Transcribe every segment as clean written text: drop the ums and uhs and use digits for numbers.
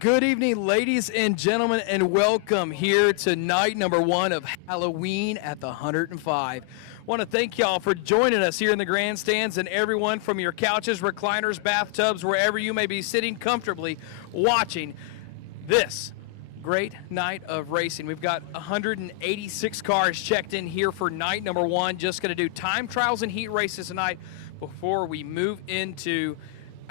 Good evening, ladies and gentlemen, and welcome here to night number 1 of Halloween at the Hunert-N-5. Want to thank y'all for joining us here in the grandstands, and everyone from your couches, recliners, bathtubs, wherever you may be sitting comfortably watching this great night of racing. We've got 186 cars checked in here for night number 1. Just going to do time trials and heat races tonight before we move into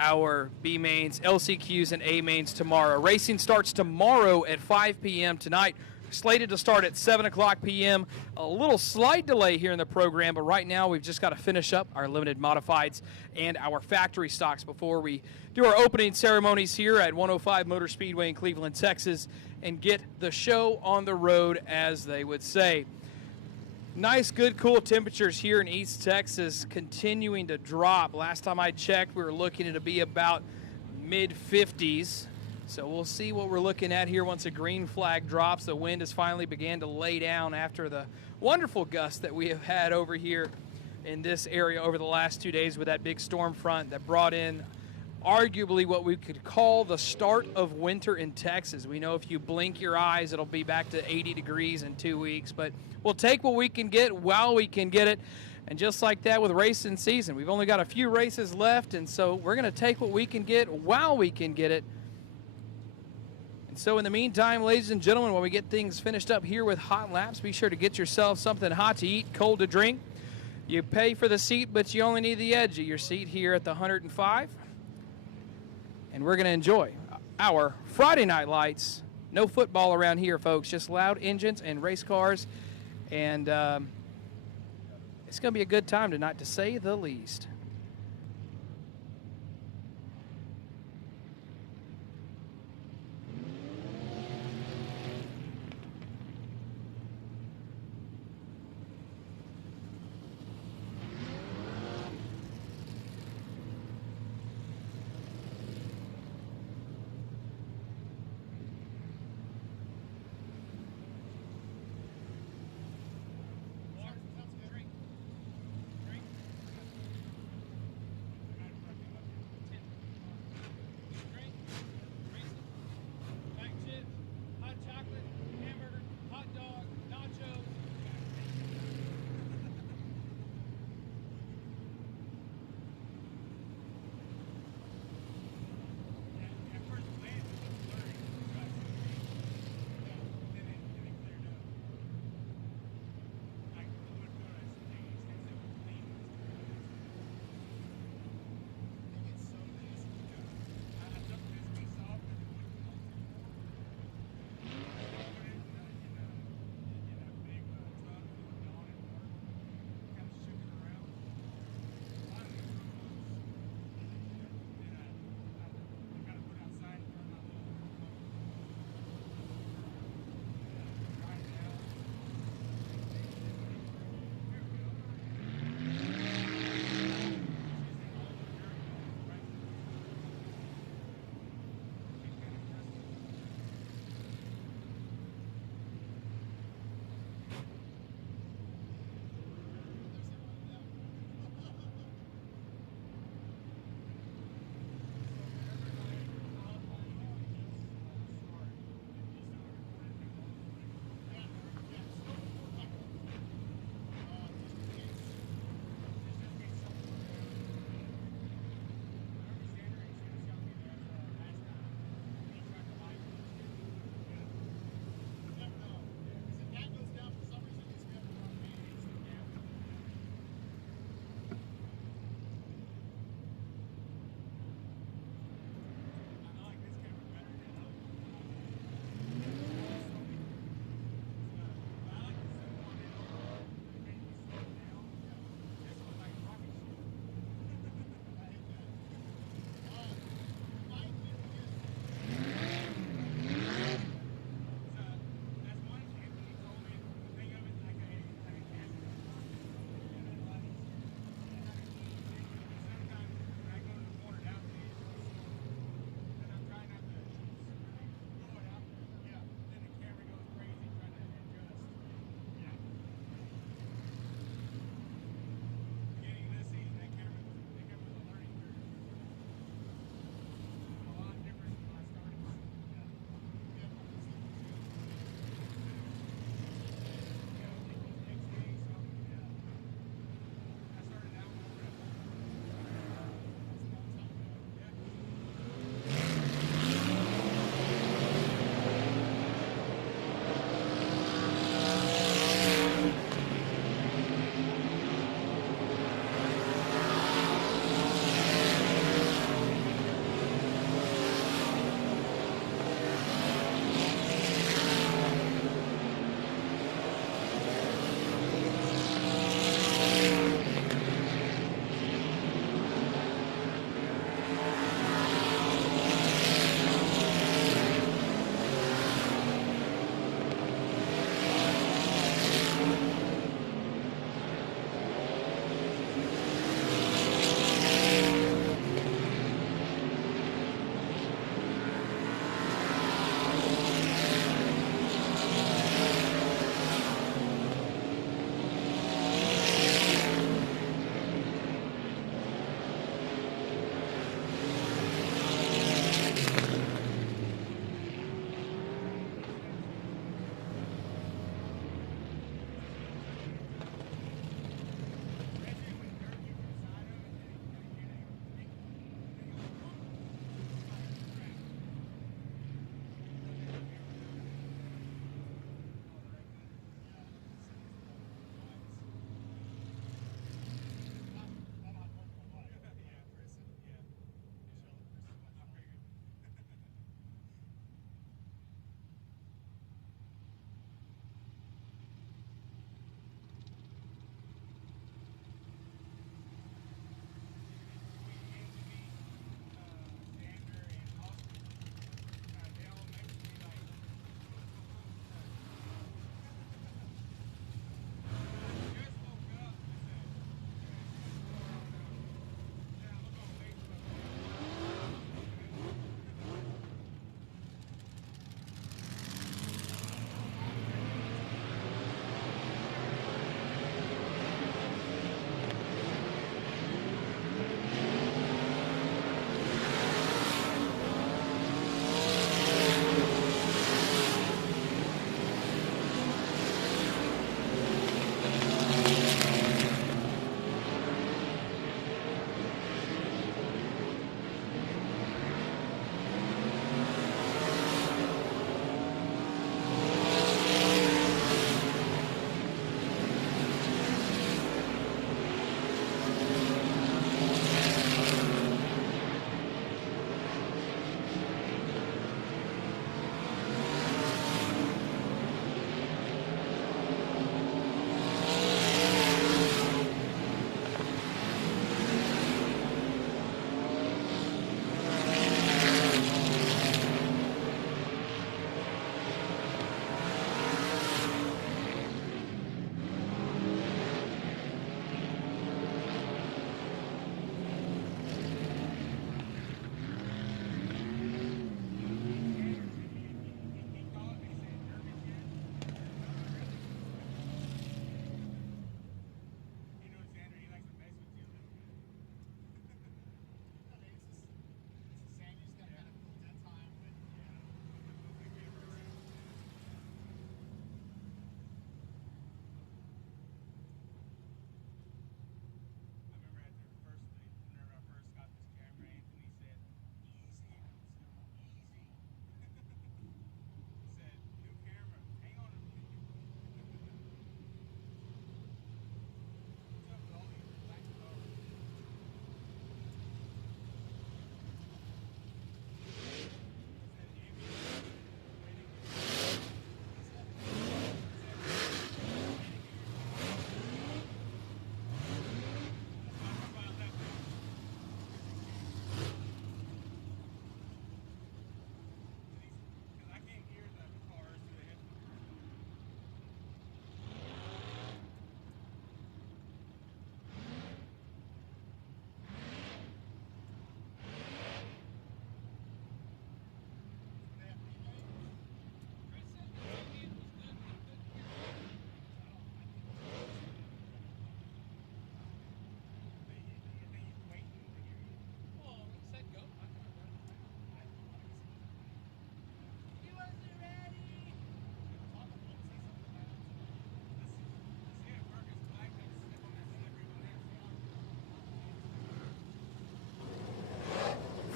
our B mains, LCQs, and A mains tomorrow. Racing starts tomorrow at 5 p.m. tonight. Slated to start at 7 o'clock p.m. A little slight delay here in the program, but right now we've just got to finish up our limited modifieds and our factory stocks before we do our opening ceremonies here at 105 Motor Speedway in Cleveland, Texas, and get the show on the road, as they would say. Nice, good, cool temperatures here in East Texas, continuing to drop. Last time I checked, we were looking at to be about mid-50s. So we'll see what we're looking at here once a green flag drops. The wind has finally began to lay down after the wonderful gusts that we have had over here in this area over the last 2 days with that big storm front that brought in arguably what we could call the start of winter in Texas. We know if you blink your eyes, it'll be back to 80 degrees in 2 weeks, but we'll take what we can get while we can get it. And just like that with racing season, we've only got a few races left, and so we're going to take what we can get while we can get it. And so in the meantime, ladies and gentlemen, while we get things finished up here with hot laps, be sure to get yourself something hot to eat, cold to drink. You pay for the seat, but you only need the edge of your seat here at the Hunert-N-5. And we're going to enjoy our Friday night lights. No football around here, folks, just loud engines and race cars. And it's going to be a good time tonight, to say the least.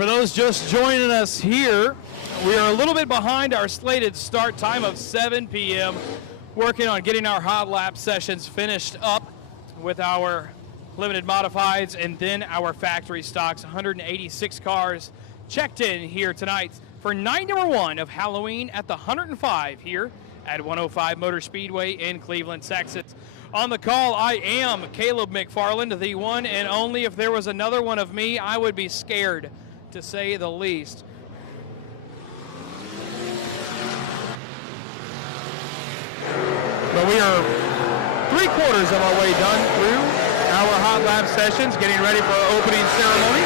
For those just joining us here, we are a little bit behind our slated start time of 7 p.m. Working on getting our hot lap sessions finished up with our limited modifieds and then our factory stocks. 186 cars checked in here tonight for night number 1 of Halloween at the Hunert-N-5 here at 105 Motor Speedway in Cleveland, Texas. On the call, I am Caleb McFarland, the one and only. If there was another one of me, I would be scared, to say the least. But we are 3/4 of our way done through our hot lap sessions, getting ready for our opening ceremony.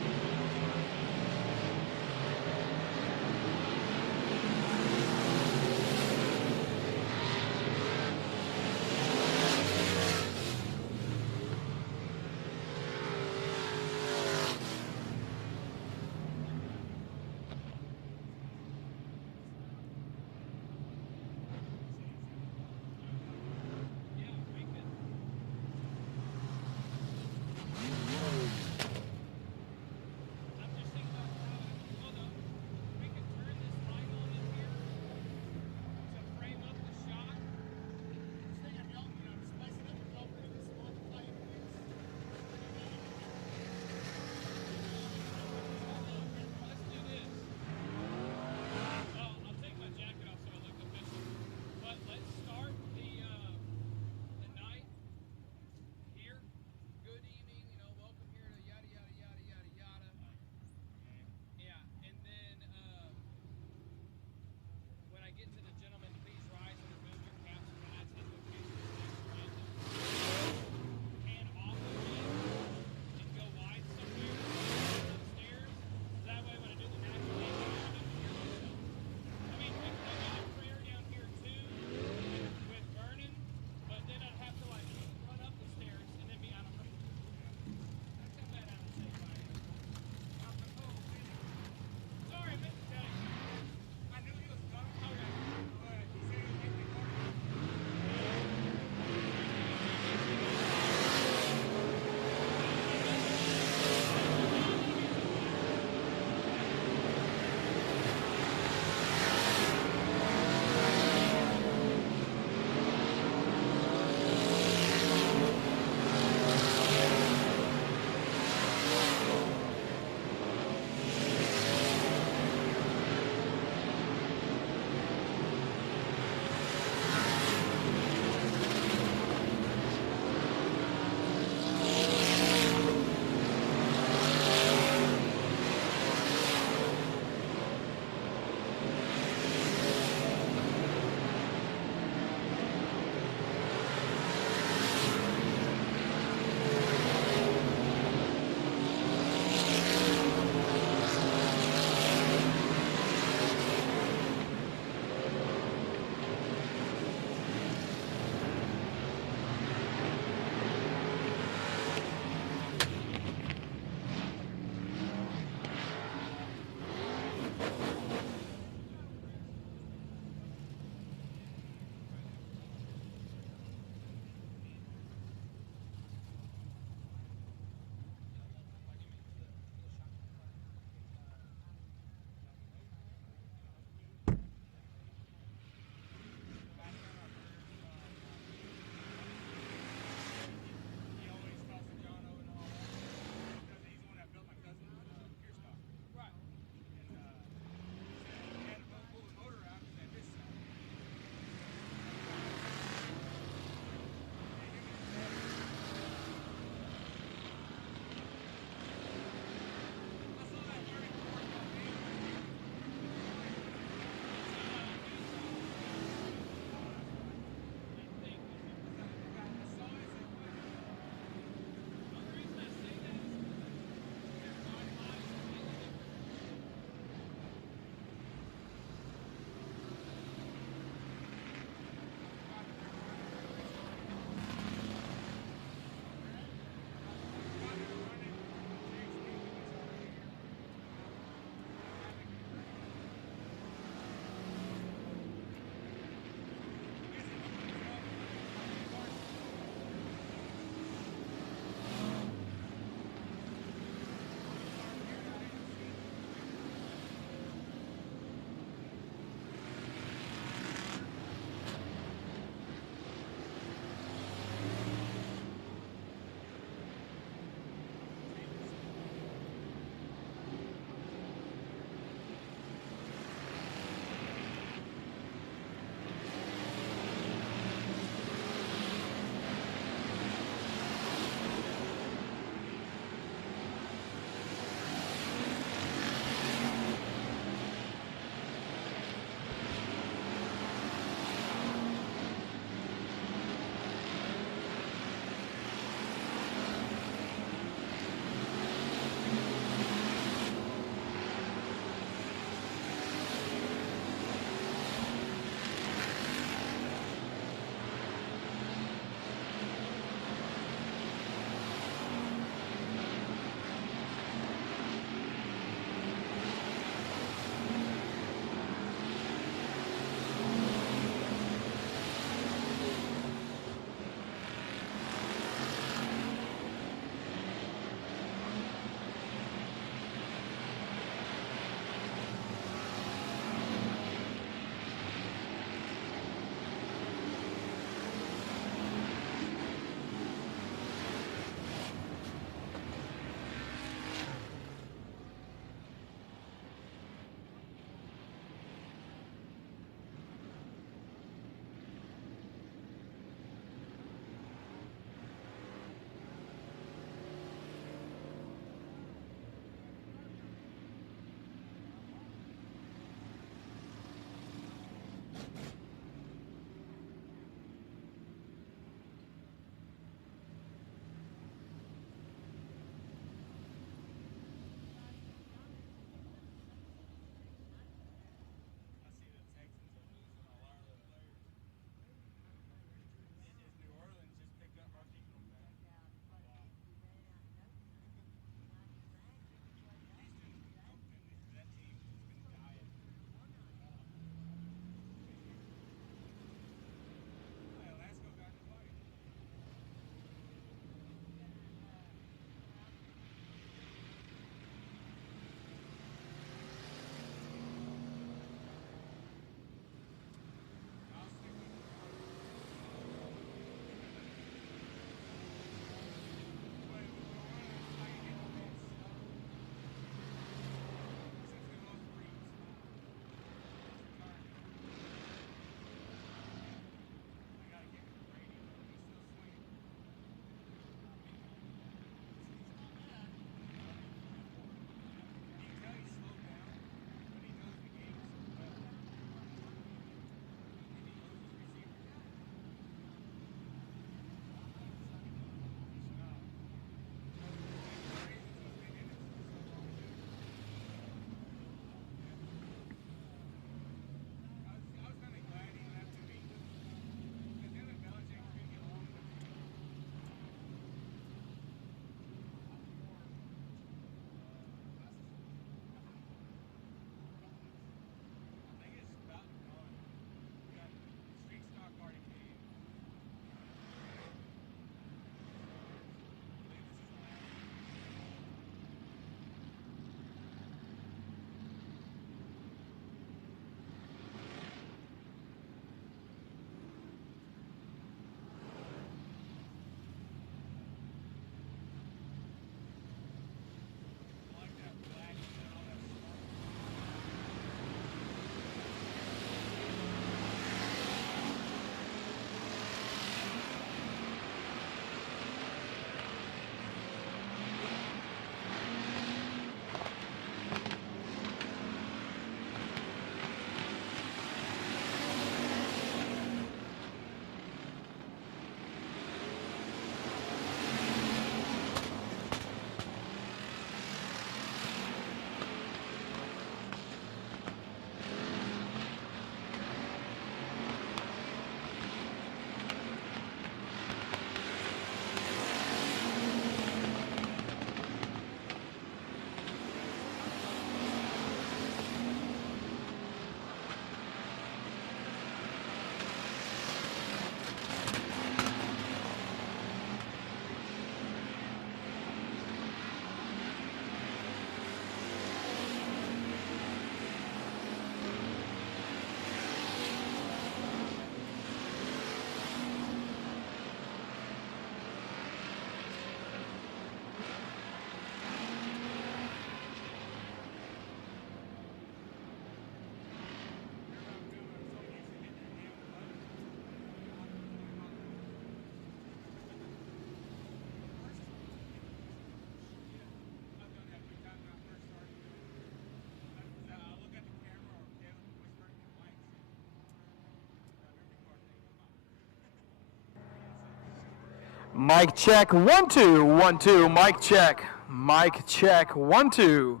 Mic check, 1 2 1 2. Mic check. Mic check, 1 2.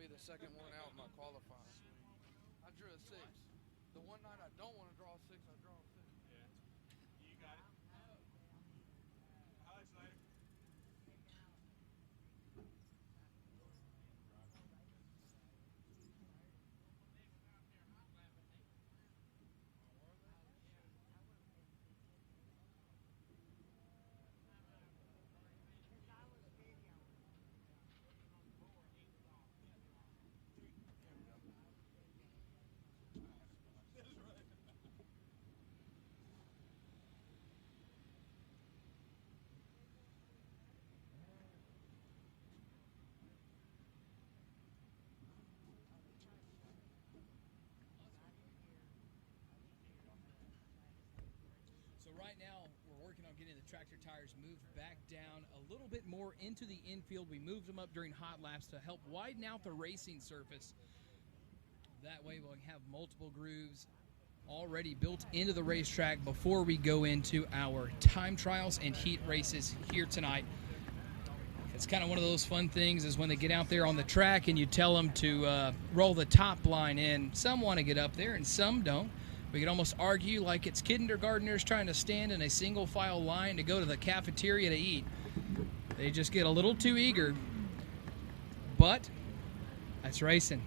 Be the second one out in my qualifying. I drew a 6. The one night I don't want to draw a 6, I draw a 6. Yeah. You got it. Highlights later. little bit more into the infield. We moved them up during hot laps to help widen out the racing surface. That way we'll have multiple grooves already built into the racetrack before we go into our time trials and heat races here tonight. It's kind of one of those fun things is when they get out there on the track and you tell them to roll the top line in. Some want to get up there and some don't. We could almost argue like it's kindergartners trying to stand in a single file line to go to the cafeteria to eat. They just get a little too eager. But that's racing.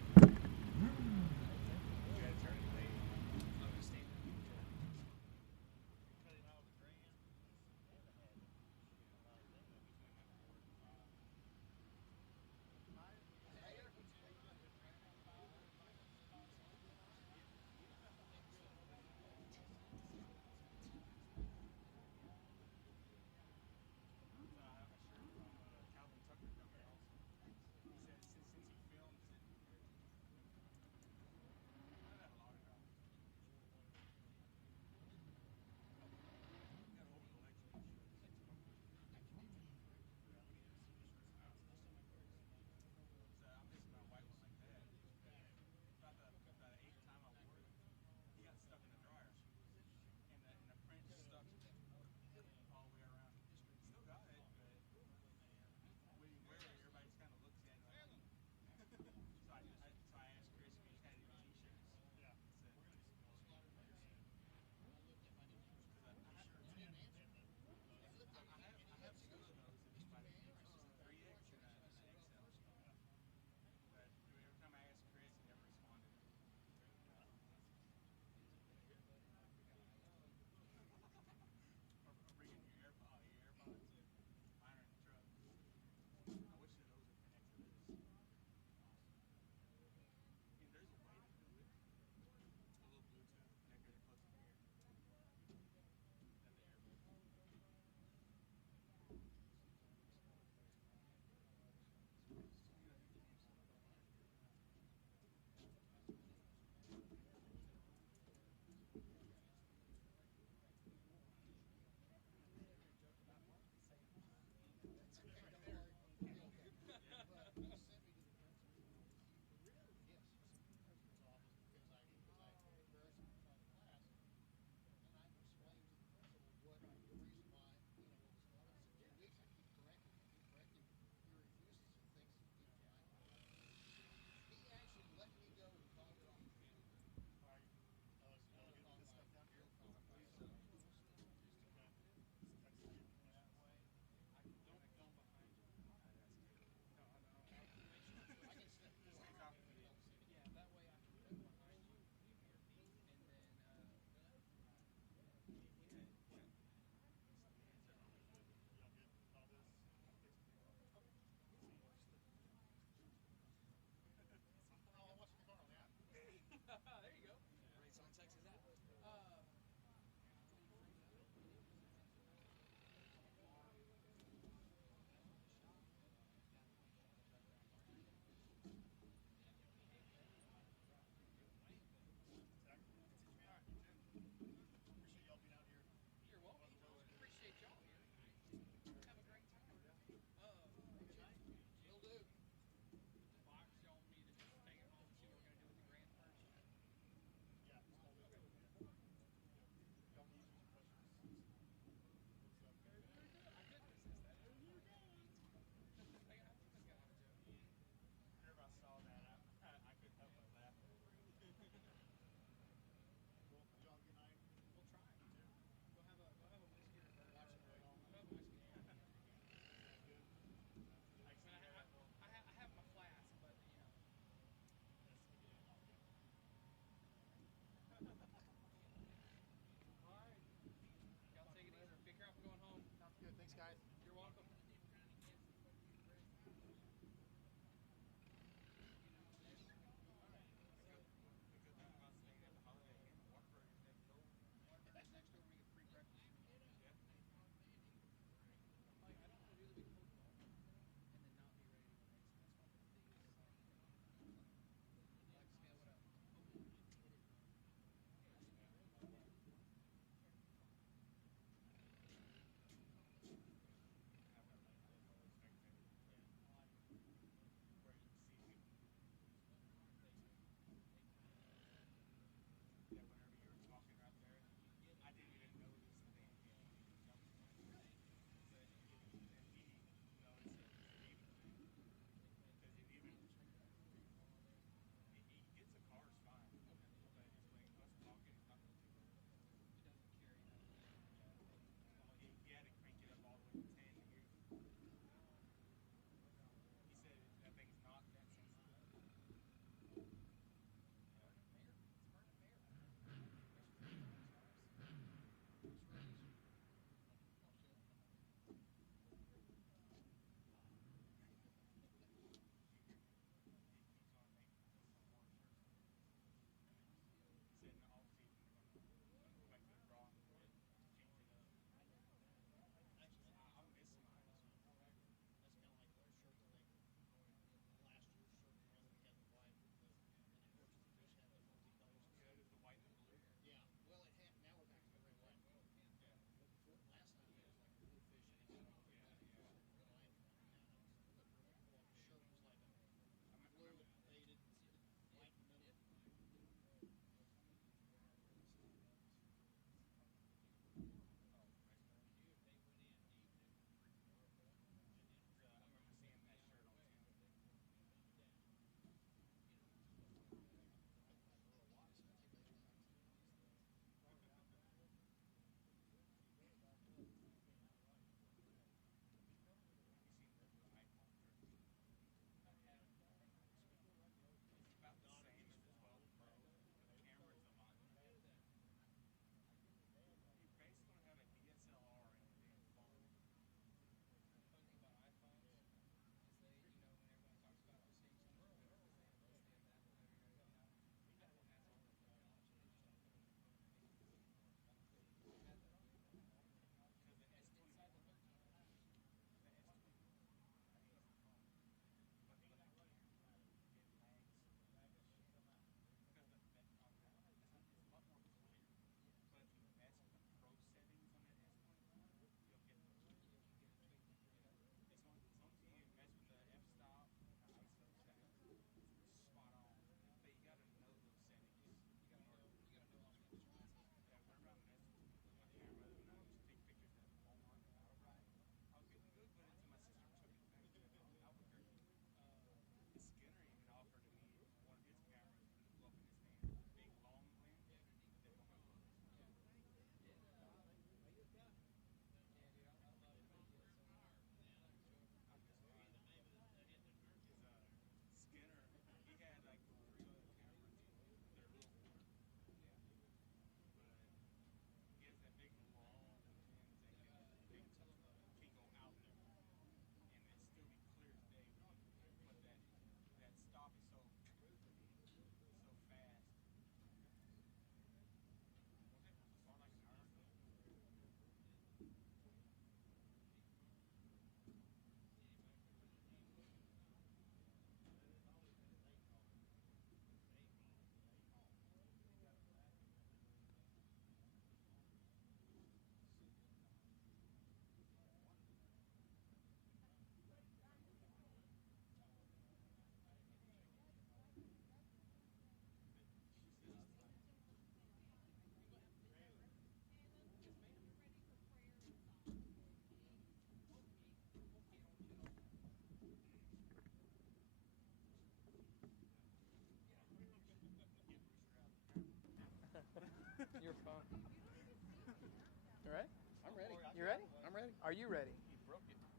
You ready? I'm ready. Are you ready?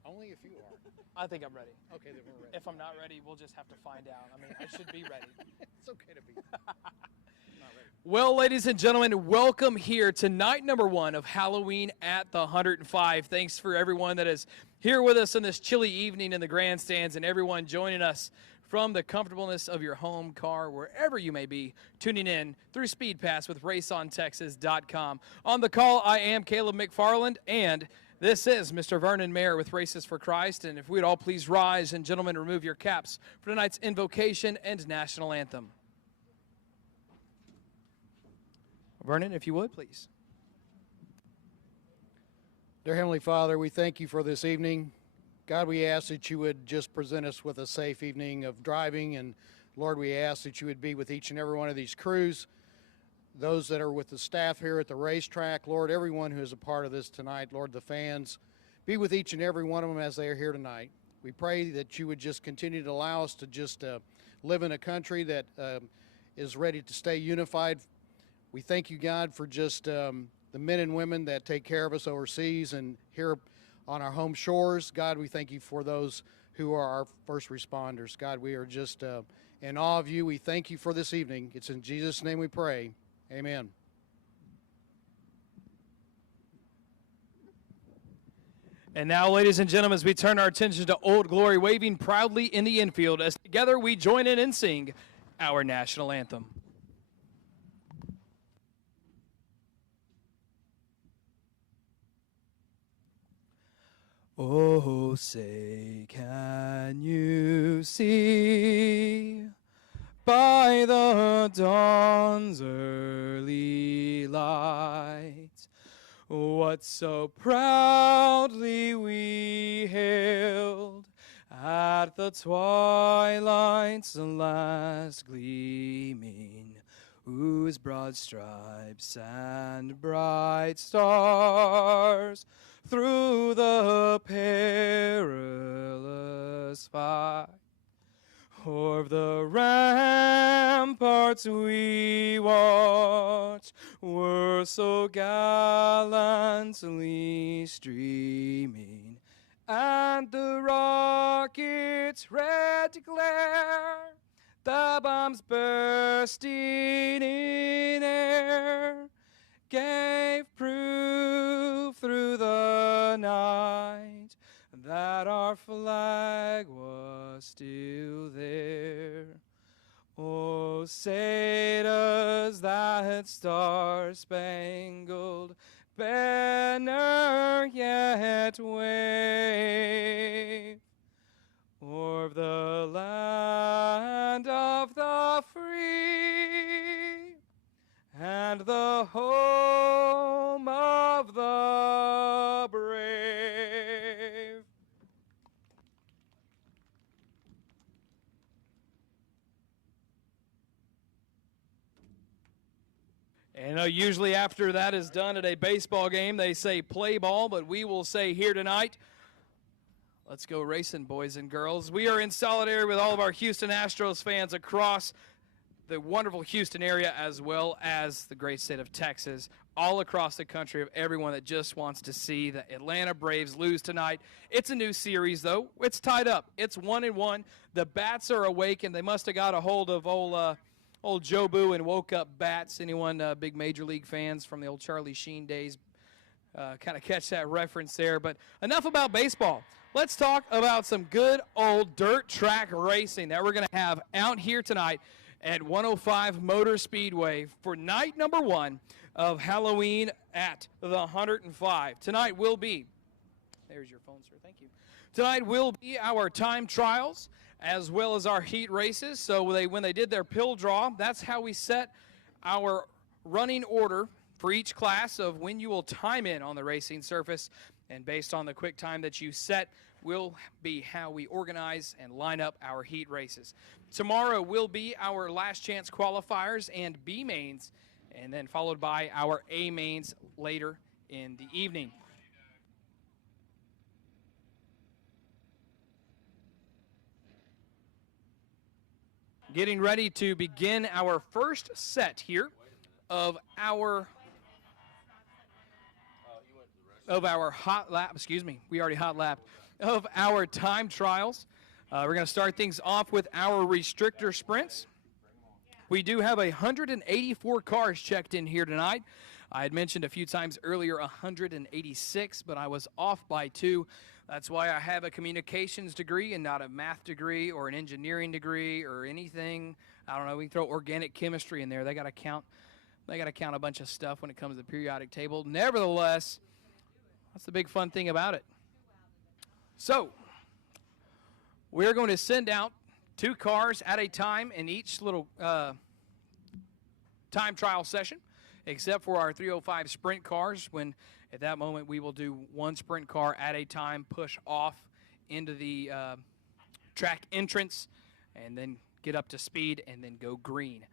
Only if you are. I think I'm ready. Okay, then we're ready. If I'm not ready, we'll just have to find out. I mean, I should be ready. It's okay to be. Not ready. Well, ladies and gentlemen, welcome here to night number 1 of Halloween at the Hunert-N-5. Thanks for everyone that is here with us on this chilly evening in the grandstands and everyone joining us from the comfortableness of your home, car, wherever you may be, tuning in through Speed Pass with RaceOnTexas.com. On the call, I am Caleb McFarland, and this is Mr. Vernon Mayer with Races for Christ. And if we'd all please rise, and gentlemen, remove your caps for tonight's invocation and national anthem. Vernon, if you would, please. Dear Heavenly Father, we thank you for this evening. God, we ask that you would just present us with a safe evening of driving. And Lord, we ask that you would be with each and every one of these crews, those that are with the staff here at the racetrack. Lord, everyone who is a part of this tonight, Lord, the fans, be with each and every one of them as they are here tonight. We pray that you would just continue to allow us to just live in a country that is ready to stay unified. We thank you, God, for just the men and women that take care of us overseas and here on our home shores. God, we thank you for those who are our first responders. God, we are just in awe of you. We thank you for this evening. It's in Jesus' name we pray. Amen. And now, ladies and gentlemen, as we turn our attention to Old Glory waving proudly in the infield, as together we join in and sing our national anthem. Oh, say, can you see by the dawn's early light what so proudly we hailed at the twilight's last gleaming, whose broad stripes and bright stars through the perilous fight o'er the ramparts we watch were so gallantly streaming, and the rocket's red glare, the bombs bursting in air, gave proof through the night that our flag was still there. Oh, say does that star-spangled banner yet wave o'er the land of the free and the home of the brave. And usually after that is done at a baseball game, they say play ball, but we will say here tonight, let's go racing, boys and girls. We are in solidarity with all of our Houston Astros fans across the wonderful Houston area, as well as the great state of Texas, all across the country, of everyone that just wants to see the Atlanta Braves lose tonight. It's a new series, though. It's tied up. It's 1-1. The bats are awake, and they must have got a hold of old Joe Boo and woke up bats. Anyone big Major League fans from the old Charlie Sheen days kind of catch that reference there. But enough about baseball. Let's talk about some good old dirt track racing that we're going to have out here tonight at 105 Motor Speedway for night number 1 of Halloween at the Hunert-N-5. Tonight will be, there's your phone, sir, thank you. Tonight will be our time trials as well as our heat races. So when they did their pill draw, that's how we set our running order for each class of when you will time in on the racing surface. And based on the quick time that you set will be how we organize and line up our heat races. Tomorrow will be our last chance qualifiers and B mains, and then followed by our A mains later in the evening. Getting ready to begin our first set here of our of our hot lap, excuse me, we already hot lapped, of our time trials. We're going to start things off with our restrictor sprints. We do have 184 cars checked in here tonight. I had mentioned a few times earlier 186, but I was off by 2. That's why I have a communications degree and not a math degree or an engineering degree or anything. I don't know. We can throw organic chemistry in there. They got to count. They got to count a bunch of stuff when it comes to the periodic table. Nevertheless, that's the big fun thing about it. So we're going to send out 2 cars at a time in each little time trial session, except for our 305 sprint cars, when at that moment we will do 1 sprint car at a time, push off into the track entrance, and then get up to speed, and then go green.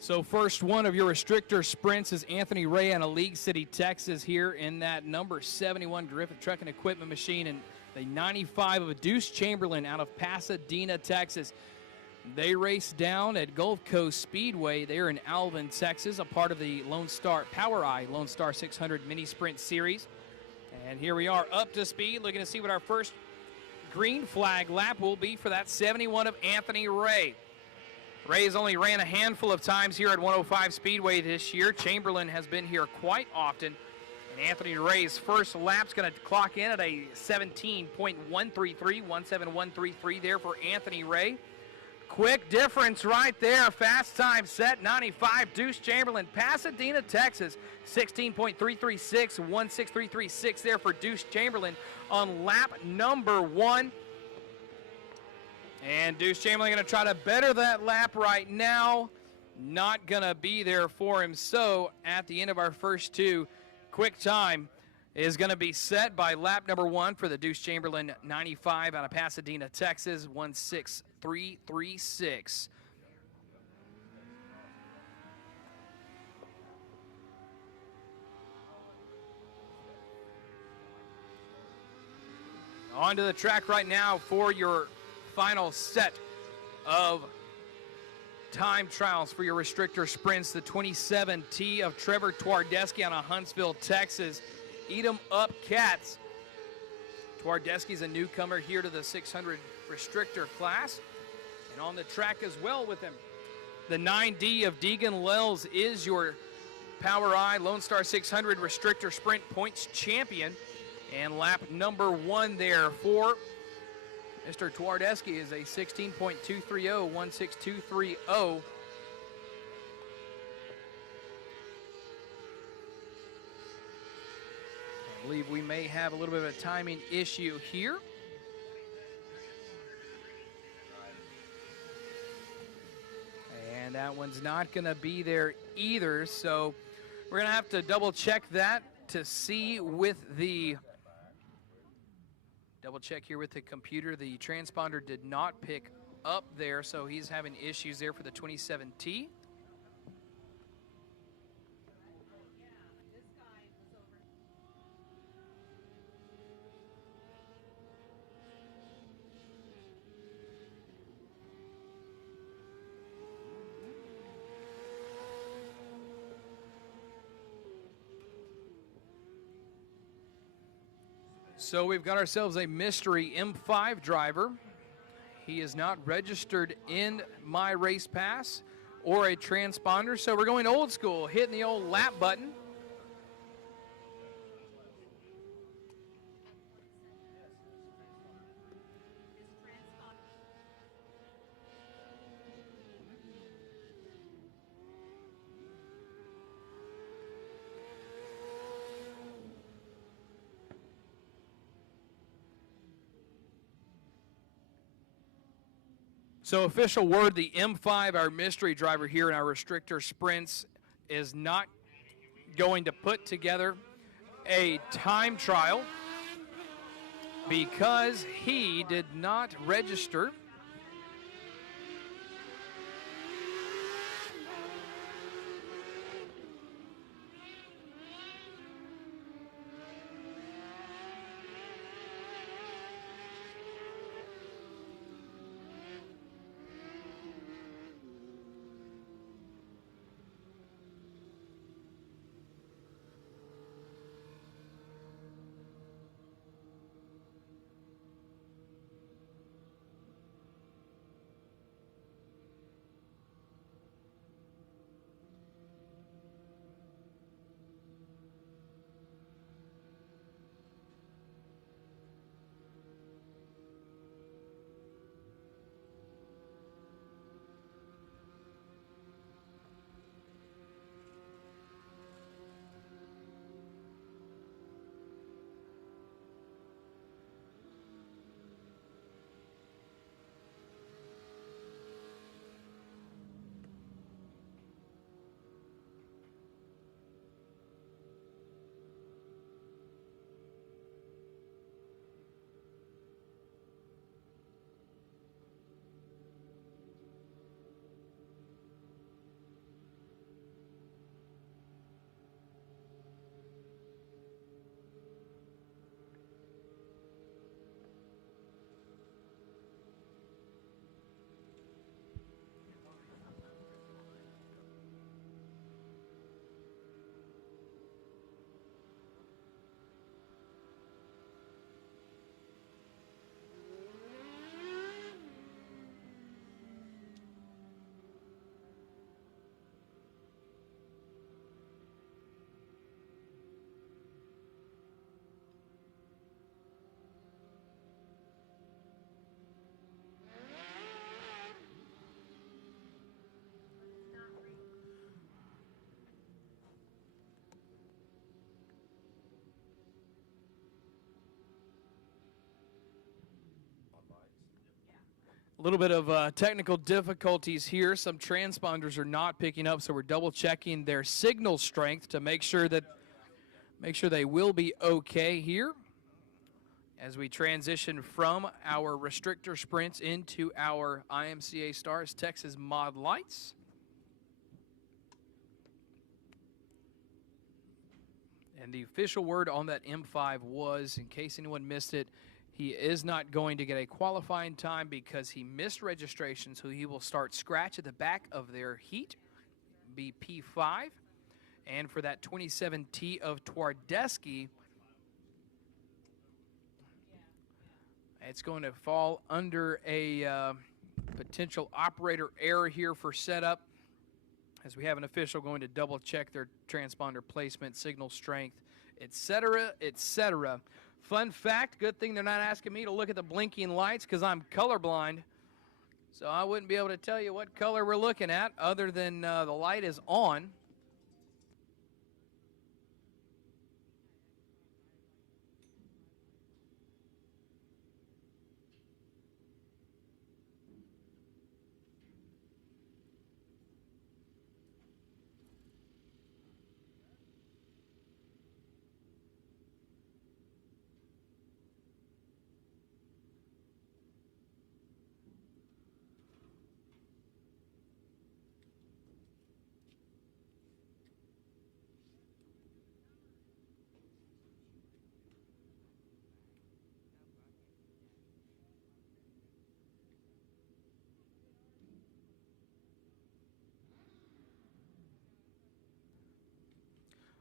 So first one of your restrictor sprints is Anthony Ray out of League City, Texas, here in that number 71 Griffith Truck and Equipment Machine, and the 95 of Deuce Chamberlain out of Pasadena, Texas. They race down at Gulf Coast Speedway. They're in Alvin, Texas, a part of the Lone Star Power Eye Lone Star 600 Mini Sprint Series. And here we are up to speed, looking to see what our first green flag lap will be for that 71 of Anthony Ray. Ray's only ran a handful of times here at 105 Speedway this year. Chamberlain has been here quite often. And Anthony Ray's first lap's going to clock in at a 17.133, 17133 there for Anthony Ray. Quick difference right there. Fast time set, 95. Deuce Chamberlain, Pasadena, Texas, 16.336, 16336 there for Deuce Chamberlain on lap number 1. And Deuce Chamberlain going to try to better that lap right now. Not going to be there for him. So at the end of our first 2, quick time is going to be set by lap number 1 for the Deuce Chamberlain 95 out of Pasadena, Texas, 16336. Onto the track right now for your final set of time trials for your restrictor sprints. The 27T of Trevor Twardesky out of Huntsville, Texas. Eat 'em up, Cats. Twardesky's a newcomer here to the 600 restrictor class, and on the track as well with him. The 9D of Deegan Lells is your Power Eye Lone Star 600 restrictor sprint points champion, and lap number 1 there for Mr. Twardesky is a 16.230, 16230. I believe we may have a little bit of a timing issue here. And that one's not going to be there either, so we're going to have to double check that to see with the double check here with the computer. The transponder did not pick up there, so he's having issues there for the 27T. So we've got ourselves a mystery M5 driver. He is not registered in My Race Pass or a transponder, so we're going old school, hitting the old lap button. So official word, the M5, our mystery driver here in our restrictor sprints, is not going to put together a time trial because he did not register. A little bit of technical difficulties here. Some transponders are not picking up, so we're double checking their signal strength to make sure they will be okay here as we transition from our restrictor sprints into our IMCA Stars Texas Mod Lights. And the official word on that M5 was, in case anyone missed it, he is not going to get a qualifying time because he missed registration, so he will start scratch at the back of their heat, be P5. And for that 27T of Twardesky, it's going to fall under a potential operator error here for setup, as we have an official going to double check their transponder placement, signal strength, etc., etc. Fun fact, good thing they're not asking me to look at the blinking lights because I'm colorblind. So I wouldn't be able to tell you what color we're looking at other than the light is on.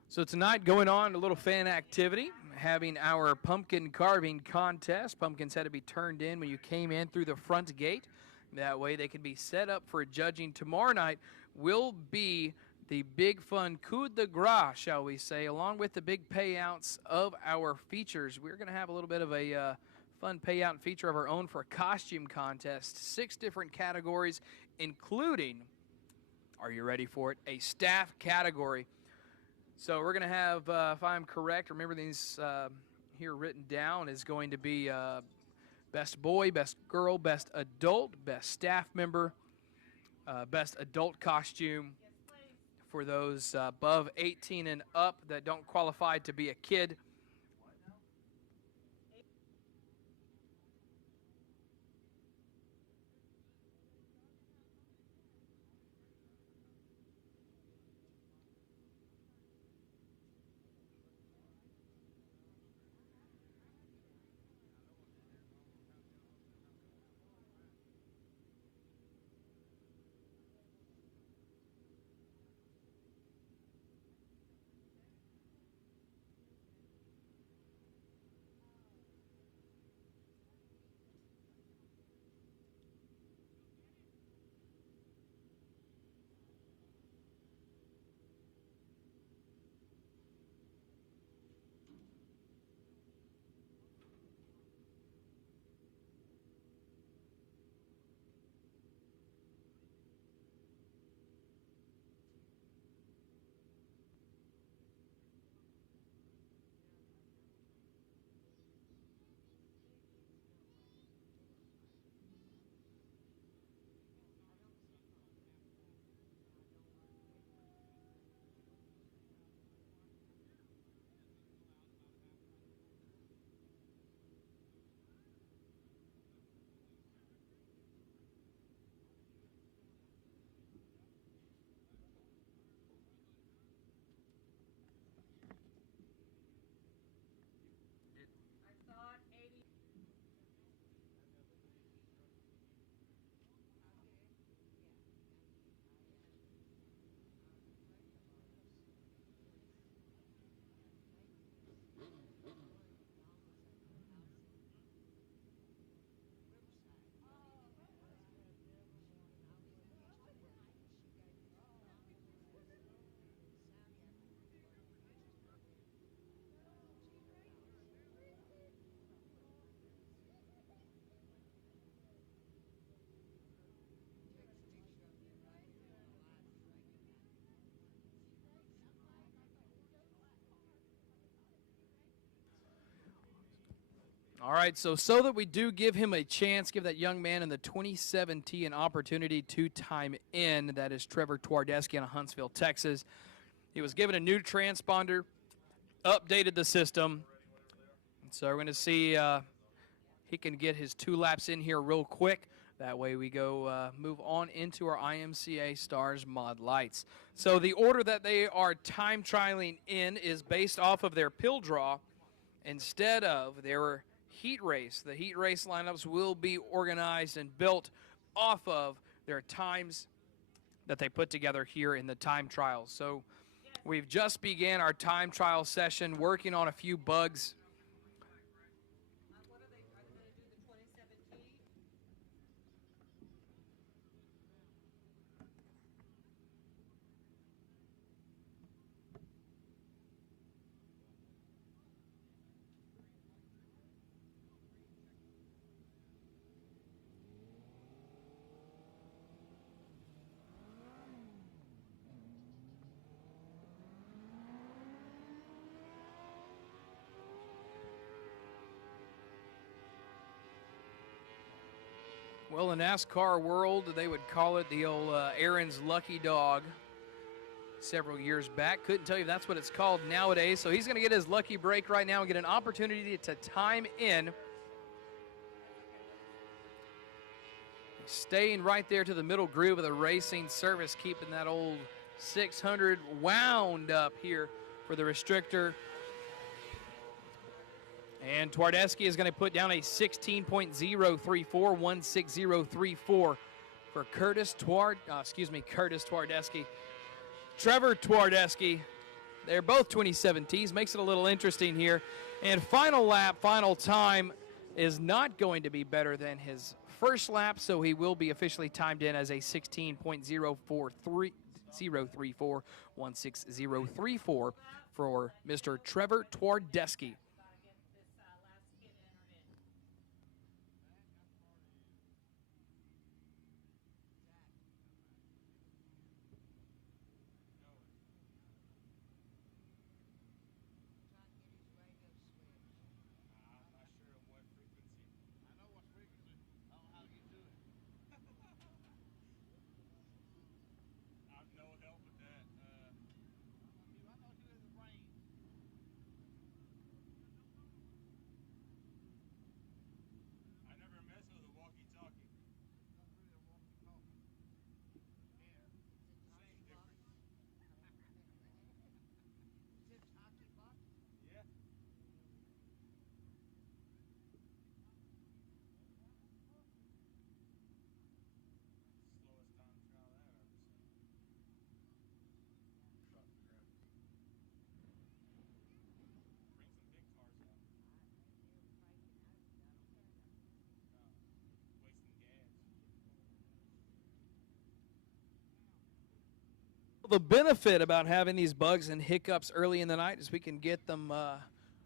So tonight going on a little fan activity, having our pumpkin carving contest. Pumpkins had to be turned in when you came in through the front gate. That way they can be set up for judging. Tomorrow night will be the big fun coup de grace, shall we say, along with the big payouts of our features. We're going to have a little bit of a fun payout and feature of our own for a costume contest. 6 different categories, including, are you ready for it, a staff category. So we're going to have, if I'm correct, remember these here written down, is going to be best boy, best girl, best adult, best staff member, best adult costume for those above 18 and up that don't qualify to be a kid. All right, so that we do give him a chance, give that young man in the 27T an opportunity to time in. That is Trevor Twardesky out of Huntsville, Texas. He was given a new transponder, updated the system. So we're going to see he can get his 2 laps in here real quick. That way we go move on into our IMCA Stars Mod Lights. So the order that they are time trialing in is based off of their pill draw instead of their heat race. The heat race lineups will be organized and built off of their times that they put together here in the time trials. So we've just began our time trial session, working on a few bugs. What are they going to do, the 2017? Well, in NASCAR world, they would call it the old Aaron's lucky dog several years back. Couldn't tell you if that's what it's called nowadays. So he's going to get his lucky break right now and get an opportunity to time in. Staying right there to the middle groove of the racing service, keeping that old 600 wound up here for the restrictor. And Twardesky is going to put down a 16.034, 16034 for Curtis Twardesky. Trevor Twardesky. They're both 2017s. Makes it a little interesting here. And final lap, final time is not going to be better than his first lap, so he will be officially timed in as a 16.034, 16034 for Mr. Trevor Twardesky. The benefit about having these bugs and hiccups early in the night is we can get them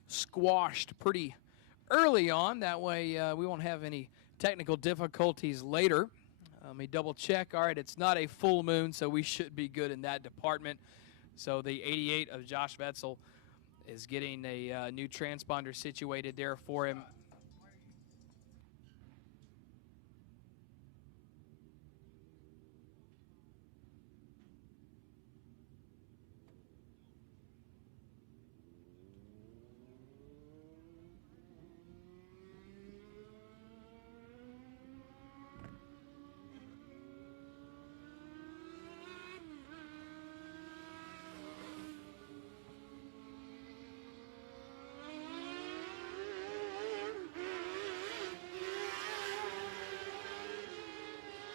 squashed pretty early on. That way we won't have any technical difficulties later. Let me double check. All right, it's not a full moon, so we should be good in that department. So the 88 of Josh Wetzel is getting a new transponder situated there for him.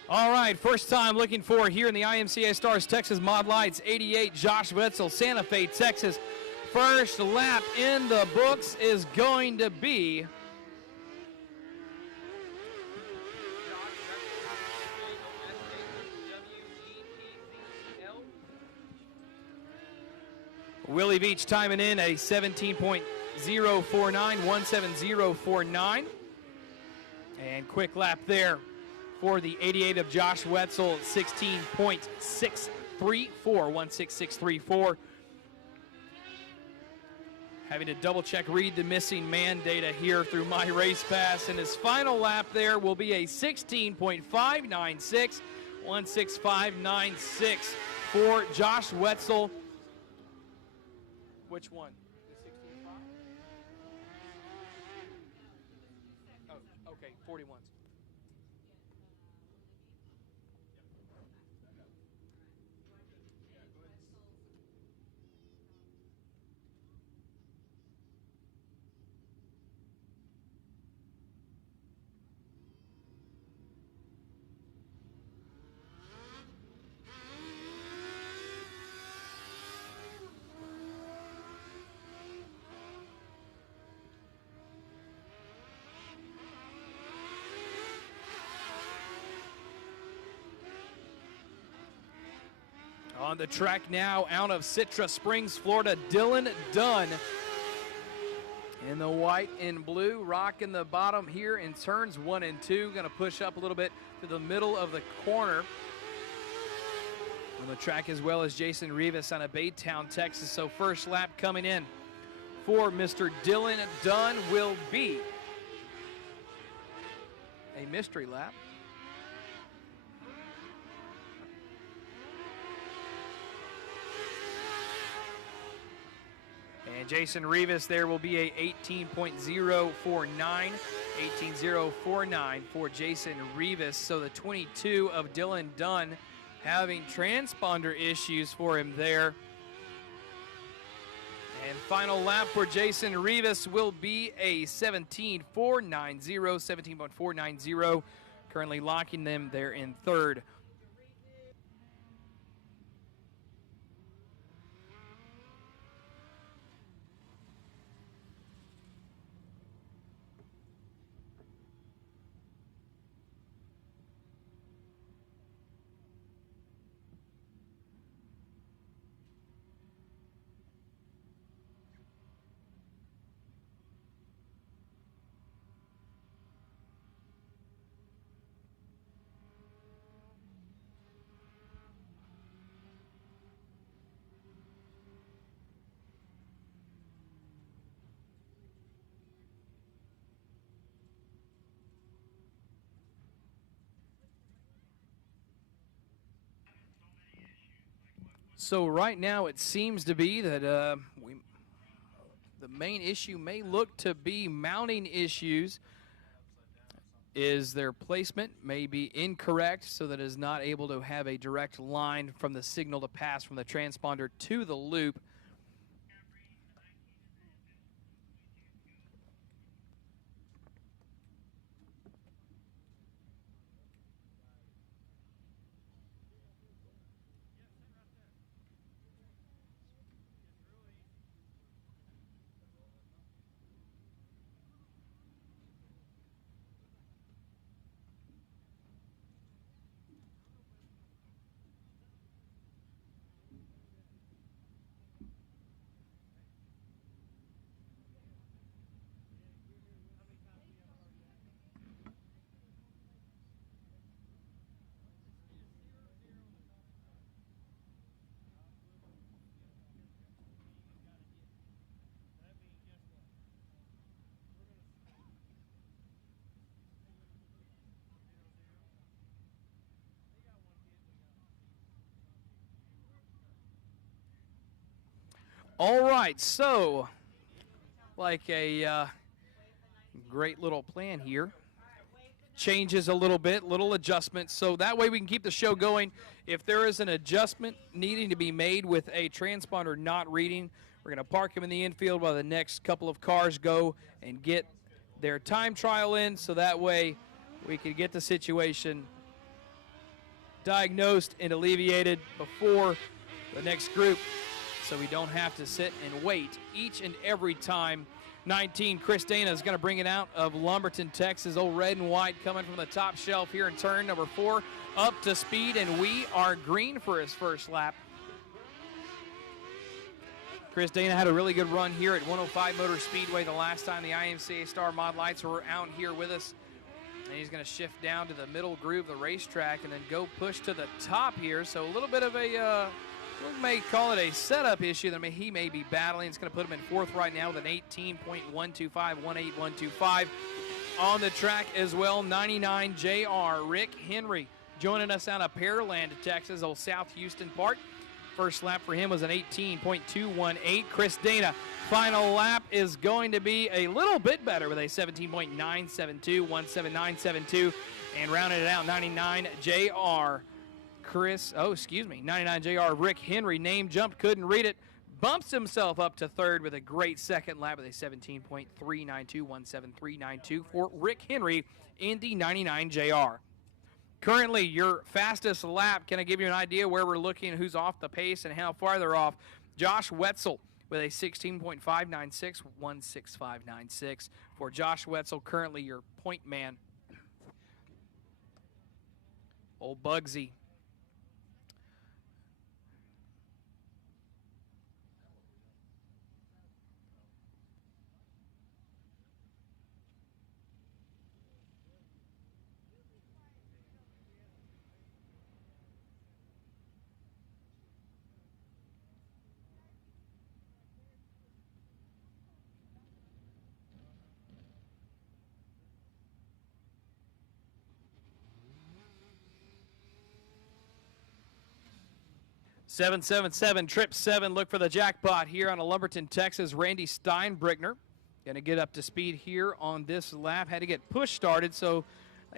All right, first time looking for here in the IMCA Stars Texas Mod Lights, 88 Josh Wetzel, Santa Fe, Texas. First lap in the books is going to be Willie Beach timing in a 17.049, 17049. And quick lap there for the 88 of Josh Wetzel, 16.634, 16634. Having to double check, read the missing man data here through my race pass. And his final lap there will be a 16.596, 16596 for Josh Wetzel. Which one? The 16.5? Oh, okay, 41s. On the track now, out of Citrus Springs, Florida, Dylan Dunn in the white and blue, rocking the bottom here in turns 1 and 2. Going to push up a little bit to the middle of the corner. On the track as well as Jason Rivas out of Baytown, Texas. So first lap coming in for Mr. Dylan Dunn will be a mystery lap. And Jason Rivas there will be a 18.049, 18.049 for Jason Rivas. So the 22 of Dylan Dunn having transponder issues for him there. And final lap for Jason Rivas will be a 17.490, 17.490, currently locking them there in third. So right now it seems to be that the main issue may look to be mounting issues. Is their placement may be incorrect, so that it is not able to have a direct line from the signal to pass from the transponder to the loop. All right, so like a great little plan here. Changes a little bit, little adjustments, so that way we can keep the show going. If there is an adjustment needing to be made with a transponder not reading, we're going to park him in the infield while the next couple of cars go and get their time trial in, so that way we can get the situation diagnosed and alleviated before the next group, so we don't have to sit and wait each and every time. 19, Chris Dana is going to bring it out of Lumberton, Texas. Old red and white coming from the top shelf here in turn number 4. Up to speed, and we are green for his first lap. Chris Dana had a really good run here at 105 Motor Speedway the last time the IMCA Star Mod Lights were out here with us. And he's going to shift down to the middle groove of the racetrack and then go push to the top here. So a little bit of a, we may call it a setup issue that he may be battling. It's going to put him in 4th right now with an 18.125, 18125. On the track as well, 99 JR, Rick Henry, joining us out of Pearland, Texas, old South Houston part. First lap for him was an 18.218. Chris Dana, final lap is going to be a little bit better with a 17.972, 17972, and rounding it out, 99 JR. 99 JR Rick Henry, name jumped, couldn't read it, bumps himself up to 3rd with a great second lap with a 17.392, 17392 for Rick Henry in the 99 JR. Currently, your fastest lap, can I give you an idea where we're looking, who's off the pace and how far they're off? Josh Wetzel with a 16.596, 16596 for Josh Wetzel, currently your point man. Old Bugsy. $777 trip 7. Look for the jackpot here on a Lumberton, Texas. Randy Steinbrickner going to get up to speed here on this lap. Had to get push started, so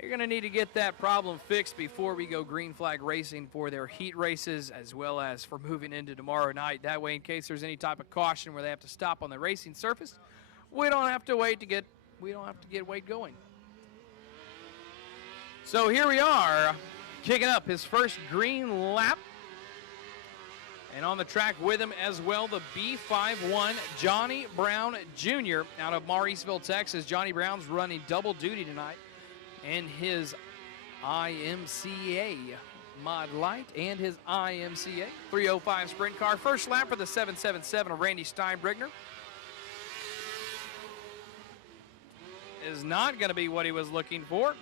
you're going to need to get that problem fixed before we go green flag racing for their heat races, as well as for moving into tomorrow night. That way, in case there's any type of caution where they have to stop on the racing surface, we don't have to wait to get Wade going. So here we are, kicking up his first green lap. And on the track with him as well, the B51, Johnny Brown Jr. out of Mauriceville, Texas. Johnny Brown's running double duty tonight in his IMCA Mod Light and his IMCA 305 sprint car. First lap for the 777 of Randy Steinbrickner is not going to be what he was looking for.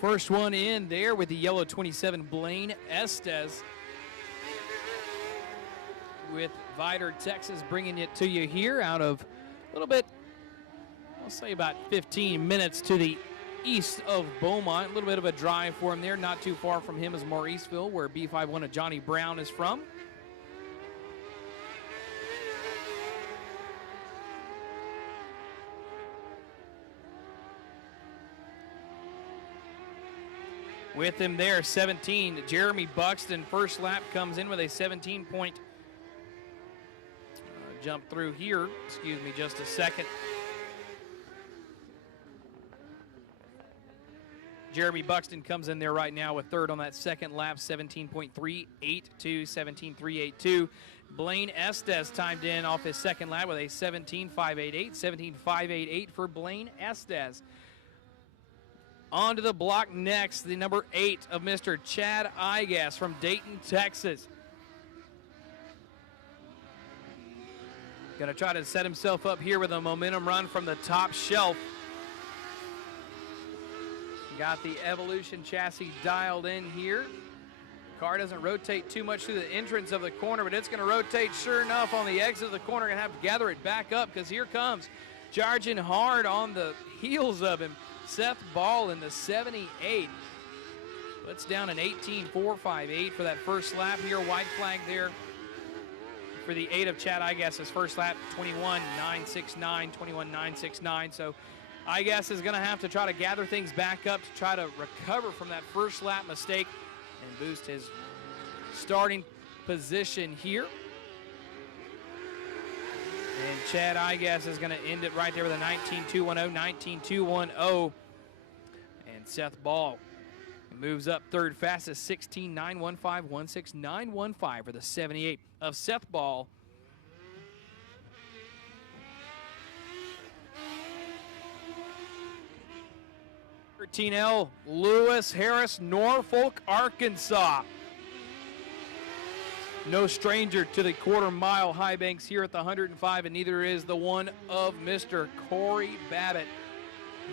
First one in there with the yellow 27, Blaine Estes. With Vidor, Texas, bringing it to you here out of a little bit, I'll say about 15 minutes to the east of Beaumont. A little bit of a drive for him there. Not too far from him is Mauriceville, where B51 of Johnny Brown is from. With him there, 17, Jeremy Buxton. First lap comes in with a 17-point jump through here. Excuse me just a second. Jeremy Buxton comes in there right now with third on that second lap, 17.382, 17.382. Blaine Estes timed in off his second lap with a 17.588, 17.588 for Blaine Estes. Onto the block next, the number 8 of Mr. Chad Igas from Dayton, Texas. Going to try to set himself up here with a momentum run from the top shelf. Got the Evolution chassis dialed in here. Car doesn't rotate too much through the entrance of the corner, but it's going to rotate sure enough on the exit of the corner. Going to have to gather it back up because here comes, charging hard on the heels of him, Seth Ball in the 78. Puts down an 18.458 for that first lap here. White flag there for the 8 of Chad Igas' first lap, 21.969, 21.969. So Igas is going to have to try to gather things back up to try to recover from that first lap mistake and boost his starting position here. And Chad Igas is going to end it right there with a 19.210, 19.210. And Seth Ball moves up third fastest, 16.915, 16.915 for the 78 of Seth Ball. L Lewis Harris, Norfolk, Arkansas. No stranger to the quarter-mile high banks here at the 105, and neither is the one of Mr. Corey Babbitt.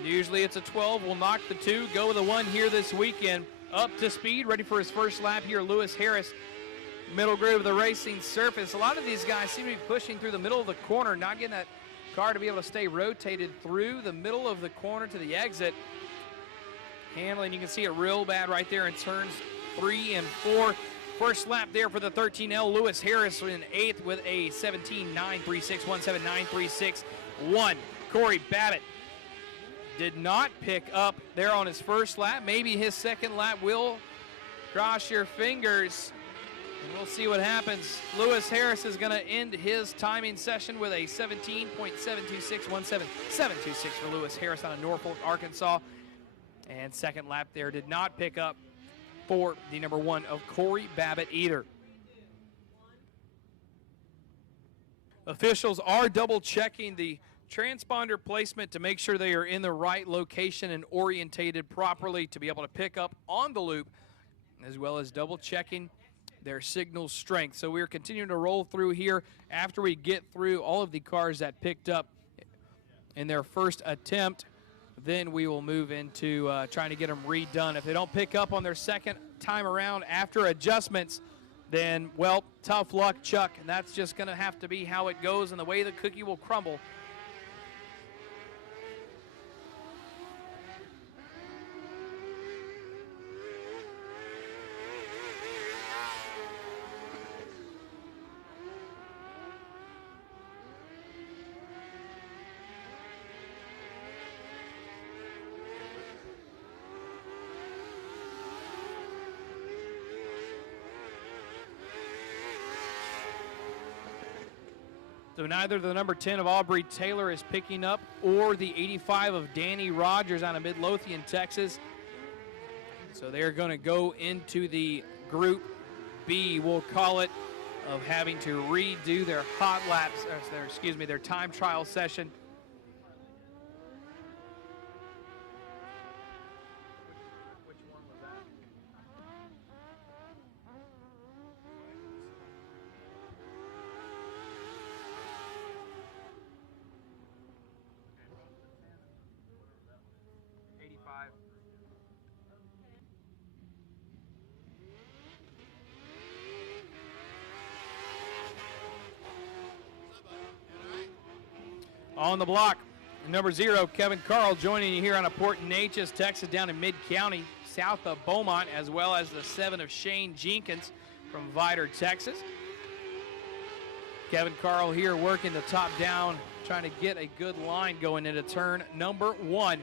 Usually it's a 12. We'll knock the 2, go with the 1 here this weekend. Up to speed, ready for his first lap here. Lewis Harris, middle groove of the racing surface. A lot of these guys seem to be pushing through the middle of the corner, not getting that car to be able to stay rotated through the middle of the corner to the exit. Handling, you can see it real bad right there in turns 3 and 4. First lap there for the 13L. Lewis Harris in 8th with a 17.936, 17.936.1. Corey Babbitt did not pick up there on his first lap. Maybe his second lap will. Cross your fingers, and we'll see what happens. Lewis Harris is going to end his timing session with a 17.726, 17.726 for Lewis Harris out of Norfolk, Arkansas. And second lap there did not pick up for the number 1 of Corey Babbitt either. Officials are double checking the transponder placement to make sure they are in the right location and orientated properly to be able to pick up on the loop, as well as double checking their signal strength. So we're continuing to roll through here after we get through all of the cars that picked up in their first attempt. Then we will move into trying to get them redone. If they don't pick up on their second time around after adjustments, then, well, tough luck, Chuck. And that's just going to have to be how it goes and the way the cookie will crumble. So neither the number 10 of Aubrey Taylor is picking up or the 85 of Danny Rogers out of Midlothian, Texas. So they're going to go into the Group B, we'll call it, of having to redo their hot laps, or their time trial session. Which one was that? On the block, number 0, Kevin Carl, joining you here on a Port Neches, Texas, down in Mid-County, south of Beaumont, as well as the 7 of Shane Jenkins from Vidor, Texas. Kevin Carl here working the top down, trying to get a good line going into turn number 1.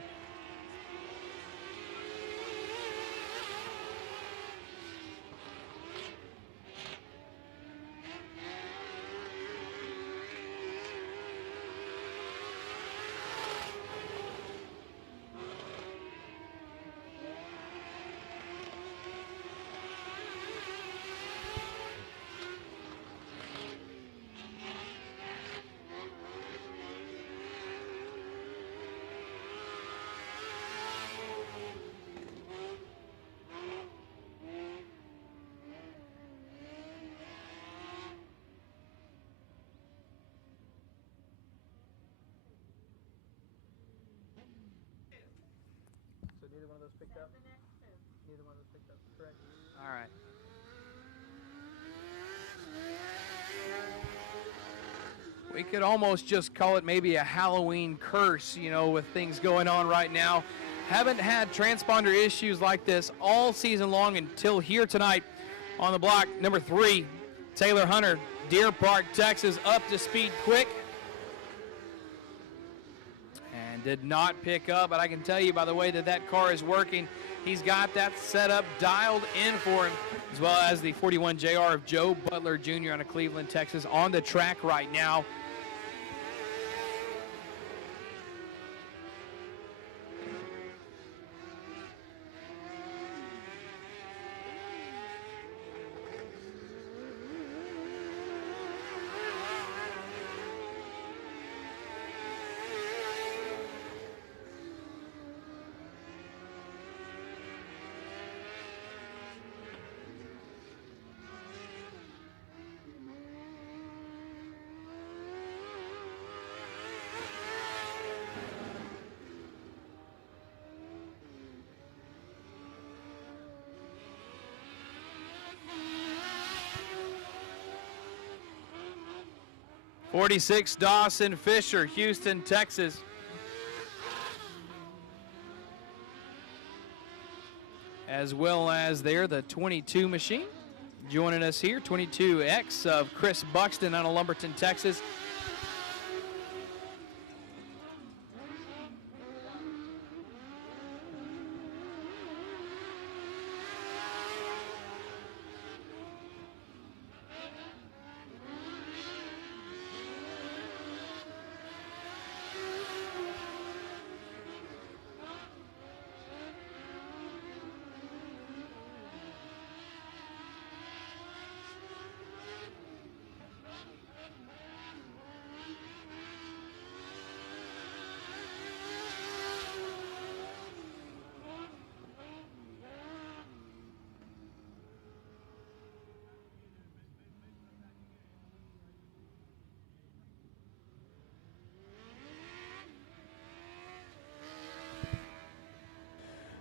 So neither one of those picked up? Neither one of those picked up, correct? All right. We could almost just call it maybe a Halloween curse, you know, with things going on right now. Haven't had transponder issues like this all season long until here tonight. On the block, number 3, Taylor Hunter, Deer Park, Texas, up to speed quick. And did not pick up, but I can tell you by the way that that car is working, he's got that setup dialed in for him, as well as the 41 JR of Joe Butler Jr. out of Cleveland, Texas, on the track right now. '46 Dawson Fisher, Houston, Texas. As well as there, the 22 machine. Joining us here, 22X of Chris Buxton out of Lumberton, Texas.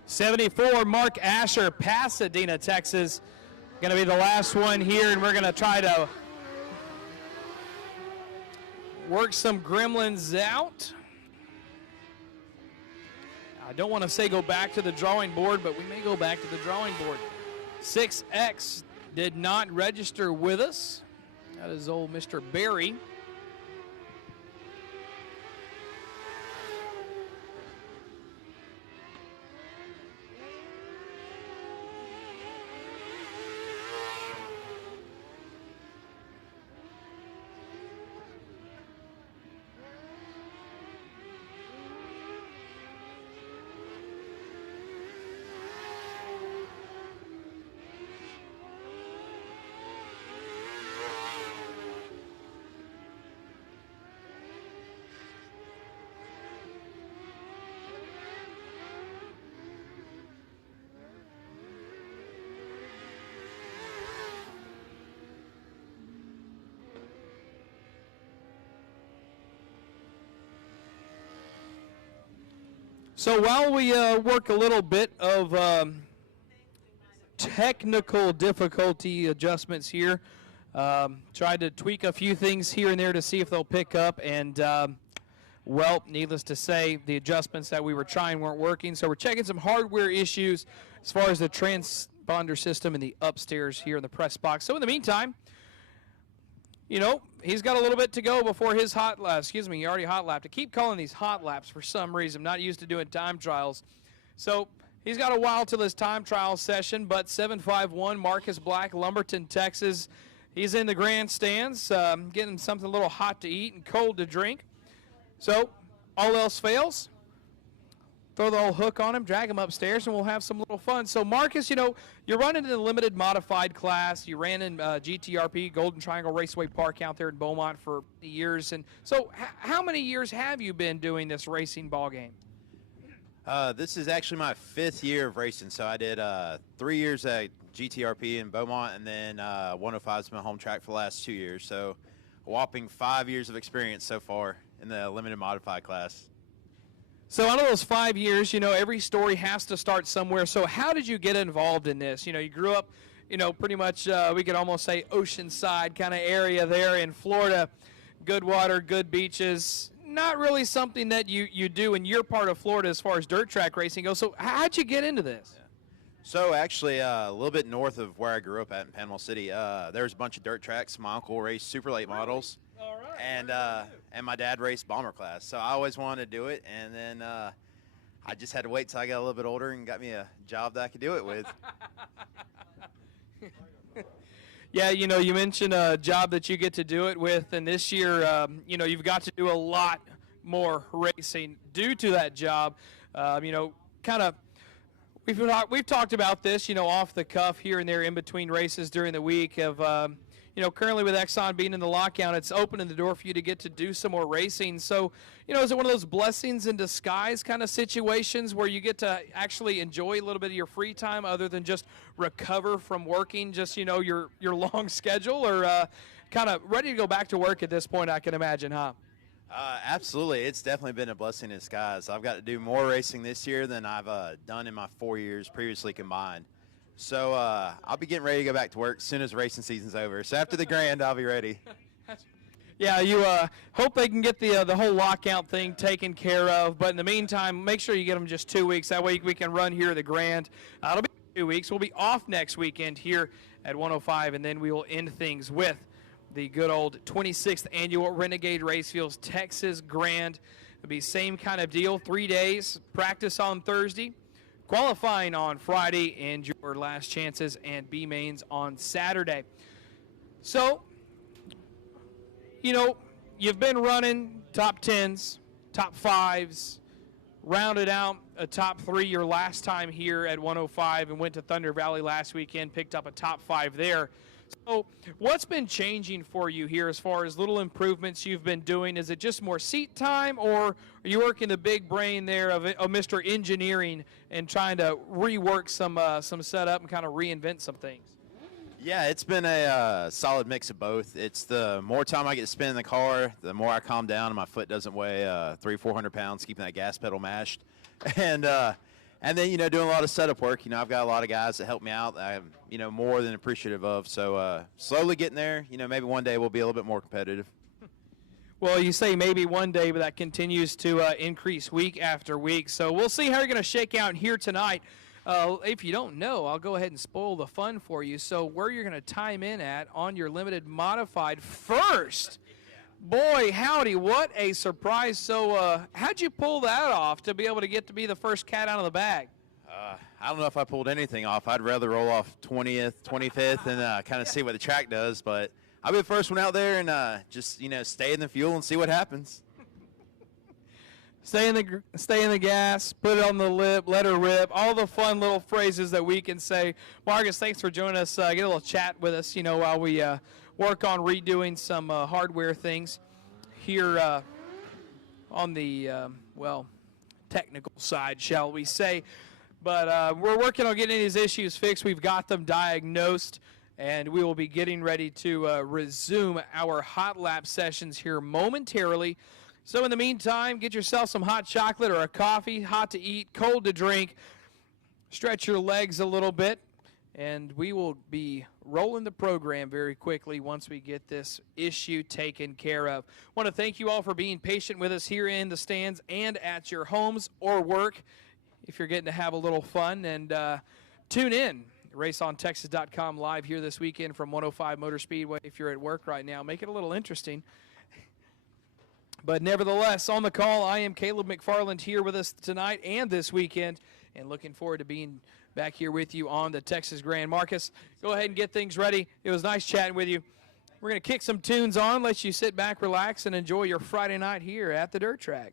'74 Mark Asher, Pasadena, Texas. Going to be the last one here, and we're going to try to work some gremlins out. I don't want to say go back to the drawing board, but we may go back to the drawing board. 6X did not register with us. That is old Mr. Barry. So while we work a little bit of technical difficulty adjustments here, tried to tweak a few things here and there to see if they'll pick up, and Well, needless to say, the adjustments that we were trying weren't working, so we're checking some hardware issues as far as the transponder system in the upstairs here in the press box. So in the meantime, you know, he's got a little bit to go before his he already hot lapped. I keep calling these hot laps for some reason. I'm not used to doing time trials. So he's got a while till his time trial session, but 751 Marcus Black, Lumberton, Texas. He's in the grandstands, getting something a little hot to eat and cold to drink. So all else fails, throw the old hook on him, drag him upstairs, and we'll have some little fun. So, Marcus, you know, you're running in the limited modified class. You ran in GTRP, Golden Triangle Raceway Park out there in Beaumont for years. And so how many years have you been doing this racing ball game? This is actually my 5th year of racing. So I did 3 years at GTRP in Beaumont, and then 105 is my home track for the last 2 years. So a whopping 5 years of experience so far in the limited modified class. So out of those 5 years, you know, every story has to start somewhere. So how did you get involved in this? You know, you grew up, you know, pretty much, we could almost say oceanside kind of area there in Florida. Good water, good beaches. Not really something that you do in your part of Florida as far as dirt track racing goes. So how'd you get into this? Yeah. So actually, a little bit north of where I grew up at in Panama City, there's a bunch of dirt tracks. My uncle raced super late models. All right. And my dad raced bomber class, so I always wanted to do it. And then I just had to wait till I got a little bit older and got me a job that I could do it with. Yeah, you know, you mentioned a job that you get to do it with, and this year, you know, you've got to do a lot more racing due to that job. You know, kind of, we've talked about this, you know, off the cuff here and there in between races during the week of, you know, currently with Exxon being in the lockout, it's opening the door for you to get to do some more racing. So, you know, is it one of those blessings in disguise kind of situations where you get to actually enjoy a little bit of your free time other than just recover from working, just, you know, your long schedule, or kind of ready to go back to work at this point, I can imagine, huh? Absolutely. It's definitely been a blessing in disguise. I've got to do more racing this year than I've done in my 4 years previously combined. So I'll be getting ready to go back to work as soon as racing season's over. So after the Grand, I'll be ready. Yeah, you hope they can get the whole lockout thing taken care of. But in the meantime, make sure you get them just 2 weeks. That way we can run here at the Grand. It'll be 2 weeks. We'll be off next weekend here at 105, and then we will end things with the good old 26th Annual Renegade Racefields Texas Grand. It'll be same kind of deal, 3 days, practice on Thursday, qualifying on Friday, and your last chances and B-mains on Saturday. So, you know, you've been running top 10s, top 5s, rounded out a top 3 your last time here at 105 and went to Thunder Valley last weekend, picked up a top 5 there. So what's been changing for you here as far as little improvements you've been doing? Is it just more seat time, or are you working the big brain there of Mr. Engineering and trying to rework some setup and kind of reinvent some things? Yeah, it's been a solid mix of both. It's the more time I get to spend in the car, the more I calm down and my foot doesn't weigh 300-400 pounds, keeping that gas pedal mashed. And then, you know, doing a lot of setup work. You know, I've got a lot of guys that help me out that I'm, you know, more than appreciative of. So slowly getting there. You know, maybe one day we'll be a little bit more competitive. Well, you say maybe one day, but that continues to increase week after week. So we'll see how you're going to shake out here tonight. If you don't know, I'll go ahead and spoil the fun for you. So where you're going to time in at on your limited modified first. Boy, howdy, what a surprise. So how'd you pull that off to be able to get to be the first cat out of the bag? I don't know if I pulled anything off. I'd rather roll off 20th, 25th, and kind of see what the track does. But I'll be the first one out there and just, you know, stay in the fuel and see what happens. Stay in the gas, put it on the lip, let her rip, all the fun little phrases that we can say. Marcus, thanks for joining us. Get a little chat with us, you know, while we work on redoing some hardware things here on the, well, technical side, shall we say. But we're working on getting these issues fixed. We've got them diagnosed, and we will be getting ready to resume our hot lap sessions here momentarily. So in the meantime, get yourself some hot chocolate or a coffee, hot to eat, cold to drink. Stretch your legs a little bit. and we will be rolling the program very quickly once we get this issue taken care of. Want to thank you all for being patient with us here in the stands and at your homes or work if you're getting to have a little fun. And tune in, raceontexas.com live here this weekend from 105 Motor Speedway. If you're at work right now, make it a little interesting. But nevertheless, on the call, I am Caleb McFarland here with us tonight and this weekend, and looking forward to being back here with you on the Texas Grand. Marcus, go ahead and get things ready. It was nice chatting with you. We're going to kick some tunes on, let you sit back, relax, and enjoy your Friday night here at the dirt track.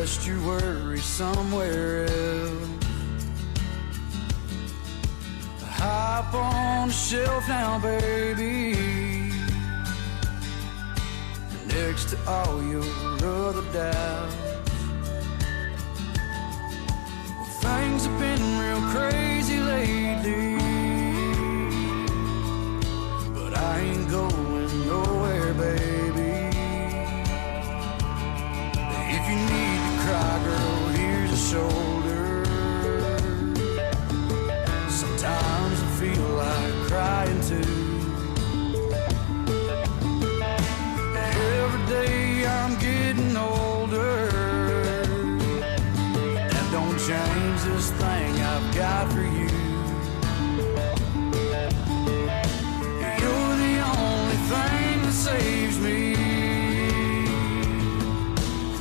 Rest your worries somewhere else. Hop on the shelf now, baby, next to all your other doubts. Well, things have been real crazy lately, but I ain't going nowhere, baby. If you need to cry, girl, here's a shoulder. Sometimes I feel like crying too. Every day I'm getting older. That don't change this thing I've got for you. You're the only thing that saves me.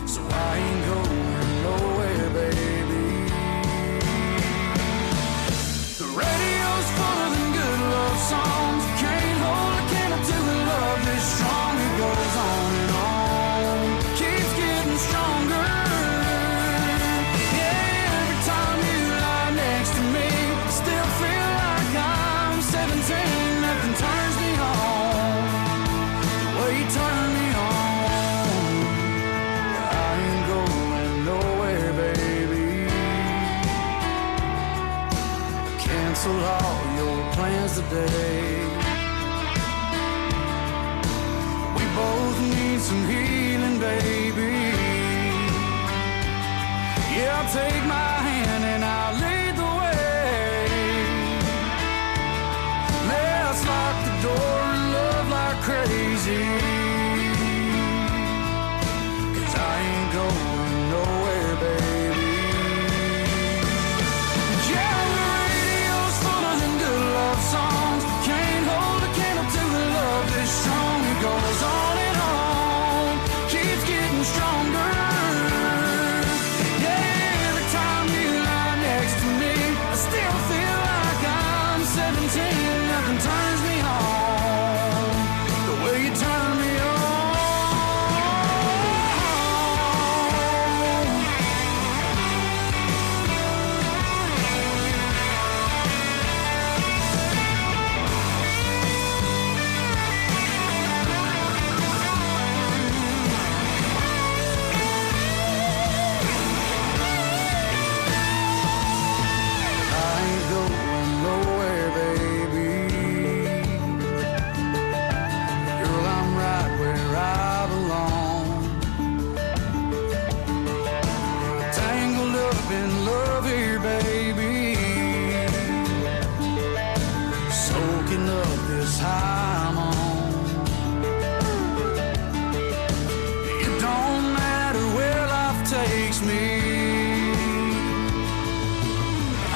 So I ain't going nowhere, baby. The radio's full of them good love songs. You can't hold a candle to the love this strong. It goes on and on, keeps getting stronger. Yeah, every time you lie next to me, I still feel like I'm 17. Nothing turns me on the way you turn me on. I ain't going nowhere, baby. Cancel all your plans today. We both need some healing, baby. Yeah, I'll take my hand and I'll lead the way. Let's lock the door and love like crazy. 'Cause I ain't going nowhere, baby.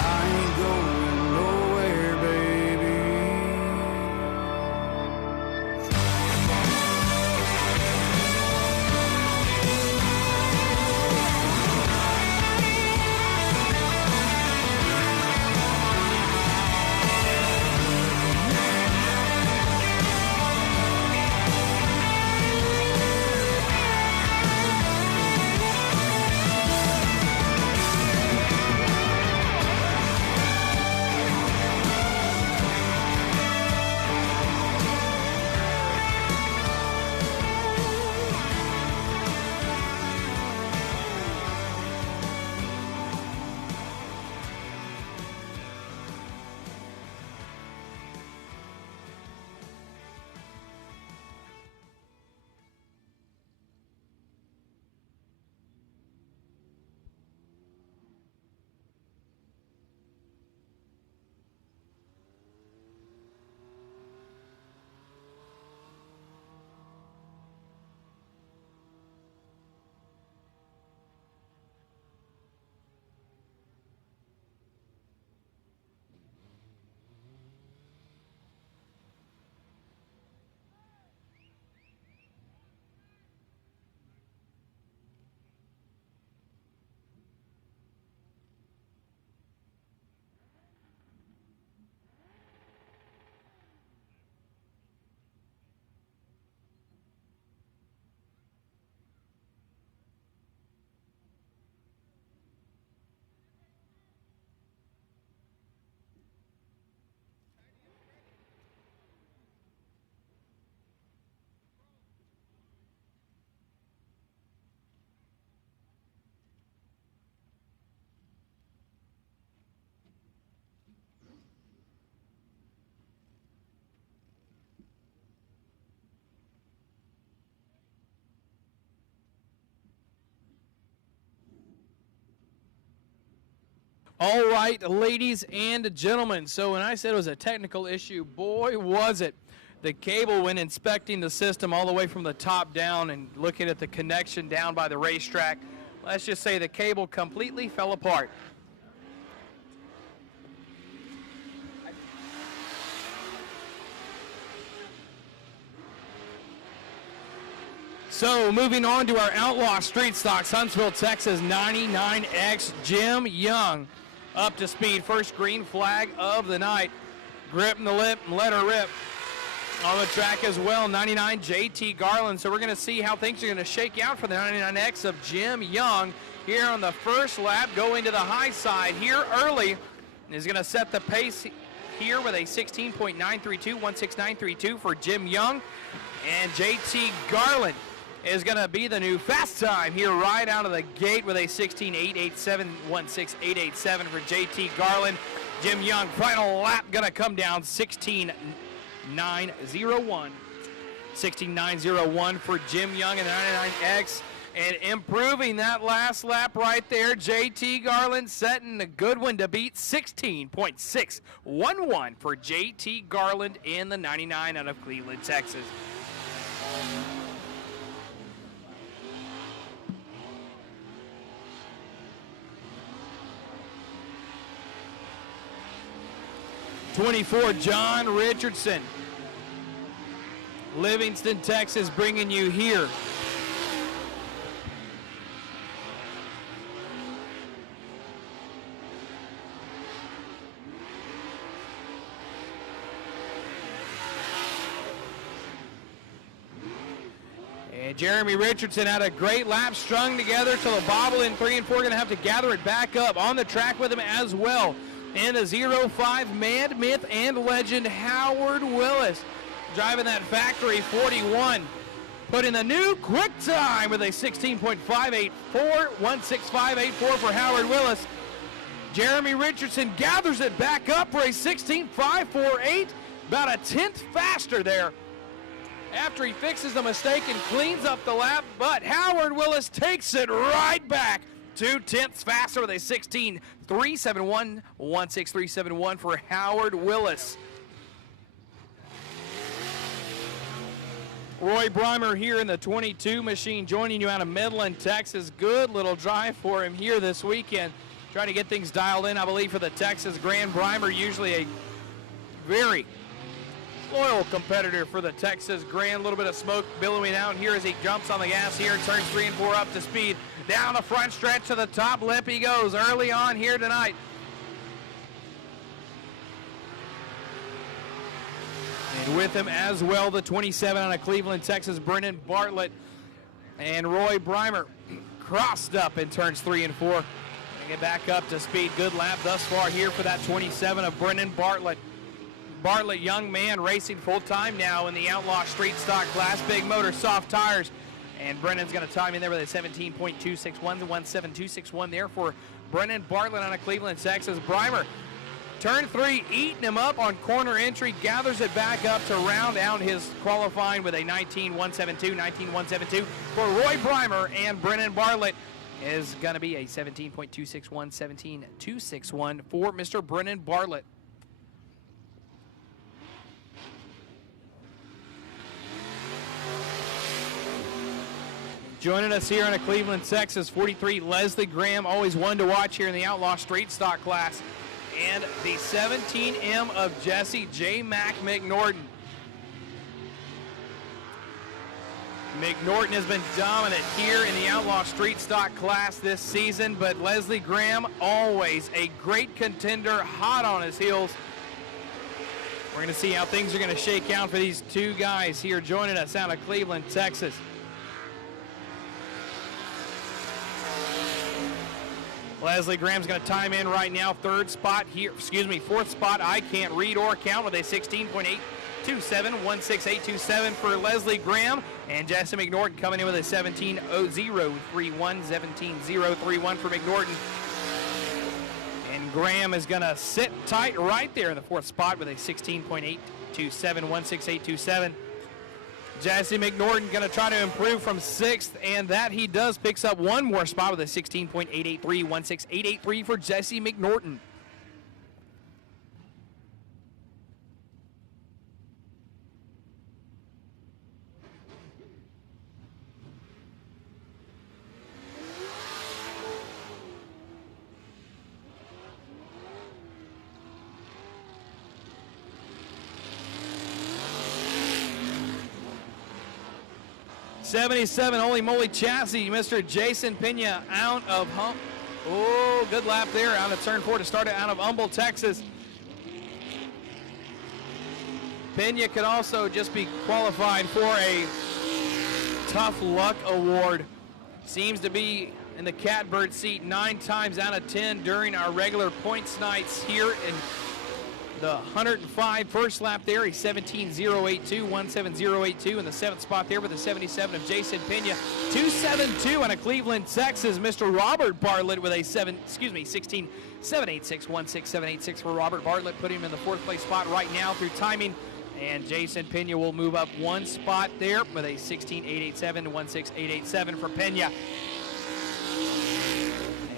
I ain't going nowhere, baby. All right, ladies and gentlemen, so when I said it was a technical issue, boy, was it. The cable, when inspecting the system all the way from the top down and looking at the connection down by the racetrack, let's just say the cable completely fell apart. So moving on to our Outlaw Street Stocks, Huntsville, Texas, 99X Jim Young. Up to speed, first green flag of the night. Gripping the lip and let her rip. On the track as well, 99 JT Garland. So we're going to see how things are going to shake out for the 99X of Jim Young here on the first lap. Going to the high side here early. Is going to set the pace here with a 16.932, 16932 for Jim Young. And JT Garland is going to be the new fast time here right out of the gate with a 16.887, 16887 for JT Garland. Jim Young, final lap, going to come down 16.901. 16.901 for Jim Young and the 99X. And improving that last lap right there, JT Garland setting a good one to beat 16.611 for JT Garland in the 99 out of Cleveland, Texas. '24, John Richardson. Livingston, Texas, bringing you here. And Jeremy Richardson had a great lap, strung together till the bobble in 3 and 4. Going to have to gather it back up. On the track with him as well. And a 05 Mad Myth and legend Howard Willis. Driving that factory 41. Putting the new quick time with a 16.584, 16584 for Howard Willis. Jeremy Richardson gathers it back up for a 16.548. About a tenth faster there. After he fixes the mistake and cleans up the lap, but Howard Willis takes it right back. 2 tenths faster with a 16.371, 16371 for Howard Willis. Roy Breimer here in the 22 machine, joining you out of Midland, Texas. Good little drive for him here this weekend. trying to get things dialed in, I believe, for the Texas Grand. Breimer, usually a very loyal competitor for the Texas Grand. A little bit of smoke billowing out here as he jumps on the gas here, turns 3 and 4 up to speed. Down the front stretch to the top lip he goes early on here tonight. And with him as well, the 27 out of Cleveland, Texas, Brennan Bartlett. And Roy Breimer crossed up in turns 3 and 4. Bring it back up to speed. Good lap thus far here for that 27 of Brennan Bartlett. Bartlett, young man, racing full-time now in the Outlaw Street Stock class. Big motor, soft tires. And Brennan's going to time in there with a 17.261, 17261 there for Brennan Bartlett out of Cleveland, Texas. Breimer, turn 3, eating him up on corner entry, gathers it back up to round out his qualifying with a 19.172, 19.172 for Roy Breimer, and Brennan Bartlett is going to be a 17.261, 17.261 for Mr. Brennan Bartlett. Joining us here in a Cleveland, Texas, 43, Leslie Graham, always one to watch here in the Outlaw Street Stock class. And the 17M of Jesse J. Mack McNorton. McNorton has been dominant here in the Outlaw Street Stock class this season, but Leslie Graham, always a great contender, hot on his heels. We're going to see how things are going to shake out for these two guys here joining us out of Cleveland, Texas. Leslie Graham's going to time in right now, fourth spot. I can't read or count with a 16.827, 16827 for Leslie Graham. And Jesse McNorton coming in with a 17.031, 17.031 for McNorton. And Graham is going to sit tight right there in the fourth spot with a 16.827, 16827. Jesse McNorton going to try to improve from 6th, and that he does. Picks up one more spot with a 16.883, 16883 for Jesse McNorton. '77 Holy Moly Chassis, Mr. Jason Pena out of good lap there out of turn 4 to start it out of Humble, Texas. Pena could also just be qualified for a Tough Luck Award. Seems to be in the catbird seat 9 times out of 10 during our regular points nights here in the Hunert-N-5 first lap there, a 17.082, 17082 in the 7th spot there with the 77 of Jason Pena. 272 on a Cleveland, Texas, Mr. Robert Bartlett with a 16.786, 16786 for Robert Bartlett, putting him in the 4th place spot right now through timing. And Jason Pena will move up 1 spot there with a 16.887, 16887 for Pena.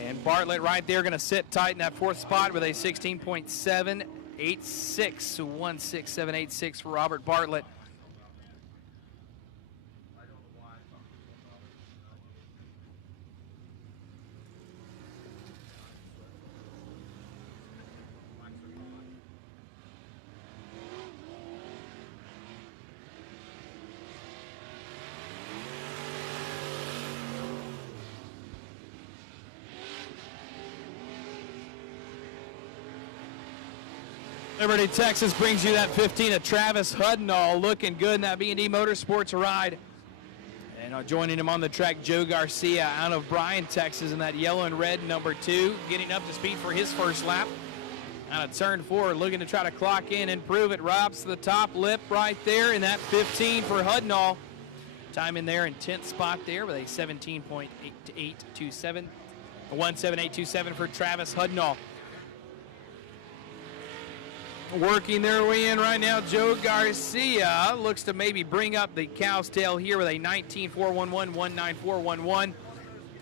And Bartlett right there going to sit tight in that 4th spot with a 16.786, 16786 for Robert Bartlett. Liberty, Texas brings you that 15 of Travis Hudnall, looking good in that B&D Motorsports ride. And joining him on the track, Joe Garcia out of Bryan, Texas, in that yellow and red number 2, getting up to speed for his first lap. Out of turn 4, looking to try to clock in and prove it. Robs to the top lip right there in that 15 for Hudnall. Time in there in 10th spot there with a 17.827, 17827 for Travis Hudnall. Working their way in right now, Joe Garcia looks to maybe bring up the cow's tail here with a 19.411, 19411.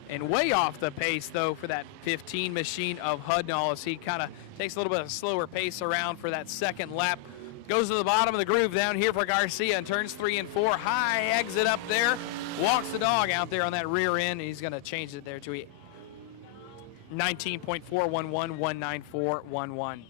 And way off the pace, though, for that 15 machine of Hudnall as he kind of takes a little bit of slower pace around for that second lap. Goes to the bottom of the groove down here for Garcia and turns 3 and 4. High exit up there. Walks the dog out there on that rear end. And he's going to change it there to a 19.411, 19411.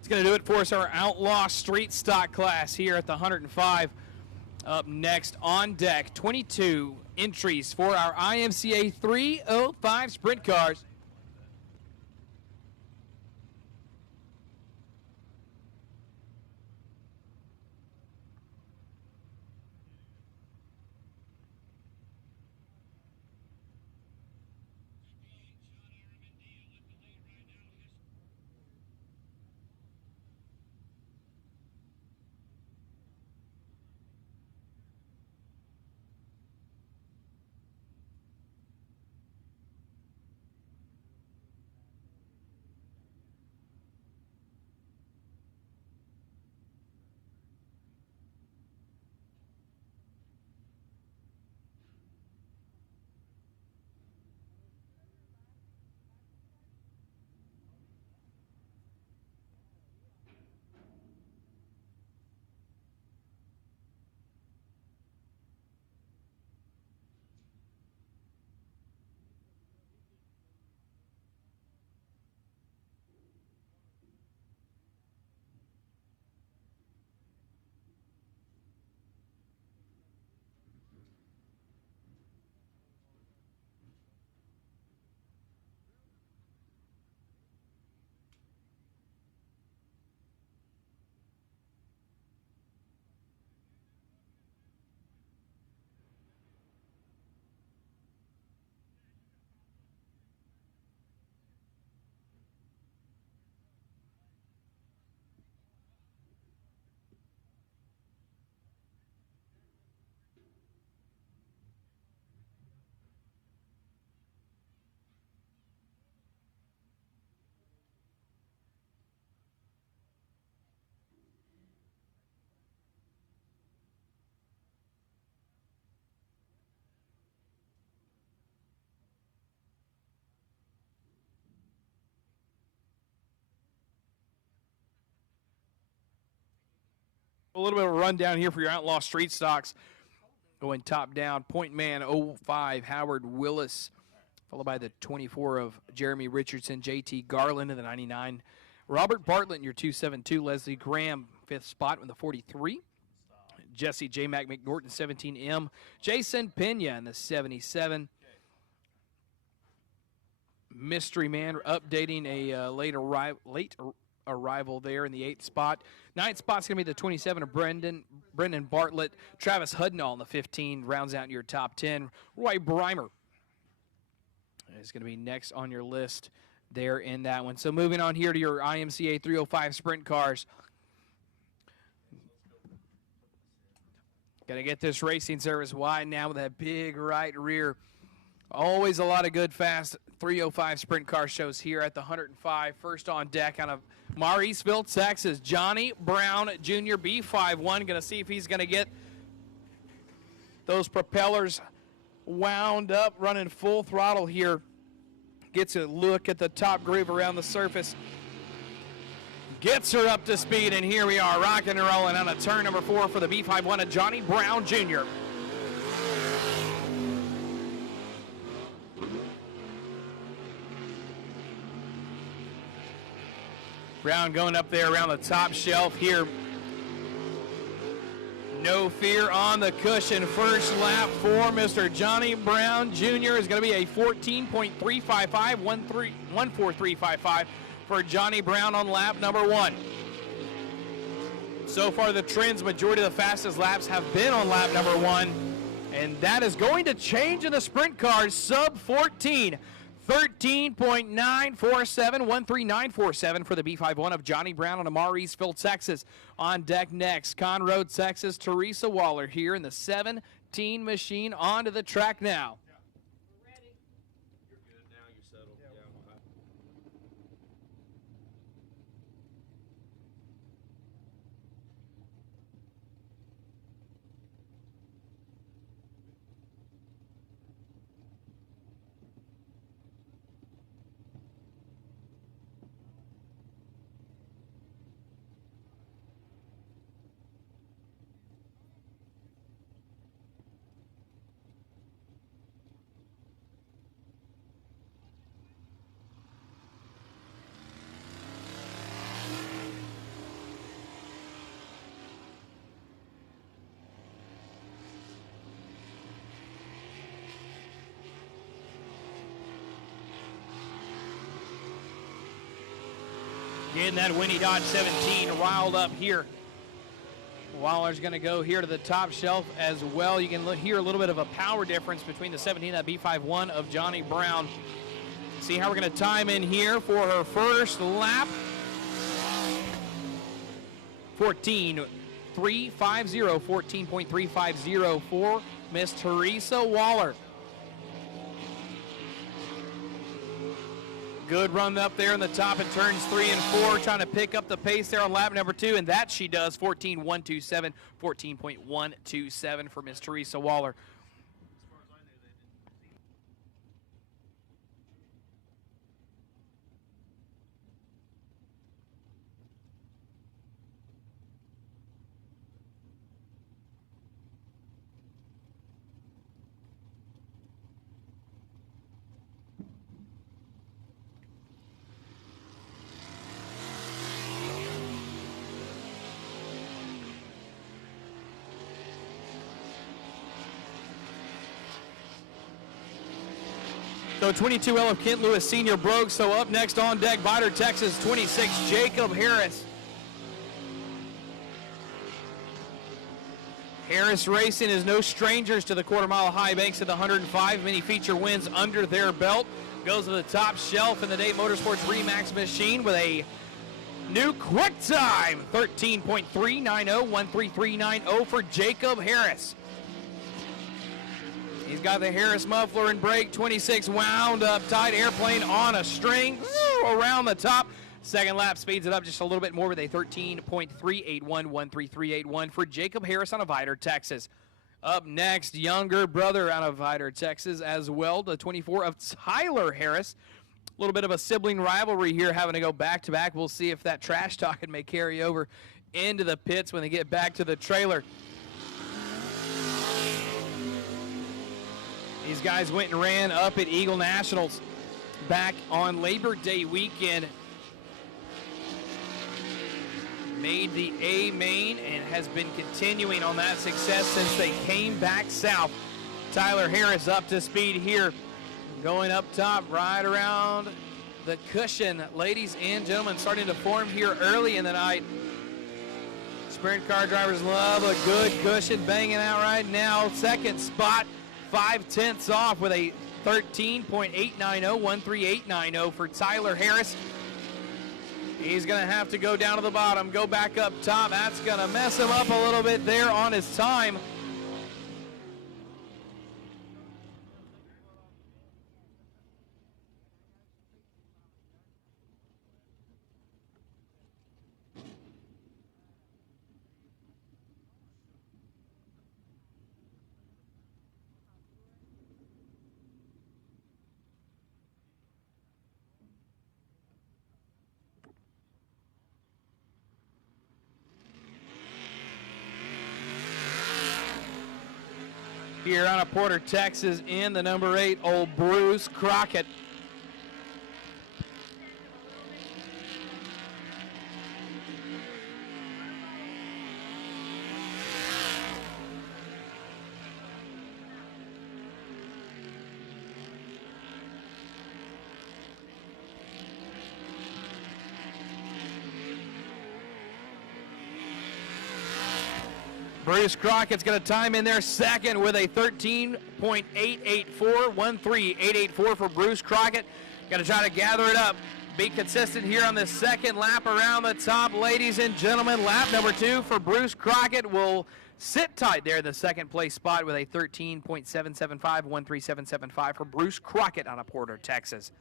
It's going to do it for us, our Outlaw Street Stock class here at the 105. Up next on deck, 22 entries for our IMCA 305 sprint cars. A little bit of a rundown here for your Outlaw Street Stocks. Going top down, point man 05, Howard Willis, followed by the 24 of Jeremy Richardson, JT Garland in the 99. Robert Bartlett in your 272, Leslie Graham, 5th spot with the 43. Jesse J. Mac McNorton, 17M. Jason Pena in the 77. Mystery Man updating a late arrival there in the 8th spot. 9th spot's going to be the 27 of Brendan Bartlett. Travis Hudnall in the 15 rounds out your top 10. Roy Breimer is going to be next on your list there in that one. So moving on here to your IMCA 305 sprint cars. Got to get this racing service wide now with that big right rear. Always a lot of good, fast 305 sprint car shows here at the 105. First on deck out of Mauriceville, Texas, Johnny Brown Jr. B51. Going to see if he's going to get those propellers wound up, running full throttle here. Gets a look at the top groove around the surface. Gets her up to speed, and here we are, rocking and rolling on a turn number 4 for the B51 of Johnny Brown Jr. Brown going up there around the top shelf here. No fear on the cushion. First lap for Mr. Johnny Brown Jr. is going to be a 14.355, 14355 for Johnny Brown on lap number 1. So far, the trends, majority of the fastest laps have been on lap number 1, and that is going to change in the sprint cars. Sub 14, 13.947, 13947 for the B51 of Johnny Brown on Amarisville, Texas. On deck next, Conroe, Texas, Teresa Waller here in the 17 machine onto the track now. Ready. You're good now. You're settled. Yeah. Getting that Winnie Dodge 17 riled up here. Waller's going to go here to the top shelf as well. You can hear a little bit of a power difference between the 17 and that B51 of Johnny Brown. See how we're going to time in here for her first lap. 14.350, 14.350 for Miss Teresa Waller. Good run up there in the top in turns 3 and 4, trying to pick up the pace there on lap number 2, and that she does. 14.127, 14.127 for Miss Teresa Waller. So 22L of Kent Lewis Sr. broke. So up next on deck, Vidor, Texas, 26, Jacob Harris. Harris Racing is no strangers to the quarter-mile high banks of the 105. Many feature wins under their belt. Goes to the top shelf in the Date Motorsports Remax machine with a new quick time, 13.390, 13390 for Jacob Harris. He's got the Harris muffler and brake, 26 wound up tight, airplane on a string, around the top. Second lap speeds it up just a little bit more with a 13.381, 13381 for Jacob Harris on a Vidor, Texas. Up next, younger brother out of Vidor, Texas as well, the 24 of Tyler Harris. A little bit of a sibling rivalry here, having to go back-to-back. We'll see if that trash talking may carry over into the pits when they get back to the trailer. These guys went and ran up at Eagle Nationals back on Labor Day weekend. Made the A main and has been continuing on that success since they came back south. Tyler Harris up to speed here. Going up top, right around the cushion. Ladies and gentlemen, starting to form here early in the night. Sprint car drivers love a good cushion banging out right now. Second spot, 5/10 off with a 13.890, 13890 for Tyler Harris. He's going to have to go down to the bottom, go back up top. That's going to mess him up a little bit there on his time. Here out of Porter, Texas, in the number 8, old Bruce Crockett. Bruce Crockett's going to time in there second with a 13.884, 13.884 for Bruce Crockett. Going to try to gather it up. Be consistent here on the second lap around the top, ladies and gentlemen. Lap number 2 for Bruce Crockett will sit tight there in the second place spot with a 13.775, 13775 for Bruce Crockett out of Porter, Texas.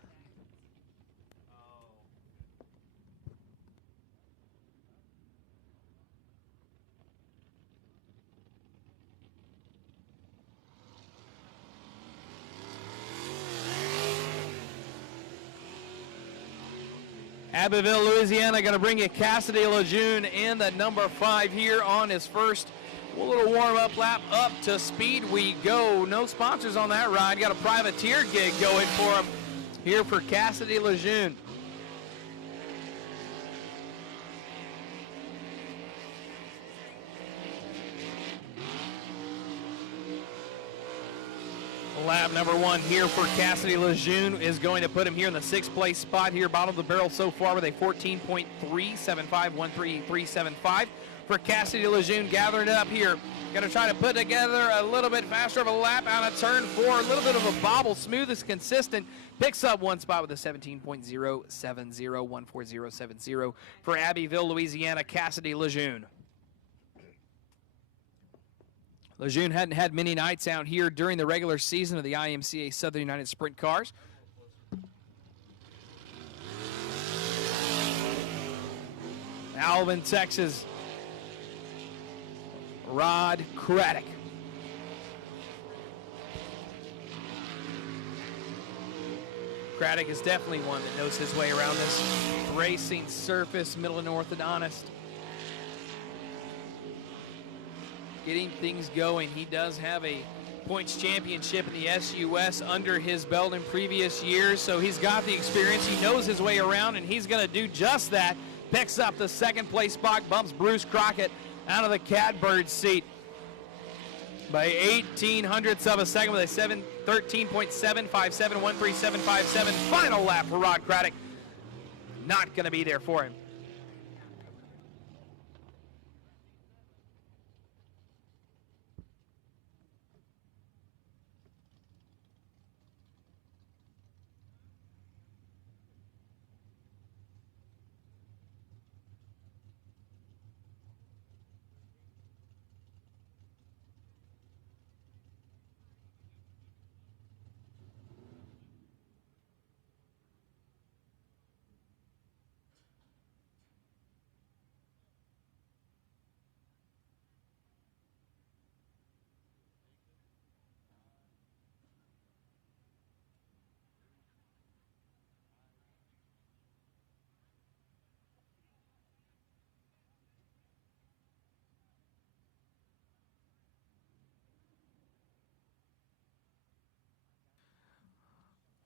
Abbeville, Louisiana, going to bring you Cassidy Lejeune in the number 5 here on his first little warm-up lap. Up to speed we go. No sponsors on that ride. Got a privateer gig going for him here for Cassidy Lejeune. Lap number 1 here for Cassidy Lejeune is going to put him here in the 6th place spot here, bottom of the barrel so far with a 14.375, 13375 for Cassidy Lejeune, gathering it up here. Going to try to put together a little bit faster of a lap out of turn 4, a little bit of a bobble, smooth as consistent. Picks up one spot with a 17.070, 14070 for Abbeville, Louisiana, Cassidy Lejeune. Lejeune hadn't had many nights out here during the regular season of the IMCA Southern United Sprint Cars. Alvin, Texas, Rod Craddock. Craddock is definitely one that knows his way around this racing surface, middle and orthodontist. Getting things going. He does have a points championship in the SUS under his belt in previous years, so he's got the experience. He knows his way around, and he's going to do just that. Picks up the 2nd place spot, bumps Bruce Crockett out of the catbird seat by 18 hundredths of a second with a 13.757, 13757. Final lap for Rod Craddock. Not going to be there for him.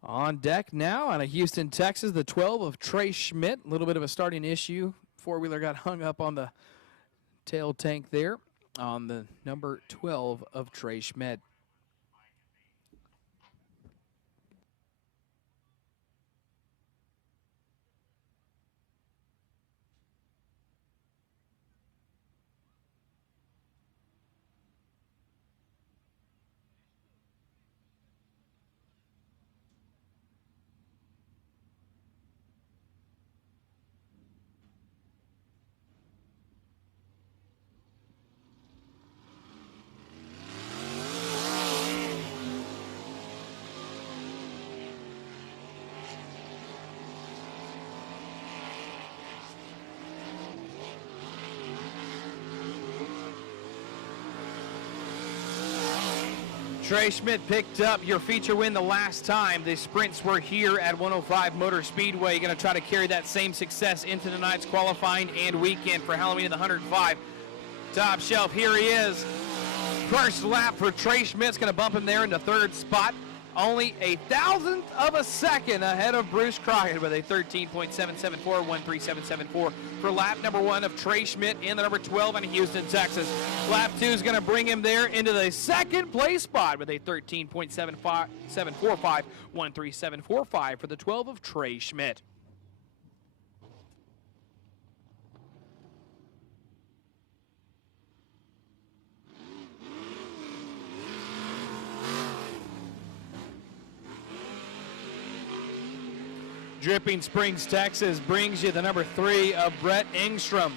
On deck now out of Houston, Texas, the 12 of Trey Schmidt. A little bit of a starting issue. Four-wheeler got hung up on the tail tank there on the number 12 of Trey Schmidt. Trey Schmidt picked up your feature win the last time the sprints were here at 105 Motor Speedway. Going to try to carry that same success into tonight's qualifying and weekend for Halloween in the 105. Top shelf, here he is. First lap for Trey Schmidt's going to bump him there into 3rd spot. Only a 1,000th of a second ahead of Bruce Crockett with a 13.774, 13774 for lap number 1 of Trey Schmidt in the number 12 in Houston, Texas. Lap 2 is going to bring him there into the 2nd place spot with a 13.745, 13745 for the 12 of Trey Schmidt. Dripping Springs, Texas brings you the number 3 of Brett Engstrom.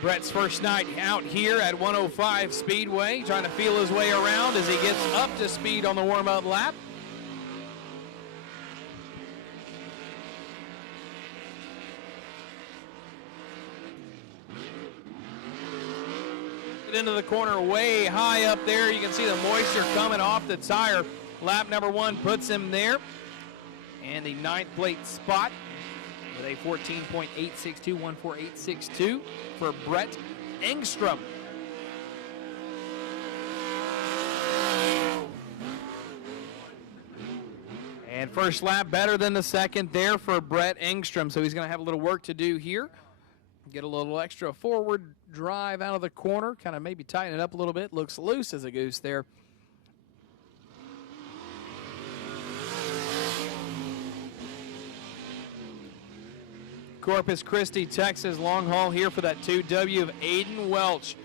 Brett's first night out here at 105 Speedway, trying to feel his way around as he gets up to speed on the warm-up lap. Into the corner way high up there. You can see the moisture coming off the tire. Lap number 1 puts him there. And the 9th plate spot with a 14.862, 14862 for Brett Engstrom. And first lap better than the second there for Brett Engstrom. So he's going to have a little work to do here. Get a little extra forward drive out of the corner, kind of maybe tighten it up a little bit. Looks loose as a goose there. Corpus Christi, Texas, long haul here for that 2W of Aiden Welch.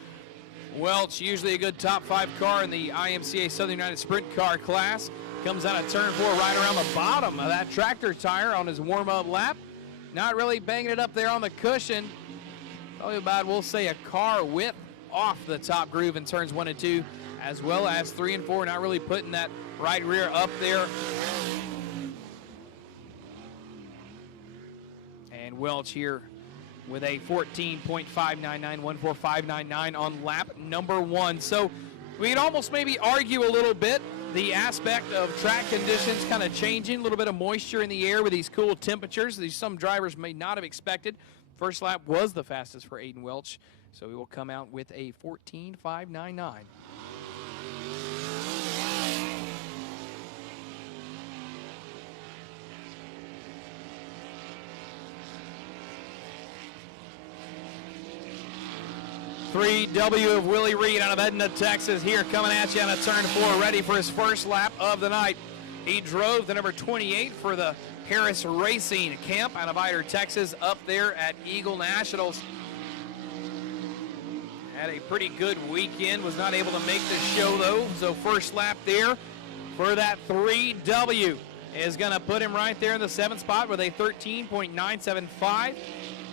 Welch, usually a good top 5 car in the IMCA Southern United Sprint Car class. Comes out of turn 4 right around the bottom of that tractor tire on his warm-up lap. Not really banging it up there on the cushion. Probably about, we'll say, a car width off the top groove in turns 1 and 2, as well as 3 and 4. Not really putting that right rear up there. And Welch here with a 14.599, 14599 on lap number 1. So we could almost maybe argue a little bit the aspect of track conditions kind of changing, a little bit of moisture in the air with these cool temperatures. These some drivers may not have expected. First lap was the fastest for Aiden Welch, so he will come out with a 14.599. W of Willie Reed out of Edna, Texas, here coming at you on a turn 4, ready for his first lap of the night. He drove the number 28 for the Harris Racing Camp out of Ider, Texas, up there at Eagle Nationals. Had a pretty good weekend, was not able to make the show though, so first lap there for that 3W is going to put him right there in the 7th spot with a 13.975.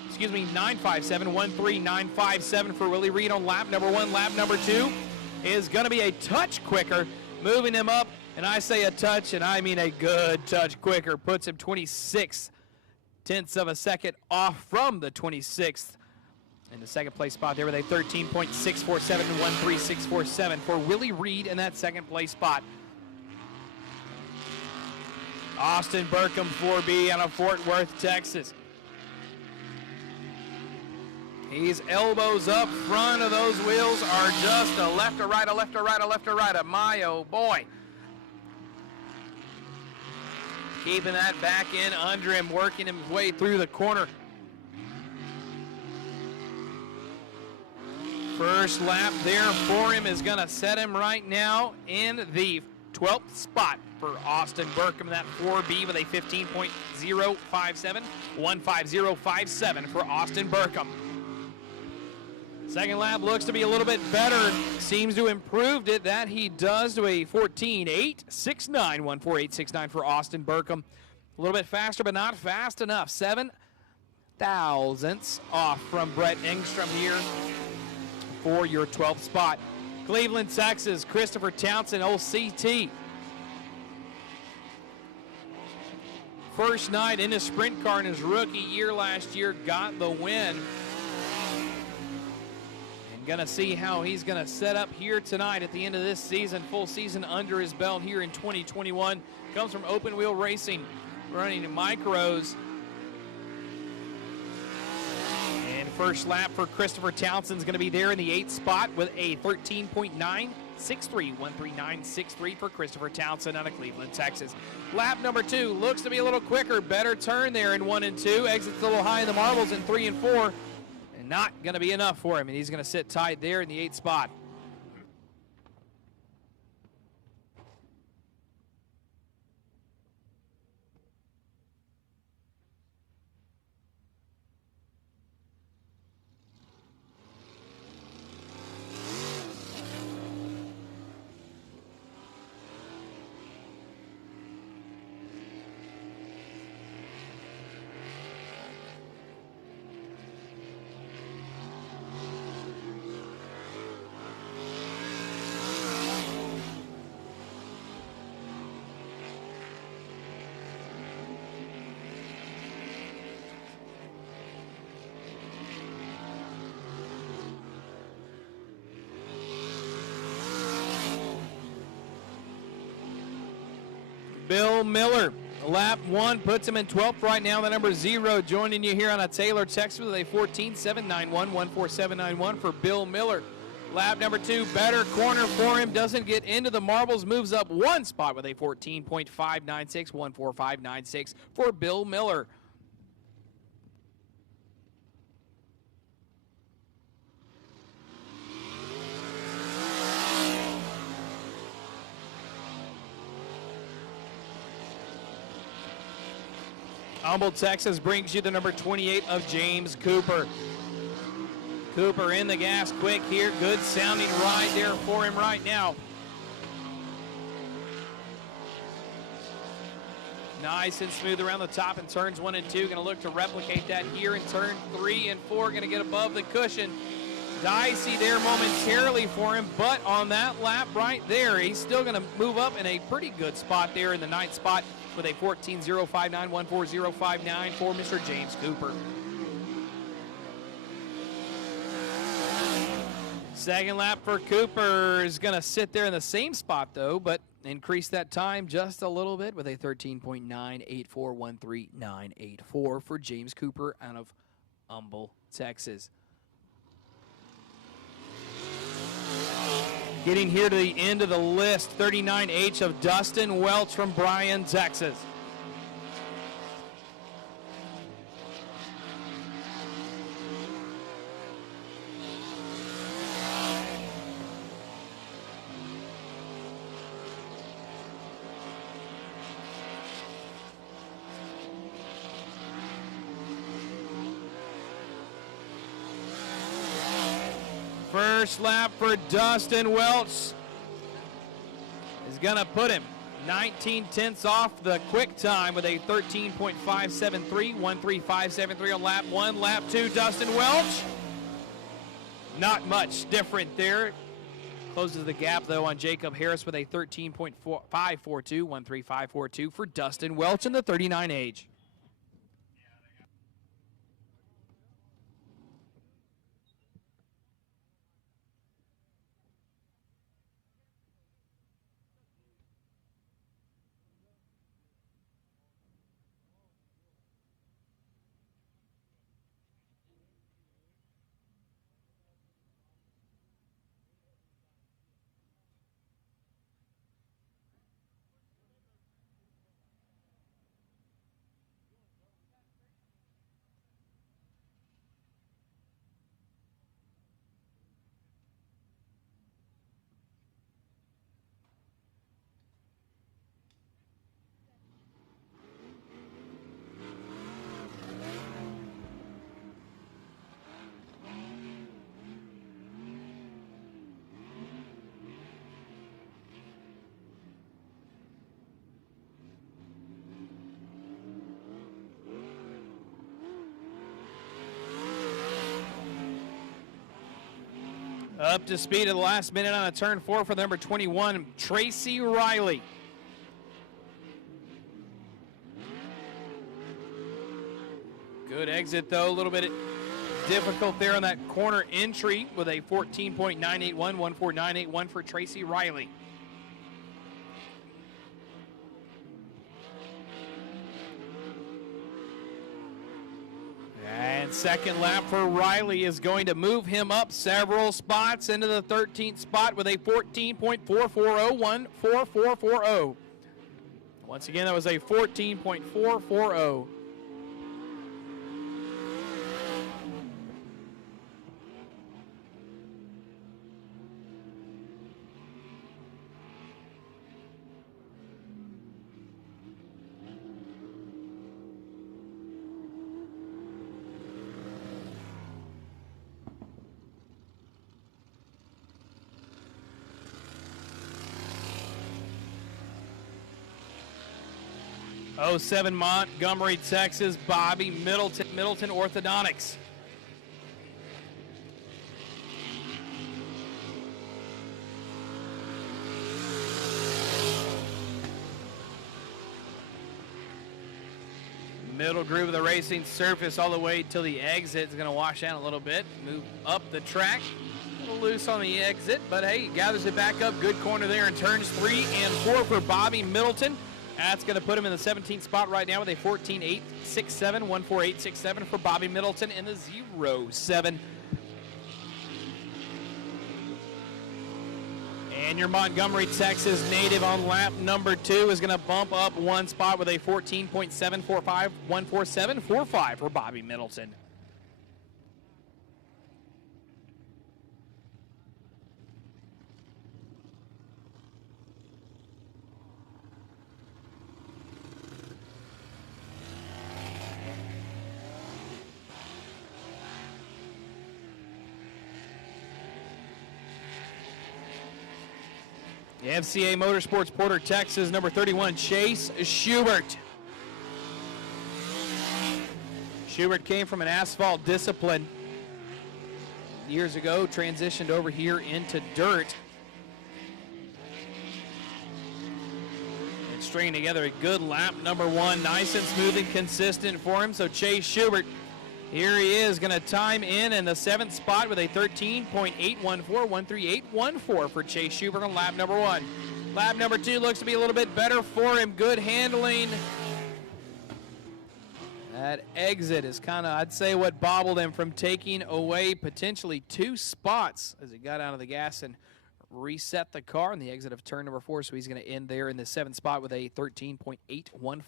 Excuse me, 957, 13957 for Willie Reed on lap number 1. Lap number 2 is going to be a touch quicker, moving him up, and I say a touch, and I mean a good touch quicker. Puts him 26 tenths of a second off from the 26th in the second place spot there with a 13.647, 13647 for Willie Reed in that second place spot. Austin Burkham 4B out of Fort Worth, Texas. He's elbows up front of those wheels are just a left or right, a left or right, a left or right. My, oh boy. Keeping that back in under him, working his way through the corner. First lap there for him is going to set him right now in the 12th spot for Austin Burkham, that 4B with a 15.057, 15057 for Austin Burkham. Second lap looks to be a little bit better. Seems to have improved it. That he does to a 14.869, 14869 for Austin Burkham. A little bit faster, but not fast enough. 7 thousandths off from Brett Engstrom here for your 12th spot. Cleveland, Texas, Christopher Townsend, OCT. First night in a sprint car in his rookie year last year, got the win. Gonna see how he's gonna set up here tonight at the end of this season. Full season under his belt here in 2021. Comes from open wheel racing, running in micros. And first lap for Christopher Townsend's gonna be there in the 8th spot with a 13.963, 13963 for Christopher Townsend out of Cleveland, Texas. Lap number 2 looks to be a little quicker, better turn there in 1 and 2. Exits a little high in the marbles in 3 and 4. Not going to be enough for him, and he's going to sit tight there in the 8th spot. Bill Miller. Lap 1 puts him in 12th right now. The number 0 joining you here on a Taylor text with a 14.791, for Bill Miller. Lap number 2, better corner for him. Doesn't get into the marbles. Moves up 1 spot with a 14.596 for Bill Miller. Humboldt, Texas brings you the number 28 of James Cooper. Cooper in the gas quick here. Good sounding ride there for him right now. Nice and smooth around the top in turns 1 and 2. Going to look to replicate that here in turn 3 and 4. Going to get above the cushion. Dicey there momentarily for him, but on that lap right there, he's still going to move up in a pretty good spot there in the 9th spot with a 14.059, 14059 for Mr. James Cooper. Second lap for Cooper is going to sit there in the same spot though, but increase that time just a little bit with a 13.984, for James Cooper out of Humboldt, Texas. Getting here to the end of the list, 39H of Dustin Welch from Bryan, Texas. First lap for Dustin Welch is going to put him 19/10 off the quick time with a 13.573, 13573 on lap 1. Lap 2, Dustin Welch. Not much different there. Closes the gap, though, on Jacob Harris with a 13.542, 13542 for Dustin Welch in the 39 age. Up to speed at the last minute on a turn 4 for the number 21, Tracy Riley. Good exit, though. A little bit difficult there on that corner entry with a 14.981, 14981 for Tracy Riley. And second lap for Riley is going to move him up several spots into the 13th spot with a 14.440, 14440. Once again, that was a 14.440. '07 Montgomery, Texas, Bobby Middleton Orthodontics. Middle groove of the racing surface all the way till the exit. It's going to wash out a little bit, move up the track. A little loose on the exit, but hey, gathers it back up. Good corner there in turns 3 and 4 for Bobby Middleton That's going to put him in the 17th spot right now with a 14.867, 148.67 for Bobby Middleton in the 0.7. And your Montgomery, Texas native on lap number 2 is going to bump up one spot with a 14.745, 147.45 for Bobby Middleton. The FCA Motorsports Porter, Texas, number 31, Chase Schubert. Schubert came from an asphalt discipline years ago, transitioned over here into dirt. And stringing together a good lap number 1, nice and smooth and consistent for him. So Chase Schubert, here he is, going to time in the 7th spot with a 13.814, 138.14 for Chase Schubert on lap number 1. Lap number 2 looks to be a little bit better for him. Good handling. That exit is kind of, I'd say, what bobbled him from taking away potentially 2 spots as he got out of the gas and reset the car in the exit of turn number 4. So he's going to end there in the 7th spot with a 13.814.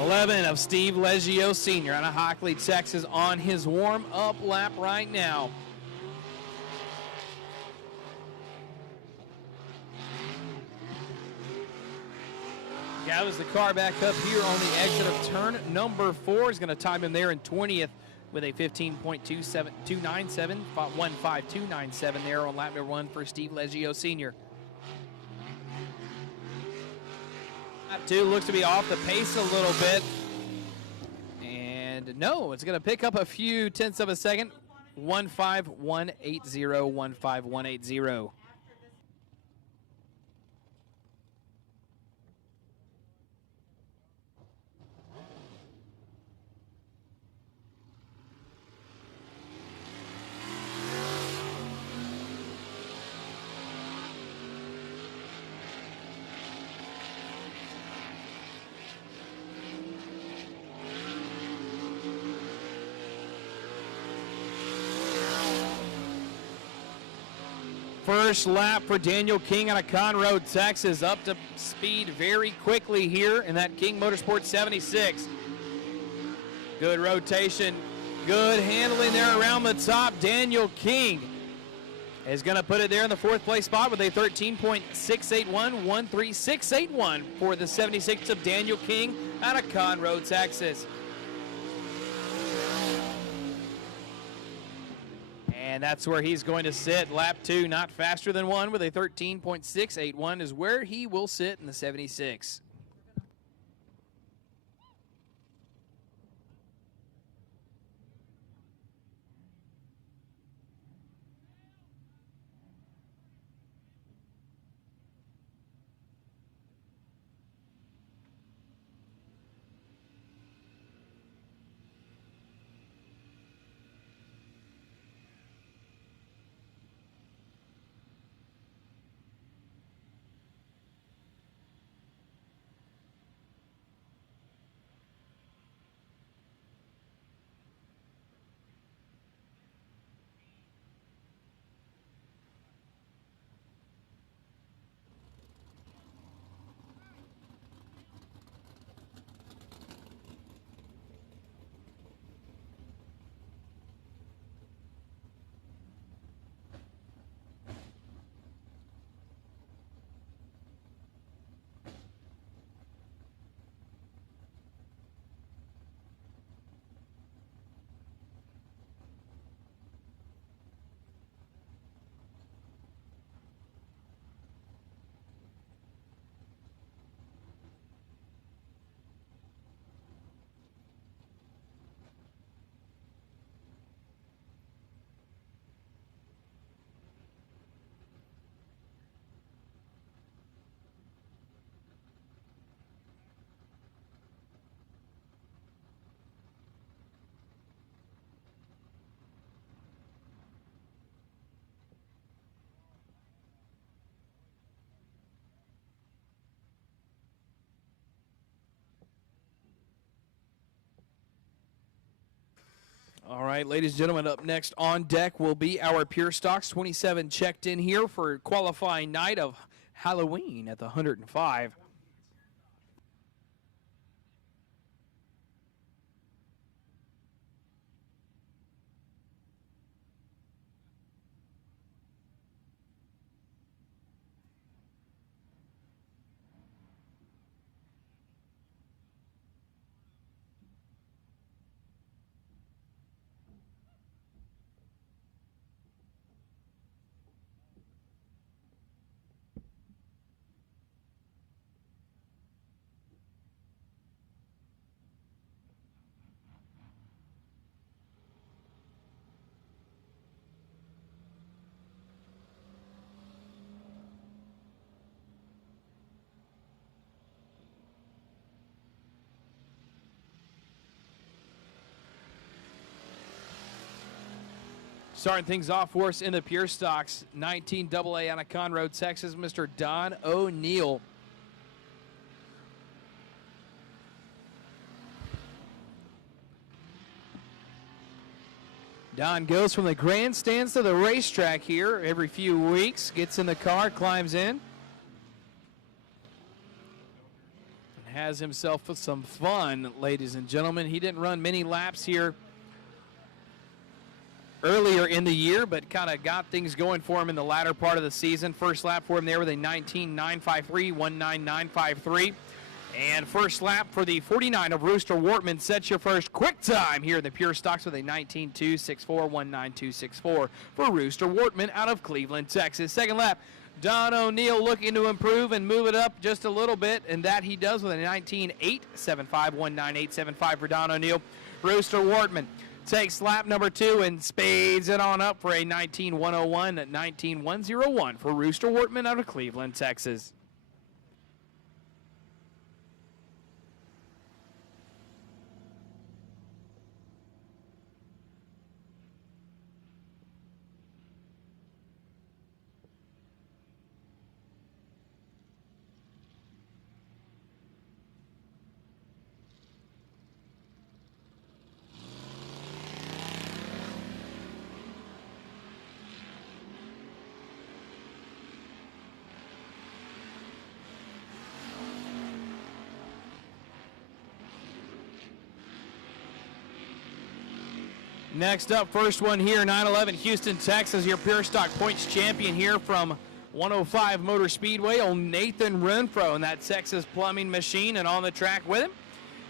11 of Steve Leggio Sr. out of Hockley, Texas on his warm-up lap right now. Gathers the car back up here on the exit of turn number 4. He's going to time him there in 20th with a 15.297, 15297 there on lap number 1 for Steve Leggio Sr. Lap 2 looks to be off the pace a little bit. And no, it's going to pick up a few tenths of a second. 15180, 15180. First lap for Daniel King out of Conroe, Texas, up to speed very quickly here in that King Motorsports 76. Good rotation, good handling there around the top. Daniel King is going to put it there in the 4th place spot with a 13.681, 13681 for the 76 of Daniel King out of Conroe, Texas. And that's where he's going to sit. Lap 2, not faster than 1 with a 13.681 is where he will sit in the 76. All right, ladies and gentlemen, up next on deck will be our Pure Stocks 27 checked in here for qualifying night of Halloween at the Hunert-N-5. Starting things off for us in the Pure Stocks, 19 AA out of Conroe, Texas, Mr. Don O'Neill. Don goes from the grandstands to the racetrack here every few weeks, gets in the car, climbs in, and has himself some fun, ladies and gentlemen. He didn't run many laps here earlier in the year, but kind of got things going for him in the latter part of the season. First lap for him there with a 19.953, 19953. And first lap for the 49 of Rooster Wortman sets your first quick time here in the Pure Stocks with a 19.264, 19264 for Rooster Wortman out of Cleveland, Texas. Second lap, Don O'Neill looking to improve and move it up just a little bit, and that he does with a 19.875, 19875 for Don O'Neill. Rooster Wortman takes lap number 2 and speeds it on up for a 19.101 at 19.101 for Rooster Wortman out of Cleveland, Texas. Next up, first one here, 911 Houston, Texas, your Pure Stock Points champion here from 105 Motor Speedway, old Nathan Renfro in that Texas plumbing machine, and on the track with him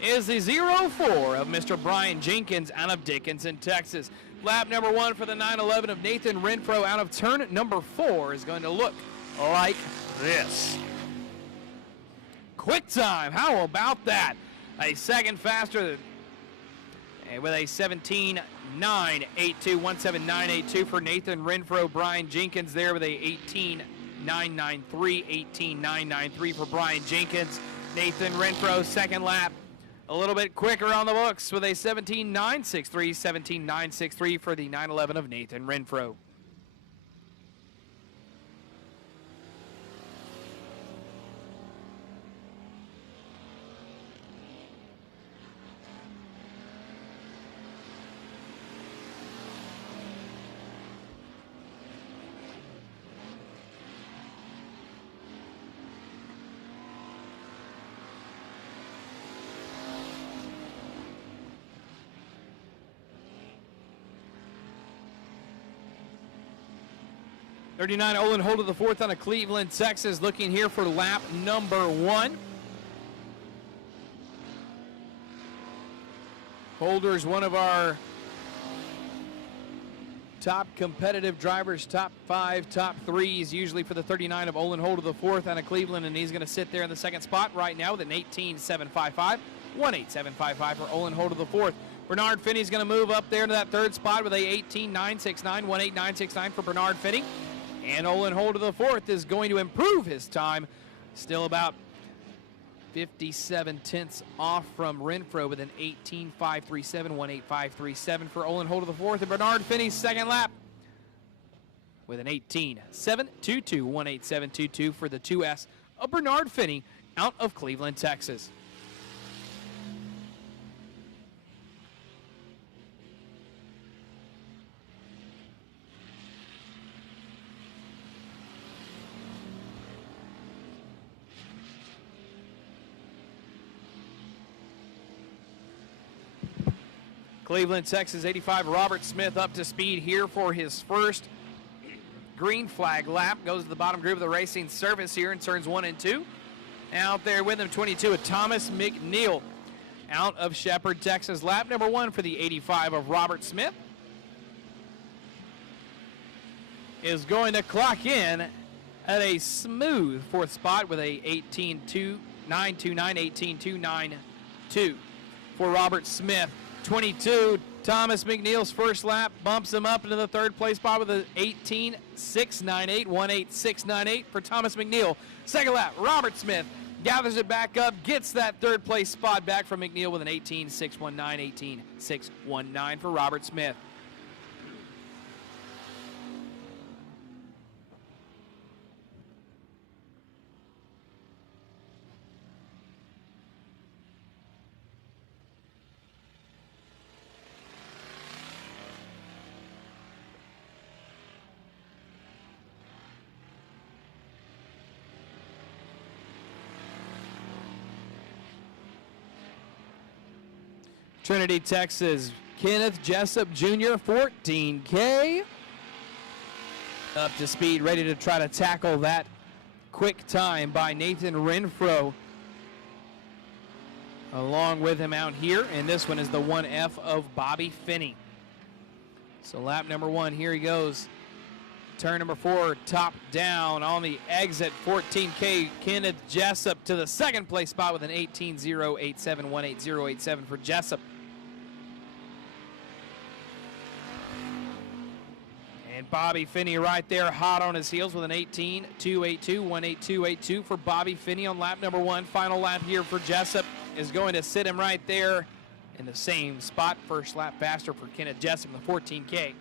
is the 04 of Mr. Brian Jenkins out of Dickinson, Texas. Lap number 1 for the 911 of Nathan Renfro out of turn number 4 is going to look like this. Quick time, how about that? A second faster with a 17.982, 17982 for Nathan Renfro. Brian Jenkins there with a 18.993, 18.993 for Brian Jenkins. Nathan Renfro, second lap, a little bit quicker on the books with a 17.963, 17.963 for the 911 of Nathan Renfro. '39 Olin Holder the fourth out of Cleveland, Texas, looking here for lap number 1. Holder's one of our top competitive drivers, top 5, top 3s, usually for the 39 of Olin Holder the fourth out of Cleveland, and he's going to sit there in the second spot right now with an 18.755, 18755 for Olin Holder the fourth. Bernard Finney's going to move up there to that third spot with a 18.969, 18969 for Bernard Finney. And Olin Holder the fourth is going to improve his time, still about 57 tenths off from Renfro with an 18.537, 18537 for Olin Holder the fourth. And Bernard Finney's second lap with an 18.722, 18722 for the 2S of Bernard Finney out of Cleveland, Texas. Cleveland, Texas 85, Robert Smith up to speed here for his first green flag lap. Goes to the bottom group of the racing service here in turns 1 and 2. Out there with him, 22, of Thomas McNeil out of Shepherd, Texas. Lap number 1 for the 85 of Robert Smith is going to clock in at a smooth 4th spot with a 18.2.929, 18.292 for Robert Smith. 22, Thomas McNeil's first lap bumps him up into the 3rd place spot with a 18.698, 18.698 for Thomas McNeil. 2nd lap, Robert Smith gathers it back up, gets that 3rd place spot back from McNeil with an 18.619, 18.619 for Robert Smith. Trinity, Texas, Kenneth Jessup Jr., 14K. Up to speed, ready to try to tackle that quick time by Nathan Renfro. Along with him out here, and this one is the 1F of Bobby Finney. So lap number 1, here he goes. Turn number 4, top down on the exit, 14K. Kenneth Jessup to the 2nd place spot with an 18.087, 18.087 for Jessup. And Bobby Finney right there hot on his heels with an 18.282, 18.282 for Bobby Finney on lap number 1. Final lap here for Jessup is going to sit him right there in the same spot. First lap faster for Kenneth Jessup, the 14K.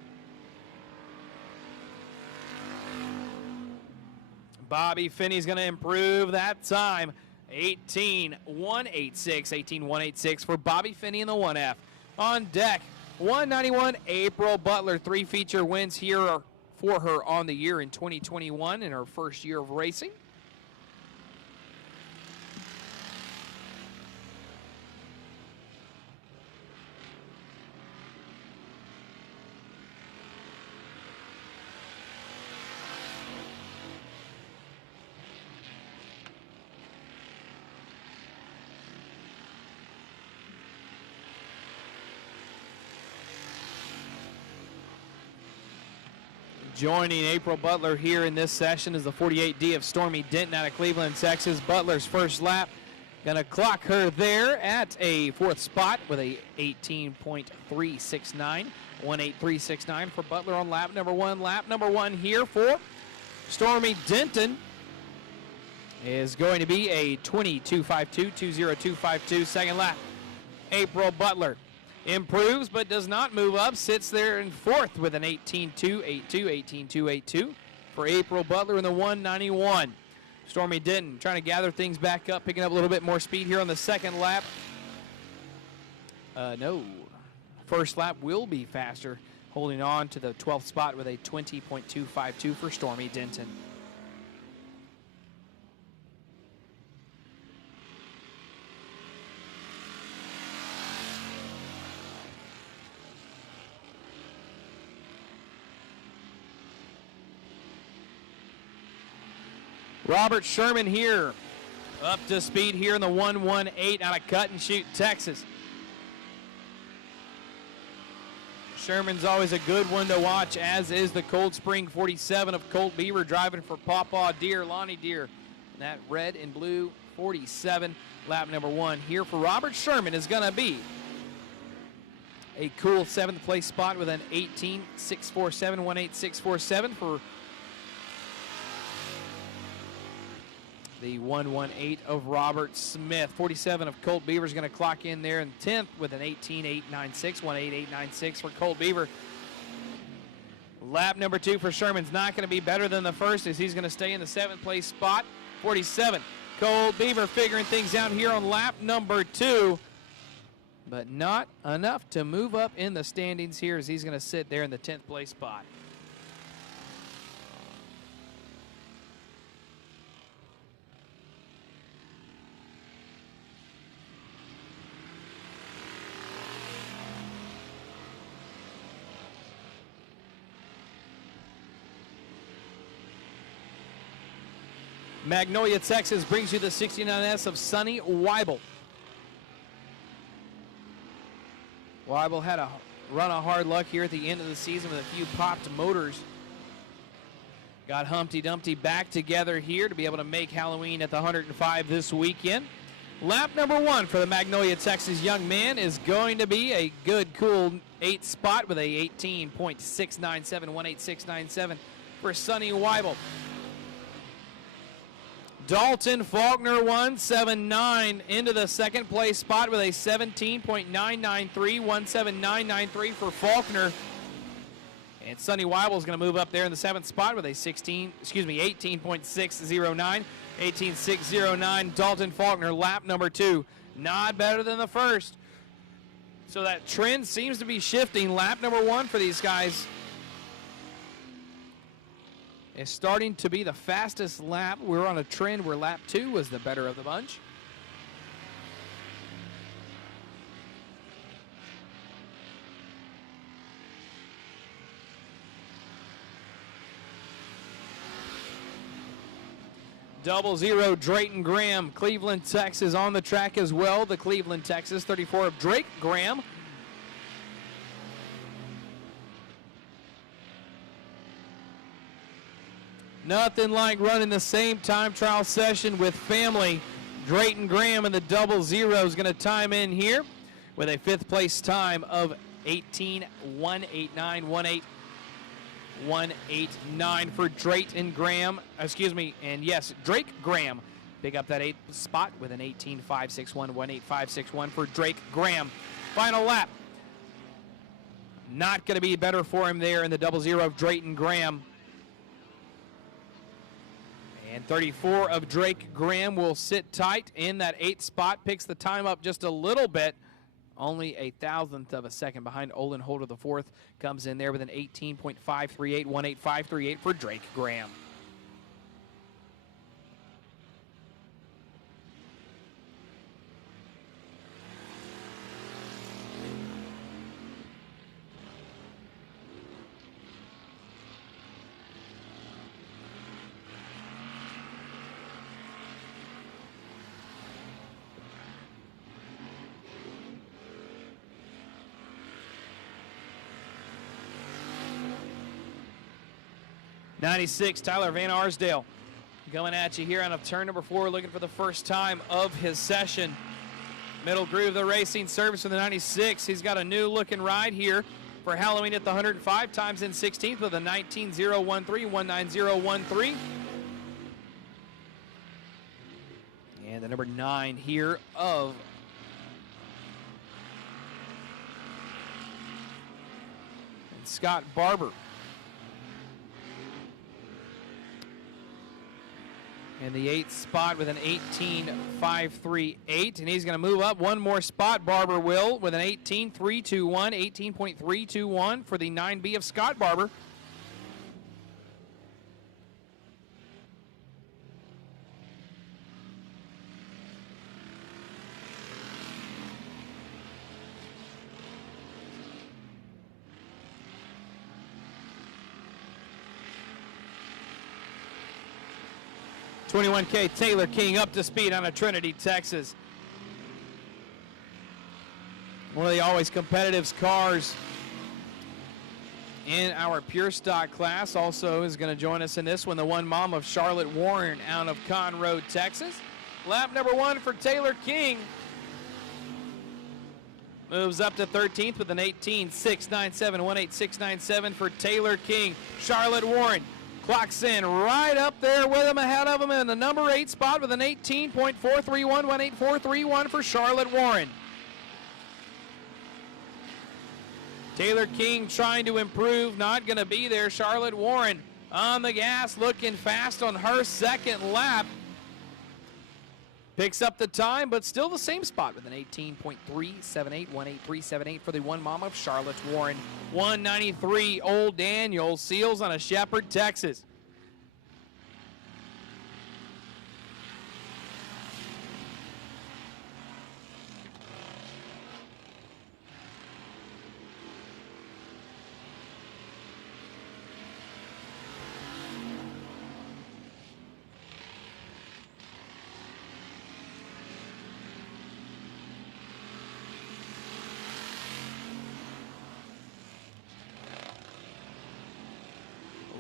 Bobby Finney's going to improve that time. 18.186, 18.186 for Bobby Finney in the 1F. On deck, 191, April Butler. 3 feature wins here for her on the year in 2021 in her first year of racing. Joining April Butler here in this session is the 48D of Stormy Denton out of Cleveland, Texas. Butler's first lap going to clock her there at a 4th spot with a 18.369, 18.369 for Butler on lap number 1. Lap number 1 here for Stormy Denton is going to be a 22.52, 20252 second lap. April Butler improves but does not move up, sits there in 4th with an 18.282, 18.282 for April Butler in the 191. Stormy Denton trying to gather things back up, picking up a little bit more speed here on the 2nd lap. No, first lap will be faster, holding on to the 12th spot with a 20.252 for Stormy Denton. Robert Sherman here, up to speed here in the 118 out of Cut and Shoot, Texas. Sherman's always a good one to watch, as is the Cold Spring 47 of Colt Beaver, driving for Pawpaw Deer, Lonnie Deer. That red and blue 47, lap number 1 here for Robert Sherman is going to be a cool 7th place spot with an 18.647, 18.647 for the 118 of Robert Smith. 47 of Colt Beaver is going to clock in there in 10th with an 18.896, 18.896 for Colt Beaver. Lap number 2 for Sherman's not going to be better than the first, as he's going to stay in the 7th place spot. 47, Colt Beaver figuring things out here on lap number 2, but not enough to move up in the standings here, as he's going to sit there in the 10th place spot. Magnolia, Texas brings you the 69S of Sonny Weibel. Weibel had a run of hard luck here at the end of the season with a few popped motors. Got Humpty Dumpty back together here to be able to make Halloween at the 105 this weekend. Lap number 1 for the Magnolia, Texas young man is going to be a good, cool 8 spot with a 18.697, 18697 for Sonny Weibel. Dalton Faulkner 179 into the second place spot with a 17.993, 17993 for Faulkner. And Sonny Weibel is going to move up there in the 7th spot with a 18.609, 18609. Dalton Faulkner, lap number 2. Not better than the first. So that trend seems to be shifting. Lap number 1 for these guys is starting to be the fastest lap. We're on a trend where lap 2 was the better of the bunch. Double zero, Drayton Graham, Cleveland, Texas on the track as well. The Cleveland, Texas, 34 of Drake Graham. Nothing like running the same time trial session with family. Drayton Graham in the double zero is going to time in here with a 5th place time of 18.189, 18189 for Drayton Graham. And yes, Drake Graham. Pick up that 8th spot with an 18.561, 18561 for Drake Graham. Final lap. Not going to be better for him there in the double zero of Drayton Graham. And 34 of Drake Graham will sit tight in that 8th spot. Picks the time up just a little bit. Only a 1,000th of a second behind Olin Holder the 4th. Comes in there with an 18.538, 18538 for Drake Graham. '96, Tyler Van Arsdale coming at you here on turn number 4, looking for the first time of his session. Middle groove of the racing service for the '96. He's got a new looking ride here for Halloween at the 105, times in 16th with a 19.013, 19013. And the number 9 here of Scott Barber. In the 8th spot with an 18.538, and he's going to move up one more spot, Barber will, with an 18.321, 18.321 for the 9B of Scott Barber. '21K Taylor King up to speed on a Trinity, Texas. One of the always competitive cars in our pure stock class. Also is going to join us in this one, the one mom of Charlotte Warren out of Conroe, Texas. Lap number 1 for Taylor King. Moves up to 13th with an 18.697, 18697 for Taylor King. Charlotte Warren clocks in right up there with him, ahead of him in the number 8 spot with an 18.431, 18431 for Charlotte Warren. Taylor King trying to improve, not going to be there. Charlotte Warren on the gas, looking fast on her second lap. Picks up the time, but still the same spot with an 18.378, 18378 for the one mom of Charlotte Warren. 193, Old Daniel Seals on a Shepherd, Texas.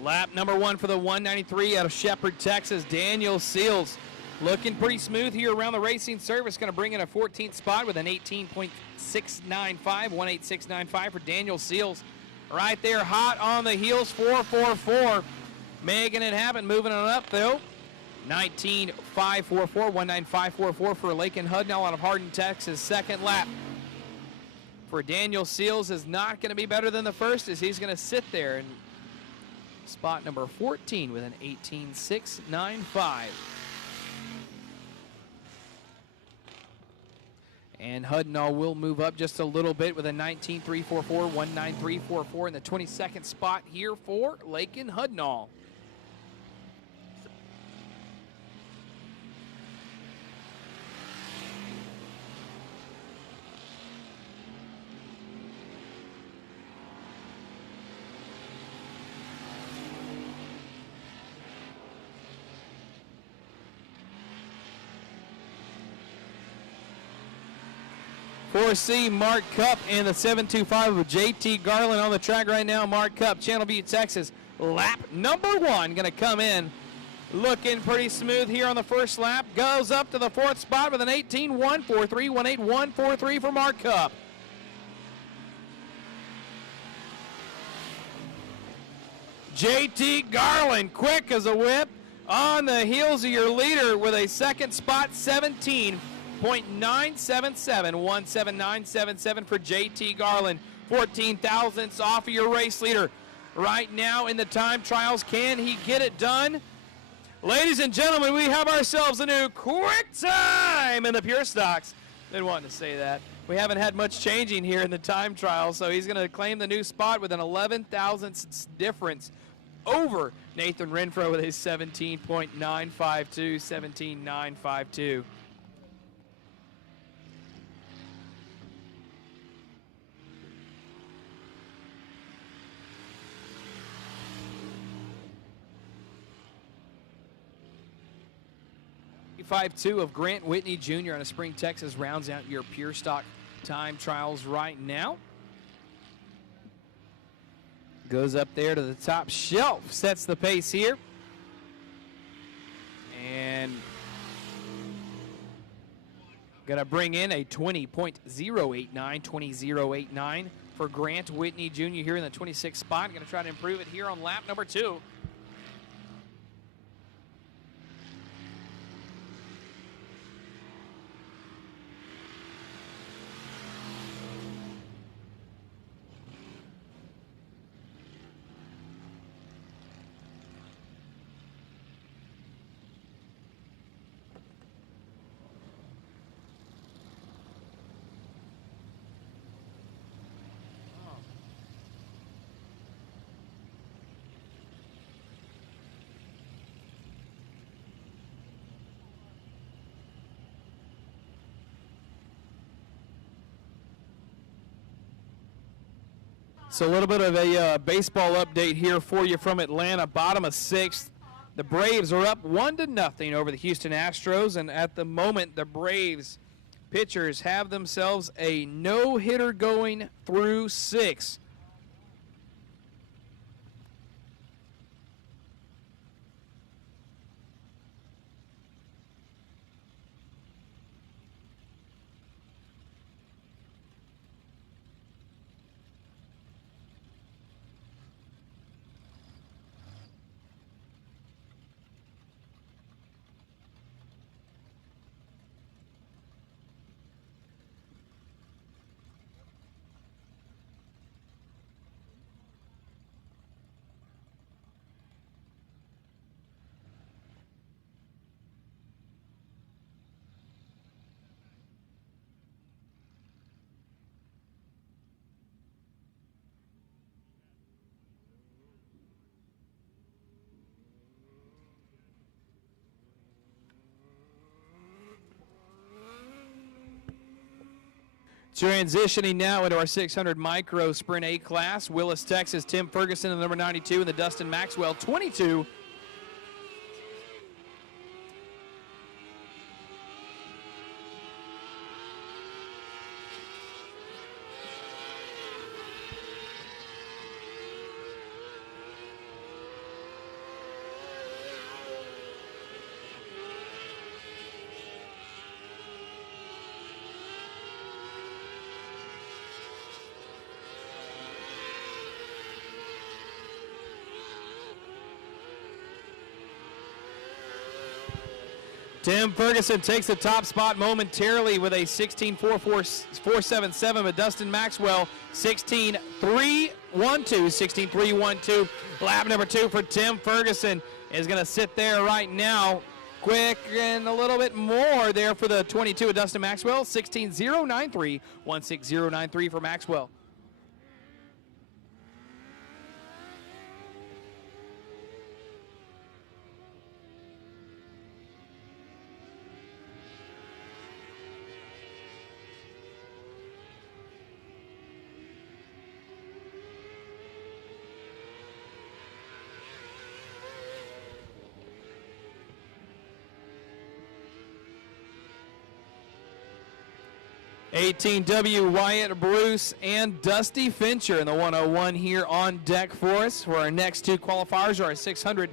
Lap number 1 for the 193 out of Shepherd, Texas. Daniel Seals looking pretty smooth here around the racing surface. Going to bring in a 14th spot with an 18.695, 18695 for Daniel Seals. Right there, hot on the heels, 444. Making it happen, moving on up though. 19.544, 19544 for Lakin Hudnall out of Hardin, Texas. Second lap for Daniel Seals is not going to be better than the first, as he's going to sit there in spot number 14 with an 18.695. And Hudnall will move up just a little bit with a 19.344, 19344 in the 22nd spot here for Lakin Hudnall. C Mark Cup and the 725 of JT Garland on the track right now. Mark Cup, Channelview, Texas. Lap number 1 going to come in looking pretty smooth here on the first lap. Goes up to the 4th spot with an 18.143, 18143 for Mark Cup. JT Garland, quick as a whip, on the heels of your leader with a second spot, 17.977, 17977 for JT Garland. 14 thousandths off of your race leader right now in the time trials. Can he get it done? Ladies and gentlemen, we have ourselves a new quick time in the Pure Stocks. Been wanting to say that. We haven't had much changing here in the time trial, so he's going to claim the new spot with an 11 thousandths difference over Nathan Renfro with his 17.952, 17.952. .52 of Grant Whitney Jr. out of Spring, Texas rounds out your Pure Stock time trials right now. Goes up there to the top shelf, sets the pace here. And gonna bring in a 20.089, 20.089 for Grant Whitney Jr. here in the 26th spot. Gonna try to improve it here on lap number 2. So a little bit of a baseball update here for you from Atlanta. Bottom of 6th. The Braves are up 1-0 over the Houston Astros, and at the moment the Braves pitchers have themselves a no-hitter going through 6. Transitioning now into our 600 micro sprint A class. Willis, Texas, Tim Ferguson in the number 92 and the Dustin Maxwell 22. Tim Ferguson takes the top spot momentarily with a 16.477, but Dustin Maxwell 16.312, 16.312. Lap number 2 for Tim Ferguson is going to sit there right now. Quick and a little bit more there for the 22 of Dustin Maxwell, 16.093, 16093 for Maxwell. (18W) Wyatt Bruce and Dusty Fincher in the 101 here on deck for us. For our next 2 qualifiers are our 600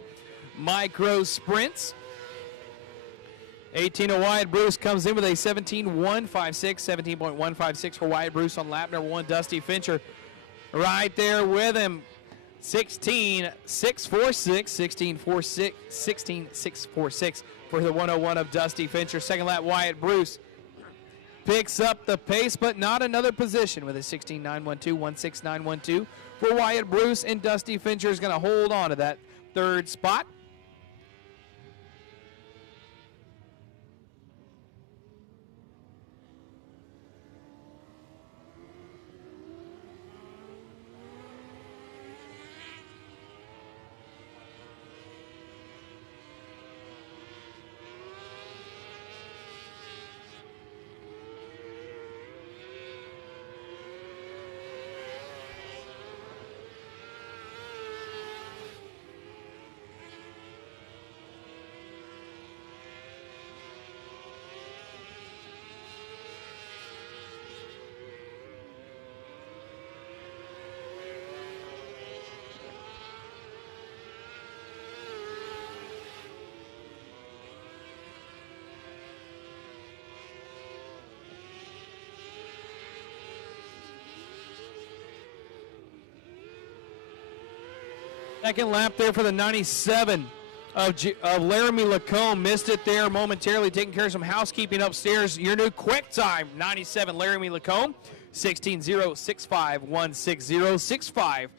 micro sprints. 18 of Wyatt Bruce comes in with a 17.156, 17.156 for Wyatt Bruce on lap number 1. Dusty Fincher right there with him, 16.646, 16.646 for the 101 of Dusty Fincher. Second lap, Wyatt Bruce picks up the pace, but not another position with a 16.912, 16912 for Wyatt Bruce, and Dusty Fincher is going to hold on to that 3rd spot. Second lap there for the 97 of Laramie Lacombe. Missed it there momentarily, taking care of some housekeeping upstairs. Your new quick time, 97 Laramie Lacombe, 16.065, 16065.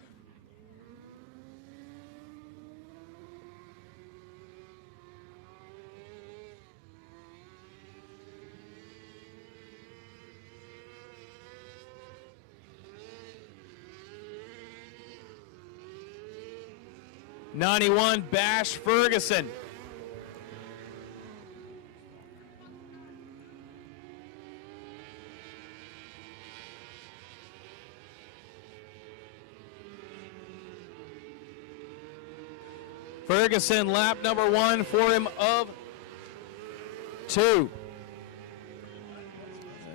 '91 Bash Ferguson. Ferguson, lap number 1 for him of 2.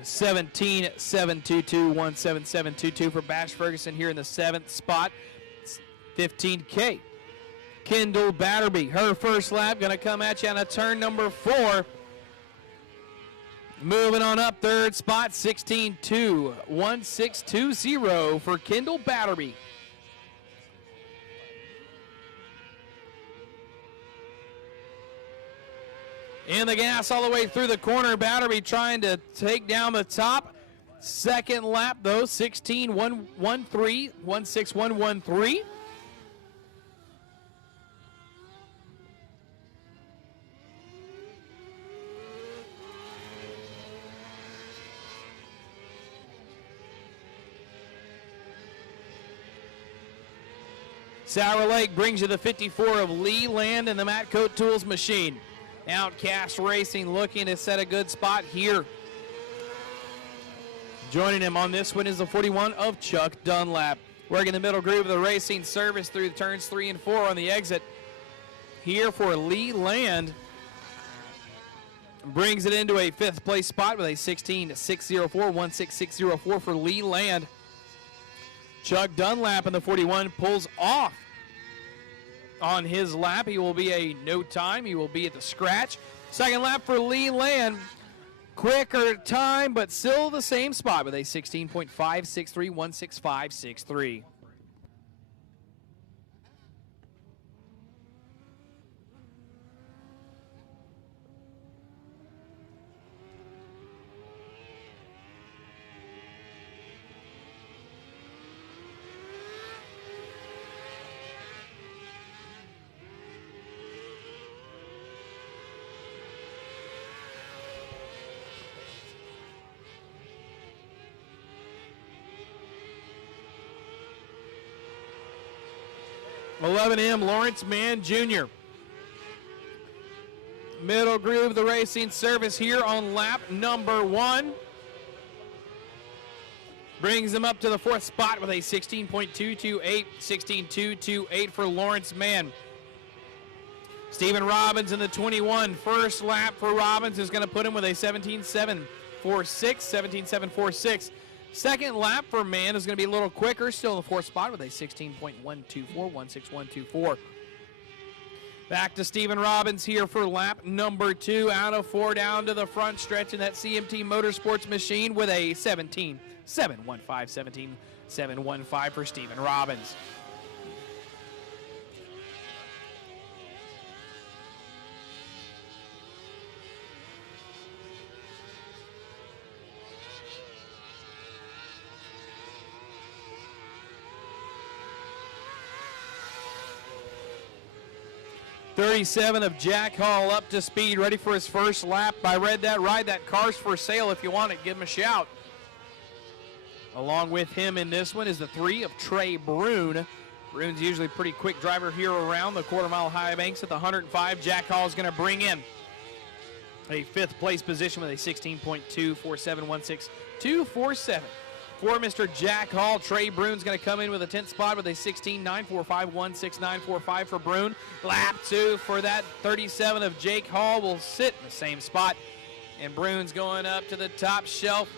17.722, 17722 for Bash Ferguson here in the 7th spot. 15K. Kendall Batterby, her first lap, going to come at you on a turn number 4. Moving on up, 3rd spot, 16.2, 1620 for Kendall Batterby. In the gas all the way through the corner, Batterby trying to take down the top. Second lap, though, 16.113, 16113. Sour Lake brings you the 54 of Lee Land and the Matt Coat Tools machine. Outcast Racing looking to set a good spot here. Joining him on this one is the 41 of Chuck Dunlap. Working the middle groove of the racing service through turns 3 and 4 on the exit. Here for Lee Land. Brings it into a 5th place spot with a 16.604, 16604 for Lee Land. Chuck Dunlap in the 41 pulls off on his lap. He will be a no time. He will be at the scratch. Second lap for Lee Land. Quicker time, but still the same spot with a 16.563, 16563. 11M, Lawrence Mann Jr. Middle groove, the racing service here on lap number 1. Brings him up to the 4th spot with a 16.228, 16.228 for Lawrence Mann. Stephen Robbins in the 21. First lap for Robbins is going to put him with a 17.746, 17.746. Second lap for Mann is going to be a little quicker, still in the 4th spot with a 16.124, 16124. Back to Stephen Robbins here for lap number 2. Out of 4 down to the front stretch in that CMT Motorsports machine with a 17.715, 17.715 for Stephen Robbins. .37 of Jack Hall up to speed, ready for his first lap. I read that right. That car's for sale. If you want it, give him a shout. Along with him in this one is the 3 of Trey Brune. Brune's usually a pretty quick driver here around the quarter-mile high banks at the Hunert-N-5. Jack Hall is going to bring in a 5th place position with a 16.24716, 247. For Mr. Jack Hall, Trey Brune's going to come in with a 10th spot with a 16.945, 16945 for Brune. Lap 2 for that 37 of Jake Hall will sit in the same spot. And Brune's going up to the top shelf.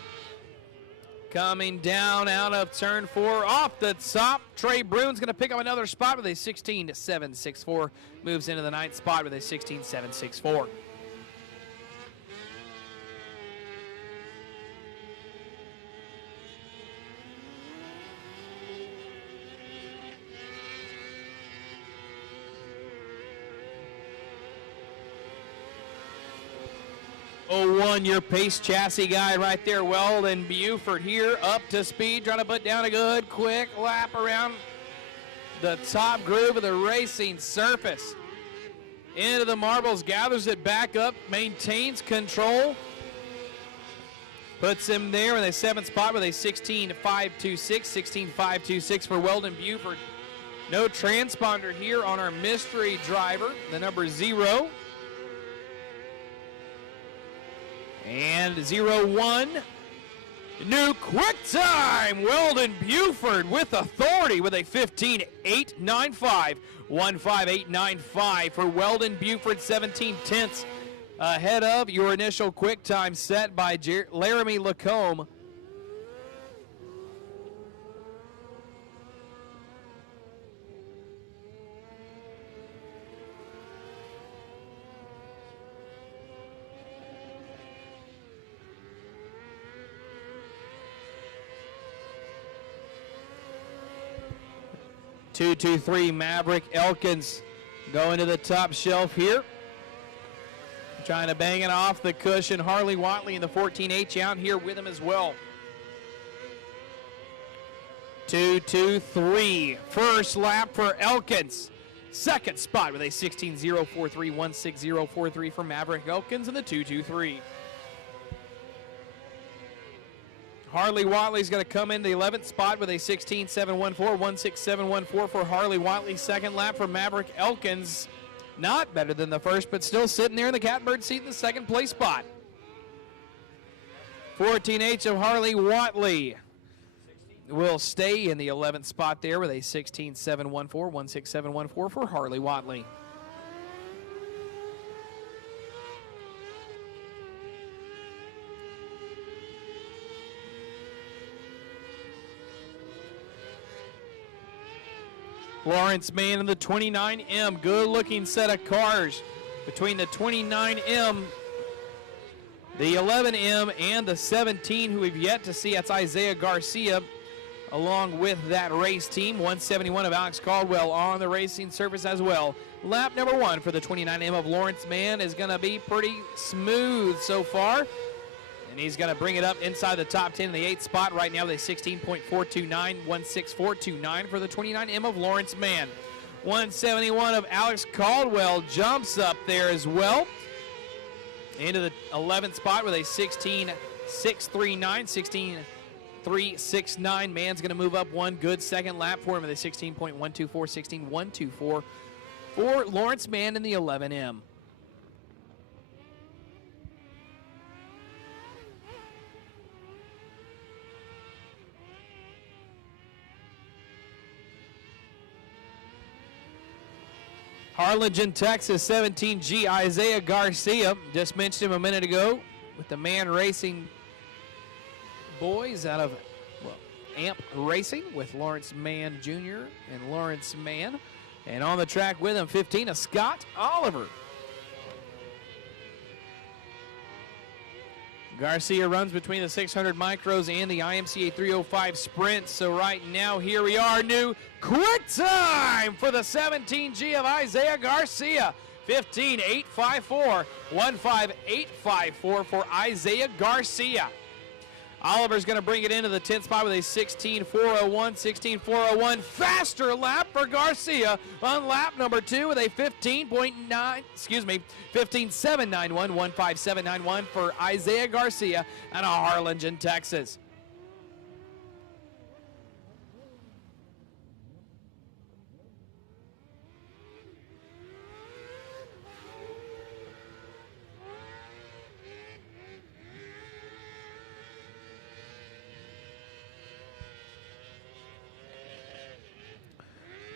Coming down out of turn 4 off the top. Trey Brune's going to pick up another spot with a 16.764. Moves into the 9th spot with a 16.764. 01, your pace chassis guy right there, Weldon Buford here, up to speed, trying to put down a good quick lap around the top groove of the racing surface. Into the marbles, gathers it back up, maintains control. Puts him there in the 7th spot with a 16.526, 16.526 for Weldon Buford. No transponder here on our mystery driver, the number 0. And 01, new quick time, Weldon Buford with authority with a 15.895, 15895 for Weldon Buford, 17 tenths ahead of your initial quick time set by Laramie Lacombe. .223 Maverick Elkins going to the top shelf here. Trying to bang it off the cushion. Harley Watley in the 14H out here with him as well. 223. First lap for Elkins. Second spot with a 16.043, 16043 for Maverick Elkins in the 223. Harley Watley's going to come in the 11th spot with a 16.714, 16714 for Harley Watley. Second lap for Maverick Elkins. Not better than the first, but still sitting there in the catbird seat in the 2nd place spot. 14H of Harley Watley will stay in the 11th spot there with a 16.714, 16714 for Harley Watley. Lawrence Mann in the 29M. Good looking set of cars between the 29M, the 11M, and the 17, who we've yet to see. That's Isaiah Garcia along with that race team. 171 of Alex Caldwell on the racing surface as well. Lap number 1 for the 29M of Lawrence Mann is going to be pretty smooth so far. And he's going to bring it up inside the top 10 in the 8th spot right now with a 16.429, 16429 for the 29M of Lawrence Mann. 171 of Alex Caldwell jumps up there as well. Into the 11th spot with a 16.639, 17.369. Mann's going to move up one good second lap for him with a 16.124, 16.124 for Lawrence Mann in the 11M. Harlingen, Texas, 17G, Isaiah Garcia. Just mentioned him a minute ago with the Mann Racing boys out of AMP Racing with Lawrence Mann Jr. and Lawrence Mann. And on the track with him, 15, Scott Oliver. Garcia runs between the 600 micros and the IMCA 305 sprint. So right now, here we are, new quick time for the 17G of Isaiah Garcia. 15.854, 15.854 for Isaiah Garcia. Oliver's going to bring it into the 10th spot with a 16.401, 16.401 faster lap for Garcia on lap number 2 with a 15.791, 15.791 for Isaiah Garcia out of Harlingen, Texas.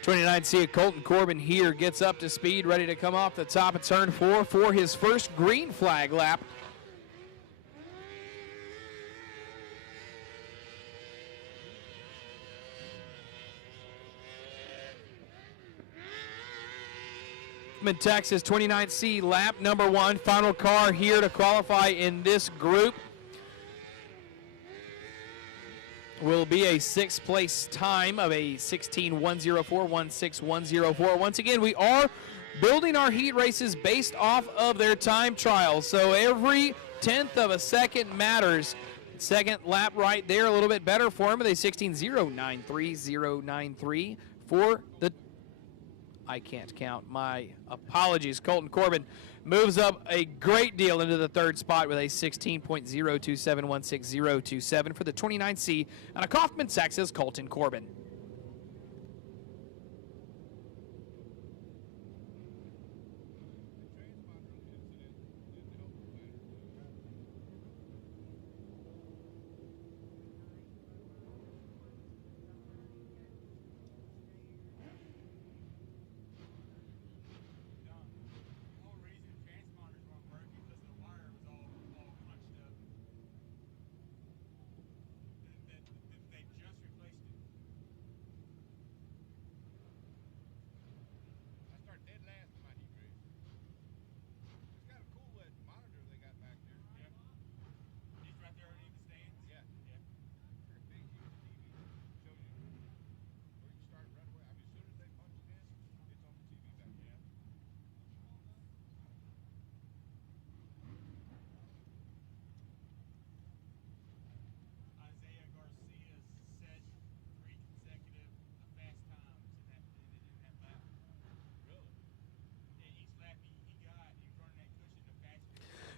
29C Colton Corbin here gets up to speed, ready to come off the top of turn 4 for his first green flag lap. In Texas, 29C lap number 1, final car here to qualify in this group. Will be a 6th place time of a 16.104, 16.104. Once again, we are building our heat races based off of their time trials. So every 10th of a second matters. Second lap right there, a little bit better for him with a 16.093 for the, I can't count, my apologies. Colton Corbin moves up a great deal into the 3rd spot with a 16.027, for the 29C out of Kaufman, Texas, Colton Corbin.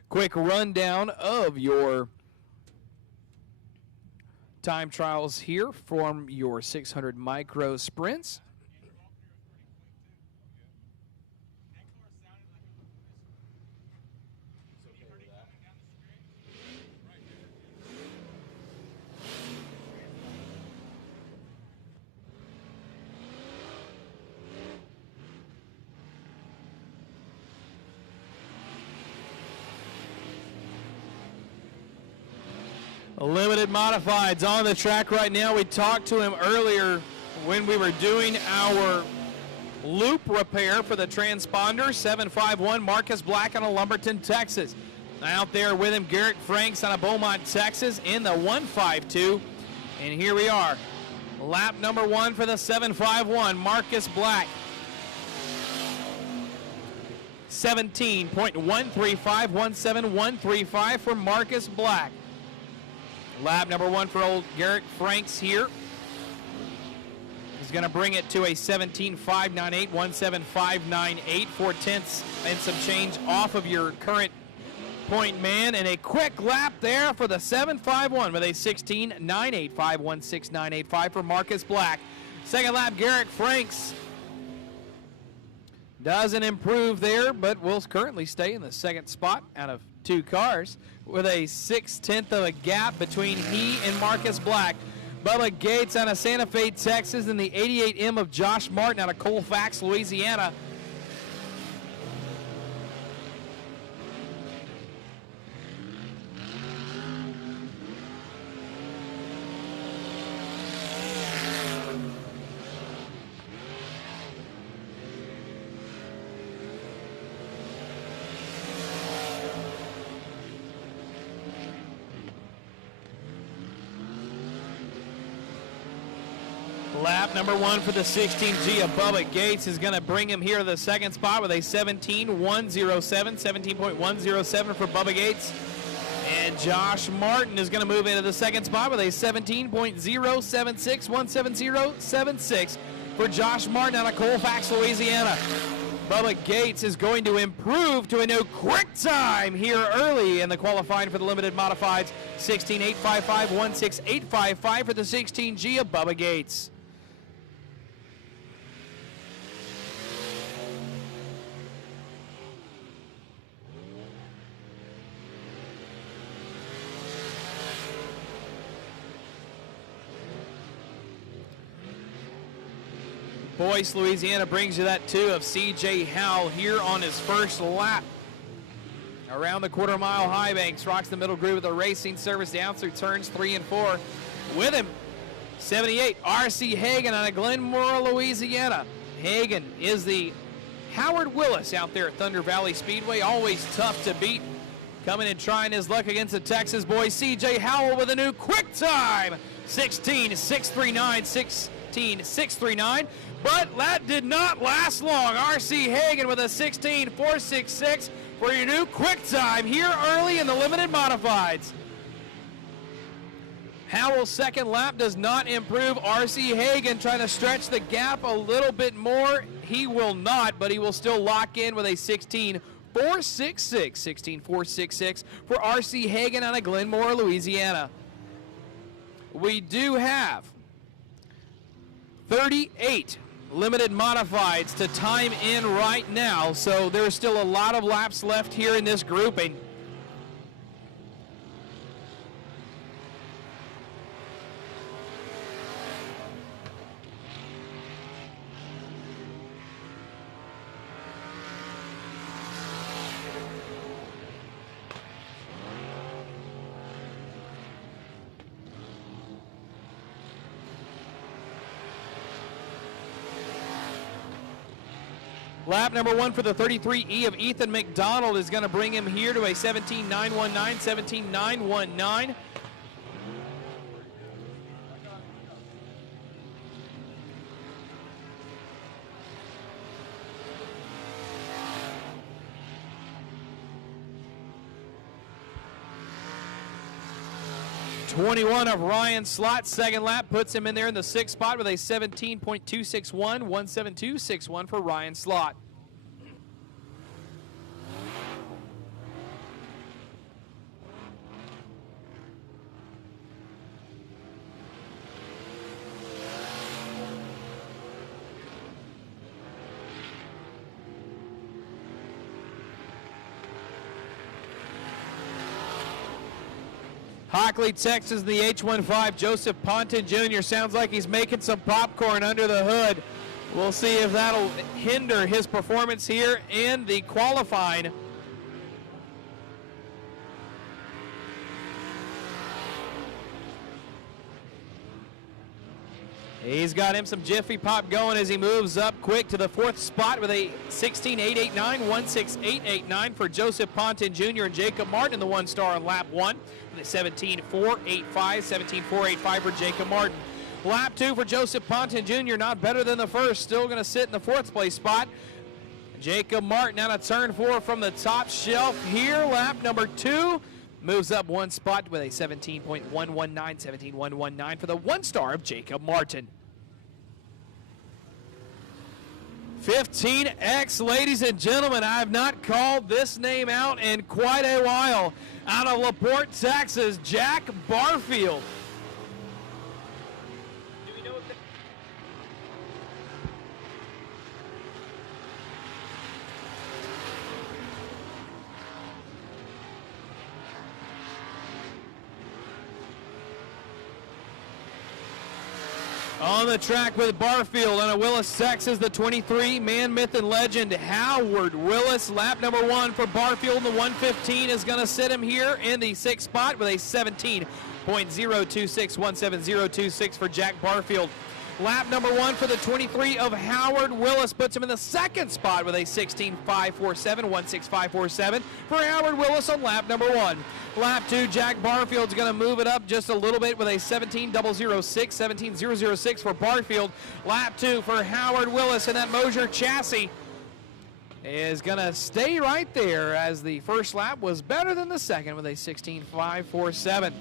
Quick rundown of your time trials here from your 600 micro sprints. Limited Modifieds on the track right now. We talked to him earlier when we were doing our loop repair for the transponder. 751 Marcus Black out of Lumberton, Texas. Out there with him, Garrett Franks out of Beaumont, Texas in the 152. And here we are. Lap number 1 for the 751, Marcus Black. 17.135, 17135 for Marcus Black. Lap number 1 for old Garrett Franks here. He's going to bring it to a 17.598, 17598, 4/10 and some change off of your current point man, and a quick lap there for the 7.51 with a 16.985, 16.985 for Marcus Black. Second lap, Garrett Franks doesn't improve there, but will currently stay in the second spot out of 2 cars with a 6/10 of a gap between he and Marcus Black. Bubba Gates out of Santa Fe, Texas, and the 88M of Josh Martin out of Colfax, Louisiana. Lap number 1 for the 16G of Bubba Gates is going to bring him here to the second spot with a 17.107, 17.107 for Bubba Gates. And Josh Martin is going to move into the second spot with a 17.076, 170.76 for Josh Martin out of Colfax, Louisiana. Bubba Gates is going to improve to a new quick time here early in the qualifying for the limited modifieds. 16.855, 16855 for the 16G of Bubba Gates. Boyce, Louisiana brings you that 2 of C.J. Howell here on his first lap. Around the quarter-mile high banks, rocks the middle groove with a racing service down through turns 3 and 4. With him, 78, R.C. Hagan out of Glenmora, Louisiana. Hagan is the Howard Willis out there at Thunder Valley Speedway, always tough to beat. Coming and trying his luck against the Texas boy, C.J. Howell with a new quick time, 16.639, 16.639. But that did not last long. R.C. Hagan with a 16.466 for your new quick time here early in the limited modifieds. Howell's second lap does not improve. R.C. Hagan trying to stretch the gap a little bit more. He will not, but he will still lock in with a 16.466, 16.466 for R.C. Hagan out of Glenmora, Louisiana. We do have 38 limited modifieds to time in right now, so there's still a lot of laps left here in this grouping. Lap number 1 for the 33E of Ethan McDonald is going to bring him here to a 17.919, 17.919. .21 of Ryan Slott, second lap, puts him in there in the 6th spot with a 17.261, 172.61 for Ryan Slott. Hockley, Texas, the H-15, Joseph Ponton Jr. sounds like he's making some popcorn under the hood. We'll see if that'll hinder his performance here in the qualifying. He's got him some Jiffy Pop going as he moves up quick to the 4th spot with a 16.889, 16889 for Joseph Ponton Jr. and Jacob Martin in the 1-star on lap 1 with a 17.485, 17.485 for Jacob Martin. Lap 2 for Joseph Ponton Jr., not better than the first, still going to sit in the 4th place spot. Jacob Martin out of turn 4 from the top shelf here. Lap number 2 moves up 1 spot with a 17.119, 17.119 for the 1-star of Jacob Martin. 15X, ladies and gentlemen. I have not called this name out in quite a while. Out of LaPorte, Texas, Jack Barfield. On the track with Barfield out of Willis, Texas, the 23, man, myth, and legend, Howard Willis. Lap number 1 for Barfield. The 115 is going to sit him here in the 6th spot with a 17.026, 17026 for Jack Barfield. Lap number 1 for the 23 of Howard Willis puts him in the 2nd spot with a 16.547, 16547 for Howard Willis on lap number 1. Lap 2, Jack Barfield's going to move it up just a little bit with a 17.006, 17.006 for Barfield. Lap 2 for Howard Willis, and that Mosier chassis is going to stay right there as the first lap was better than the second with a 16.547.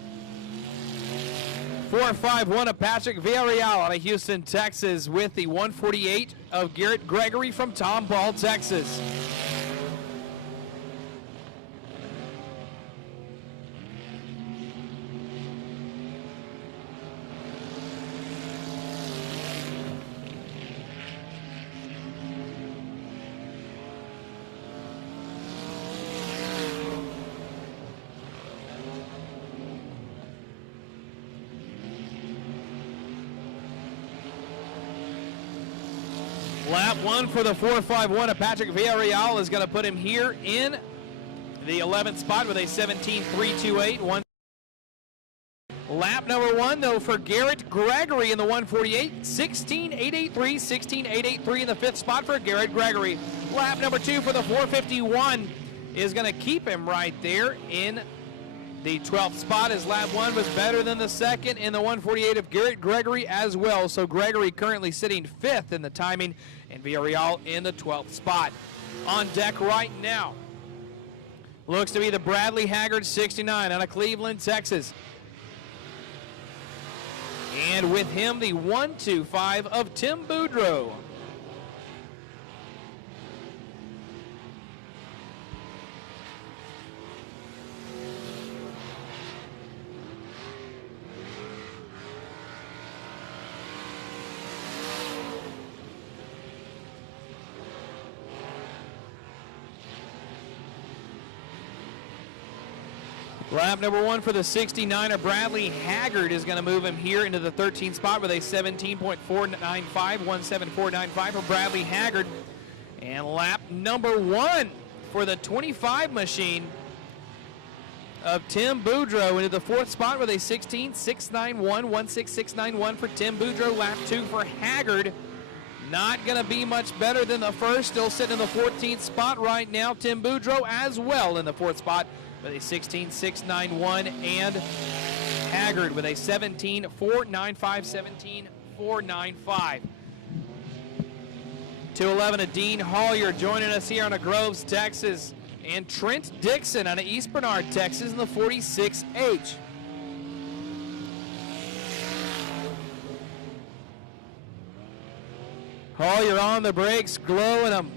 4-5-1 of Patrick Villarreal out of Houston, Texas with the 148 of Garrett Gregory from Tomball, Texas. Lap 1 for the 4.51 of Patrick Villarreal is going to put him here in the 11th spot with a 17.328. Lap number 1, though, for Garrett Gregory in the 148, 16.883, 16.883 in the 5th spot for Garrett Gregory. Lap number 2 for the 451 is going to keep him right there in the 12th spot, as lap 1 was better than the second in the 148 of Garrett Gregory as well. So Gregory currently sitting 5th in the timing and Villarreal in the 12th spot. On deck right now looks to be the Bradley Haggard 69 out of Cleveland, Texas. And with him, the 125 of Tim Boudreau. Lap number 1 for the 69er, Bradley Haggard, is going to move him here into the 13th spot with a 17.495, 17495 for Bradley Haggard. And lap number 1 for the 25 machine of Tim Boudreau into the 4th spot with a 16.691, 16691 for Tim Boudreau. Lap 2 for Haggard. Not going to be much better than the first. Still sitting in the 14th spot right now. Tim Boudreau as well in the 4th spot with a 16.691, and Haggard with a 17.495, 17.495. 211 of Dean Hollier joining us here on a Groves, Texas, and Trent Dixon out of East Bernard, Texas in the 46H. Hollier on the brakes, glowing them,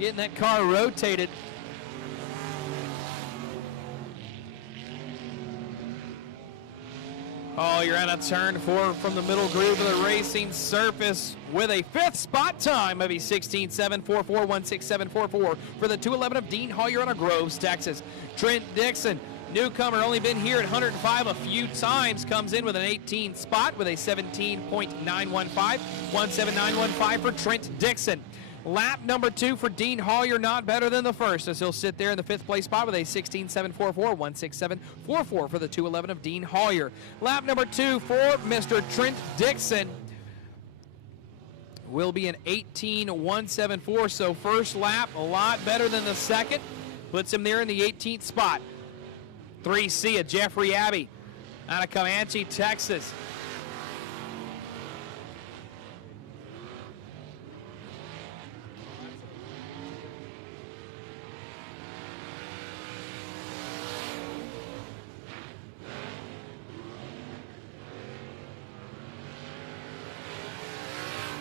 getting that car rotated. Oh, you're on a turn 4 from the middle groove of the racing surface with a 5th spot time of a 16.744, 16744 for the 211 of Dean Hollier out of Groves, Texas. Trent Dixon, newcomer, only been here at Hunert-N-5 a few times, comes in with an 18th spot with a 17.915, 17915 for Trent Dixon. Lap number 2 for Dean Hollier, not better than the first, as he'll sit there in the 5th place spot with a 16.744, 16744 for the 211 of Dean Hollier. Lap number 2 for Mr. Trent Dixon will be an 18.174, so first lap a lot better than the second, puts him there in the 18th spot. 3C of Jeffrey Abbey out of Comanche, Texas.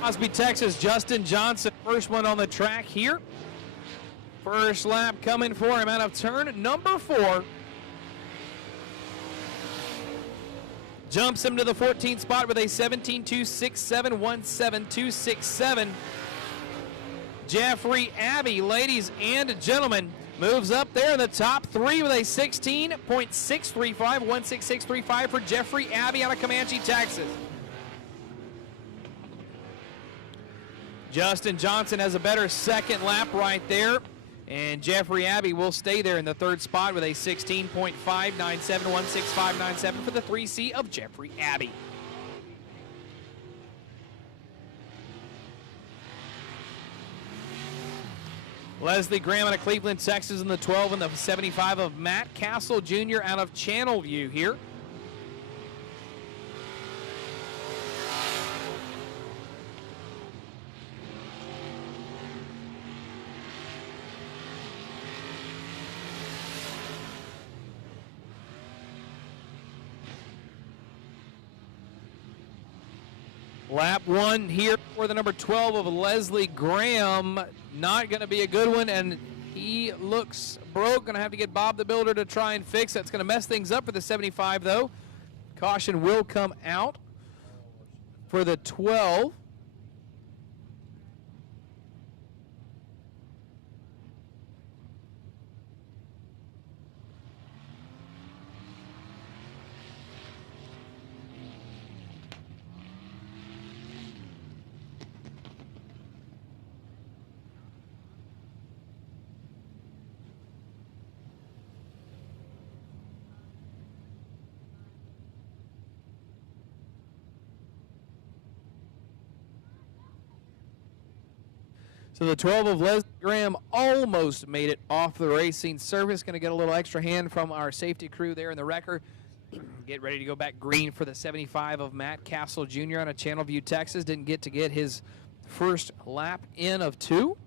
Crosby, Texas, Justin Johnson, first one on the track here. First lap coming for him out of turn number 4. Jumps him to the 14th spot with a 17.267, 17267. Jeffrey Abbey, ladies and gentlemen, moves up there in the top 3 with a 16.635, 16635 for Jeffrey Abbey out of Comanche, Texas. Justin Johnson has a better second lap right there, and Jeffrey Abbey will stay there in the 3rd spot with a 16.597, 16597 for the 3C of Jeffrey Abbey. Leslie Graham out of Cleveland, Texas in the 12 and the 75 of Matt Castle Jr. out of Channelview here. Lap 1 here for the number 12 of Leslie Graham. Not going to be a good one, and he looks broke. Going to have to get Bob the Builder to try and fix it. It's going to mess things up for the 75, though. Caution will come out for the 12. So the 12 of Leslie Graham almost made it off the racing surface. Going to get a little extra hand from our safety crew there in the wrecker. Get ready to go back green for the 75 of Matt Castle Jr. out of Channelview, Texas. Didn't get to get his first lap in of 2.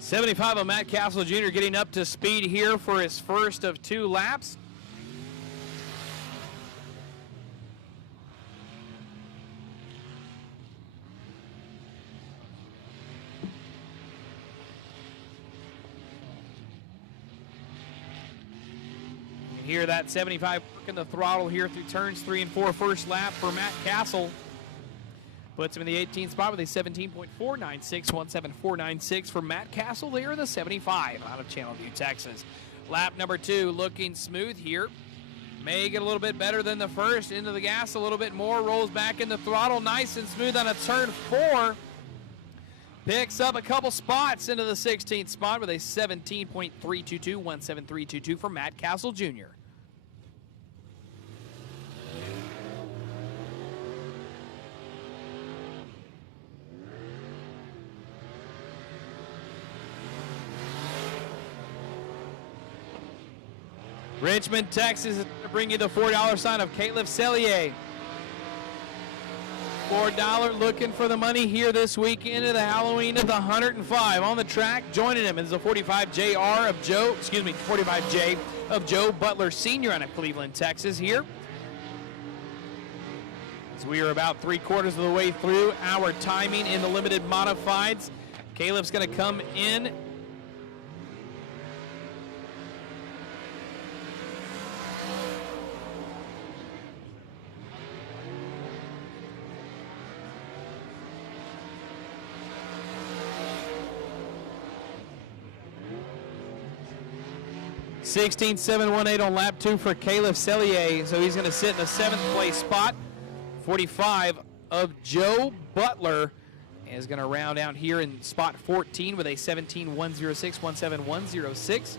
'75 of Matt Castle Jr. getting up to speed here for his first of 2 laps. You hear that 75 working the throttle here through turns 3 and 4. First lap for Matt Castle. Puts him in the 18th spot with a 17.496, 17496 for Matt Castle there in the 75 out of Channelview, Texas. Lap number 2 looking smooth here. May get a little bit better than the first. Into the gas a little bit more. Rolls back in the throttle. Nice and smooth on a turn 4. Picks up a couple spots into the 16th spot with a 17.322, 17322 for Matt Castle Jr. Richmond, Texas is going to bring you the $4 sign of Caleb Sellier. $4 looking for the money here this weekend of the Halloween of the Hunert-N-5. On the track, joining him is the 45J of Joe Butler Sr. out of Cleveland, Texas here. As we are about 3/4 of the way through our timing in the limited modifieds. Caleb's going to come in 16.718 on lap 2 for Caleb Sellier, so he's going to sit in the 7th place spot. 45 of Joe Butler is going to round out here in spot 14 with a 17.106, 17106.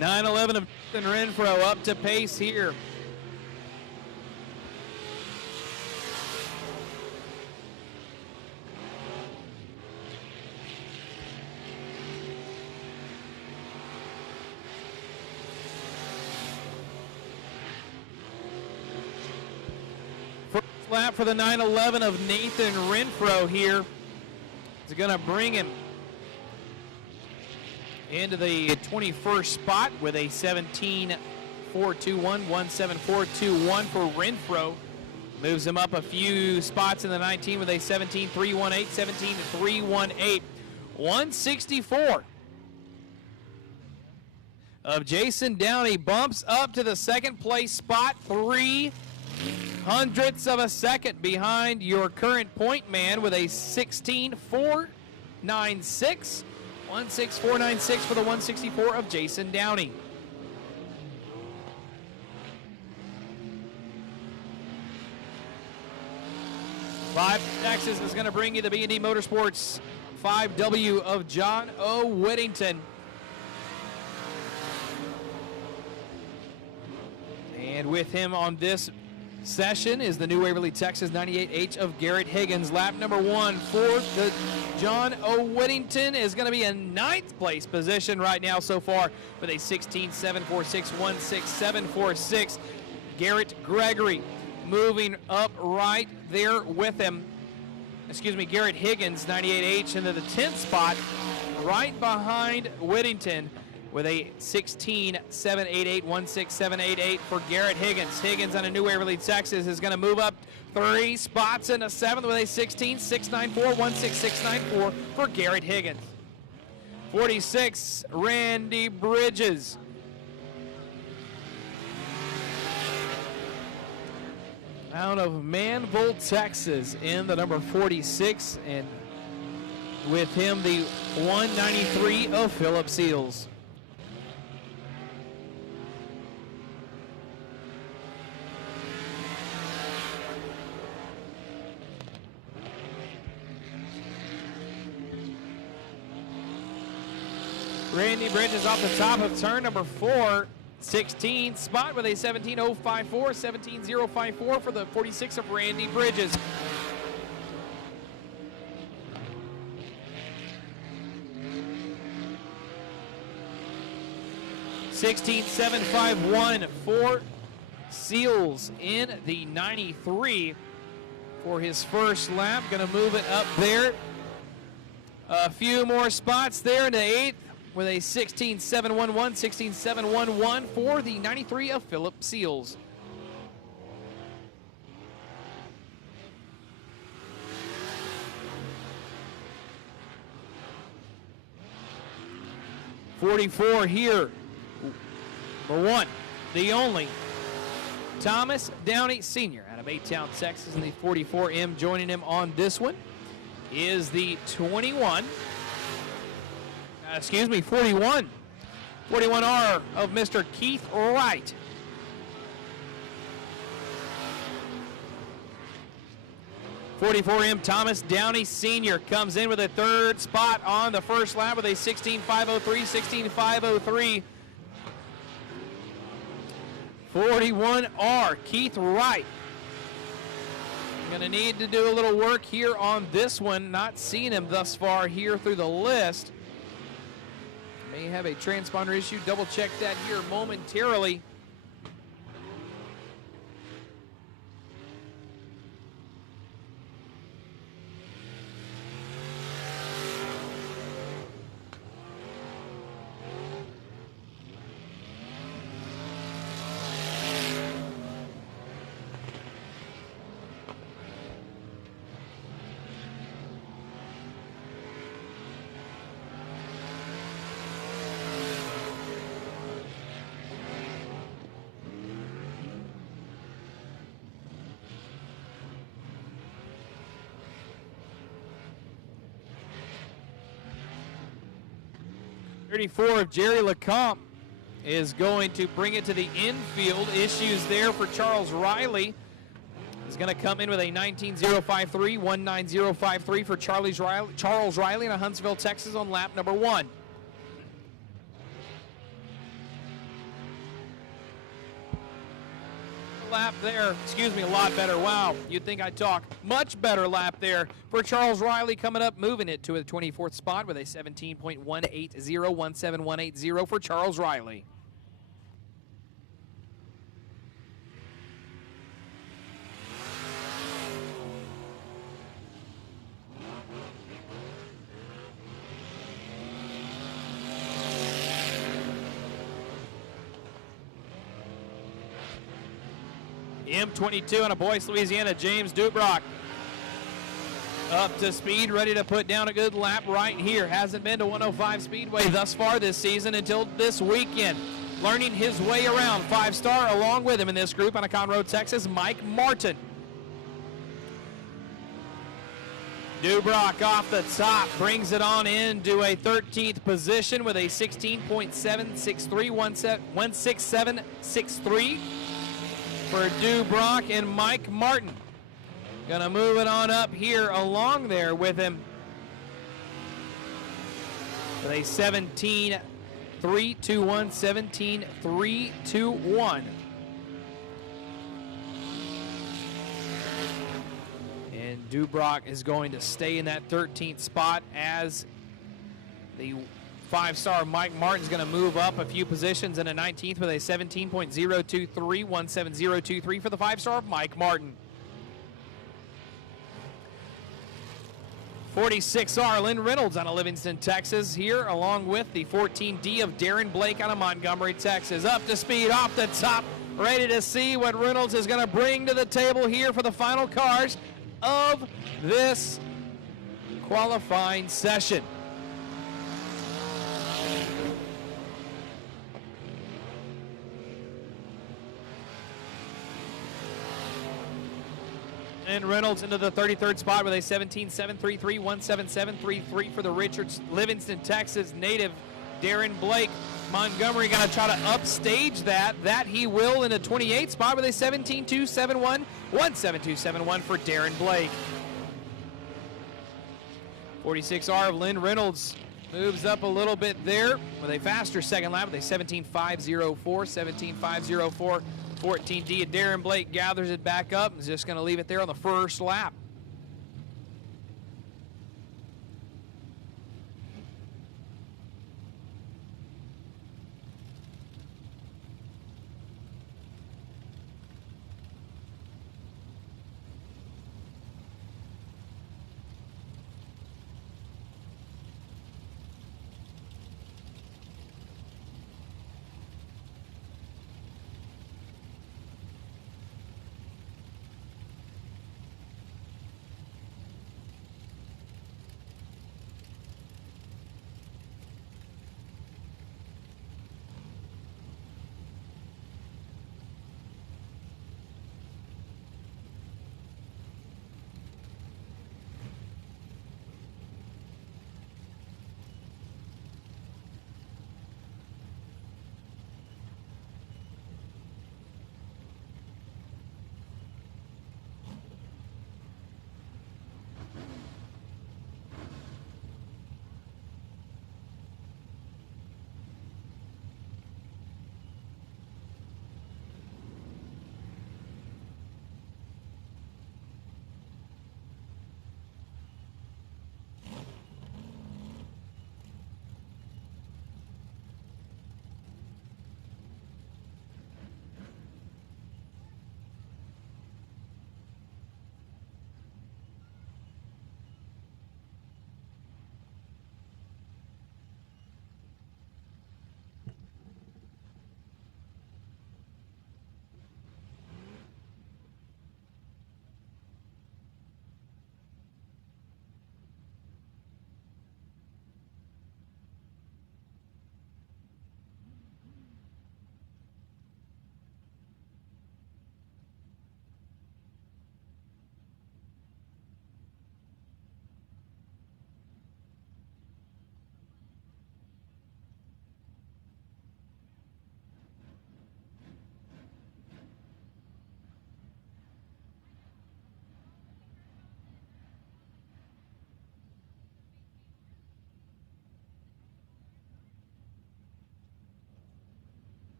(9:11) of Renfro up to pace here. First lap for the 9:11 of Nathan Renfro here. It's going to bring him into the 21st spot with a 17.421, 17421 for Renfro. Moves him up a few spots in the 19 with a 17.318, 17.318, 164 of Jason Downey bumps up to the 2nd place spot, 0.03 of a second behind your current point man with a 16.496. 16496 for the 164 of Jason Downey. Five Texas is going to bring you the B&D Motorsports 5W of John O. Whittington. And with him on this session is the new Waverly, Texas 98H of Garrett Higgins. Lap number 1 for the John O. Whittington is going to be in 9th place position right now so far with a 16.746, 16746. Garrett Gregory moving up right there with him. Garrett Higgins, 98H, into the 10th spot right behind Whittington with a 16.788, 16788 for Garrett Higgins. Higgins on a new Waverly, Texas is going to move up 3 spots in the 7th with a 16.694, 16694 for Garrett Higgins. 46, Randy Bridges. Out of Manville, Texas in the number 46, and with him the 193 of Philip Seals. Randy Bridges off the top of turn number 4, 16 spot with a 17.054, 17.054 for the 46 of Randy Bridges. (16.751) for Seals in the 93 for his first lap. Going to move it up there. A few more spots there in the 8th. With a 16.711, 16.711 for the 93 of Philip Seals. (44) here. Number 1, the only Thomas Downey Sr. out of Baytown, Texas, in the 44M. Joining him on this one is the 41. 41R of Mr. Keith Wright. (44M) Thomas Downey Sr. comes in with a 3rd spot on the first lap with a 16.503, 16.503. 41R, Keith Wright. Going to need to do a little work here on this one. Not seeing him thus far here through the list. May have a transponder issue. Double check that here momentarily. 34 of Jerry Lecomte is going to bring it to the infield. Issues there for Charles Riley. He's going to come in with a 19.053, 19053 for Charles Riley in Huntsville, Texas on lap number 1. Lap there, excuse me, a lot better. Wow, you'd think I'd talk. Much better lap there for Charles Riley, coming up, moving it to a 24th spot with a 17.180, 17180 for Charles Riley. M22 out of Boyce, Louisiana, James Dubrock. Up to speed, ready to put down a good lap right here. Hasn't been to 105 Speedway thus far this season until this weekend. Learning his way around, 5-star, along with him in this group on Conroe, Texas, Mike Martin. Dubrock off the top, brings it on into a 13th position with a 16.763, 16763. For Dubrock and Mike Martin. Gonna move it on up here along there with him. With a 17.321, 17.321. And Dubrock is going to stay in that 13th spot as the 5-star Mike Martin's going to move up a few positions in a 19th with a 17.023, 17023 for the 5-star Mike Martin. 46R Lynn Reynolds out of Livingston, Texas here, along with the 14D of Darren Blake out of Montgomery, Texas. Up to speed, off the top, ready to see what Reynolds is going to bring to the table here for the final cars of this qualifying session. And Reynolds into the 33rd spot with a 17.733, 17733 for the Richards, Livingston, Texas native Darren Blake. Montgomery going to try to upstage that. That he will in the 28th spot with a 17.271, 17271 for Darren Blake. 46R of Lynn Reynolds moves up a little bit there with a faster second lap with a 17.504, 17.504. 14D of Darren Blake gathers it back up and is just going to leave it there on the first lap.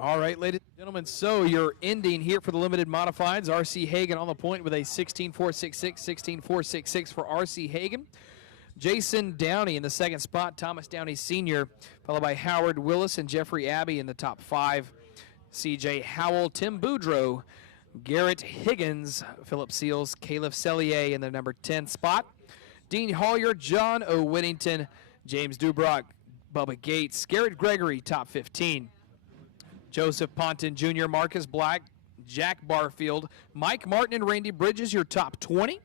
All right, ladies and gentlemen, so your ending here for the limited modifieds. R.C. Hagan on the point with a 16.466, 16.466 for R.C. Hagan. Jason Downey in the second spot, Thomas Downey Sr., followed by Howard Willis and Jeffrey Abbey in the top 5. C.J. Howell, Tim Boudreau, Garrett Higgins, Philip Seals, Caleb Sellier in the number 10 spot. Dean Hollier, John O. Whittington, James Dubrock, Bubba Gates, Garrett Gregory, top 15. Joseph Ponton Jr., Marcus Black, Jack Barfield, Mike Martin and Randy Bridges, your top 20.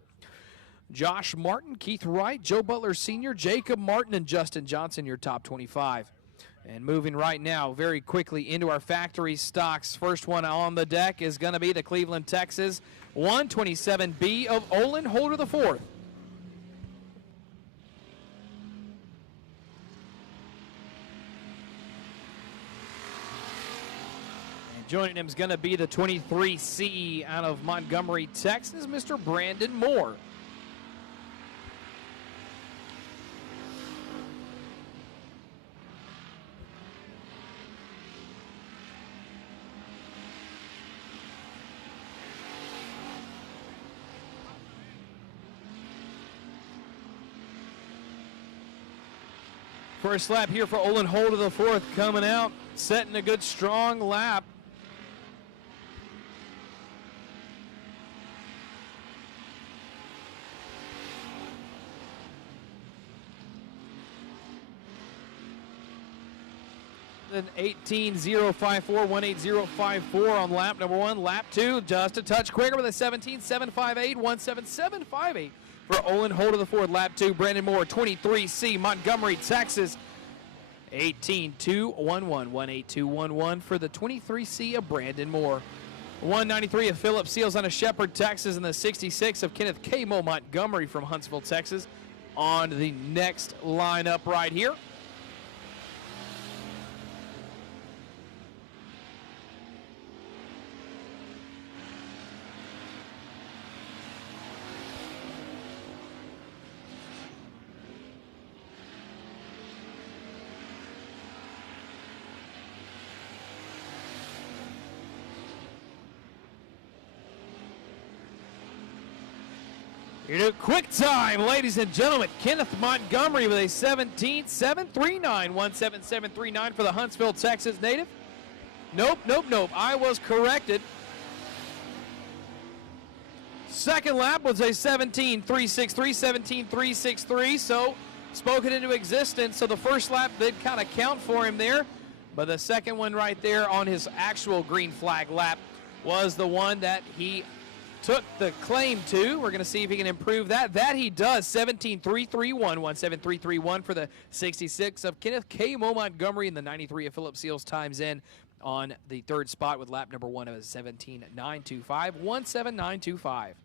Josh Martin, Keith Wright, Joe Butler Sr., Jacob Martin, and Justin Johnson, your top 25. And moving right now very quickly into our factory stocks. First one on the deck is going to be the Cleveland, Texas 127B of Olin Holder IV. Joining him is going to be the 23C out of Montgomery, Texas, Mr. Brandon Moore. First lap here for Olin Holder IV coming out, setting a good strong lap. Then 18.054, 18054 on lap number 1. Lap 2, just a touch quicker with a 17.758, 17758 for Olin Holder IV. Lap 2, Brandon Moore, 23C, Montgomery, Texas. 18.211, 18211 for the 23C of Brandon Moore. 193 of Philip Seals on a Shepherd, Texas, and the 66 of Kenneth K. Mo Montgomery from Huntsville, Texas on the next lineup right here. Your new quick time, ladies and gentlemen, Kenneth Montgomery with a 17.739, 17739 for the Huntsville, Texas native. Nope. I was corrected. Second lap was a 17.363, 17.363, so spoken into existence. So the first lap did kind of count for him there, but the second one right there on his actual green flag lap was the one that he took the claim to. We're going to see if he can improve that. That he does. 17.331, 17331 for the 66 of Kenneth K. Mo Montgomery, and the 93 of Philip Seals times in on the third spot with lap number 1 of a 17.925, 17925.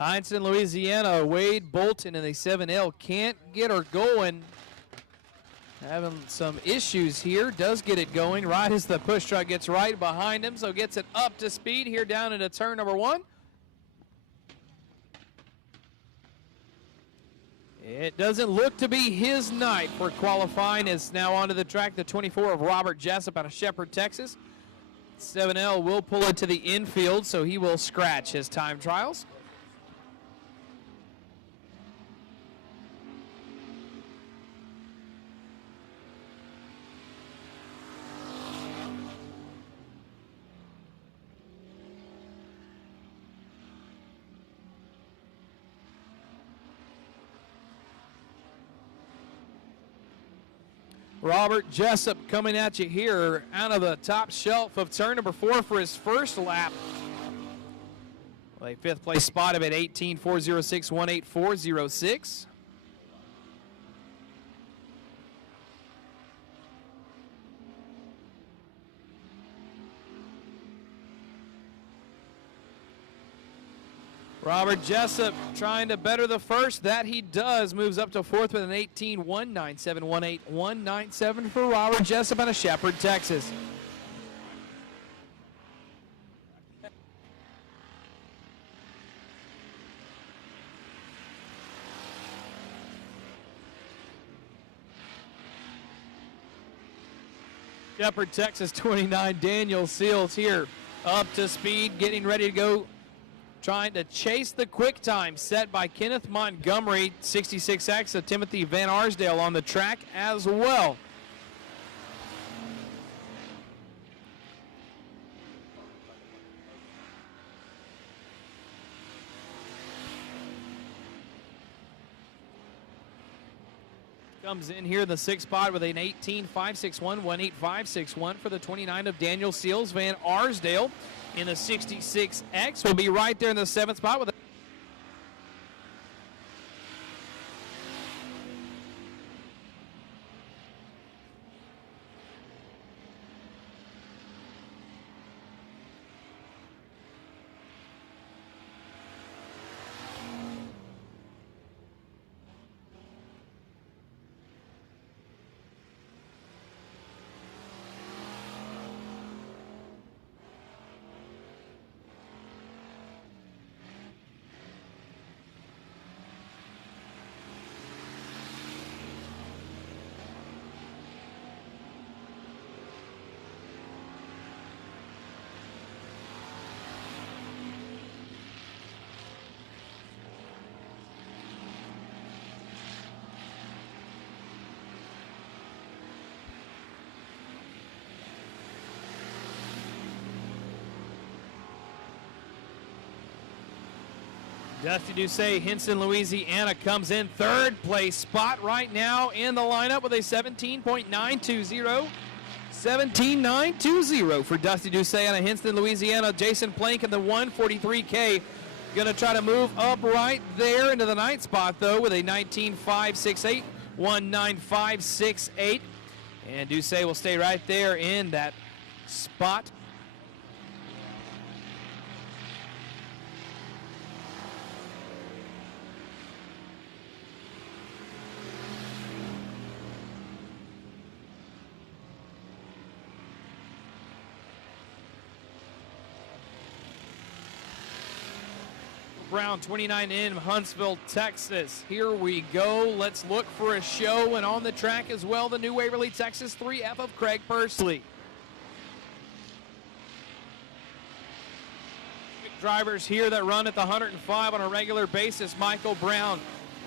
Heinsohn, Louisiana, Wade Bolton in the 7L can't get her going. Having some issues here, does get it going right as the push truck gets right behind him, so gets it up to speed here down into turn number 1. It doesn't look to be his night for qualifying. Is now onto the track, the 24 of Robert Jessup out of Shepherd, Texas. 7L will pull it to the infield, so he will scratch his time trials. Robert Jessup coming at you here out of the top shelf of turn number 4 for his first lap. A a fifth place spot of at 18,406, 18406. Robert Jessup trying to better the first. That he does. Moves up to fourth with an 18,197, 18197 for Robert Jessup out of Shepherd, Texas. Shepherd, Texas 29, Daniel Seals here up to speed, getting ready to go, trying to chase the quick time set by Kenneth Montgomery, 66X of Timothy Van Arsdale on the track as well. Comes in here in the sixth spot with an 18,561, 18561 for the 29 of Daniel Seals. Van Arsdale in the 66X will be right there in the seventh spot with a Dusty Doucet, Hinson, Louisiana, comes in third place spot right now in the lineup with a 17.920. 17.920 for Dusty Doucet out of Hinson, Louisiana. Jason Plank in the 143K. Going to try to move up right there into the ninth spot, though, with a 19.568, 19568. And Doucet will stay right there in that spot. Brown, 29 in Huntsville, Texas. Here we go. Let's look for a show, and on the track as well, the New Waverly, Texas 3F of Craig Pursley. Drivers here that run at the Hunert-N-5 on a regular basis. Michael Brown,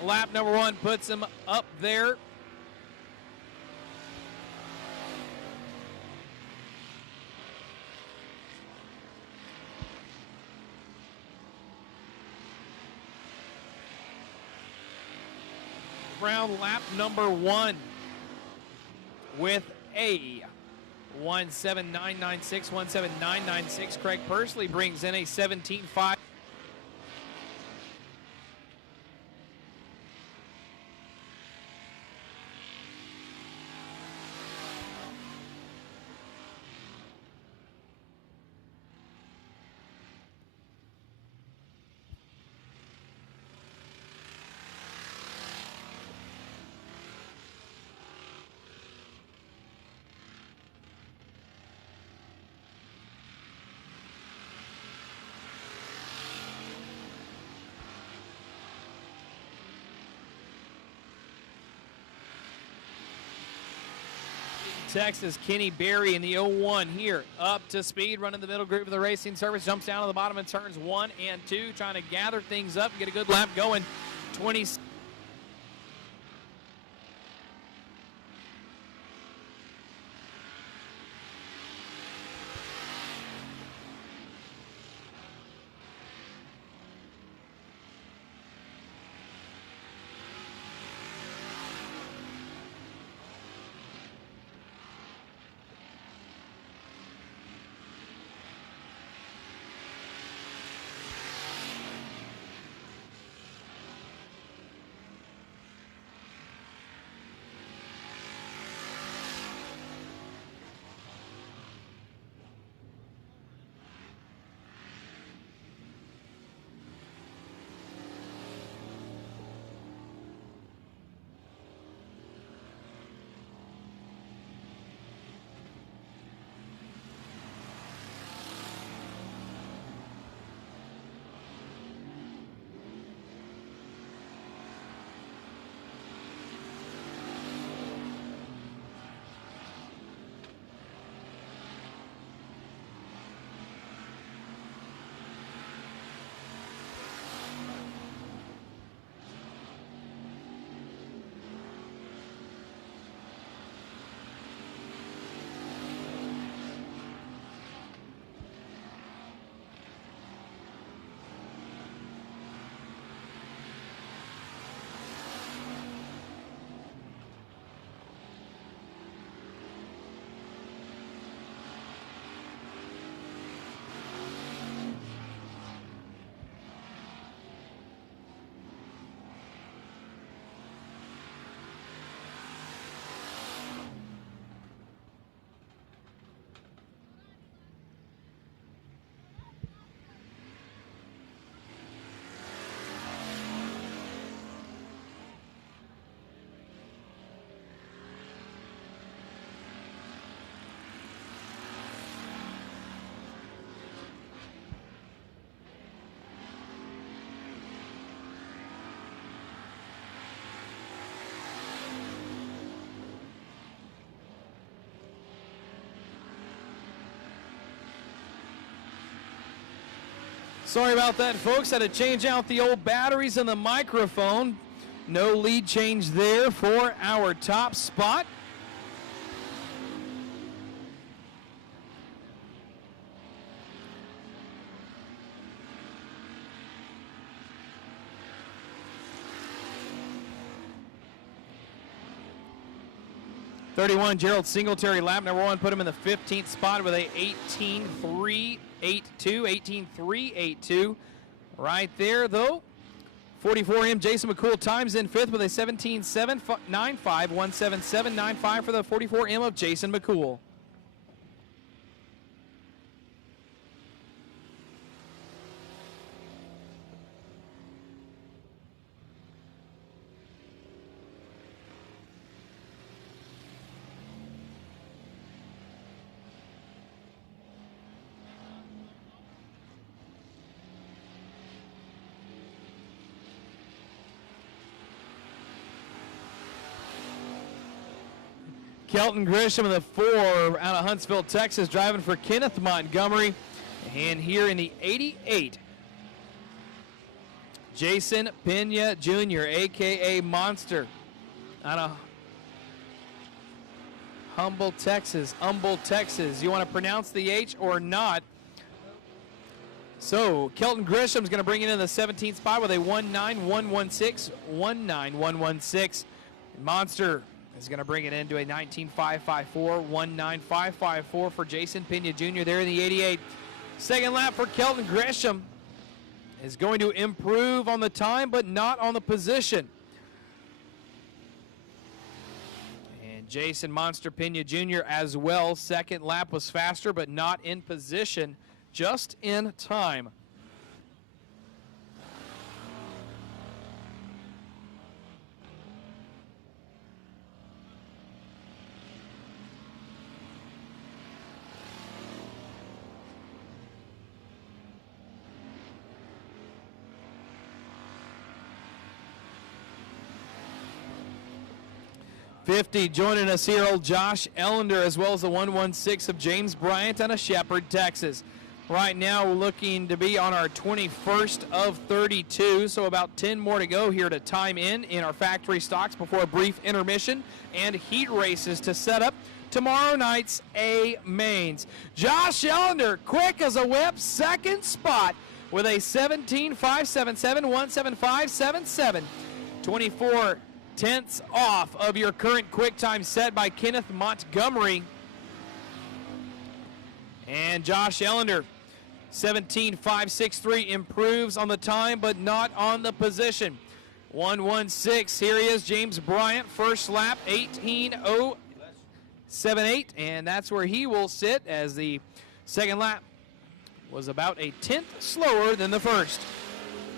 lap number one, puts him up there. Brown lap number one with a 17996, 17996. Craig Pursley brings in a 17.5. Texas, Kenny Berry in the 01 here, up to speed, running the middle group of the racing service, jumps down to the bottom in turns 1 and 2, trying to gather things up and get a good lap going. 20. Sorry about that, folks. Had to change out the old batteries in the microphone. No lead change there for our top spot. '31 Gerald Singletary, lap number 1, put him in the 15th spot with a 18.382. 18.382 right there, though. 44M Jason McCool times in 5th with a 17.795. 177.95 for the 44M of Jason McCool. Kelton Grisham in the 4 out of Huntsville, Texas, driving for Kenneth Montgomery. And here in the 88, Jason Pena Jr., a.k.a. Monster, out of Humble, Texas. You want to pronounce the H or not? So Kelton Grisham's going to bring it in the 17th spot with a 19116. 19116. Monster is going to bring it into a 19.554. 19554 for Jason Pena Jr. there in the 88. Second lap for Kelton Grisham is going to improve on the time, but not on the position. And Jason Monster Pena Jr. as well. Second lap was faster, but not in position, just in time. '50 joining us here, old Josh Ellender, as well as the 116 of James Bryant out of Shepherd, Texas. Right now, we're looking to be on our 21st of 32, so about 10 more to go here to time in our factory stocks before a brief intermission and heat races to set up tomorrow night's A mains. Josh Ellender, quick as a whip, second spot with a 17.577, 175.77, 24 tenths off of your current quick time set by Kenneth Montgomery. And Josh Ellender, 17.563, improves on the time but not on the position. 116, here he is, James Bryant, first lap, 18.078, and that's where he will sit, as the second lap was about a tenth slower than the first.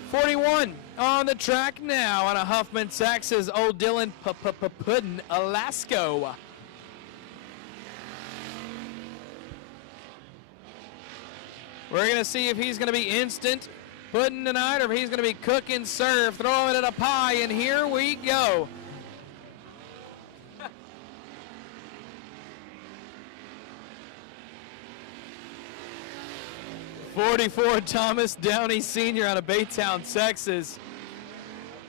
41 on the track now out of Huffman, Texas, old Dylan Puddin Alasco. We're going to see if he's going to be instant pudding tonight or if he's going to be cook and serve, throw it at a pie, and here we go. 44 Thomas Downey Sr. out of Baytown, Texas.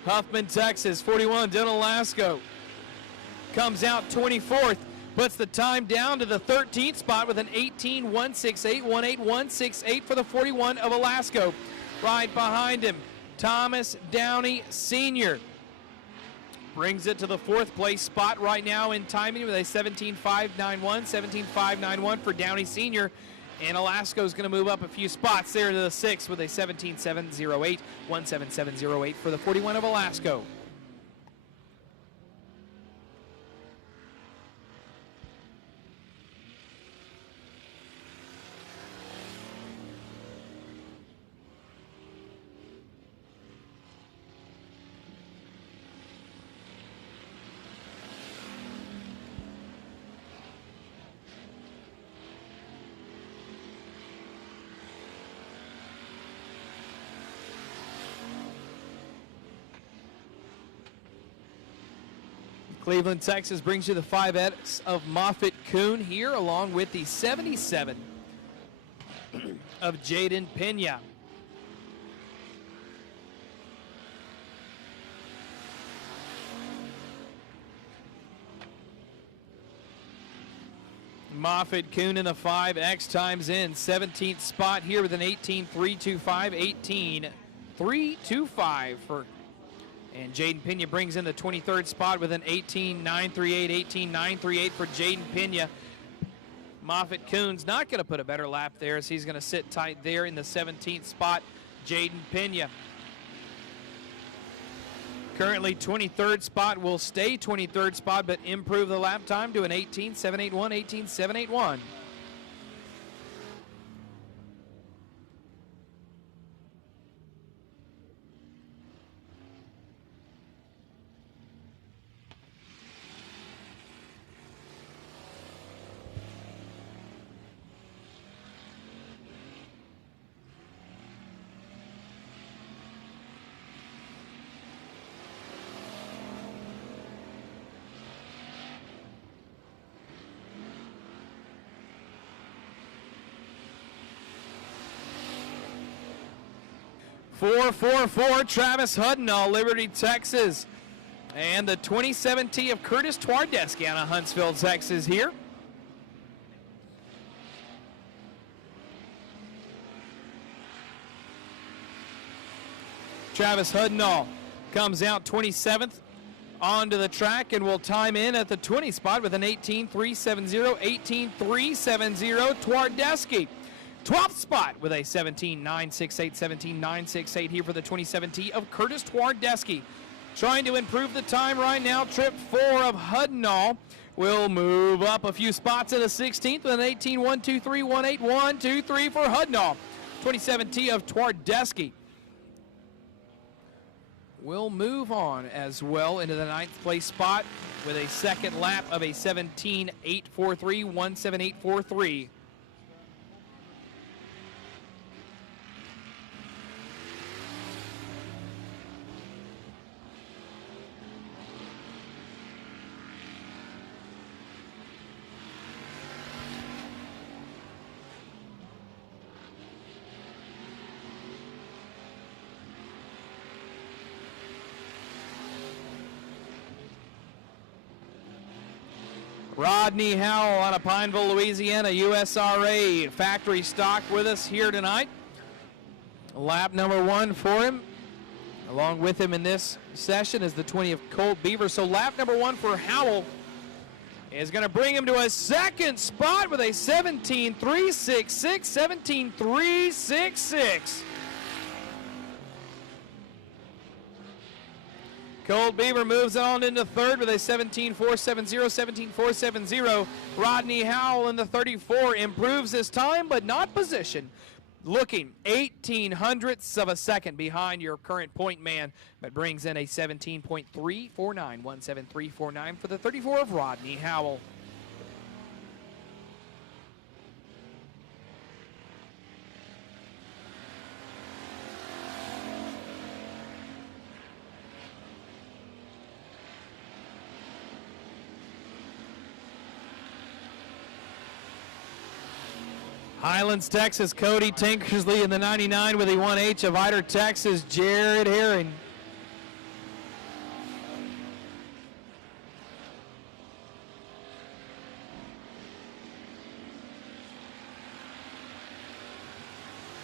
Huffman, Texas. 41 Dylan Lasco comes out 24th, puts the time down to the 13th spot with an 18.168, 18168 for the 41 of Alasco. Right behind him, Thomas Downey Sr. brings it to the fourth place spot right now in timing with a 17.591, 17.591 for Downey Sr. And Alasco is going to move up a few spots there to the sixth with a 17.708, 17708 for the 41 of Alasco. Cleveland, Texas brings you the 5X of Moffitt Kuhn here, along with the 77 of Jaden Pena. Moffitt Kuhn in the 5, X times in. 17th spot here with an 18.325, 18.325 for. And Jaden Pena brings in the 23rd spot with an 18.938, 18.938 for Jaden Pena. Moffitt Kuhn's not going to put a better lap there as he's going to sit tight there in the 17th spot. Jaden Pena. Currently 23rd spot, will stay 23rd spot, but improve the lap time to an 18.781, 18.781. Four, Travis Hudnall, Liberty, Texas. And the 2017 of Curtis Twardesky out of Huntsville, Texas here. Travis Hudnall comes out 27th onto the track and will time in at the 20 spot with an 18.370, 18.370. Twardesky 12th spot with a 17.968, 17.968 here for the 2017 of Curtis Twardesky. Trying to improve the time right now. Trip 4 of Hudnall will move up a few spots in the 16th with an 18.123, 18.123 for Hudnall. 2017 of Twardesky will move on as well into the 9th place spot with a second lap of a 17.843, 17843. Rodney Howell out of Pineville, Louisiana, USRA factory stock with us here tonight. Lap number 1 for him. Along with him in this session is the 20 of Colt Beaver. So lap number 1 for Howell is going to bring him to a second spot with a 17.366, 17.366. Colt Beaver moves on into third with a 17.470, 17.470. Rodney Howell in the 34 improves his time, but not position. Looking 18 hundredths of a second behind your current point man, but brings in a 17.349, 17349 for the 34 of Rodney Howell. Highlands, Texas, Cody Tinkersley in the 99 with the 1H of Ider, Texas, Jared Herring.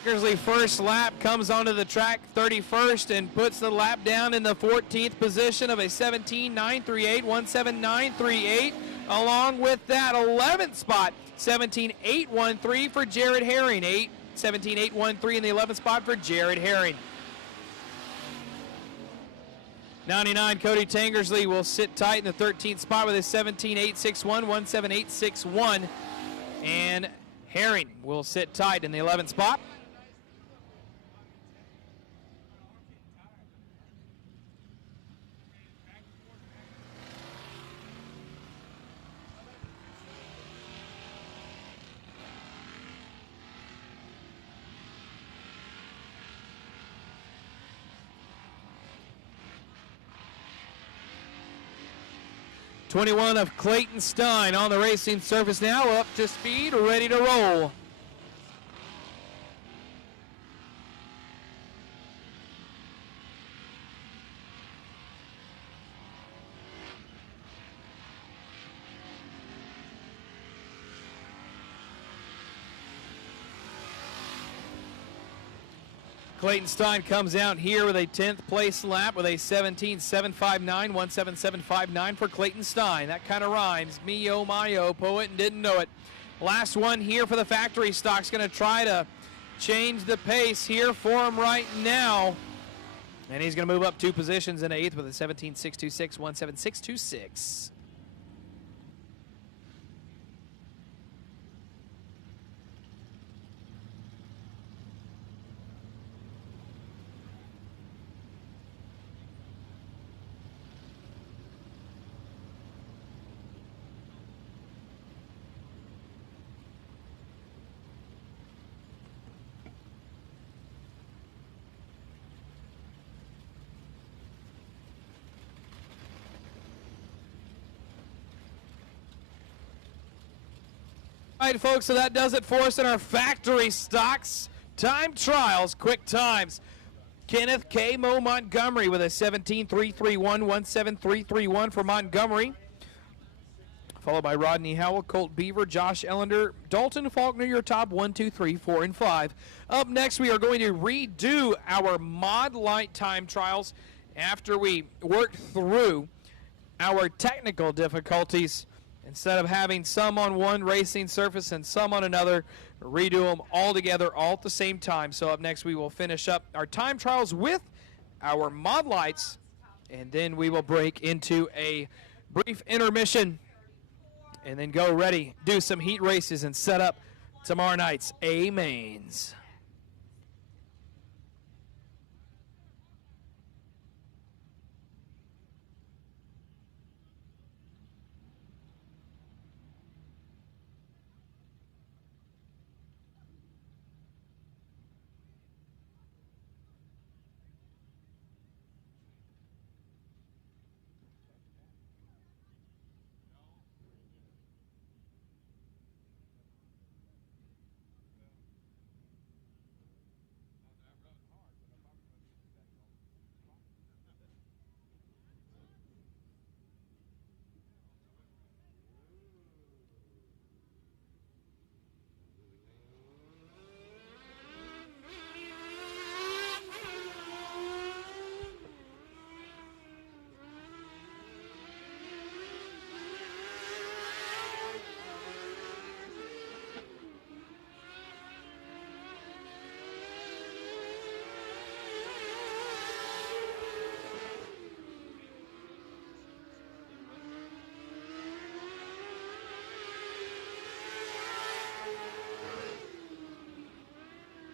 Tinkersley first lap comes onto the track 31st and puts the lap down in the 14th position of a 17.938, 17938. Along with that 11th spot, 17.813 for Jared Herring. 17.813 in the 11th spot for Jared Herring. 99 Cody Tankersley will sit tight in the 13th spot with a 17.861, 17861. And Herring will sit tight in the 11th spot. '21 of Clayton Stein on the racing surface now, up to speed, ready to roll. Clayton Stein comes out here with a 10th place lap with a 17.759, 17759 for Clayton Stein. That kind of rhymes. Me, oh, my, oh, poet and didn't know it. Last one here for the factory stock's going to try to change the pace here for him right now. And he's going to move up 2 positions in 8th with a 17.626, 17626. All right, folks, so that does it for us in our factory stocks. Time trials, quick times. Kenneth K. Mo Montgomery with a 17.331, 17331 for Montgomery. Followed by Rodney Howell, Colt Beaver, Josh Ellender, Dalton Faulkner, your top 1, 2, 3, 4, and 5. Up next, we are going to redo our Mod Light time trials after we work through our technical difficulties. Instead of having some on one racing surface and some on another, redo them all together all at the same time. So up next, we will finish up our time trials with our mod lights, and then we will break into a brief intermission and then go ready, do some heat races, and set up tomorrow night's A mains.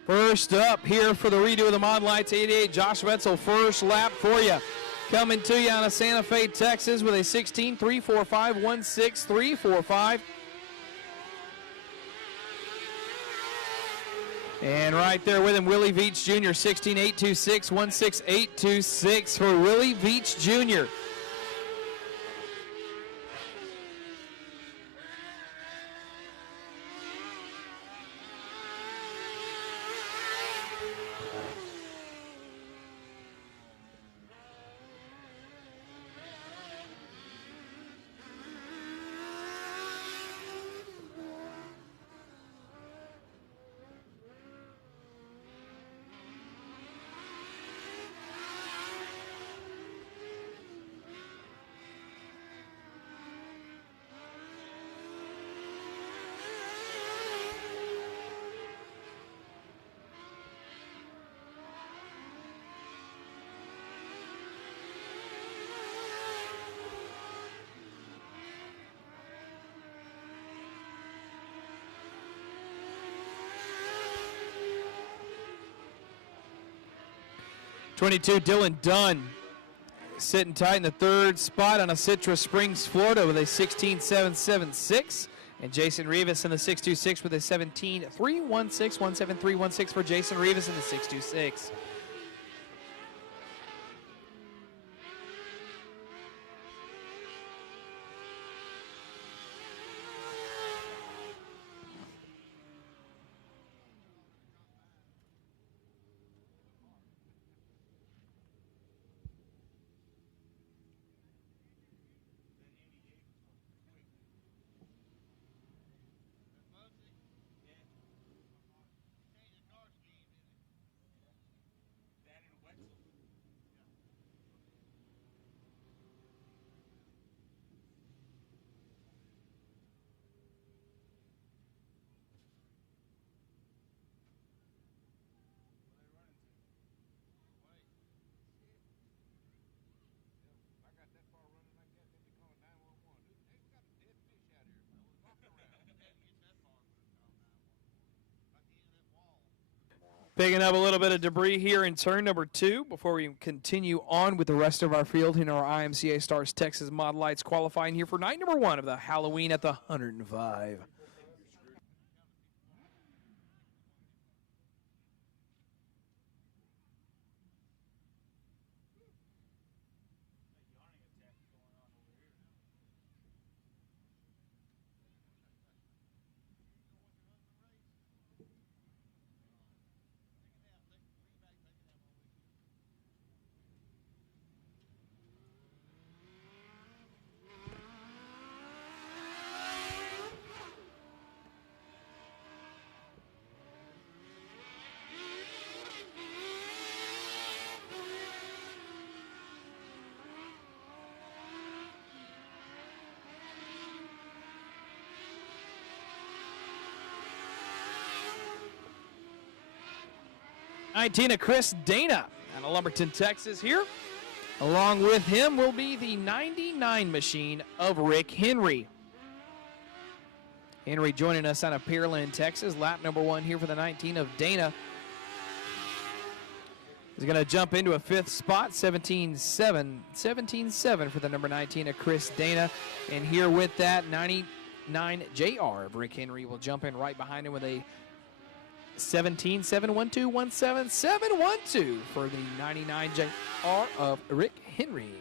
First up here for the redo of the Mod Lights 88, Josh Wetzel, first lap for you. Coming to you out of Santa Fe, Texas with a 16.345, 16345. And right there with him, Willie Veach Jr., 16.826, 16826 for Willie Veach Jr. '22 Dylan Dunn sitting tight in the third spot on a Citrus Springs, Florida with a 16.776. And Jason Rivas in the 626 with a 17.316, 17316 for Jason Rivas in the 626. Picking up a little bit of debris here in turn number 2 before we continue on with the rest of our field in our IMCA Stars Texas Mod Lights qualifying here for night number 1 of the Halloween at the 105. '19 of Chris Dana out of Lumberton, Texas here. Along with him will be the 99 machine of Rick Henry. Henry joining us out of Pearland, Texas. Lap number 1 here for the 19 of Dana. He's going to jump into a 5th spot, 17-7 for the number 19 of Chris Dana. And here with that, 99 JR of Rick Henry will jump in right behind him with a 17-7-1-2-1-7-7-1-2 for the 99 JR of Rick Henry.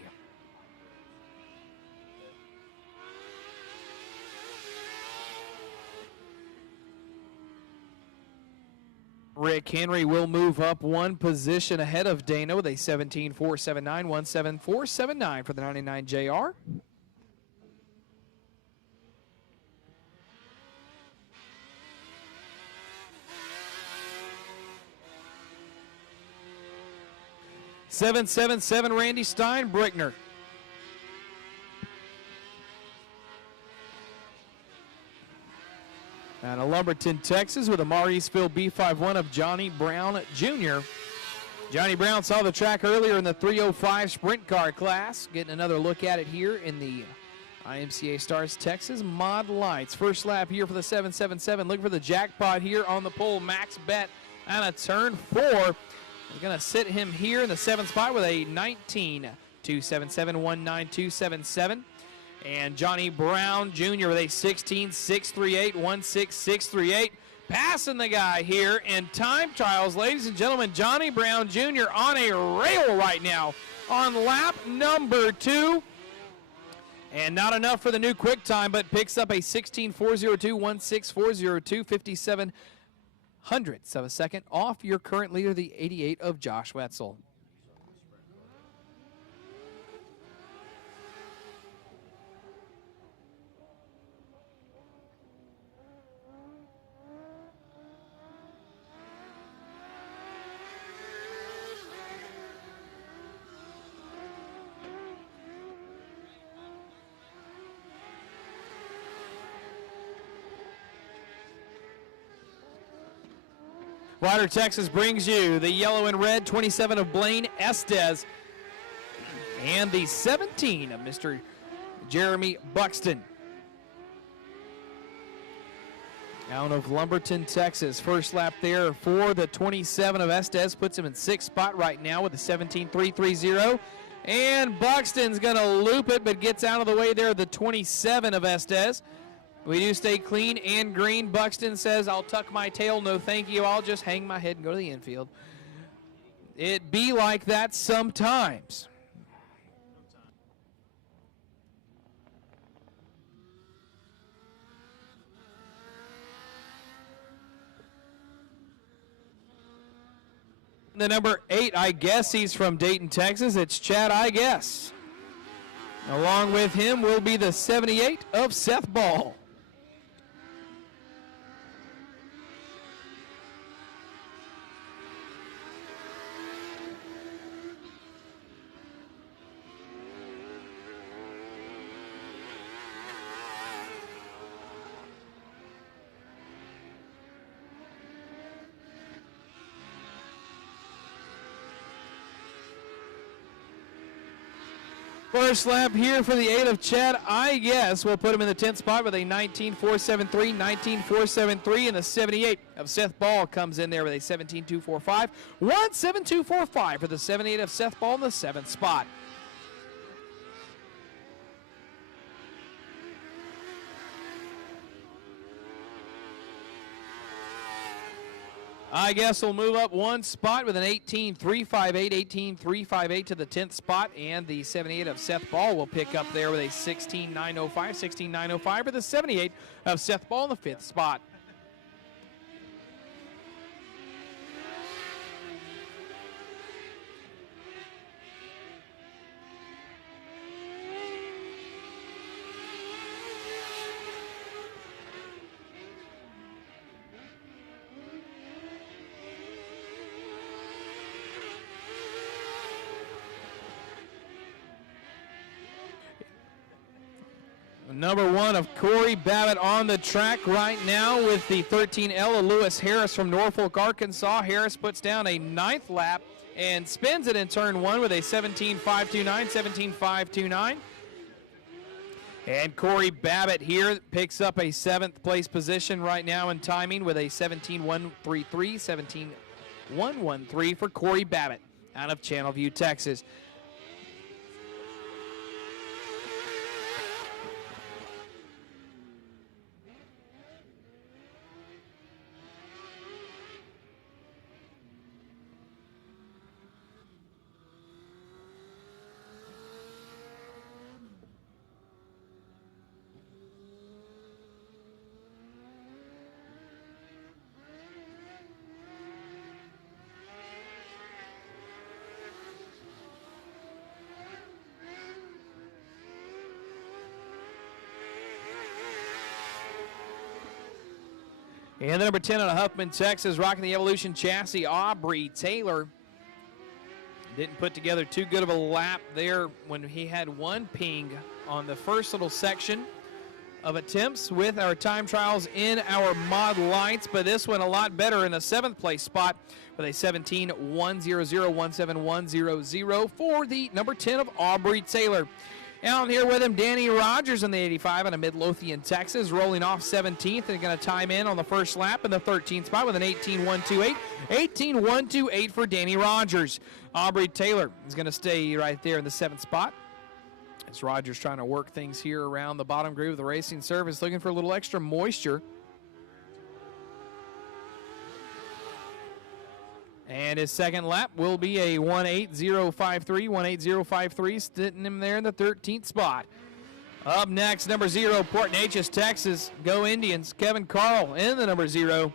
Rick Henry will move up 1 position ahead of Dana with a 17-4-7-9-1-7-4-7-9 for the 99 JR. (7-7-7) Randy Steinbrickner. Out of Lumberton, Texas, with a Mauriceville B51 of Johnny Brown Jr. Johnny Brown saw the track earlier in the 305 sprint car class. Getting another look at it here in the IMCA Stars Texas Mod Lights. First lap here for the 777. Looking for the jackpot here on the pole. Max Bet out of turn 4. We're going to sit him here in the 7th spot with a 19-277-19277. And Johnny Brown Jr. with a 16-638-16638. Passing the guy here in time trials, ladies and gentlemen. Johnny Brown Jr. on a rail right now on lap number 2. And not enough for the new quick time, but picks up a 16-402-16402, 57 hundredths of a second off your current leader, the 88 of Josh Wetzel. Wider Texas brings you the yellow and red 27 of Blaine Estes and the 17 of Mr. Jeremy Buxton. Out of Lumberton, Texas. First lap there for the 27 of Estes. Puts him in 6th spot right now with a 17.330. And Buxton's going to loop it, but gets out of the way there, the 27 of Estes. We do stay clean and green. Buxton says, I'll tuck my tail, no thank you. I'll just hang my head and go to the infield. It be like that sometimes. The number 8, I guess he's from Dayton, Texas. It's Chad, I guess. Along with him will be the 78 of Seth Ball. First lap here for the 8 of Chad, I guess we'll put him in the 10th spot with a 19.473, 19.473, and the 78 of Seth Ball comes in there with a 17.245, 1.7245 for the 78 of Seth Ball in the 7th spot. I guess we'll move up one spot with an 18.358, 18.358 to the 10th spot, and the 78 of Seth Ball will pick up there with a 16.905, 16.905 for the 78 of Seth Ball in the 5th spot. Number 1 of Corey Babbitt on the track right now with the 13L of Lewis Harris from Norfolk, Arkansas. Harris puts down a 9th lap and spins it in turn 1 with a 17.529, 17.529. And Corey Babbitt here picks up a 7th place position right now in timing with a 17.133, 17.113 for Corey Babbitt out of Channelview, Texas. And the number 10 out of Huffman, Texas, rocking the Evolution chassis, Aubrey Taylor. Didn't put together too good of a lap there when he had one ping on the first little section of attempts with our time trials in our mod lights, but this one a lot better in the 7th place spot with a 17.100, 17100 for the number 10 of Aubrey Taylor. Out here with him, Danny Rogers in the 85 out of Midlothian, Texas, rolling off 17th and going to time in on the first lap in the 13th spot with an 18.128, 18.128 for Danny Rogers. Aubrey Taylor is going to stay right there in the 7th spot. As Rogers trying to work things here around the bottom groove of the racing surface, looking for a little extra moisture. And his second lap will be a 1.8053, 1.8053, sitting him there in the 13th spot. Up next, number 0, Port Neches, Texas. Go Indians. Kevin Carl in the number 0.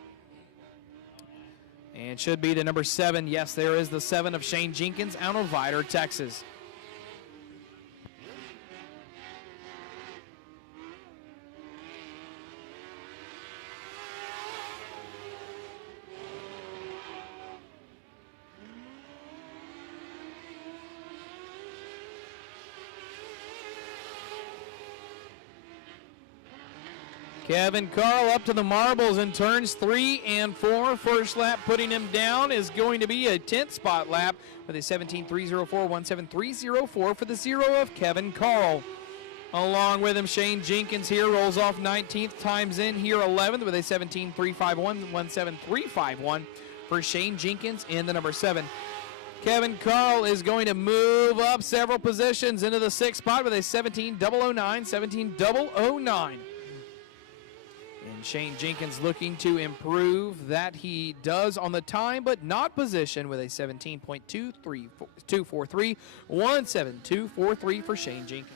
And should be the number 7. Yes, there is the 7 of Shane Jenkins out of Vidor, Texas. Kevin Carl up to the marbles in turns 3 and 4. First lap putting him down is going to be a 10th spot lap with a 17.304, 17304 for the 0 of Kevin Carl. Along with him, Shane Jenkins here rolls off 19th, times in here 11th with a 17.351, 17351 for Shane Jenkins in the number 7. Kevin Carl is going to move up several positions into the 6th spot with a 17.009, 17.009. And Shane Jenkins looking to improve that he does on the time, but not position with a 17.243, 17243 for Shane Jenkins.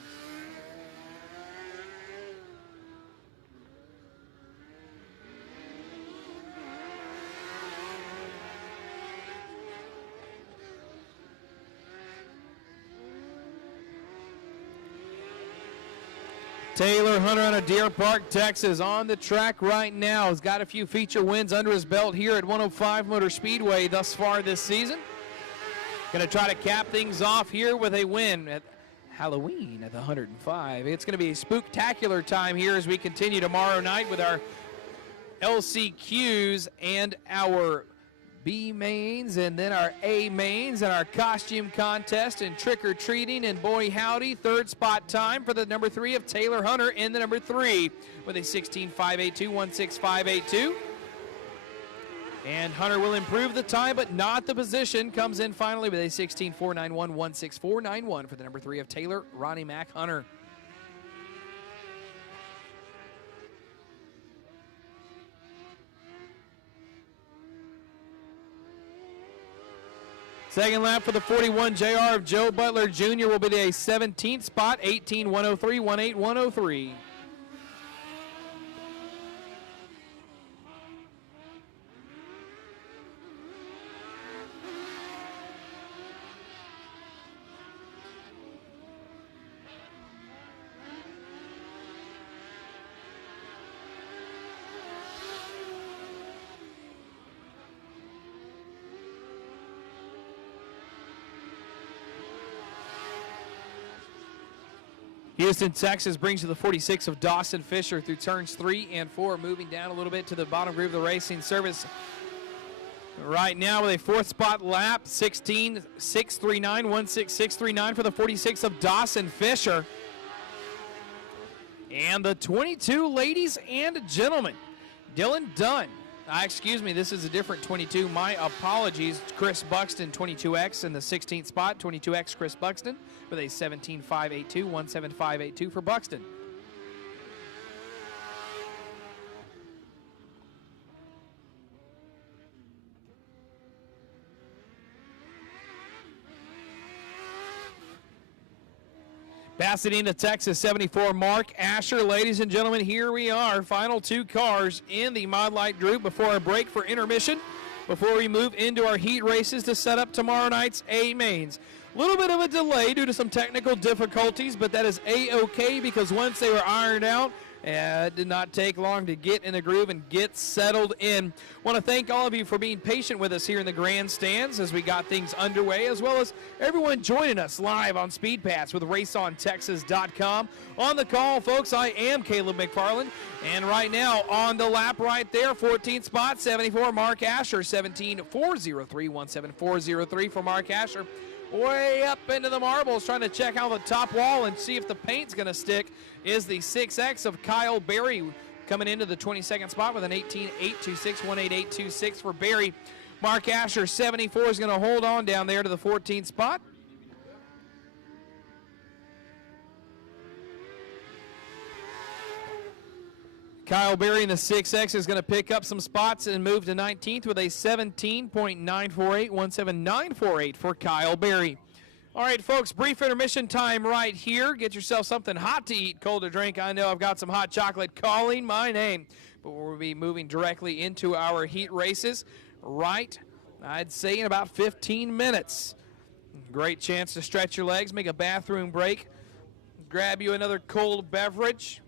Taylor Hunter out of Deer Park, Texas, on the track right now. Has got a few feature wins under his belt here at 105 Motor Speedway thus far this season. Going to try to cap things off here with a win at Halloween at the Hunert-N-5. It's going to be a spooktacular time here as we continue tomorrow night with our LCQs and our B mains, and then our A mains, and our costume contest and trick-or-treating, and boy howdy, third spot time for the number 3 of Taylor Hunter in the number 3 with a 16.582, 16582. And Hunter will improve the time, but not the position. Comes in finally with a 16.491, 16491 for the number 3 of Taylor, Ronnie Mack Hunter. Second lap for the 41 JR of Joe Butler Jr. will be a 17th spot, 18.103, 18103. Houston, Texas brings you the 46 of Dawson Fisher through turns 3 and 4, moving down a little bit to the bottom groove of the racing service. Right now with a 4th spot lap, 16.639, 16639 for the 46 of Dawson Fisher. And the 22, ladies and gentlemen, Dylan Dunn. Excuse me, this is a different 22. My apologies. Chris Buxton, 22X in the 16th spot. 22X Chris Buxton with a 17.582, 17582 for Buxton. Pasadena, Texas, 74, Mark Asher. Ladies and gentlemen, here we are. Final 2 cars in the Mod Light group before our break for intermission, before we move into our heat races to set up tomorrow night's A mains. A little bit of a delay due to some technical difficulties, but that is A-okay because once they were ironed out, it did not take long to get in the groove and get settled in. Want to thank all of you for being patient with us here in the grandstands as we got things underway, as well as everyone joining us live on Speed Pass with RaceOnTexas.com. On the call, folks, I am Caleb McFarland, and right now on the lap right there, 14th spot, 74, Mark Asher, 17.403, 17403 for Mark Asher. Way up into the marbles, trying to check out the top wall and see if the paint's going to stick, is the 6X of Kyle Berry, coming into the 22nd spot with an 18.826, 18826 for Berry. Mark Asher, 74, is going to hold on down there to the 14th spot. Kyle Berry in the 6X is going to pick up some spots and move to 19th with a 17.948, 17948 for Kyle Berry. All right, folks, brief intermission time right here. Get yourself something hot to eat, cold to drink. I know I've got some hot chocolate calling my name, but we'll be moving directly into our heat races right, I'd say, in about 15 minutes. Great chance to stretch your legs, make a bathroom break, grab you another cold beverage.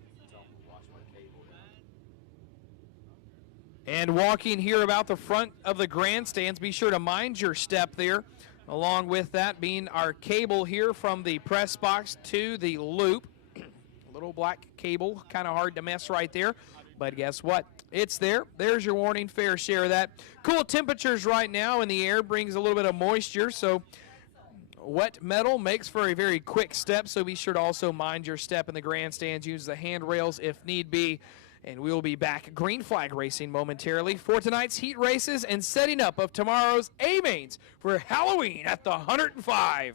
And walking here about the front of the grandstands, be sure to mind your step there. Along with that being our cable here from the press box to the loop. Little black cable, kind of hard to mess right there. But guess what? It's there. There's your warning, fair share of that. Cool temperatures right now in the air brings a little bit of moisture, so wet metal makes for a very quick step, so be sure to also mind your step in the grandstands. Use the handrails if need be. And we will be back green flag racing momentarily for tonight's heat races and setting up of tomorrow's A-mains for Halloween at the Hunert-N-5.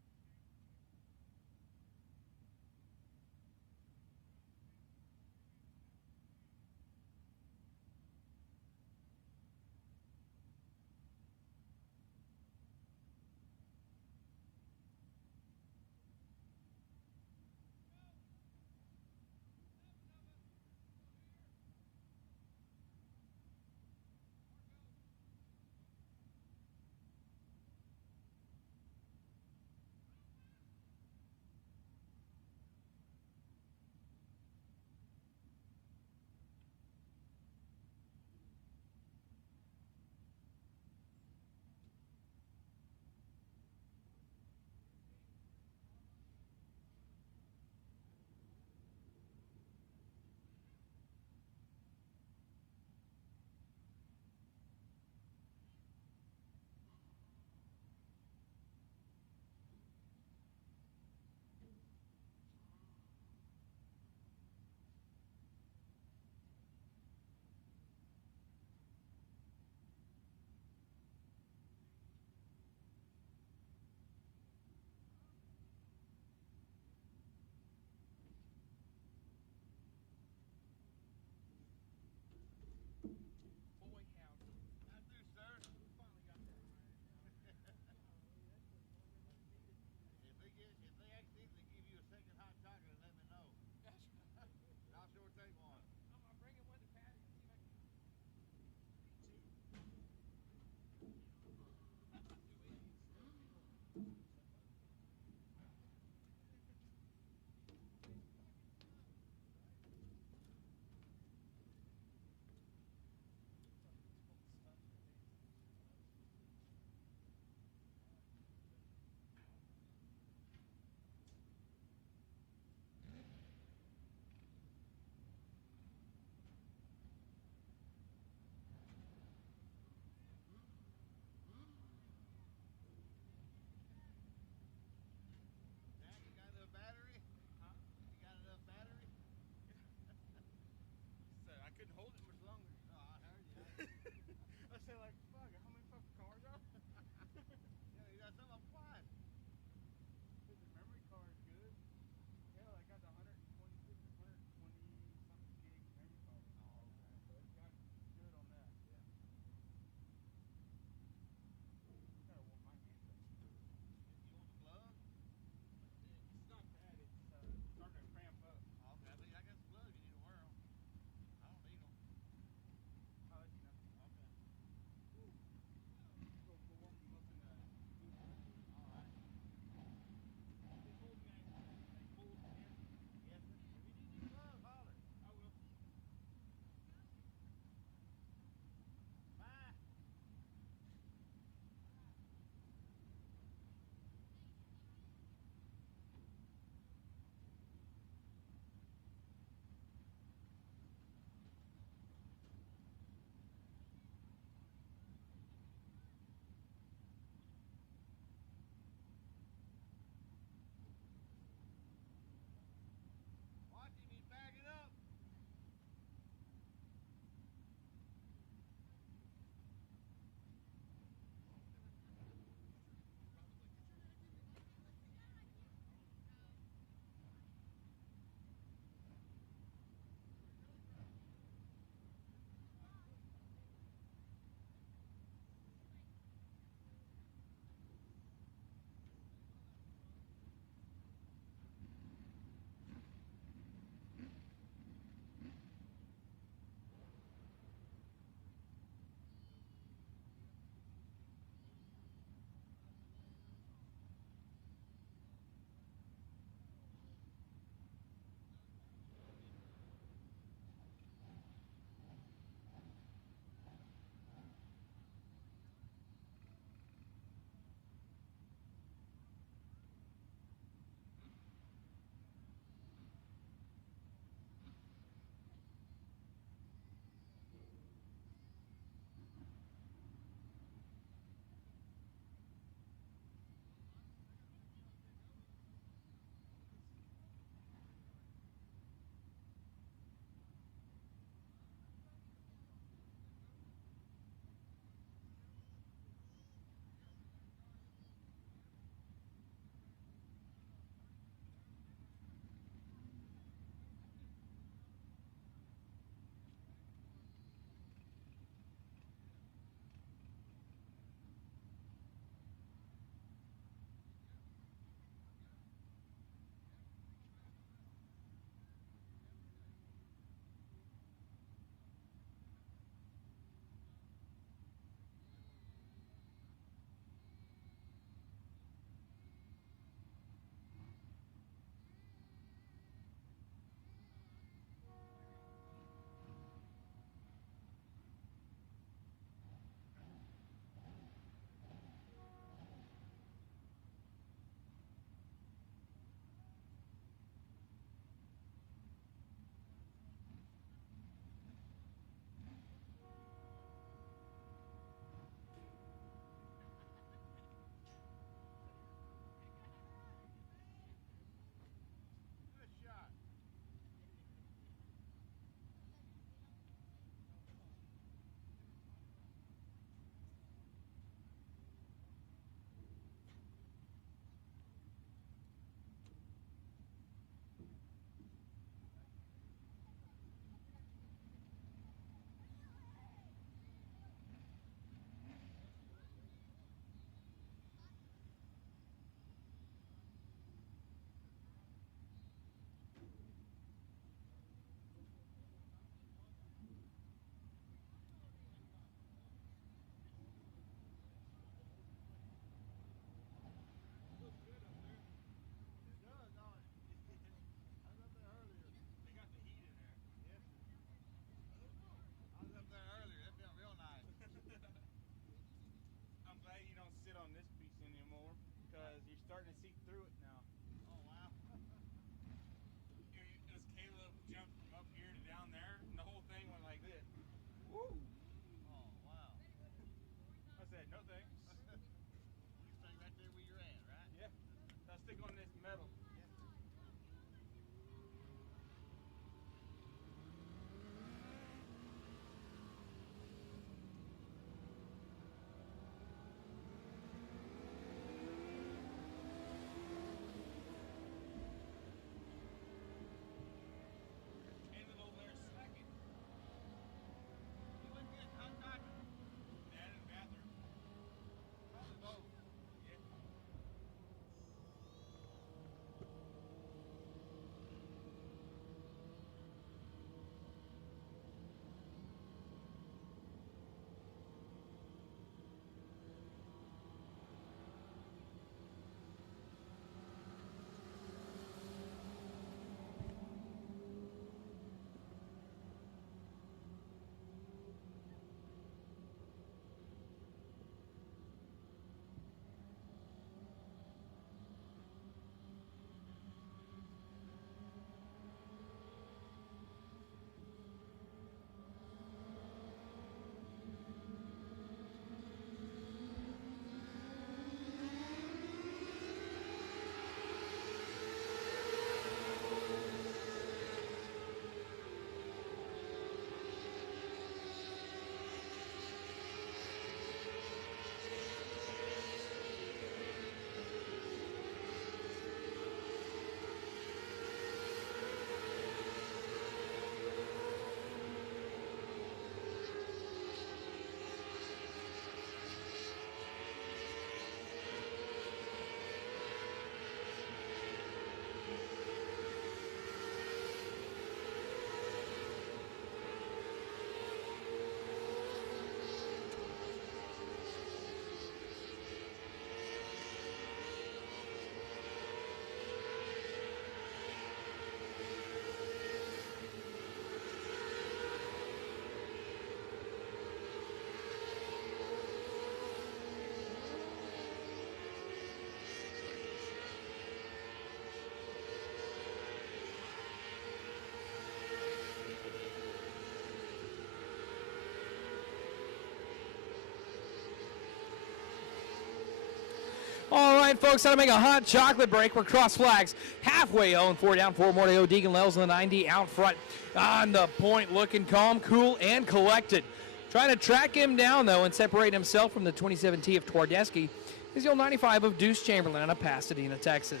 right, folks, time to make a hot chocolate break. We're cross flags. Halfway on, 4 down, 4 more to go. Deegan Lels in the 90 out front on the point, looking calm, cool, and collected. Trying to track him down, though, and separate himself from the 27T of Twardesky is the old 95 of Deuce Chamberlain out of Pasadena, Texas.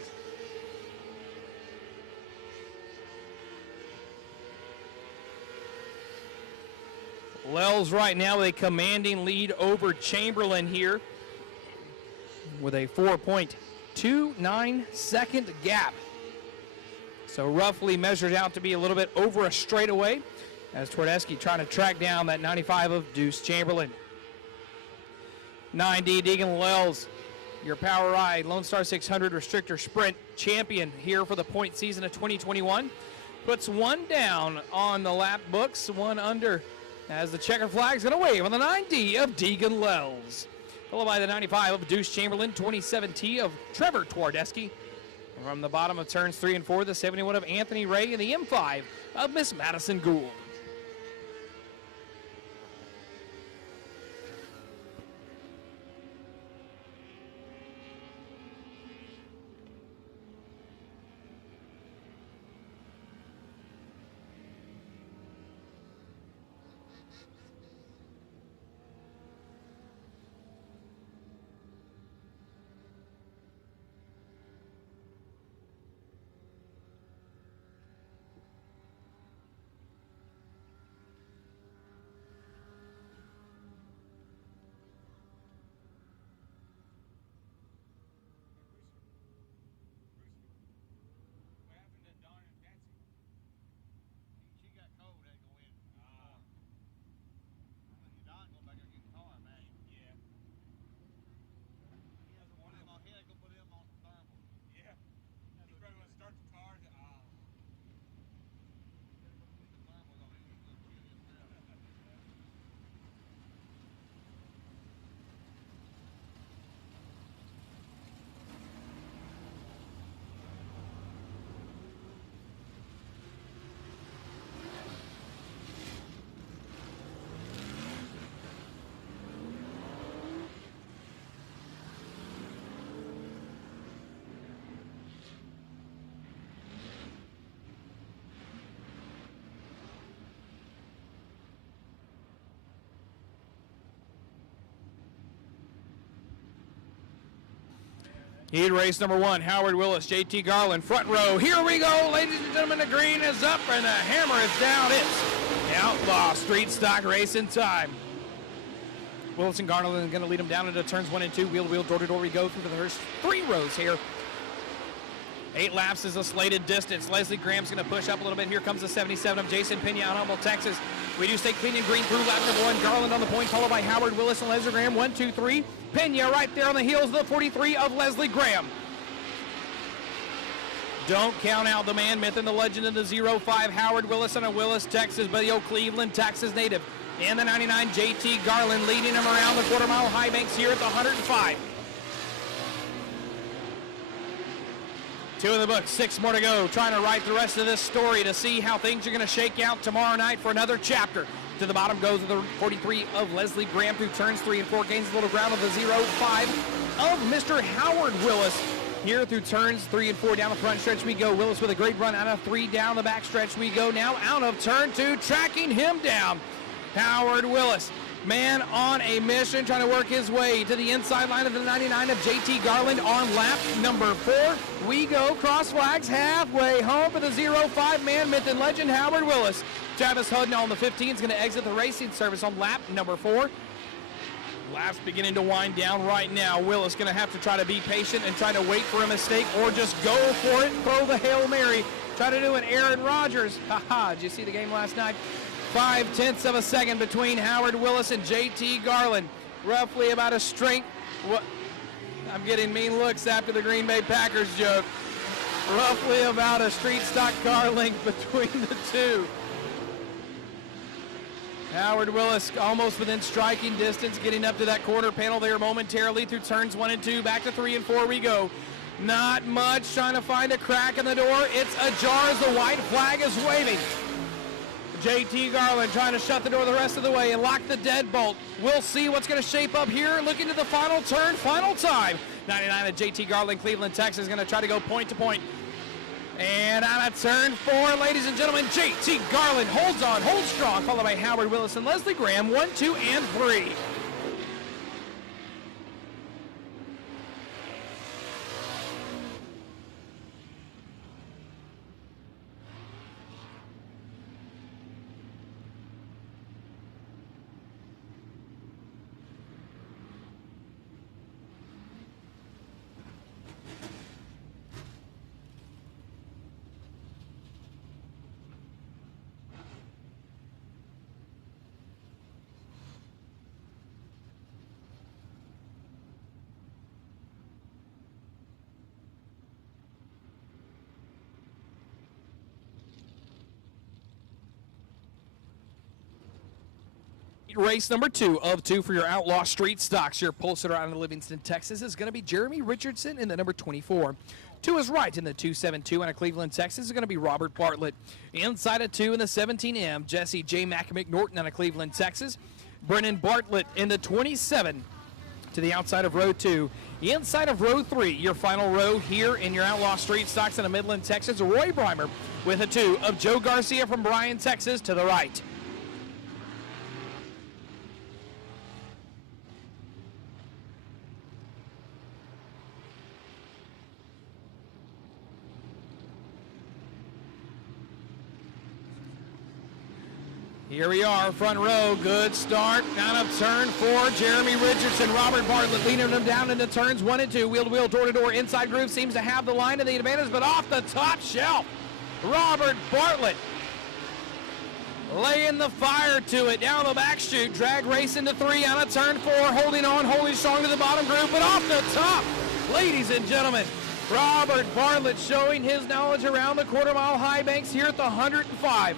Lels right now with a commanding lead over Chamberlain here with a 4.29 second gap. So roughly measured out to be a little bit over a straightaway as Twardesky trying to track down that 95 of Deuce Chamberlain. 9D Deegan Lels, your Power Ride Lone Star 600 Restrictor Sprint champion here for the point season of 2021. Puts one down on the lap books, one under as the checker flag's going to wave on the 9D of Deegan Lels. Followed by the 95 of Deuce Chamberlain, 27T of Trevor Twardesky. From the bottom of turns 3 and 4, the 71 of Anthony Ray and the M5 of Miss Madison Gould. Heat race number 1, Howard Willis, JT Garland, front row. Here we go, ladies and gentlemen. The green is up and the hammer is down. It's Outlaw Street Stock Racing time. Willis and Garland are going to lead them down into turns 1 and 2. Wheel to wheel, door to door we go through the first 3 rows here. 8 laps is a slated distance. Leslie Graham's going to push up a little bit. Here comes the 77 of Jason Pena out of Humble, Texas. We do stay clean and green through lap number 1. Garland on the point, followed by Howard Willis and Leslie Graham. 1, 2, 3. Pena right there on the heels of the 43 of Leslie Graham. Don't count out the man, myth, and the legend of the 05, Howard Willis on a Willis, Texas, but the old Cleveland, Texas native. And the 99, JT Garland leading him around the quarter-mile high banks here at the 105. 2 in the book, 6 more to go. Trying to write the rest of this story to see how things are going to shake out tomorrow night for another chapter. To the bottom goes the 43 of Leslie Graham through turns 3 and 4. Gains a little ground of the 05 of Mr. Howard Willis. Here through turns 3 and 4 down the front stretch we go. Willis with a great run out of 3 down the back stretch we go. Now out of turn 2, tracking him down. Howard Willis, man on a mission, trying to work his way to the inside line of the 99 of JT Garland on lap number 4. We go cross flags halfway home for the 05 man, myth and legend Howard Willis. Travis Hudden on the 15 is going to exit the racing service on lap number 4. Laps beginning to wind down right now. Willis going to have to try to be patient and try to wait for a mistake or just go for it, throw the Hail Mary. Try to do an Aaron Rodgers. Haha, did you see the game last night? 0.5 of a second between Howard Willis and JT Garland. Roughly about a strength. I'm getting mean looks after the Green Bay Packers joke. Roughly about a street stock car length between the two. Howard Willis almost within striking distance, getting up to that quarter panel there momentarily through turns 1 and 2. Back to 3 and 4 we go. Not much, trying to find a crack in the door. It's ajar as the white flag is waving. JT Garland trying to shut the door the rest of the way and lock the deadbolt. We'll see what's going to shape up here. Looking to the final turn, final time. 99 of JT Garland, Cleveland, Texas, going to try to go point to point. And on a turn 4, ladies and gentlemen, JT Garland holds on, holds strong, followed by Howard Willis and Leslie Graham, 1, 2, and 3. Race number 2 of 2 for your Outlaw Street Stocks. Your pole sitter out of Livingston, Texas is going to be Jeremy Richardson in the number 24. To his right in the 272 out of Cleveland, Texas is going to be Robert Bartlett. Inside of 2 in the 17M, Jesse J. Mack McNorton out of Cleveland, Texas. Brennan Bartlett in the 27 to the outside of row 2. Inside of row 3, your final row here in your Outlaw Street Stocks in the Midland, Texas, Roy Breimer with a 2 of Joe Garcia from Bryan, Texas to the right. Here we are, front row, good start. Down up turn 4, Jeremy Richardson, Robert Bartlett leading them down into turns 1 and 2. Wheel to wheel, door to door, inside groove seems to have the line of the advantage, but off the top shelf, Robert Bartlett laying the fire to it. Down the back chute, drag race into 3 on a turn 4, holding on, holding strong to the bottom groove, but off the top, ladies and gentlemen, Robert Bartlett showing his knowledge around the quarter-mile high banks here at the Hunert-N-5.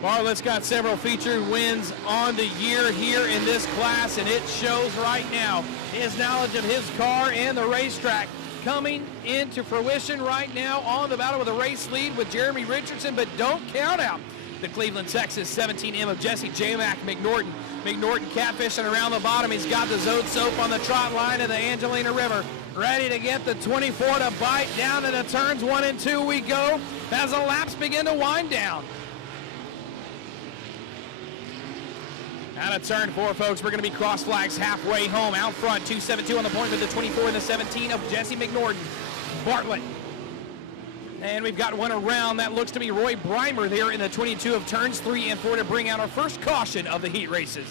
Bartlett's got several featured wins on the year here in this class, and it shows right now. His knowledge of his car and the racetrack coming into fruition right now on the battle with a race lead with Jeremy Richardson, but don't count out the Cleveland, Texas 17M of Jesse J. Mack McNorton. McNorton catfishing around the bottom. He's got the Zode Soap on the trot line of the Angelina River. Ready to get the 24 to bite down to the turns 1 and 2 we go as the laps begin to wind down. Out of turn 4, folks, we're going to be cross flags halfway home. Out front, 272 on the point with the 24 and the 17 of Jesse McNorton. Bartlett. And we've got one around. That looks to be Roy Breimer there in the 22 of turns 3 and 4 to bring out our first caution of the heat races.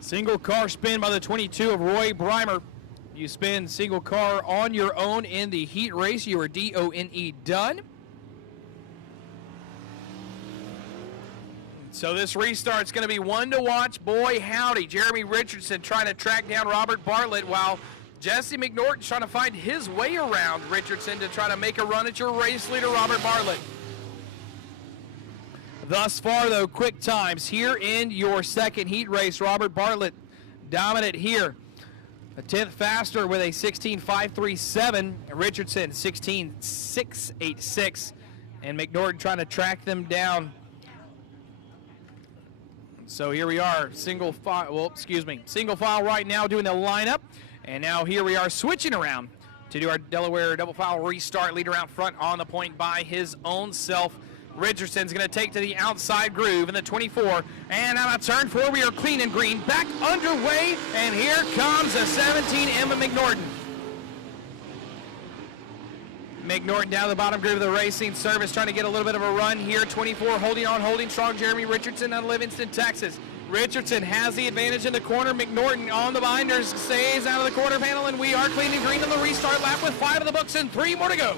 Single car spin by the 22 of Roy Breimer. You spin single car on your own in the heat race. You are DONE done. So this restart's going to be one to watch. Boy, howdy. Jeremy Richardson trying to track down Robert Bartlett while Jesse McNorton's trying to find his way around Richardson to try to make a run at your race leader, Robert Bartlett. Thus far, though, quick times here in your second heat race. Robert Bartlett dominant here. A 10th faster with a 16.537. Richardson 16.686. And McNorton trying to track them down. So here we are, single file right now doing the lineup. And now here we are switching around to do our Delaware double file restart. Leader out front on the point by his own self. Richardson's going to take to the outside groove in the 24. And on a turn 4, we are clean and green. Back underway, and here comes the 17 Emma McNorton. McNorton down the bottom groove of the racing service, trying to get a little bit of a run here. 24 holding on, holding strong. Jeremy Richardson out of Livingston, Texas. Richardson has the advantage in the corner. McNorton on the binders, stays out of the quarter panel, and we are clean and green on the restart lap with 5 of the books and 3 more to go.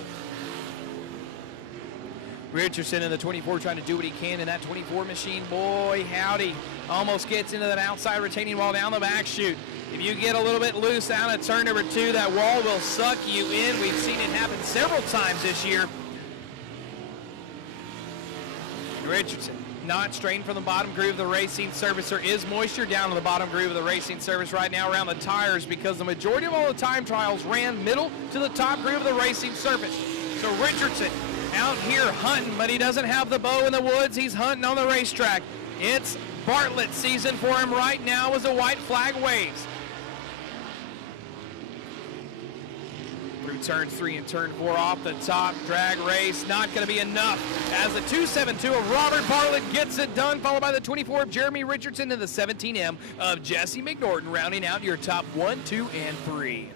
Richardson in the 24 trying to do what he can in that 24 machine. Boy, howdy. Almost gets into that outside retaining wall down the back chute. If you get a little bit loose out at turn number 2, that wall will suck you in. We've seen it happen several times this year. Richardson not straightened from the bottom groove of the racing surface. There is moisture down on the bottom groove of the racing surface right now around the tires because the majority of all the time trials ran middle to the top groove of the racing surface. So Richardson out here hunting, but he doesn't have the bow in the woods. He's hunting on the racetrack. It's Bartlett season for him right now as the white flag waves. Through turn 3 and turn 4 off the top, drag race, not going to be enough as the 272 of Robert Bartlett gets it done, followed by the 24 of Jeremy Richardson and the 17M of Jesse McNorton, rounding out your top 1, 2, and 3.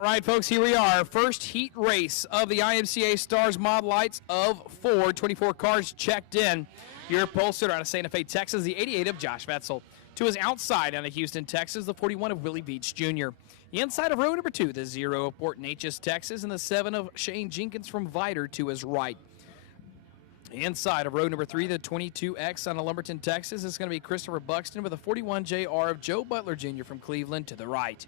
All right, folks, here we are. First heat race of the IMCA Stars Mod Lights of 4. 24 cars checked in. Your pole sitter out of Santa Fe, Texas, the 88 of Josh Vetzel. To his outside out of Houston, Texas, the 41 of Willie Beach Jr. Inside of row number 2, the 0 of Port Neches, Texas, and the 7 of Shane Jenkins from Vidor to his right. Inside of row number 3, the 22X out of Lumberton, Texas, is going to be Christopher Buxton with a 41 JR of Joe Butler Jr. from Cleveland to the right.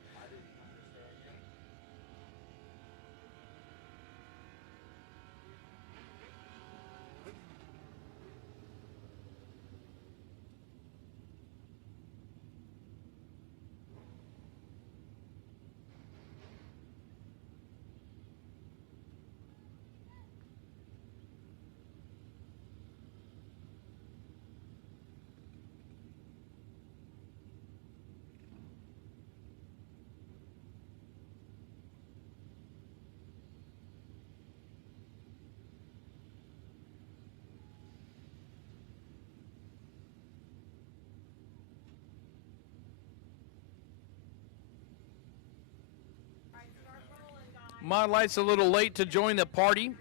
All right, start rolling, guys. Mod Lights a little late to join the party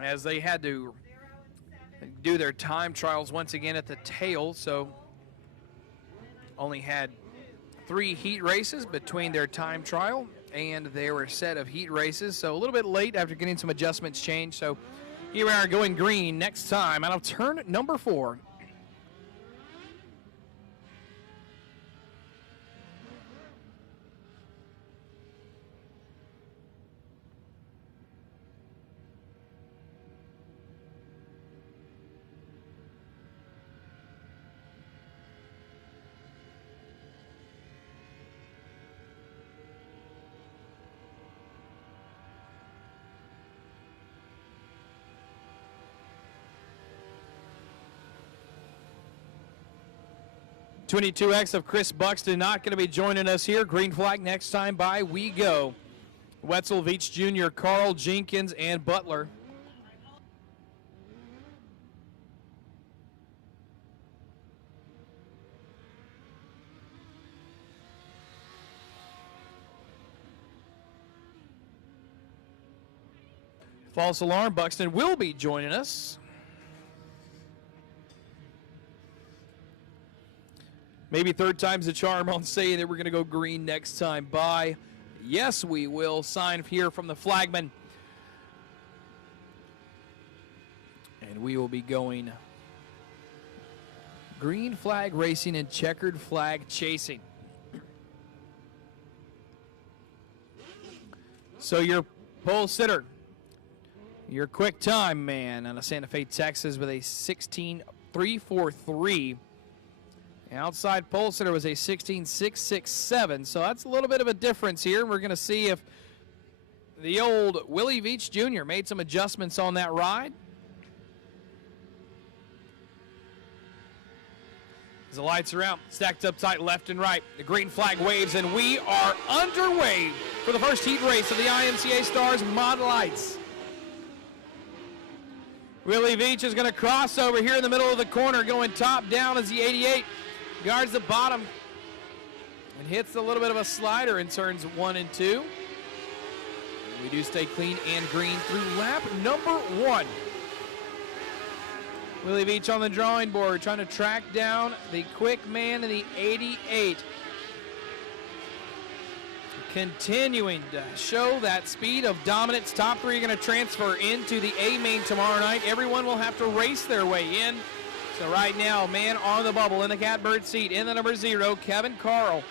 as they had to 0 and 7. do their time trials once again at the tail, so only had 3 heat races between their time trial and their set of heat races, so a little bit late after getting some adjustments changed. So here we are going green next time out of turn number 4. .22X of Chris Buxton not going to be joining us here. Green flag next time by We Go. Wetzel, Veach Jr., Carl Jenkins, and Butler. False alarm. Buxton will be joining us. Maybe third time's the charm on saying that we're going to go green next time by. Yes, we will. Sign here from the flagman. And we will be going green flag racing and checkered flag chasing. So your pole sitter, your quick time man out of Santa Fe, Texas with a 16.343. Outside pole sitter was a 16.667, so that's a little bit of a difference here. We're going to see if the old Willie Veach Jr. made some adjustments on that ride. As the lights are out, stacked up tight left and right. The green flag waves, and we are underway for the first heat race of the IMCA Stars Mod Lights. Willie Veach is going to cross over here in the middle of the corner, going top down as the 88 guards the bottom and hits a little bit of a slider in turns 1 and 2. We do stay clean and green through lap number 1. Willie Veach on the drawing board trying to track down the quick man in the 88. Continuing to show that speed of dominance. Top 3 are going to transfer into the A main tomorrow night. Everyone will have to race their way in. So right now, man on the bubble in the catbird seat in the number 0, Kevin Carl.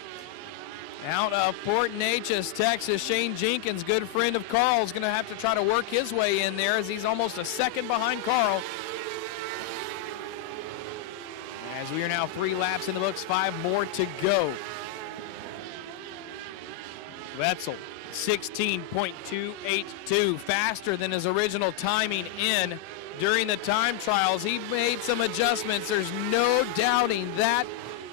Out of Port Neches, Texas, Shane Jenkins, good friend of Carl's, going to have to try to work his way in there as he's almost a second behind Carl. As we are now 3 laps in the books, 5 more to go. Wetzel, 16.282, faster than his original timing in during the time trials. He made some adjustments. There's no doubting that,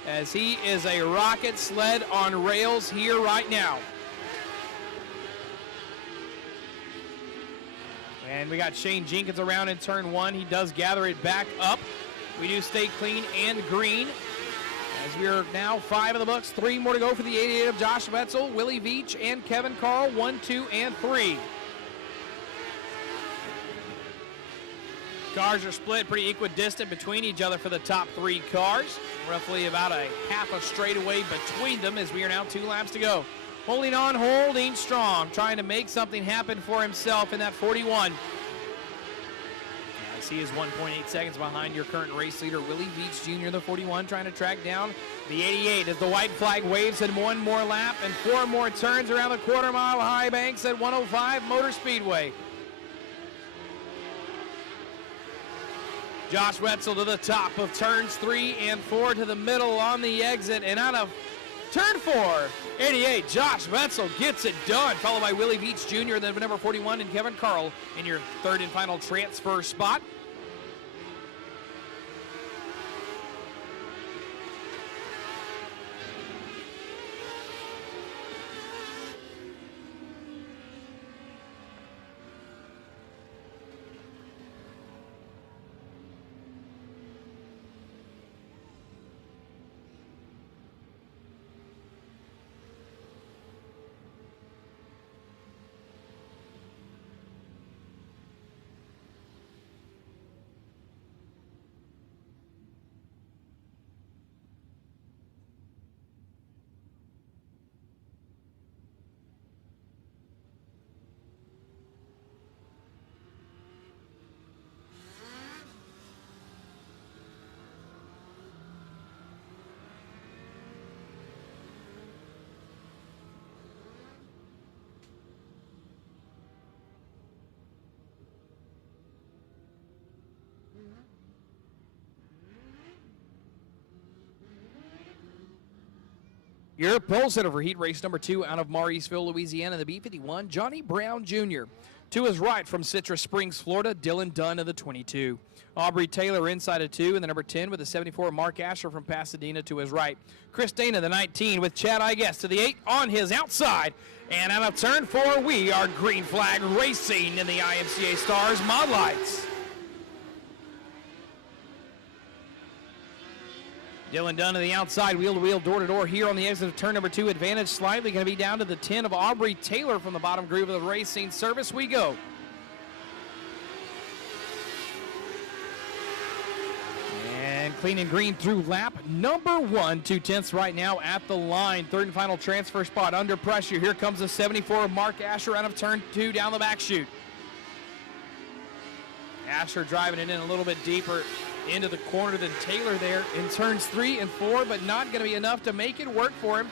as he is a rocket sled on rails here right now. And we got Shane Jenkins around in turn 1. He does gather it back up. We do stay clean and green. As we are now 5 in the books, 3 more to go for the 88 of Josh Wetzel, Willie Veach, and Kevin Carl, 1, 2, and 3. Cars are split pretty equidistant between each other for the top 3 cars. Roughly about a half a straightaway between them as we are now 2 laps to go. Holding on, holding strong, trying to make something happen for himself in that 41. As he is 1.8 seconds behind your current race leader, Willie Veach Jr., the 41, trying to track down the 88 as the white flag waves in 1 more lap and 4 more turns around the quarter-mile high banks at 105 Motor Speedway. Josh Wetzel to the top of turns 3 and 4 to the middle on the exit, and out of turn 4, 88, Josh Wetzel gets it done, followed by Willie Veach Jr., then number 41, and Kevin Carl in your 3rd and final transfer spot. Your pole sitter for heat race number 2 out of Mauriceville, Louisiana, the B51, Johnny Brown Jr. To his right from Citrus Springs, Florida, Dylan Dunn of the 22. Aubrey Taylor inside of 2, and the number 10 with the 74, Mark Asher from Pasadena to his right. Chris Dana, the 19, with Chad Iges to the 8 on his outside. And out of turn 4, we are green flag racing in the IMCA Stars Mod Lights. Dylan Dunn to the outside, wheel-to-wheel, door-to-door here on the exit of turn number 2. Advantage slightly going to be down to the 10 of Aubrey Taylor from the bottom groove of the racing. Service we go. Clean and green through lap number 1, 2/10 right now at the line. Third and final transfer spot under pressure. Here comes the 74 of Mark Asher out of turn 2 down the back chute. Asher driving it in a little bit deeper into the corner than Taylor there in turns 3 and 4, but not going to be enough to make it work for him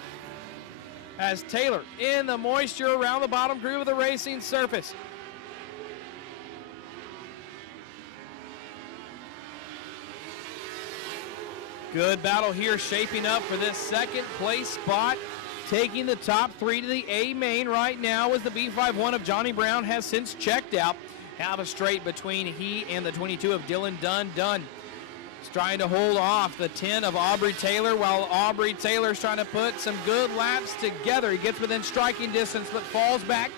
as Taylor in the moisture around the bottom groove of the racing surface. Good battle here shaping up for this second place spot. Taking the top 3 to the A main right now as the B51 of Johnny Brown has since checked out. Have a straight between he and the 22 of Dylan Dunn. Dunn is trying to hold off the 10 of Aubrey Taylor while Aubrey Taylor's trying to put some good laps together. He gets within striking distance but falls back.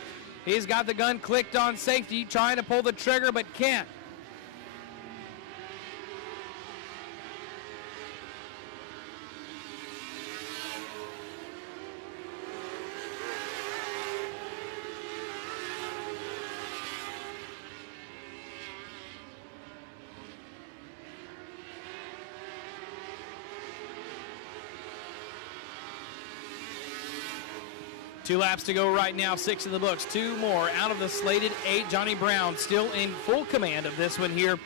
He's got the gun clicked on safety, trying to pull the trigger but can't. Two laps to go right now, 6 in the books, 2 more out of the slated 8. Johnny Brown still in full command of this one here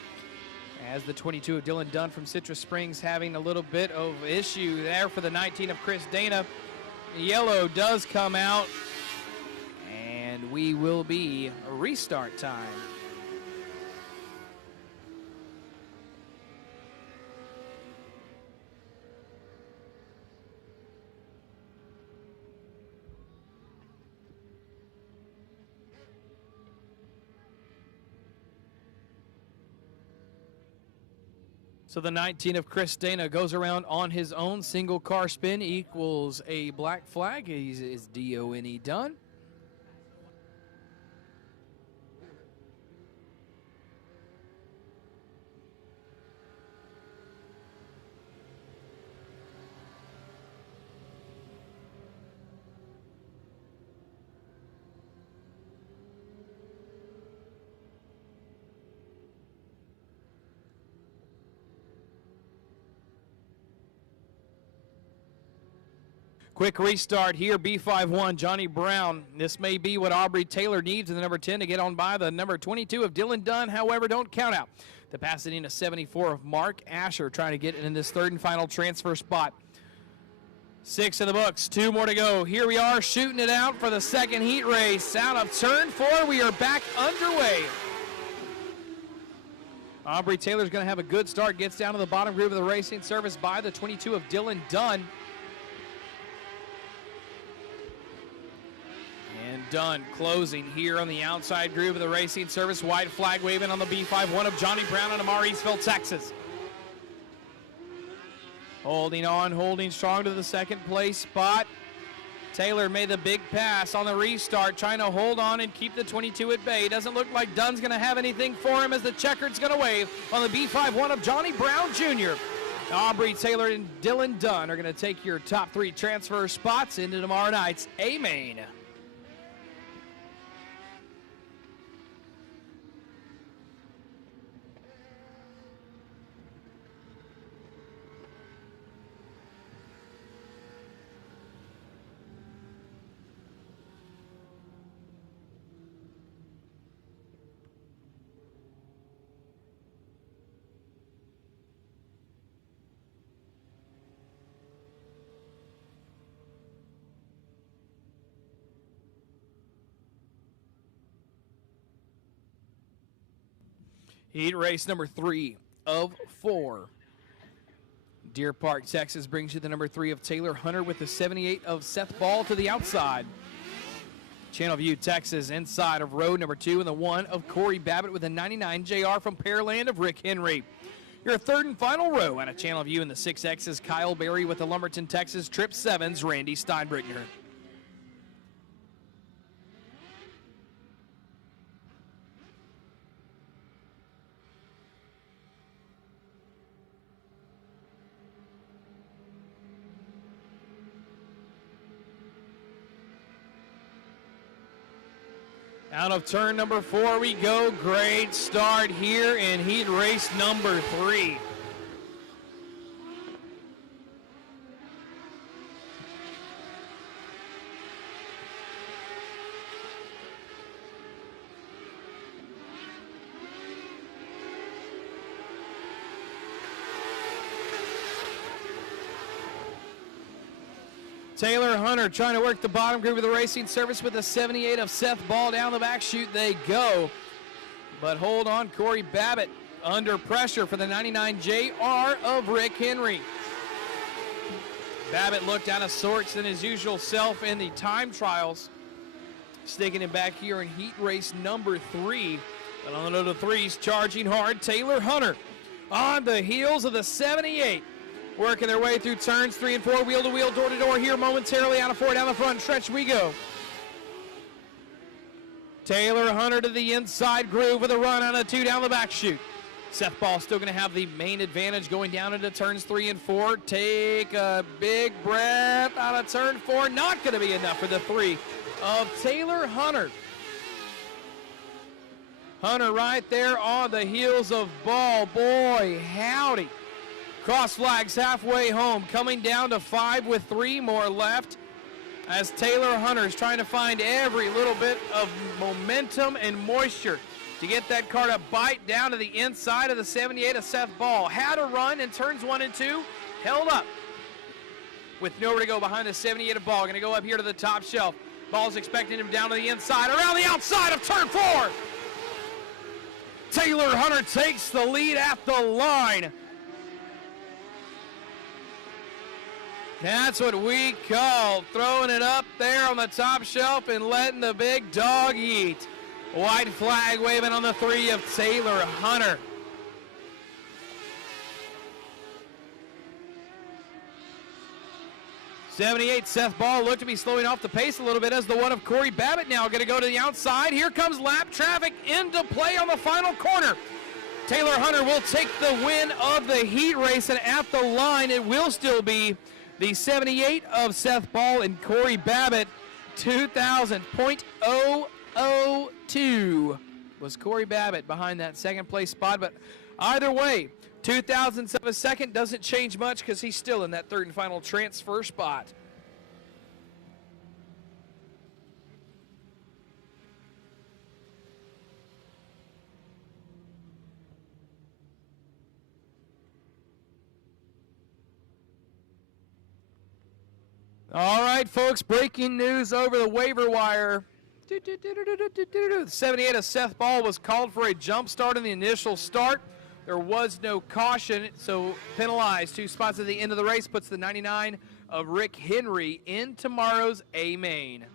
as the 22 of Dylan Dunn from Citrus Springs having a little bit of issue there for the 19 of Chris Dana. Yellow does come out and we will be a restart time. So the 19 of Chris Dana goes around on his own. Single car spin equals a black flag. Is DONE done? Quick restart here, B51, Johnny Brown. This may be what Aubrey Taylor needs in the number 10 to get on by the number 22 of Dylan Dunn. However, don't count out the passing to 74 of Mark Asher trying to get in this third and final transfer spot. 6 in the books, 2 more to go. Here we are shooting it out for the second heat race. Out of turn 4, we are back underway. Aubrey Taylor's going to have a good start, gets down to the bottom groove of the racing surface by the 22 of Dylan Dunn. And Dunn closing here on the outside groove of the racing service. White flag waving on the B51 of Johnny Brown out of Mauriceville, Texas. Holding on, holding strong to the second place spot. Taylor made the big pass on the restart, trying to hold on and keep the 22 at bay. Doesn't look like Dunn's going to have anything for him as the checkered's going to wave on the B51 of Johnny Brown Jr. Aubrey Taylor and Dylan Dunn are going to take your top 3 transfer spots into tomorrow night's A-Main. Heat race number 3 of 4. Deer Park, Texas brings you the number 3 of Taylor Hunter with the 78 of Seth Ball to the outside. Channel View, Texas, inside of road number 2 and the 1 of Corey Babbitt with a 99 JR from Pearland of Rick Henry. Your third and final row out of Channel View in the 6X's Kyle Berry with the Lumberton, Texas Trip 7's Randy Steinbrickner. Out of turn number 4 we go. Great start here in heat race number 3. Taylor Hunter trying to work the bottom group of the racing service with a 78 of Seth Ball. Down the back chute they go. But hold on, Corey Babbitt under pressure for the 99 JR of Rick Henry. Babbitt looked out of sorts than his usual self in the time trials. Sticking him back here in heat race number 3. But on the threes, charging hard, Taylor Hunter on the heels of the 78. Working their way through turns 3 and 4, wheel to wheel, door to door here momentarily. Out of 4 down the front stretch we go. Taylor Hunter to the inside groove with a run on a 2 down the back chute. Seth Ball still going to have the main advantage going down into turns 3 and 4. Take a big breath out of turn 4. Not going to be enough for the 3 of Taylor Hunter. Hunter right there on the heels of Ball. Boy, howdy. Cross flags halfway home, coming down to 5 with 3 more left as Taylor Hunter is trying to find every little bit of momentum and moisture to get that car to bite down to the inside of the 78 of Seth Ball. Had a run in turns 1 and 2, held up with nowhere to go behind the 78 of Ball. Going to go up here to the top shelf. Ball's expecting him down to the inside, around the outside of turn 4. Taylor Hunter takes the lead at the line. That's what we call throwing it up there on the top shelf and letting the big dog eat. White flag waving on the 3 of Taylor Hunter. '78 Seth Ball looked to be slowing off the pace a little bit as the 1 of Corey Babbitt now going to go to the outside. Here comes lap traffic into play on the final corner. Taylor Hunter will take the win of the heat race, and at the line it will still be the 78 of Seth Ball and Corey Babbitt. 2000.002 was Corey Babbitt behind that second place spot, but either way, 2000ths of a second doesn't change much because he's still in that third and final transfer spot. All right, folks, breaking news over the waiver wire. 78 of Seth Ball was called for a jump start in the initial start. There was no caution, so penalized 2 spots at the end of the race, puts the 99 of Rick Henry in tomorrow's A main.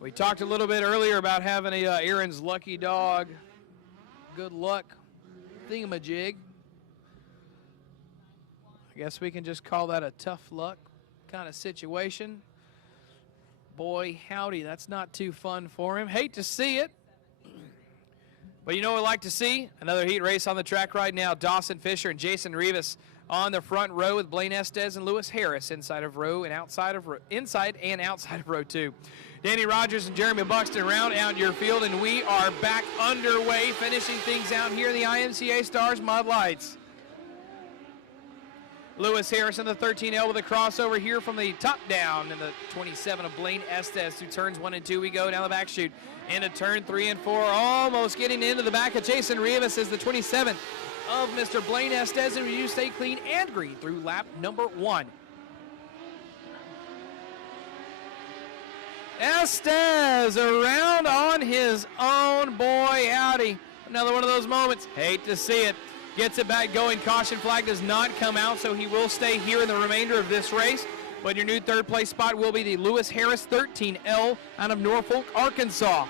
We talked a little bit earlier about having a Aaron's Lucky Dog good luck thingamajig. I guess we can just call that a tough luck kind of situation. Boy, howdy, that's not too fun for him. Hate to see it. But you know what I'd like to see? Another heat race on the track right now. Dawson Fisher and Jason Rivas on the front row with Blaine Estes and Lewis Harris inside and outside of row 2. Danny Rogers and Jeremy Buxton round out your field, and we are back underway, finishing things out here in the IMCA Stars Mud Lights. Lewis Harris in the 13L with a crossover here from the top down, and the 27 of Blaine Estes through turns 1 and 2 we go down the back chute into turn 3 and 4, almost getting into the back of Jason Rivas is the 27 of Mr. Blaine Estes, and you stay clean and green through lap number 1. Estes around on his own. Boy, howdy. Another one of those moments. Hate to see it. Gets it back going. Caution flag does not come out, so he will stay here in the remainder of this race. But your new third place spot will be the Lewis Harris 13L out of Norfolk, Arkansas.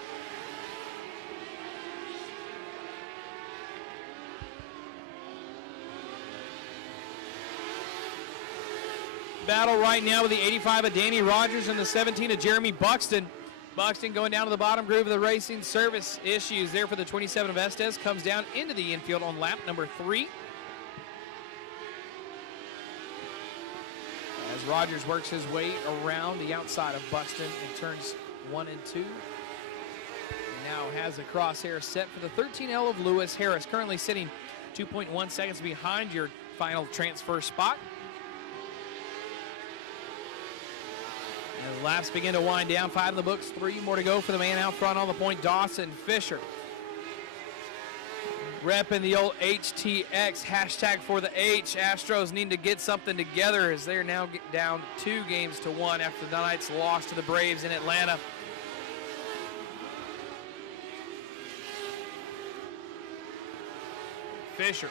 Battle right now with the 85 of Danny Rogers and the 17 of Jeremy Buxton. Buxton going down to the bottom groove of the racing service. Issues there for the 27 of Estes. Comes down into the infield on lap number 3. As Rogers works his way around the outside of Buxton in turns 1 and 2. Now has a crosshair set for the 13L of Lewis Harris. Currently sitting 2.1 seconds behind your final transfer spot. As laps begin to wind down, 5 in the books, 3 more to go for the man out front on the point, Dawson Fisher. repping the old HTX, hashtag for the H. Astros need to get something together as they're now down 2-1 after the night's loss to the Braves in Atlanta. Fisher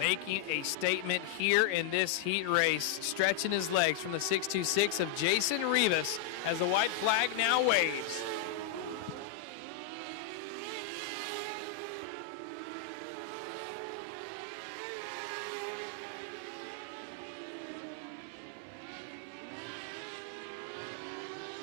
making a statement here in this heat race, stretching his legs from the 626 of Jason Rivas as the white flag now waves.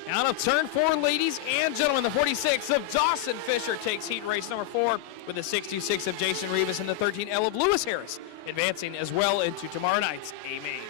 Out of turn 4, ladies and gentlemen, the 46 of Dawson Fisher takes heat race number 4 with the 626 of Jason Rivas and the 13L of Lewis Harris, advancing as well into tomorrow night's A-Main.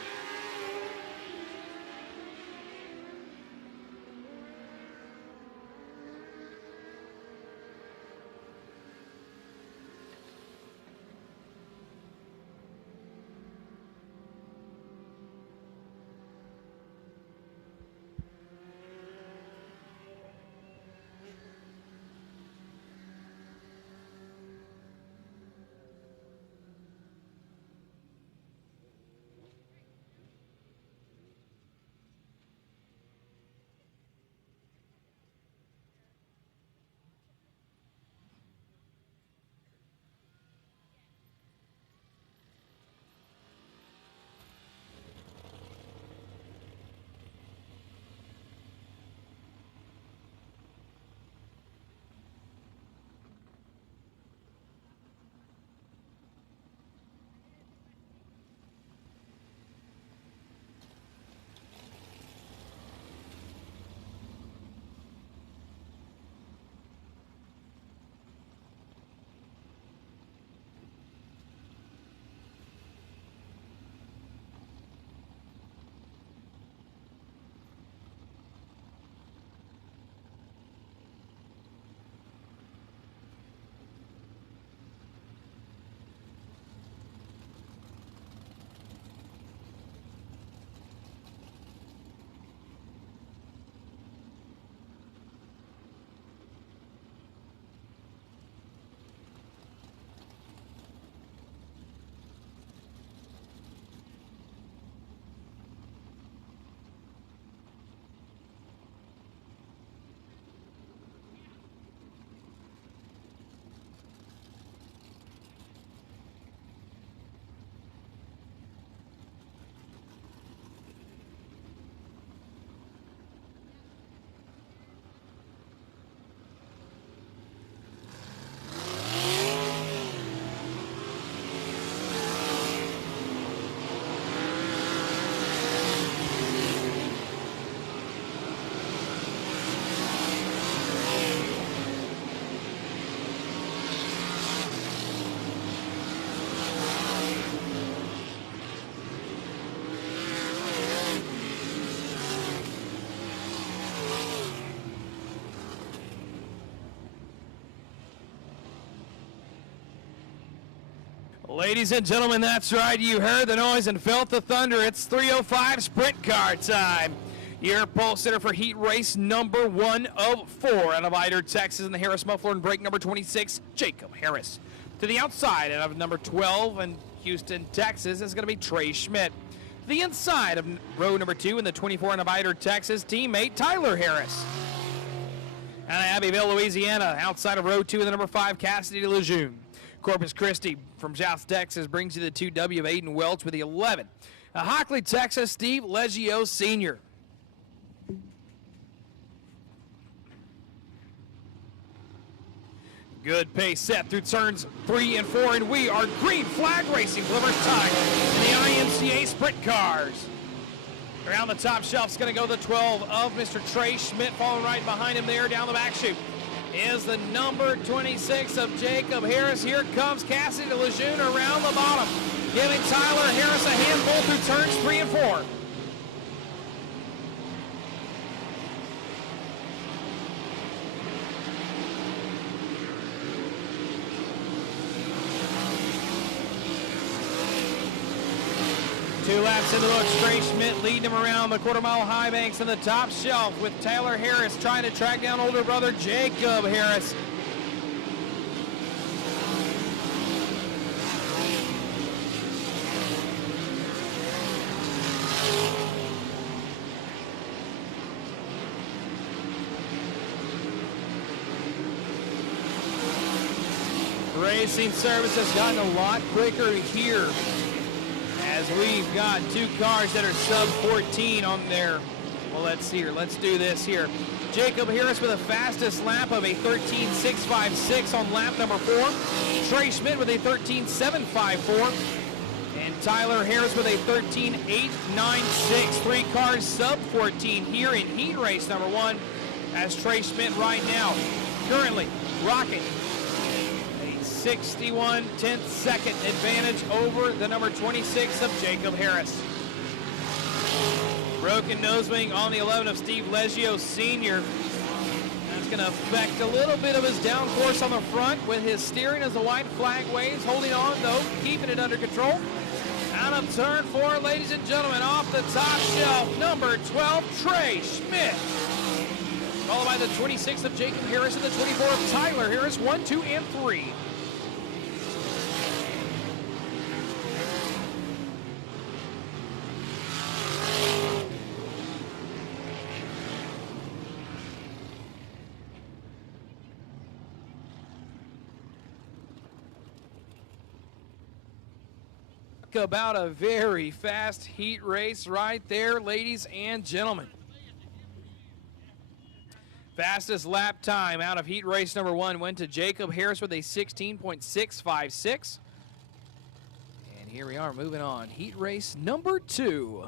Ladies and gentlemen, that's right. You heard the noise and felt the thunder. It's 3:05 sprint car time. Your pole sitter for heat race number 1 of 4 out of Ider, Texas, in the Harris Muffler and brake number 26, Jacob Harris. To the outside out of number 12 in Houston, Texas, is going to be Trey Schmidt. To the inside of row number 2 in the 24 out of Ider, Texas, teammate Tyler Harris. And Abbeville, Louisiana, outside of row 2 in the number 5, Cassidy Lejeune. Corpus Christi from South Texas brings you the 2W of Aiden Welch with the 11. Hockley, Texas, Steve Leggio Sr. Good pace set through turns 3 and 4, and we are green flag racing for the first time in the IMCA sprint cars. Around the top shelf is going to go the 12 of Mr. Trey Schmidt, following right behind him there down the back chute is the number 26 of Jacob Harris. Here comes Cassidy Lejeune around the bottom, giving Tyler Harris a handful through turns 3 and 4. Two laps into the look, Trey Schmidt leading him around the quarter-mile high banks on the top shelf with Tyler Harris trying to track down older brother Jacob Harris. Racing service has gotten a lot quicker here as we've got two cars that are sub 14 on there. Well, let's see here. Let's do this here. Jacob Harris with the fastest lap of a 13.656 on lap number 4. Trey Schmidt with a 13.754. And Tyler Harris with a 13.896. Three cars sub 14 here in heat race number 1 as Trey Schmidt right now currently rocking a 61 tenth second advantage over the number 26 of Jacob Harris. Broken nose wing on the 11 of Steve Leggio Sr. That's going to affect a little bit of his downforce on the front with his steering as the white flag waves. Holding on, though, keeping it under control. Out of turn 4, ladies and gentlemen, off the top shelf, number 12, Trey Schmidt. Followed by the 26 of Jacob Harris and the 24 of Tyler Harris, 1, 2, and 3. About a very fast heat race right there, ladies and gentlemen. Fastest lap time out of heat race number 1 went to Jacob Harris with a 16.656. And here we are moving on. Heat race number 2.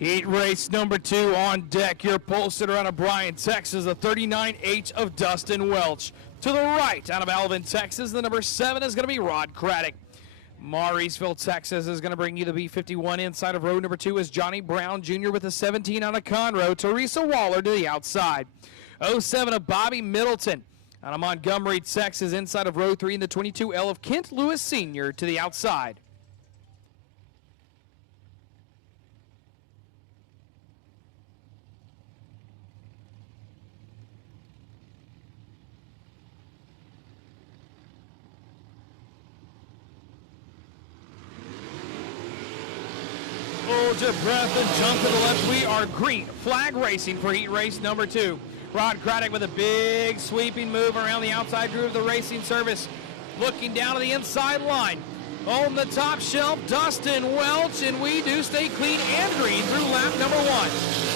Heat race number 2 on deck. Your pole sitter out of Bryan, Texas, the 39H of Dustin Welch. To the right, out of Alvin, Texas, the number 7 is going to be Rod Craddock. Mauriceville, Texas is going to bring you the B51. Inside of row number 2 is Johnny Brown Jr. with the 17 out of Conroe. Teresa Waller to the outside. 07 of Bobby Middleton out of Montgomery, Texas. Inside of row 3 in the 22L of Kent Lewis Sr. to the outside. Hold your breath and jump to the left. We are green flag racing for heat race number 2. Rod Craddock with a big sweeping move around the outside groove of the racing service. Looking down to the inside line. On the top shelf, Dustin Welch, and we do stay clean and green through lap number 1.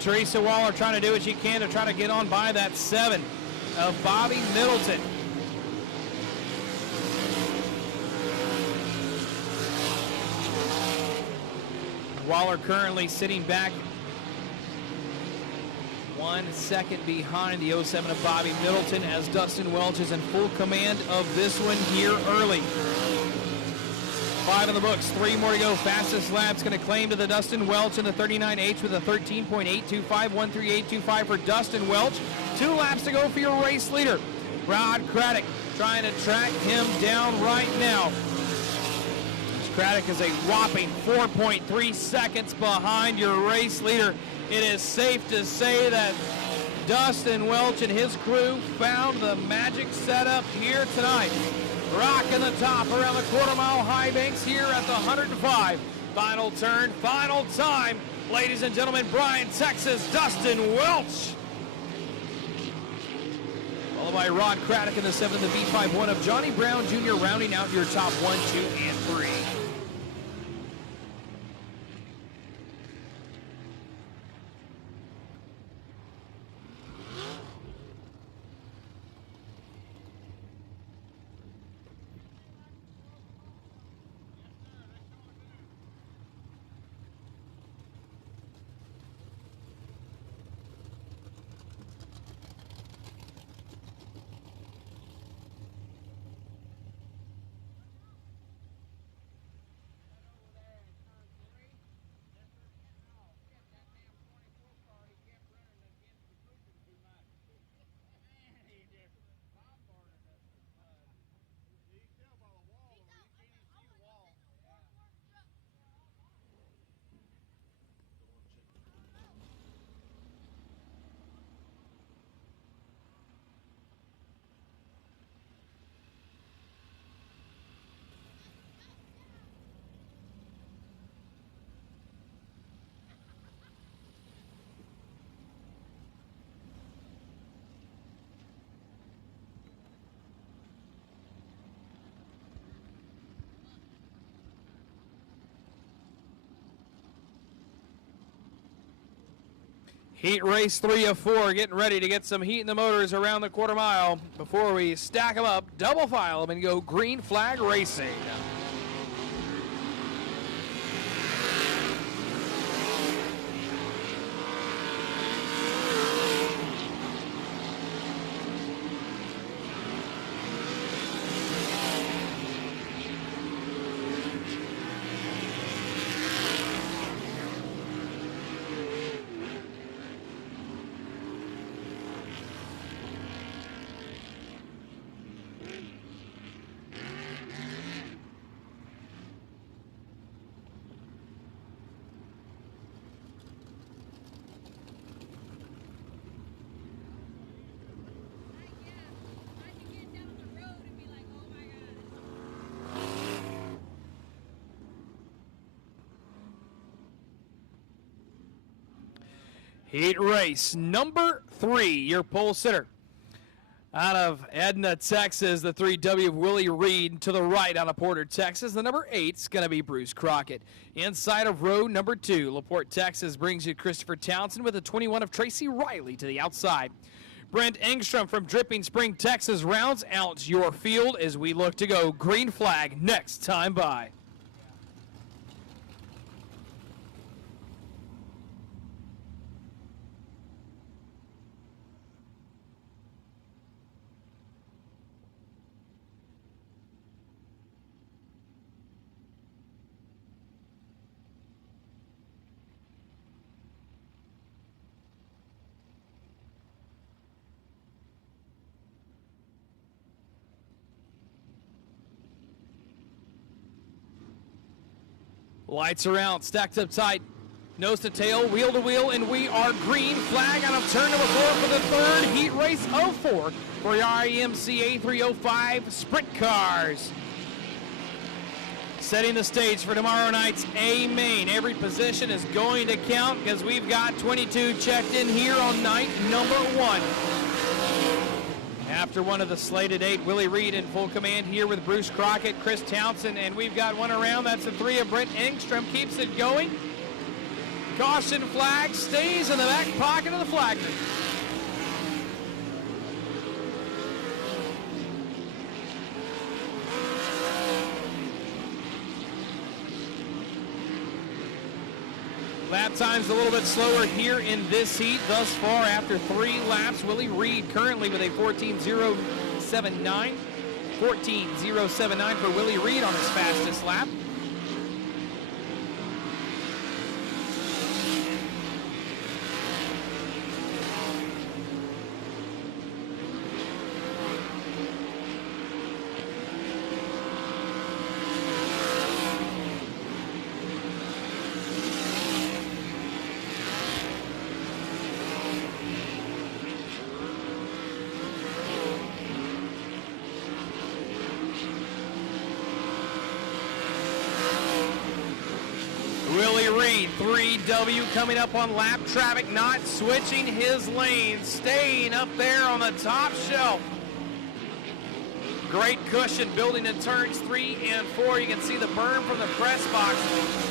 Teresa Waller trying to do what she can to try to get on by that 7 of Bobby Middleton. Waller currently sitting back 1 second behind the 07 of Bobby Middleton, as Dustin Welch is in full command of this one here early. 5 in the books, 3 more to go. Fastest lap's going to claim to the Dustin Welch in the 39H with a 13.825, 138.25 for Dustin Welch. 2 laps to go for your race leader, Rod Craddock, trying to track him down right now. Craddock is a whopping 4.3 seconds behind your race leader. It is safe to say that Dustin Welch and his crew found the magic setup here tonight. Rocking the top around the quarter-mile high banks here at the 105. Final turn, final time. Ladies and gentlemen, Bryan, Texas, Dustin Welch. Followed by Rod Craddock in the 7 of the V51 of Johnny Brown Jr. rounding out your top 1, 2, and 3. Heat race 3 of 4, getting ready to get some heat in the motors around the quarter mile before we stack them up, double file them, and go green flag racing. Heat race number 3, your pole sitter. Out of Edna, Texas, the 3W of Willie Reed. To the right out of Porter, Texas, the number 8's going to be Bruce Crockett. Inside of row number 2, LaPorte, Texas, brings you Christopher Townsend with a 21 of Tracy Riley to the outside. Brent Engstrom from Dripping Spring, Texas, rounds out your field as we look to go green flag next time by. Lights are out, stacked up tight, nose to tail, wheel to wheel, and we are green flag out of turn number 4 for the 3rd heat race of 4 for your IMCA 305 sprint cars. Setting the stage for tomorrow night's A main. Every position is going to count because we've got 22 checked in here on night number 1. After one of the slated 8, Willie Reed in full command here with Bruce Crockett, Chris Townsend, and we've got one around. That's the 3 of Brent Engstrom. Keeps it going. Caution flag stays in the back pocket of the flagman. Lap time's a little bit slower here in this heat thus far after 3 laps. Willie Reed currently with a 14.079. 14.079 for Willie Reed on his fastest lap. Willie Reed, 3W coming up on lap traffic, not switching his lane, staying up there on the top shelf. Great cushion building in turns 3 and 4. You can see the berm from the press box.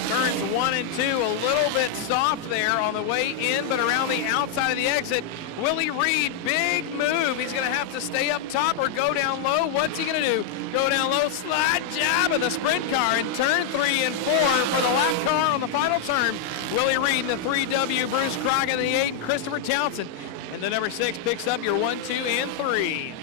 Turns 1 and 2, a little bit soft there on the way in, but around the outside of the exit, Willie Reed, big move. He's going to have to stay up top or go down low. What's he going to do? Go down low, slide job of the sprint car in turn 3 and 4 for the lap car on the final turn. Willie Reed in the 3W, Bruce Crockett in the 8, and Christopher Townsend. And the number 6 picks up your 1, 2, and 3.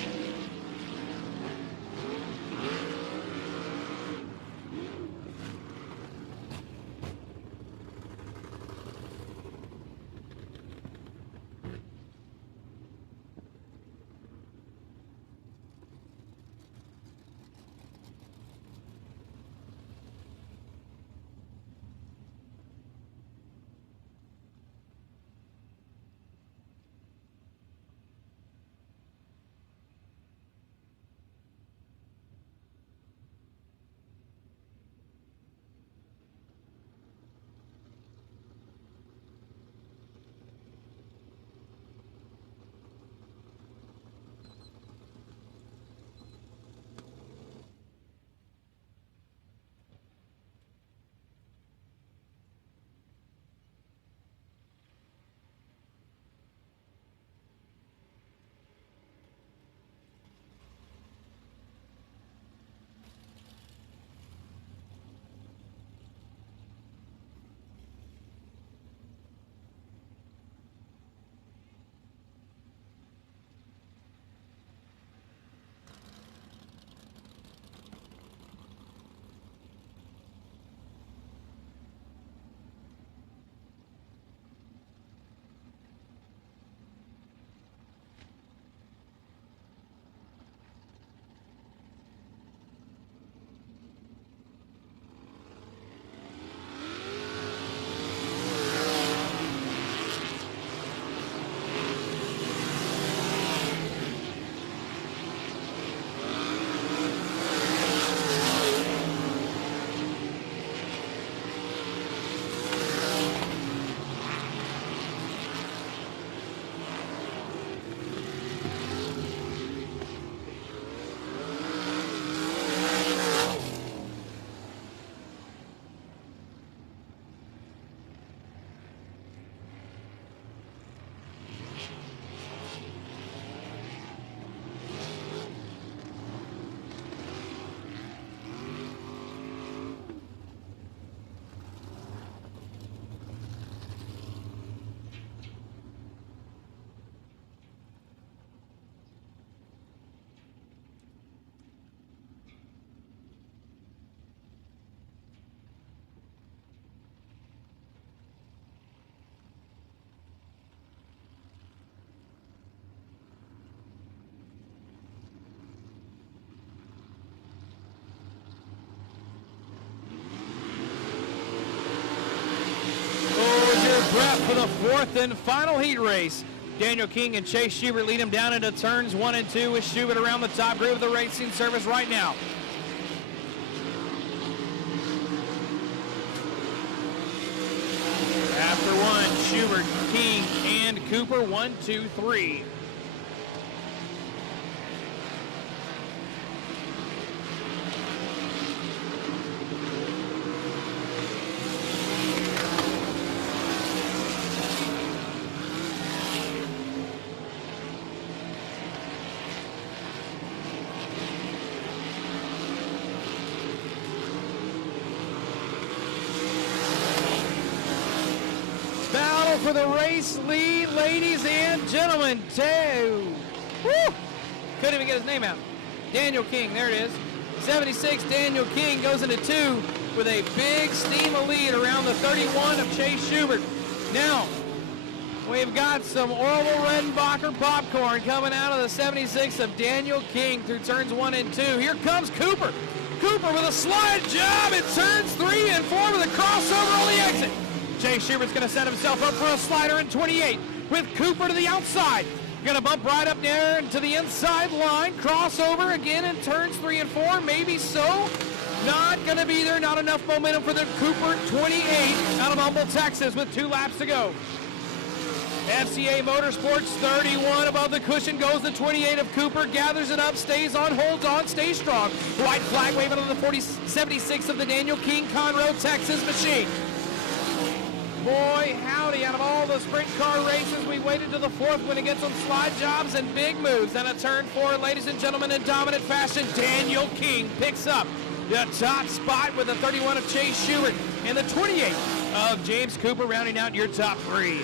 Prep for the 4th and final heat race. Daniel King and Chase Schubert lead him down into turns 1 and 2 with Schubert around the top group of the racing service right now. After 1, Schubert, King, and Cooper, 1, 2, 3. for the race lead, ladies and gentlemen. Woo! Couldn't even get his name out. Daniel King, there it is. 76, Daniel King goes into 2 with a big steam of lead around the 31 of Chase Schubert. Now, we've got some Orville Redenbacher popcorn coming out of the 76 of Daniel King through turns 1 and 2. Here comes Cooper. Cooper with a slide job in turns 3 and 4 with a crossover on the exit. Chase Schubert's going to set himself up for a slider in 28 with Cooper to the outside. Going to bump right up there into the inside line. Crossover again in turns 3 and 4. Maybe so. Not going to be there. Not enough momentum for the Cooper 28 out of Humble, Texas with 2 laps to go. FCA Motorsports 31 above the cushion goes the 28 of Cooper. Gathers it up, stays on, holds on, stays strong. White flag waving on the 76 of the Daniel King Conroe, Texas machine. Boy, howdy, out of all the sprint car races, we waited to the 4th when it gets some slide jobs and big moves. And a turn 4, ladies and gentlemen, in dominant fashion, Daniel King picks up the top spot with the 31 of Chase Schubert and the 28 of James Cooper rounding out your top 3.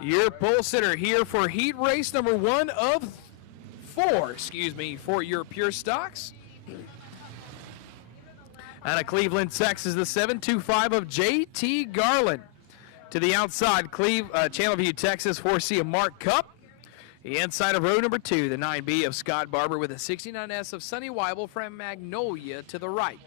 Your pole sitter here for heat race number 1 of 4, for your Pure Stocks. Out of Cleveland, Texas, the 725 of J.T. Garland. To the outside, Channelview, Texas, 4C of Mark Cup. The inside of row number 2, the 9B of Scott Barber with a 69S of Sonny Weibel from Magnolia to the right.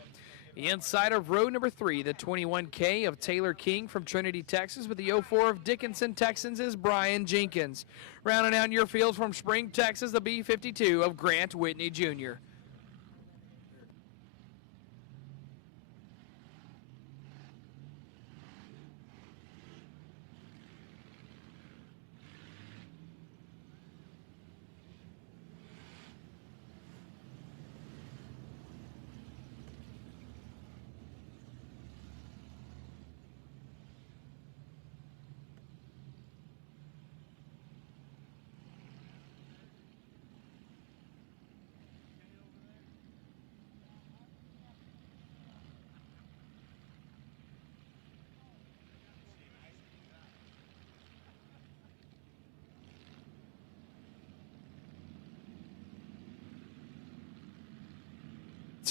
The inside of row number 3, the 21K of Taylor King from Trinity, Texas, with the 04 of Dickinson, Texans is Brian Jenkins. Rounding out your field from Spring, Texas, the B52 of Grant Whitney Jr.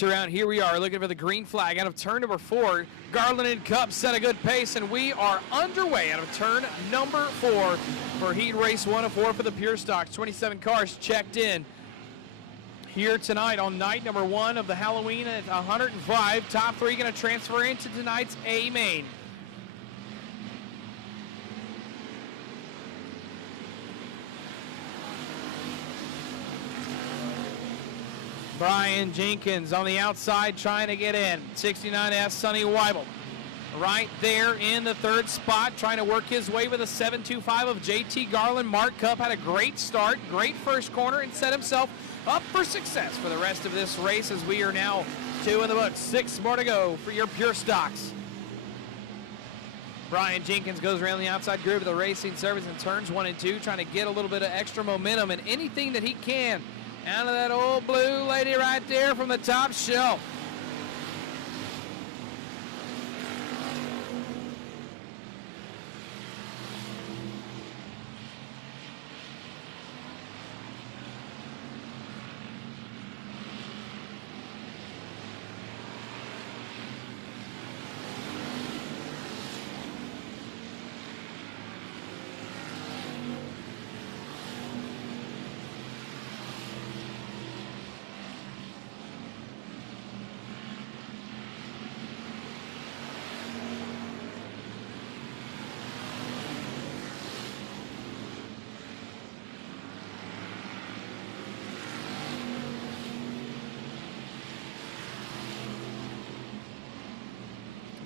Around here we are looking for the green flag out of turn number 4. Garland and Cup set a good pace, and we are underway out of turn number 4 for heat race 1 of 4 for the Pure Stocks. 27 cars checked in here tonight on night number 1 of the Halloween at Hunert-N-5. Top 3 going to transfer into tonight's A main. Brian Jenkins on the outside trying to get in. 69S Sonny Weibel right there in the 3rd spot, trying to work his way with a 725 of JT Garland. Mark Cup had a great start, great first corner, and set himself up for success for the rest of this race as we are now 2 in the books. 6 more to go for your Pure Stocks. Brian Jenkins goes around the outside groove of the racing service in turns 1 and 2, trying to get a little bit of extra momentum and anything that he can out of that old blue lady right there from the top shelf.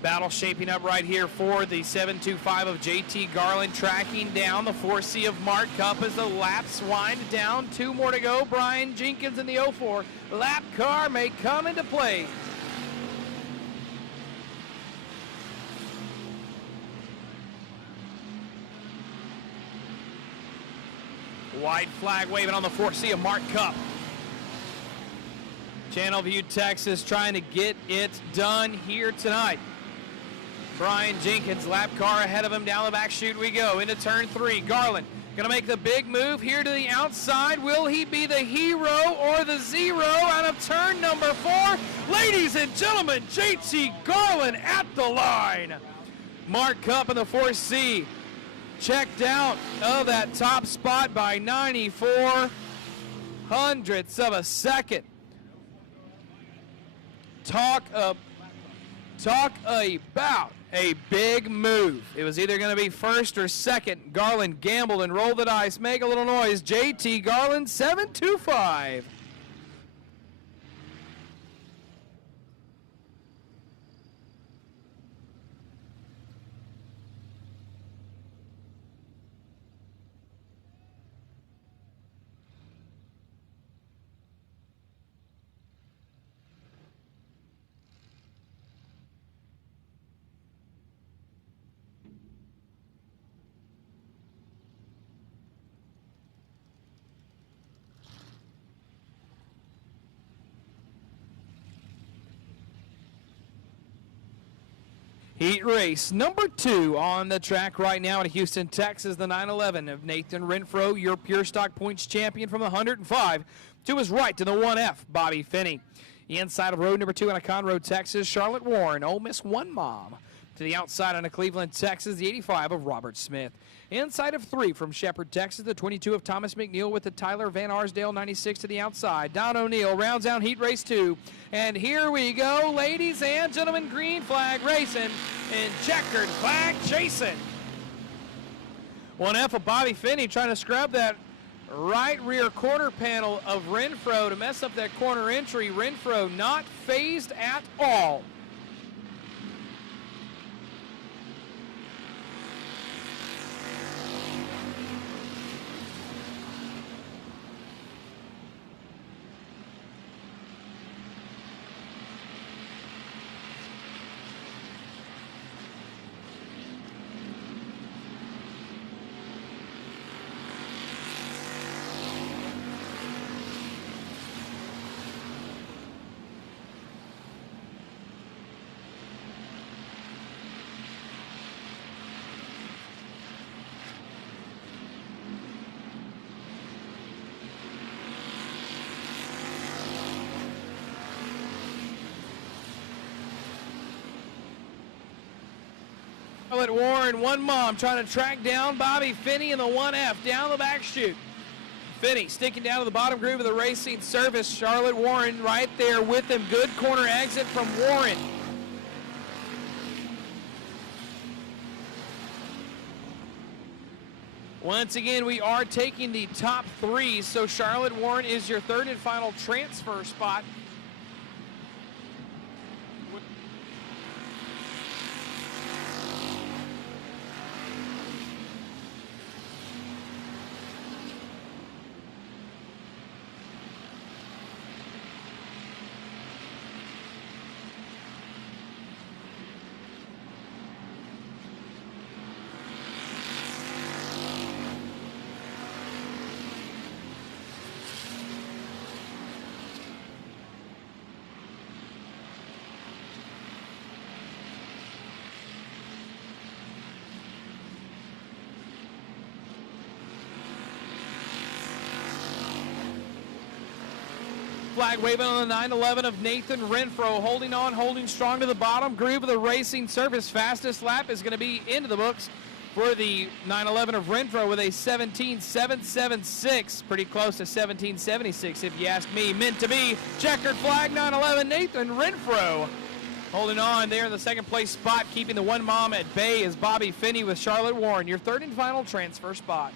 Battle shaping up right here for the 725 of JT Garland, tracking down the 4C of Mark Cup as the laps wind down. 2 more to go. Brian Jenkins in the 04 lap car may come into play. White flag waving on the 4C of Mark Cup. Channelview, Texas, trying to get it done here tonight. Brian Jenkins, lap car ahead of him. Down the back chute we go into turn 3. Garland gonna make the big move here to the outside. Will he be the hero or the zero out of turn number 4? Ladies and gentlemen, JT Garland at the line. Mark Cup in the 4C checked out of that top spot by 94 hundredths of a second. Talk about a big move. It was either going to be first or second. Garland gambled and rolled the dice. Make a little noise. JT Garland, 725. Heat race number 2 on the track right now in Houston, Texas, the 911 of Nathan Renfro, your pure stock points champion from the Hunert-N-5. To his right to the 1F, Bobby Finney. Inside of road number 2 on a Conroe, Texas, Charlotte Warren, Ole Miss One Mom. To the outside on a Cleveland, Texas, the 85 of Robert Smith. Inside of 3 from Shepherd, Texas, the 22 of Thomas McNeil with the Tyler Van Arsdale 96 to the outside. Don O'Neill rounds out heat race 2. And here we go, ladies and gentlemen, green flag racing and checkered flag chasing. 1F of Bobby Finney trying to scrub that right rear quarter panel of Renfro to mess up that corner entry. Renfro not phased at all. Charlotte Warren, One Mom trying to track down Bobby Finney in the 1F down the back chute. Finney sticking down to the bottom groove of the racing surface. Charlotte Warren right there with him. Good corner exit from Warren. Once again, we are taking the top 3, so Charlotte Warren is your 3rd and final transfer spot. Flag waving on the 911 of Nathan Renfro, holding on, holding strong to the bottom groove of the racing surface. Fastest lap is going to be into the books for the 911 of Renfro with a 17.776, pretty close to 17.76 if you ask me. Meant to be. Checkered flag 911 Nathan Renfro. Holding on there in the second place spot, keeping the One Mom at bay is Bobby Finney with Charlotte Warren, your 3rd and final transfer spot.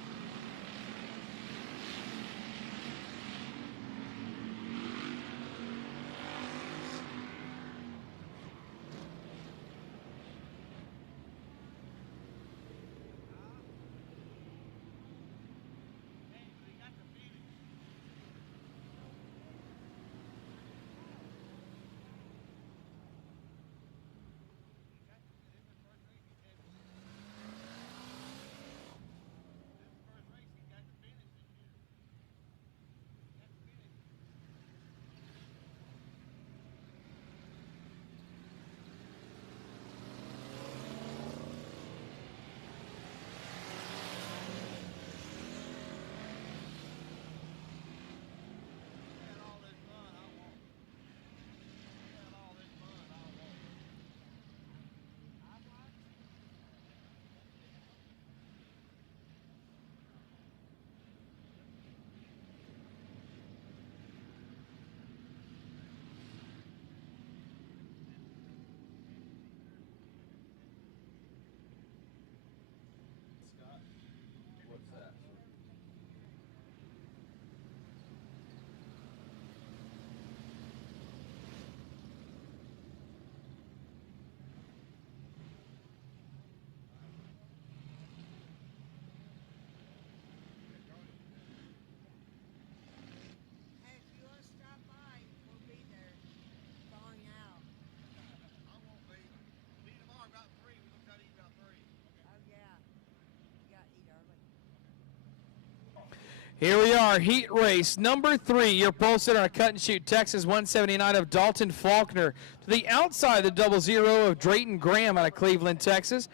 Here we are, heat race number 3. You're posted on a cut and shoot Texas 179 of Dalton Faulkner to the outside of the 00 of Drayton Graham out of Cleveland, Texas.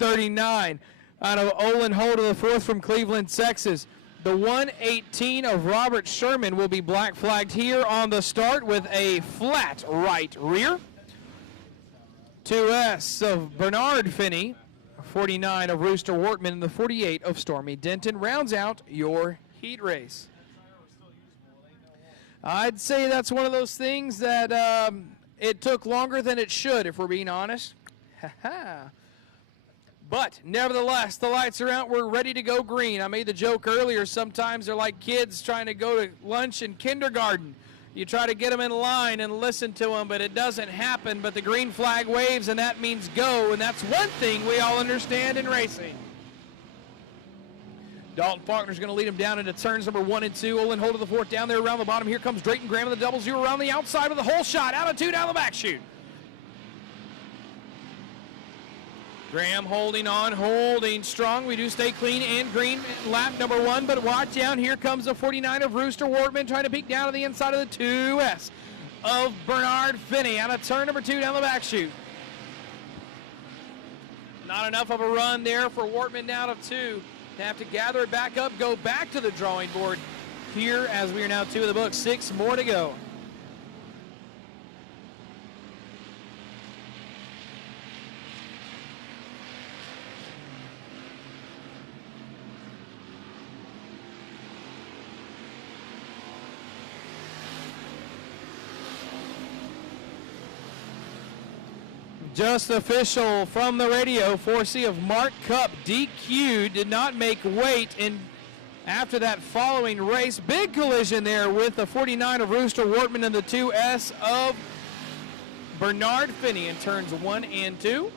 39 out of Olin Holder the fourth from Cleveland, Texas. The 118 of Robert Sherman will be black flagged here on the start with a flat right rear. 2S of Bernard Finney. 49 of Rooster Wortman and the 48 of Stormy Denton rounds out your heat race. I'd say that's one of those things that it took longer than it should, if we're being honest. But nevertheless, the lights are out. We're ready to go green. I made the joke earlier. Sometimes they're like kids trying to go to lunch in kindergarten. You try to get them in line and listen to them, but it doesn't happen. But the green flag waves, and that means go. And that's one thing we all understand in racing. Dalton Faulkner's going to lead him down into turns number 1 and 2. Olin Holder the fourth down there around the bottom. Here comes Drayton Graham of the 00 around the outside with a hole shot. Out of 2 down the back chute. Graham holding on, holding strong. We do stay clean and green lap number 1, but watch out. Here comes the 49 of Rooster Wortman trying to peek down to the inside of the 2S of Bernard Finney out of turn number 2 down the back chute. Not enough of a run there for Wortman down of 2. They have to gather it back up, go back to the drawing board here as we are now 2 of the book. 6 more to go. Just official from the radio, 4C of Mark Cup DQ did not make weight in after that following race. Big collision there with the 49 of Rooster Wortman and the 2S of Bernard Finney in turns 1 and 2.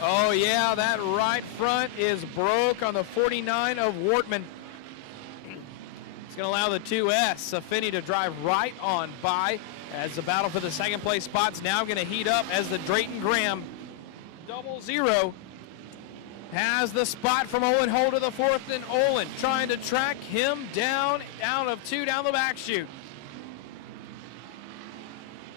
Oh yeah, that right front is broke on the 49 of Wortman. It's going to allow the 2S of Finney to drive right on by. As the battle for the second place spot's now going to heat up as the Drayton Graham 00 has the spot from Olin Holder the fourth, and Olin trying to track him down out of 2 down the back chute.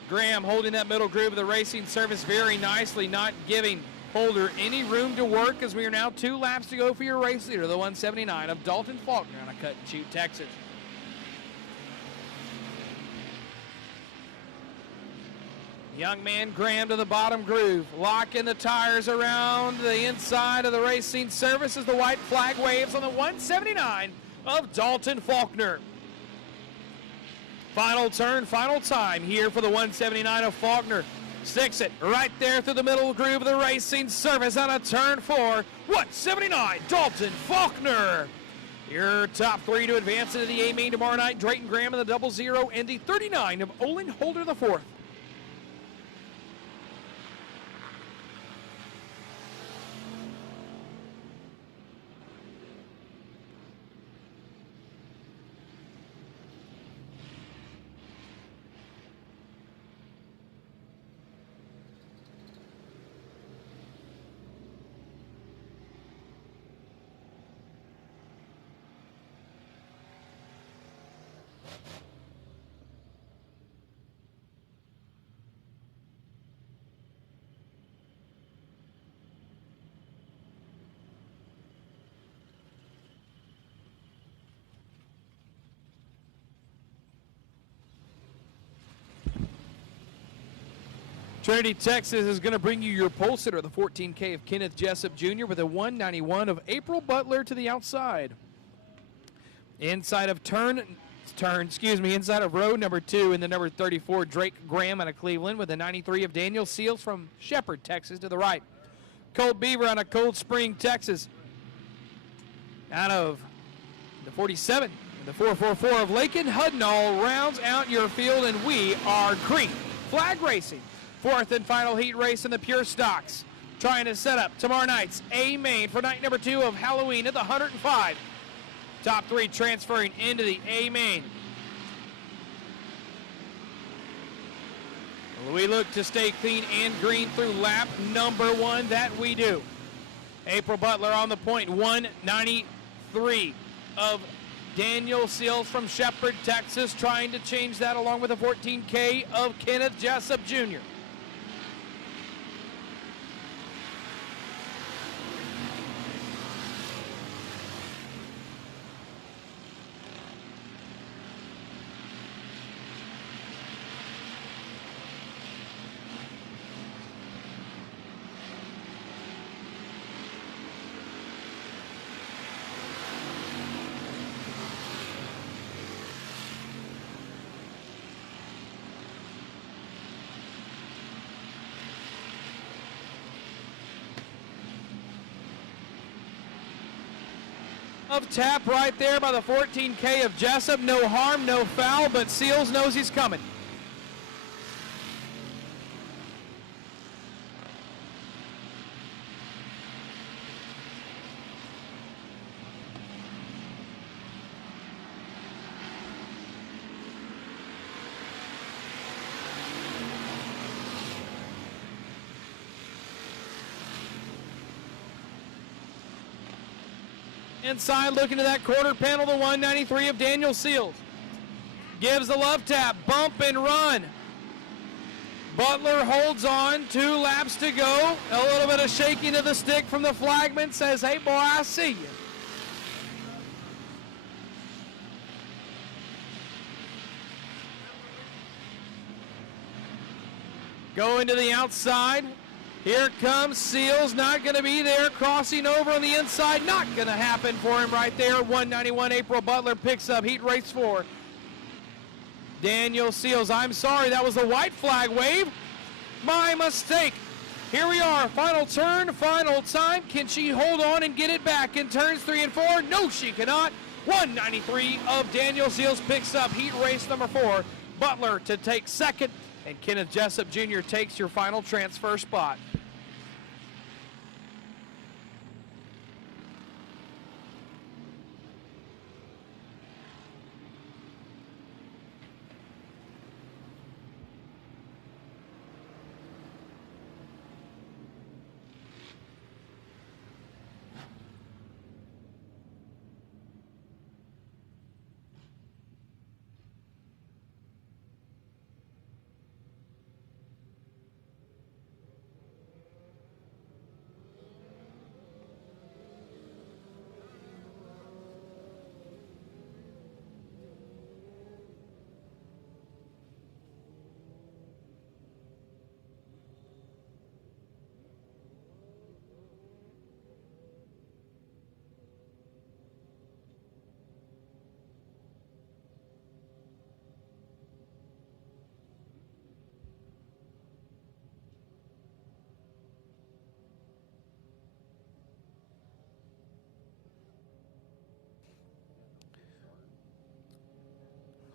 Graham holding that middle groove of the racing surface very nicely, not giving Holder any room to work as we are now 2 laps to go for your race leader, the 179 of Dalton Faulkner on a cut and shoot Texas. Young man Graham to the bottom groove, locking the tires around the inside of the racing surface as the white flag waves on the 179 of Dalton Faulkner. Final turn, final time here for the 179 of Faulkner. Sticks it right there through the middle groove of the racing surface on a turn 4. 179 Dalton Faulkner. Your top 3 to advance into the A-main tomorrow night. Drayton Graham in the 00 and the 39 of Olin Holder the fourth. Trinity, Texas is going to bring you your pole sitter, the 14K of Kenneth Jessup Jr. with a 191 of April Butler to the outside. Inside of inside of row number 2 in the number 34, Drake Graham out of Cleveland with a 93 of Daniel Seals from Shepherd, Texas to the right. Colt Beaver out of Cold Spring, Texas. Out of the 47, the 444 of Lakin Hudnall rounds out your field, and we are green. Flag racing. 4th and final heat race in the pure stocks. Trying to set up tomorrow night's A-main for night number 2 of Halloween at the Hunert-N-5. Top 3 transferring into the A-main. We look to stay clean and green through lap number 1. That we do. April Butler on the point, 193 of Daniel Seals from Shepherd, Texas, trying to change that along with a 14K of Kenneth Jessup Jr. Of tap right there by the 14K of Jessup. No harm, no foul, but Seals knows he's coming. Inside, looking to that quarter panel, the 193 of Daniel Seals. Gives the love tap, bump and run. Butler holds on, 2 laps to go. A little bit of shaking of the stick from the flagman, says, hey boy, I see you. Going to the outside. Here comes Seals, not going to be there, crossing over on the inside, not going to happen for him right there. 191 April Butler picks up heat race 4. Daniel Seals, I'm sorry, that was the white flag wave. My mistake. Here we are, final turn, final time. Can she hold on and get it back in turns 3 and 4? No, she cannot. 193 of Daniel Seals picks up heat race number 4. Butler to take second, and Kenneth Jessup Jr. takes your final transfer spot.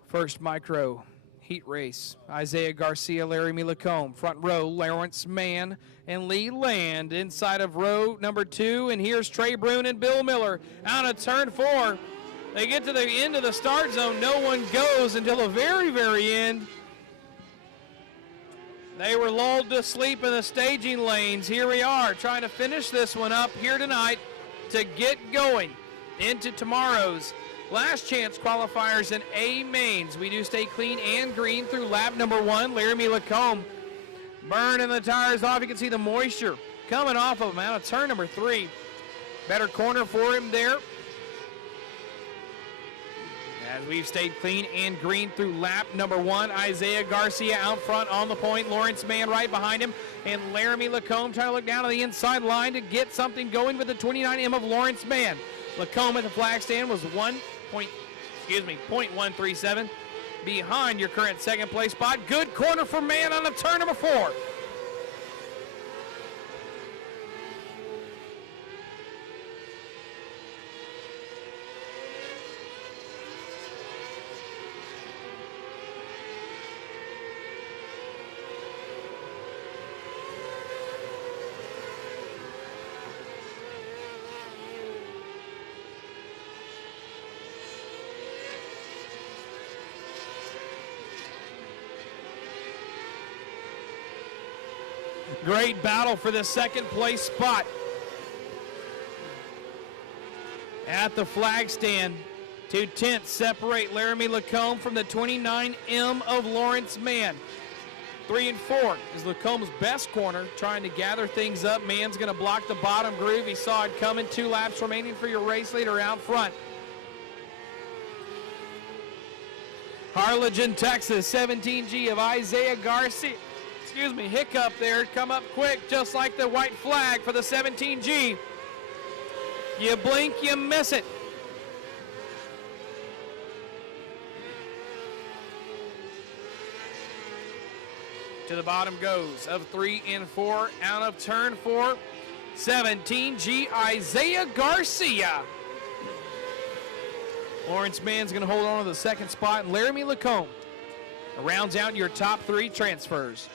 First micro heat race. Isaiah Garcia, Larry Milacombe. Front row, Lawrence Mann and Lee Land. Inside of row number 2, and here's Trey Brune and Bill Miller. Out of turn 4. They get to the end of the start zone. No one goes until the very, very end. They were lulled to sleep in the staging lanes. Here we are trying to finish this one up here tonight to get going into tomorrow's last chance qualifiers in A mains. We do stay clean and green through lap number 1. Laramie Lacombe burning the tires off. You can see the moisture coming off of him out of turn number 3. Better corner for him there. As we've stayed clean and green through lap number 1. Isaiah Garcia out front on the point. Lawrence Mann right behind him. And Laramie Lacombe trying to look down on the inside line to get something going with the 29M of Lawrence Mann. Lacombe at the flag stand was 0.137 behind your current second place spot. Good corner for Mann on the turn number 4. Great battle for the second place spot. at the flag stand. 2/10 separate Laramie Lacombe from the 29M of Lawrence Mann. 3 and 4 is Lacombe's best corner, trying to gather things up. Mann's going to block the bottom groove. He saw it coming. 2 laps remaining for your race leader out front. Harlingen, Texas, 17G of Isaiah Garcia. Hiccup there. Come up quick, just like the white flag for the 17G. You blink, you miss it. To the bottom goes of 3 and 4 out of turn 4. 17G Isaiah Garcia. Lawrence Mann's going to hold on to the second spot, and Laramie Lacombe rounds out your top 3 transfers.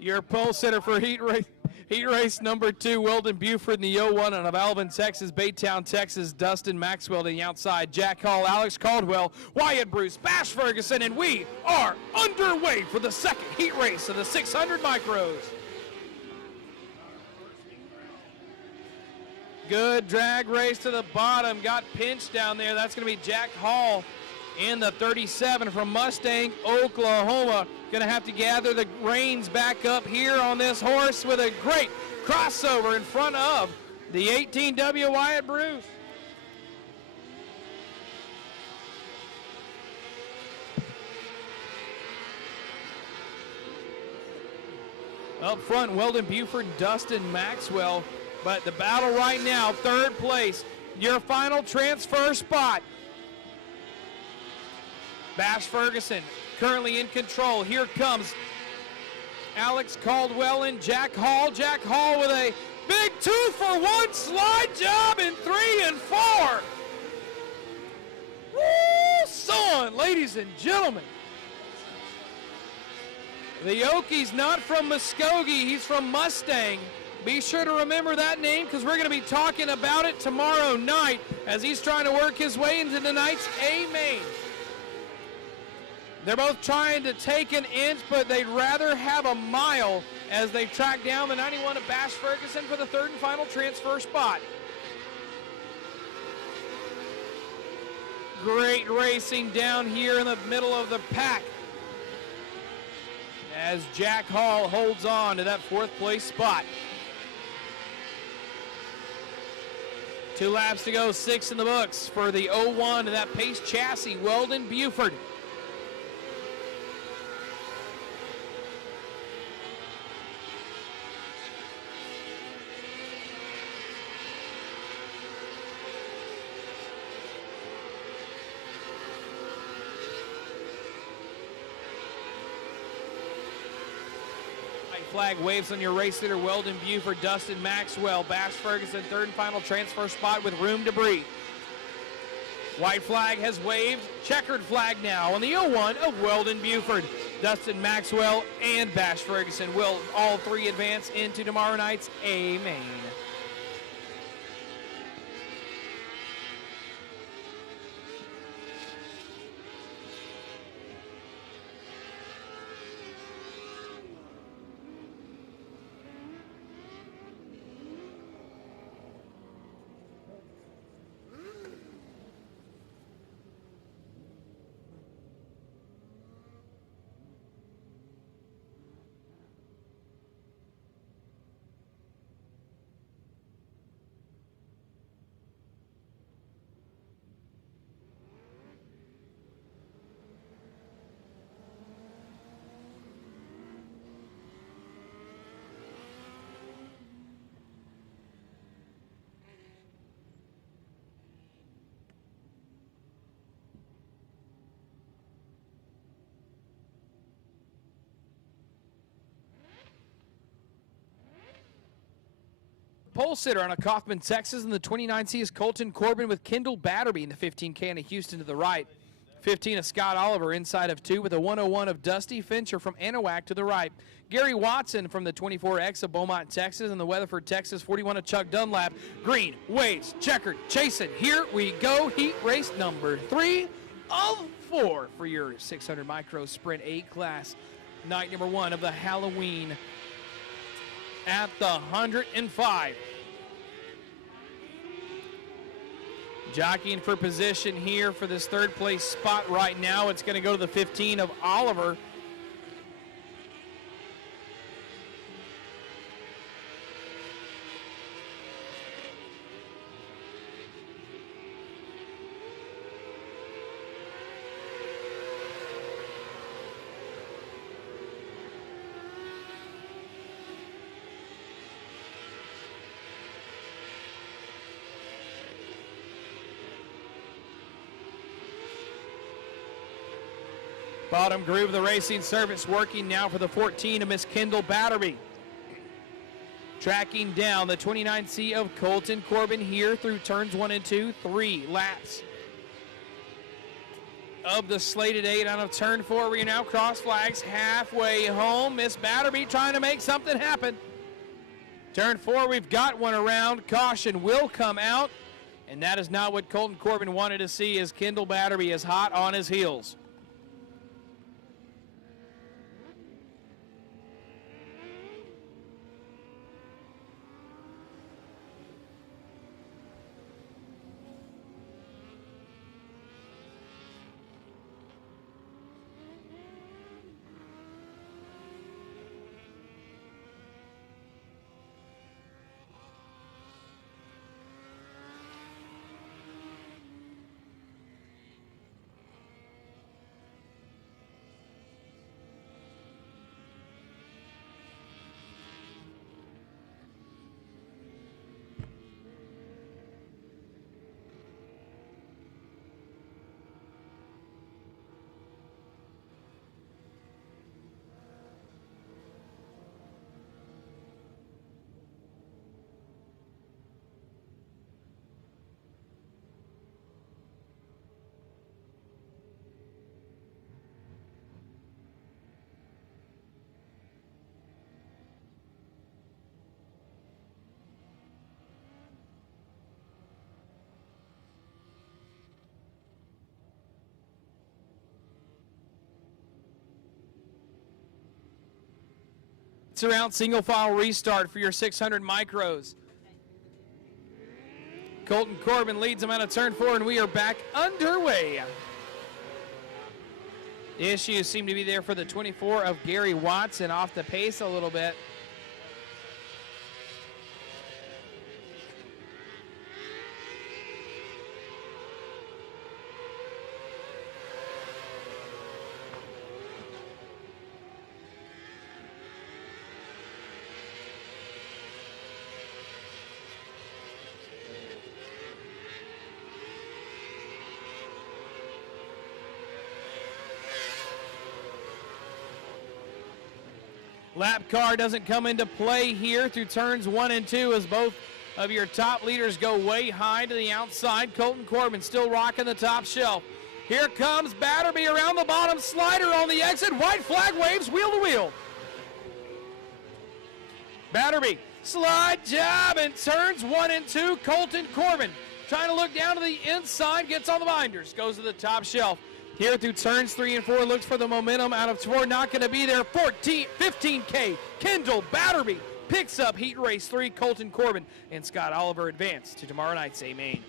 Your pole sitter for heat race number 2, Weldon Buford in the 01 out of Alvin, Texas, Baytown, Texas, Dustin Maxwell to the outside, Jack Hall, Alex Caldwell, Wyatt Bruce, Bash Ferguson, and we are underway for the second heat race of the 600 micros. Good drag race to the bottom, got pinched down there. That's going to be Jack Hall in the 37 from Mustang, Oklahoma. Going to have to gather the reins back up here on this horse with a great crossover in front of the 18W Wyatt Bruce. Up front, Weldon Buford, Dustin Maxwell. But the battle right now, third place, your final transfer spot. Bash Ferguson currently in control. Here comes Alex Caldwell and Jack Hall. Jack Hall with a big 2-for-1 slide job in 3 and 4. Woo, son, ladies and gentlemen. The Yoki's not from Muskogee, he's from Mustang. Be sure to remember that name because we're going to be talking about it tomorrow night as he's trying to work his way into tonight's A main. They're both trying to take an inch, but they'd rather have a mile as they track down the 91 of Bash Ferguson for the third and final transfer spot. Great racing down here in the middle of the pack as Jack Hall holds on to that fourth place spot. 2 laps to go, 6 in the books for the 01 and that Pace chassis, Weldon Buford. Flag waves on your race leader, Weldon Buford, Dustin Maxwell, Bash Ferguson, third and final transfer spot with room to breathe. White flag has waved, checkered flag now on the 01 of Weldon Buford. Dustin Maxwell and Bash Ferguson will all 3 advance into tomorrow night's A main. pole sitter out of Kaufman, Texas. And the 29C is Colton Corbin with Kendall Batterby in the 15K and a Houston to the right. 15 of Scott Oliver inside of 2 with a 101 of Dusty Fincher from Anahuac to the right. Gary Watson from the 24X of Beaumont, Texas, and the Weatherford, Texas 41 of Chuck Dunlap. Green, waves, checkered, chasing. Here we go. Heat race number 3 of 4 for your 600 micro sprint A class. Night number 1 of the Halloween at the Hunert-N-5. Jockeying for position here for this third place spot right now. It's going to go to the 15 of Oliver. Bottom groove of the racing surface working now for the 14 of Miss Kendall Batterby. Tracking down the 29C of Colton Corbin here through turns 1 and 2, 3 laps of the slated 8 out of turn 4. We are now cross flags halfway home. Miss Batterby trying to make something happen. Turn 4, we've got one around. Caution will come out. And that is not what Colton Corbin wanted to see, as Kendall Batterby is hot on his heels. It's around single file restart for your 600 micros. Colton Corbin leads them out of turn 4, and we are back underway. The issues seem to be there for the 24 of Gary Watson, off the pace a little bit. Lap car doesn't come into play here through turns 1 and 2 as both of your top leaders go way high to the outside. Colton Corbin still rocking the top shelf. Here comes Batterby around the bottom slider on the exit. White flag waves wheel to wheel. Batterby, slide job in turns 1 and 2. Colton Corbin trying to look down to the inside, gets on the binders, goes to the top shelf. Here through turns 3 and 4, looks for the momentum out of 4, not going to be there. 15K, Kendall Batterby picks up heat race 3. Colton Corbin and Scott Oliver advance to tomorrow night's A main.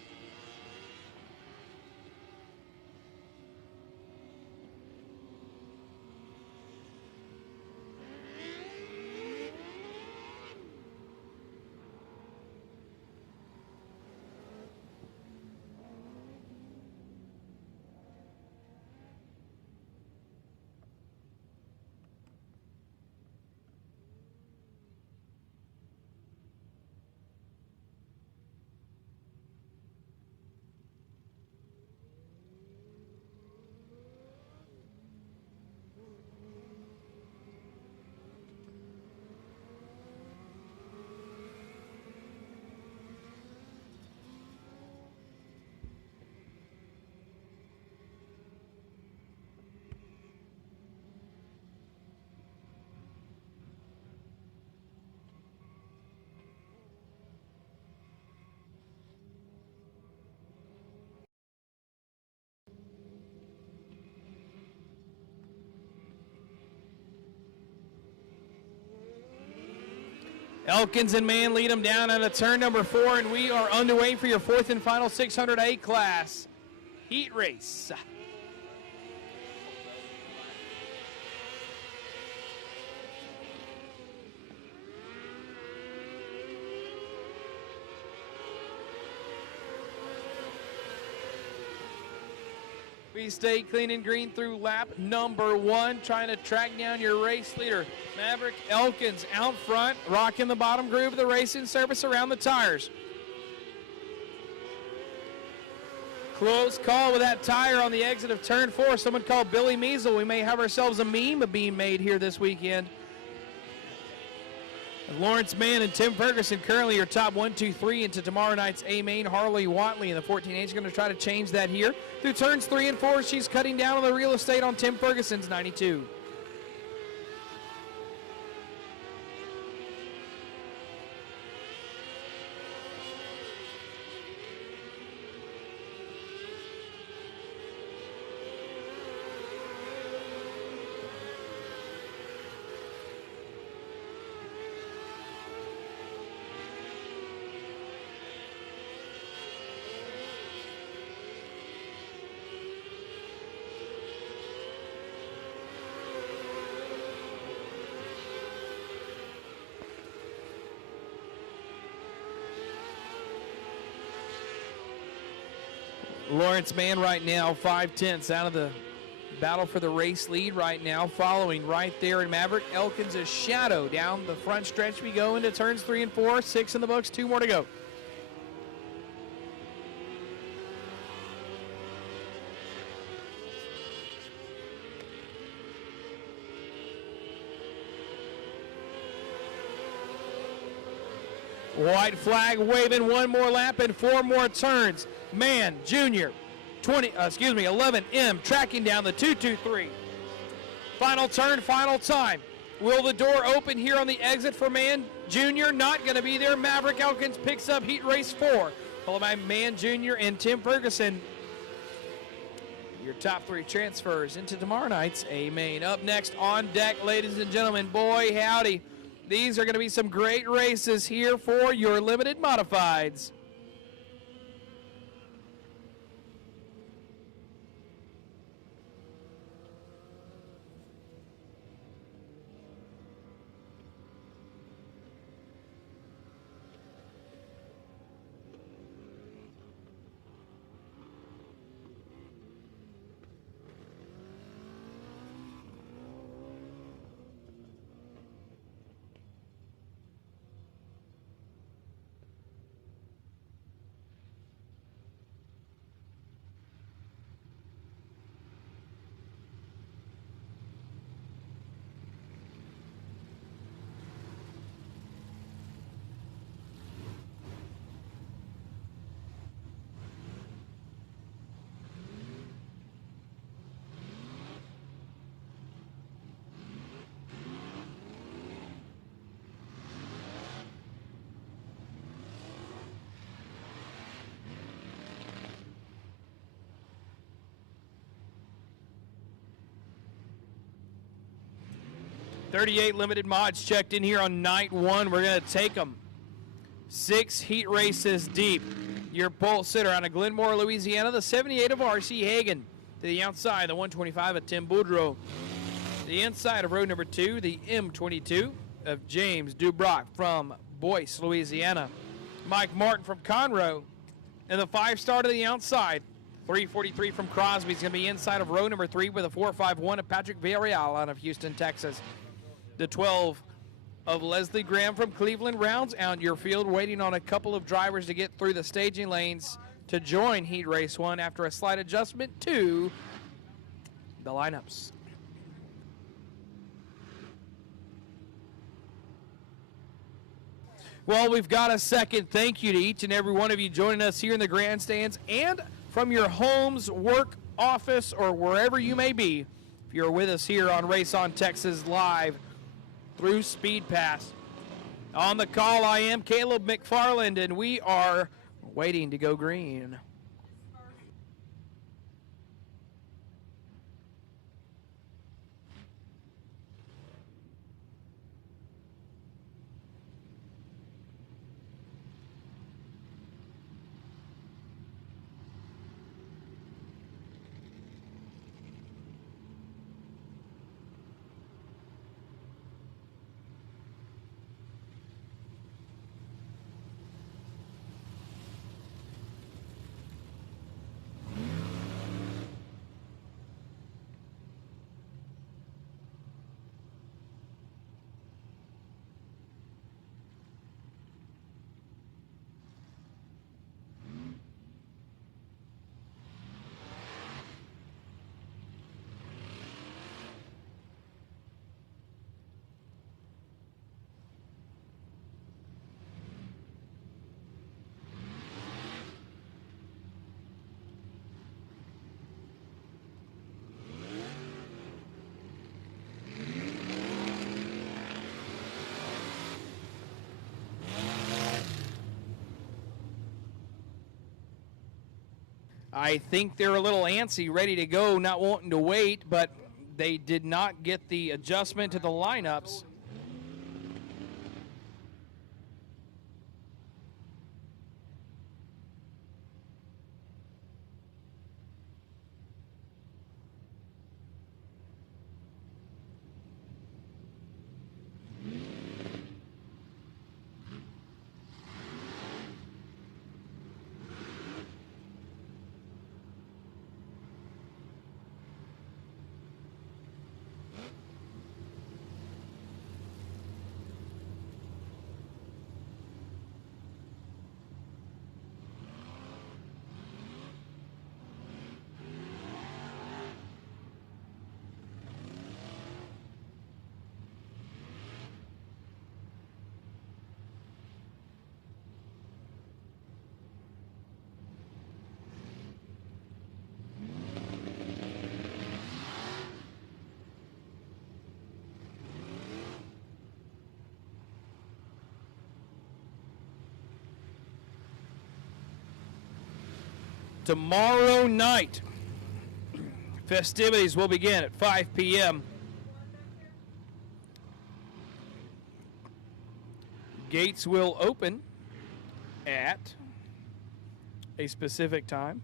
Elkins and Mann lead them down out of turn number 4, and we are underway for your 4th and final 600A class heat race. We stay clean and green through lap number 1, trying to track down your race leader. Maverick Elkins out front, rocking the bottom groove of the racing surface around the tires. Close call with that tire on the exit of turn 4. Someone called Billy Measle. We may have ourselves a meme being made here this weekend. Lawrence Mann and Tim Ferguson currently your top 1, 2, 3 into tomorrow night's A-Main. Harley Watley in the 14H is going to try to change that here. Through turns 3 and 4, she's cutting down on the real estate on Tim Ferguson's 92. Lawrence Mann right now 5/10 out of the battle for the race lead right now, following right there in Maverick Elkins' a shadow down the front stretch. We go into turns 3 and 4, 6 in the books, 2 more to go. White flag waving, 1 more lap and 4 more turns. Mann Jr. 11M tracking down the 223. Final turn, final time. Will the door open here on the exit for Mann Jr.? Not going to be there. Maverick Elkins picks up heat race 4. Followed by Mann Jr. and Tim Ferguson. Your top 3 transfers into tomorrow night's A-Main. Up next on deck, ladies and gentlemen, boy howdy. These are going to be some great races here for your limited modifieds. .38 limited mods checked in here on night 1. We're going to take them 6 heat races deep. Your pole sitter out of Glenmore, Louisiana, the 78 of R.C. Hagan. To the outside, the 125 of Tim Boudreau. The inside of road number 2, the M22 of James Dubrock from Boyce, Louisiana. Mike Martin from Conroe. And the 5-star to the outside, 343 from Crosby is going to be inside of row number 3 with a 451 of Patrick Villarreal out of Houston, Texas. The 12 of Leslie Graham from Cleveland rounds out your field, waiting on a couple of drivers to get through the staging lanes to join Heat Race 1 after a slight adjustment to the lineups. Well, we've got a second thank you to each and every one of you joining us here in the grandstands and from your homes, work, office, or wherever you may be. If you're with us here on Race On Texas Live through Speed Pass. On the call, I am Caleb McFarland, and we are waiting to go green. I think they're a little antsy, ready to go, not wanting to wait, but they did not get the adjustment to the lineups. Tomorrow night, festivities will begin at 5 p.m. Gates will open at a specific time.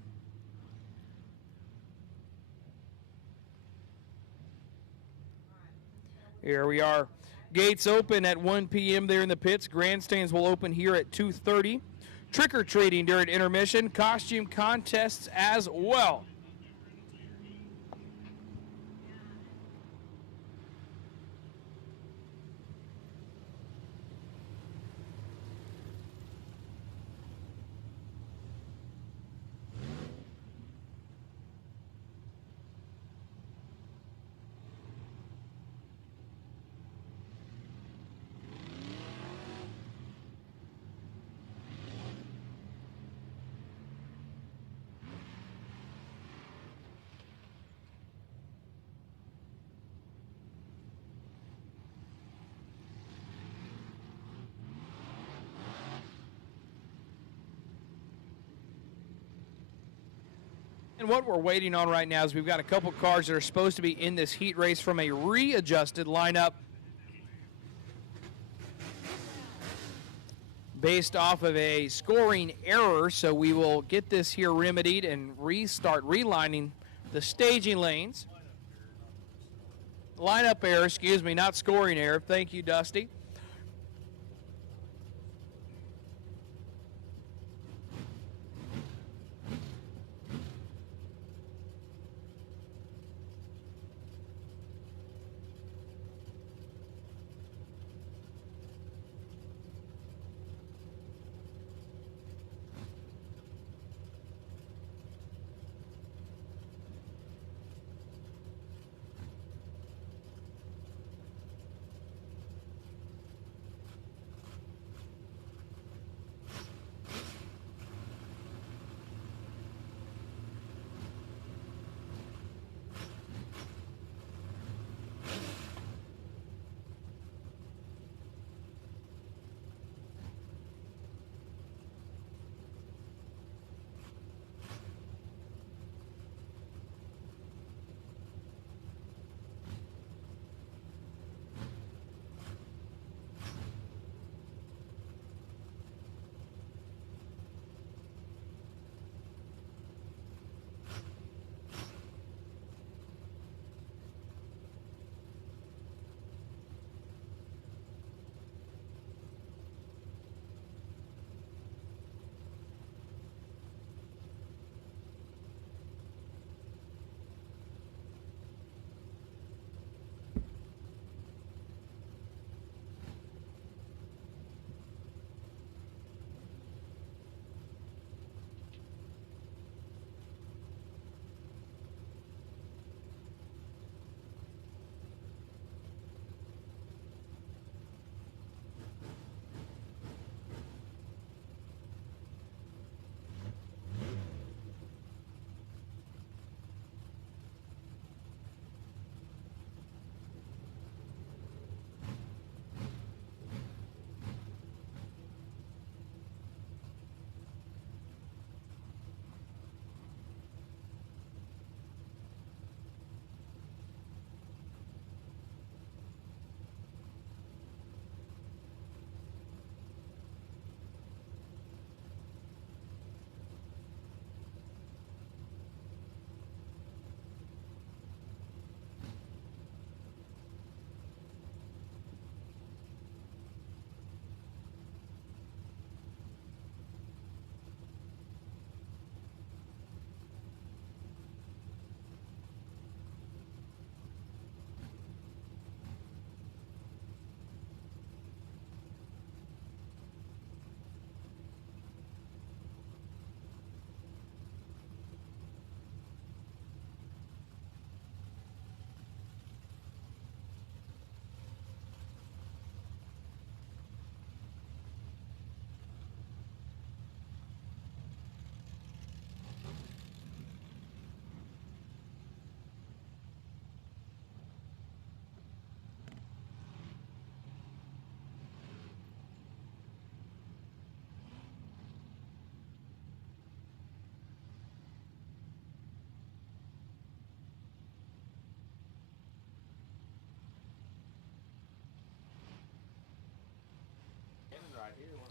Here we are. Gates open at 1 p.m. there in the pits. Grandstands will open here at 2:30. Trick-or-treating during intermission. Costume contests as well. And what we're waiting on right now is we've got a couple cars that are supposed to be in this heat race from a readjusted lineup based off of a scoring error. So we will get this here remedied and restart relining the staging lanes. Lineup error, excuse me, not scoring error. Thank you, Dusty.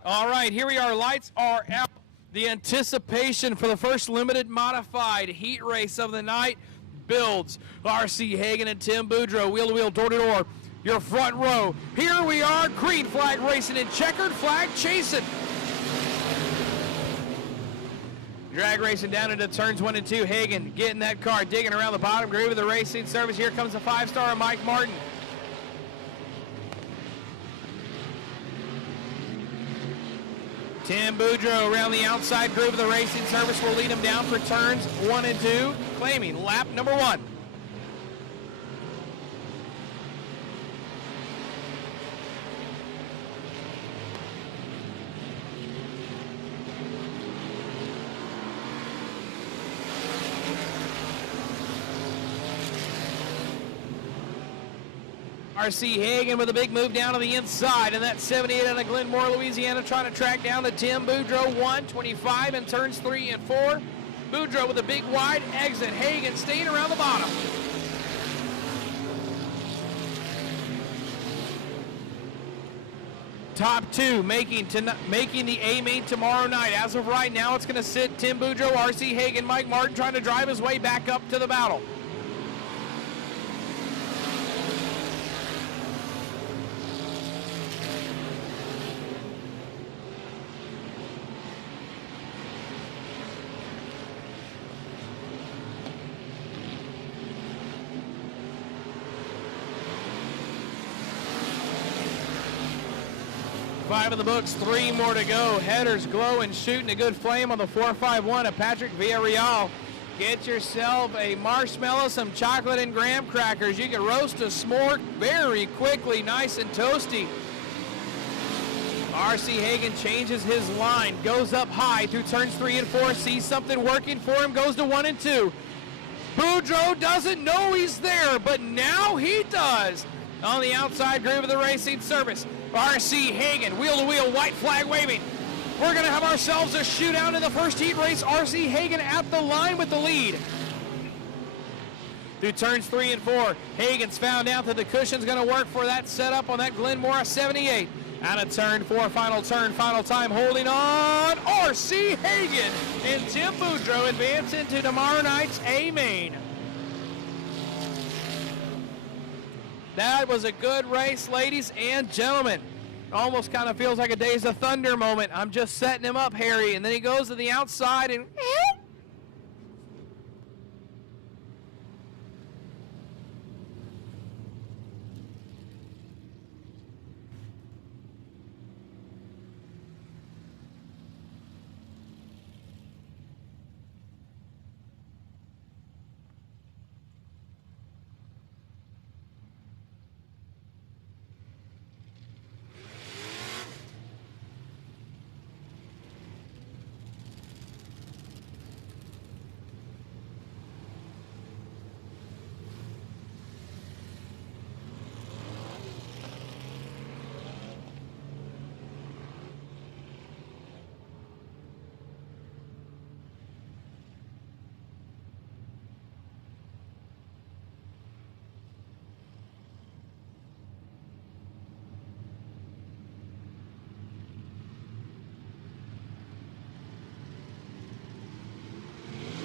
All right, here we are. Lights are out. The anticipation for the first limited modified heat race of the night builds. R.C. Hagan and Tim Boudreau, wheel to wheel, door to door. Your front row. Here we are. Green flag racing and checkered flag chasing. Drag racing down into turns 1 and 2. Hagan getting that car, digging around the bottom groove of the racing service. Here comes the 5-star Mike Martin. Tim Boudreau around the outside groove of the racing service will lead him down for turns 1 and 2, claiming lap number 1. R.C. Hagan with a big move down to the inside, and that 78 out of Glenmore, Louisiana, trying to track down the Tim Boudreau 125 in turns 3 and 4. Boudreau with a big wide exit. Hagan staying around the bottom. Top 2 making the A-main tomorrow night. As of right now, it's going to sit Tim Boudreau, R.C. Hagan, Mike Martin trying to drive his way back up to the battle. Five in the books, 3 more to go. Headers glowing, shooting a good flame on the 451 of Patrick Villarreal. Get yourself a marshmallow, some chocolate and graham crackers. You can roast a s'more very quickly, nice and toasty. R.C. Hagan changes his line, goes up high through turns 3 and 4, sees something working for him, goes to 1 and 2. Boudreau doesn't know he's there, but now he does. On the outside groove of the racing service, R.C. Hagan, wheel-to-wheel, white flag waving. We're going to have ourselves a shootout in the first heat race. R.C. Hagan at the line with the lead. Through turns 3 and 4, Hagan's found out that the cushion's going to work for that setup on that Glenmore 78. Out of turn 4, final turn, final time, holding on. R.C. Hagan and Tim Boudreau advance into tomorrow night's A-main. That was a good race, ladies and gentlemen. Almost kind of feels like a Days of Thunder moment. I'm just setting him up, Harry, and then he goes to the outside and...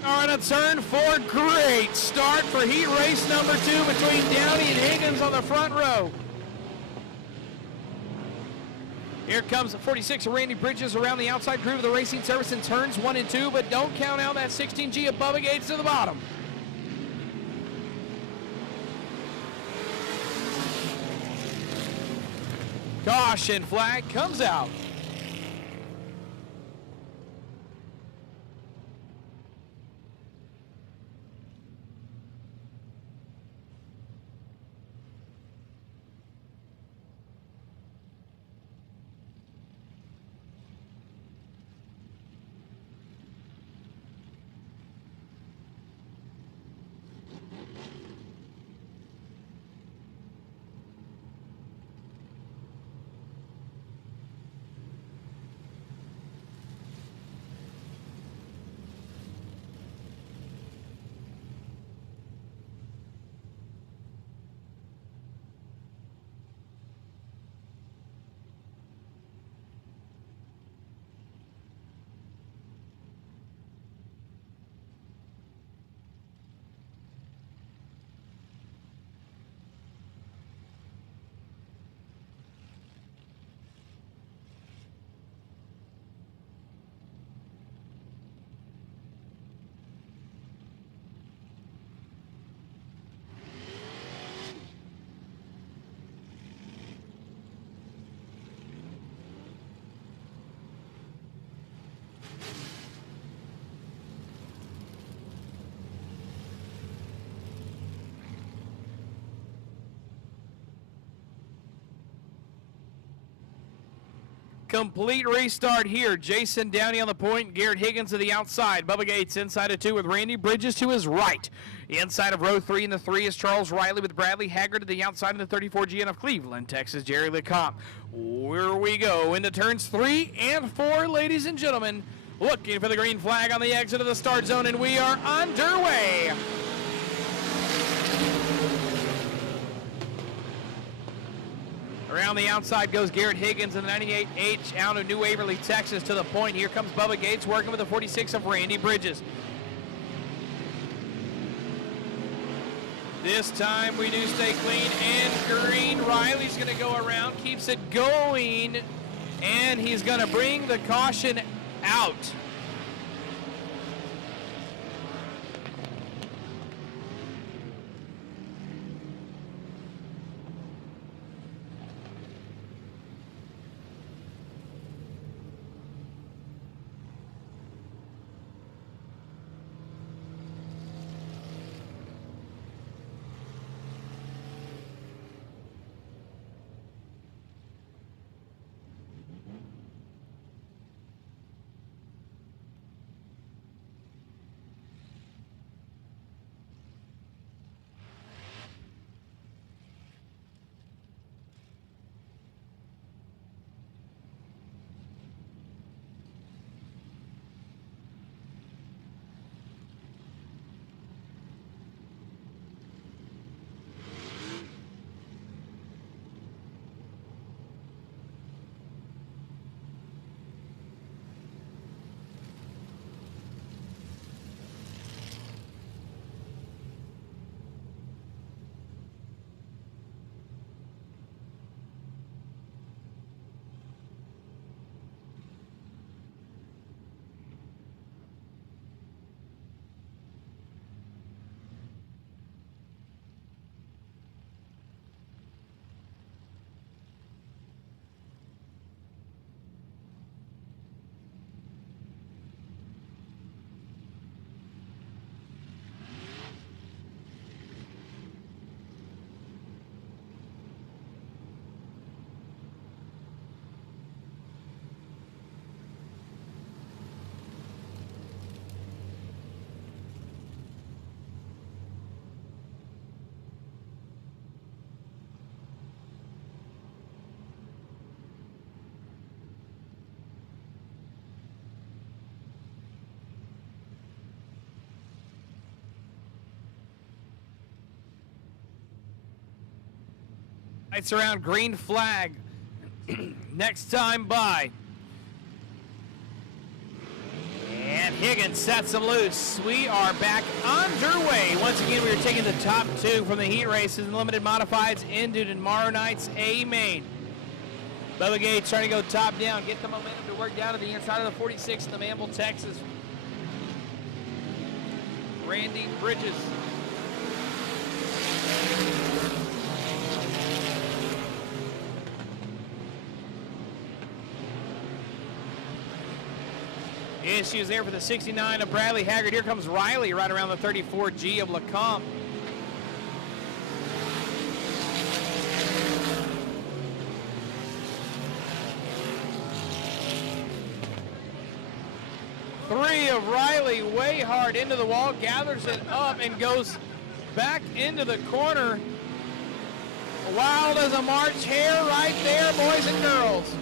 All right, on turn 4, great start for heat race number 2 between Downey and Higgins on the front row. Here comes 46 Randy Bridges around the outside groove of the racing service in turns 1 and 2, but don't count out that 16G above it gates to the bottom. Caution flag comes out. Complete restart here. Jason Downey on the point, Garrett Higgins to the outside. Bubba Gates inside of 2 with Randy Bridges to his right. Inside of row 3 in the 3 is Charles Riley with Bradley Haggard to the outside of the 34 GN of Cleveland, Texas, Jerry LeCompte. Here we go into turns 3 and 4, ladies and gentlemen. Looking for the green flag on the exit of the start zone, and we are underway. Around the outside goes Garrett Higgins in the 98H out of New Waverly, Texas to the point. Here comes Bubba Gates working with the 46 of Randy Bridges. This time we do stay clean and green. Riley's going to go around, keeps it going, and he's going to bring the caution out. Lights around, green flag. Next time by. And Higgins sets them loose. We are back underway. Once again, we are taking the top 2 from the heat races and limited modifieds into tomorrow night's A main. Bubba Gates trying to go top down, get the momentum to work down to the inside of the 46 in the Manville, Texas. Randy Bridges. Issues there for the 69 of Bradley Haggard. Here comes Riley right around the 34G of LeCompte. Three of Riley way hard into the wall, gathers it up and goes back into the corner. Wild as a March hare right there, boys and girls.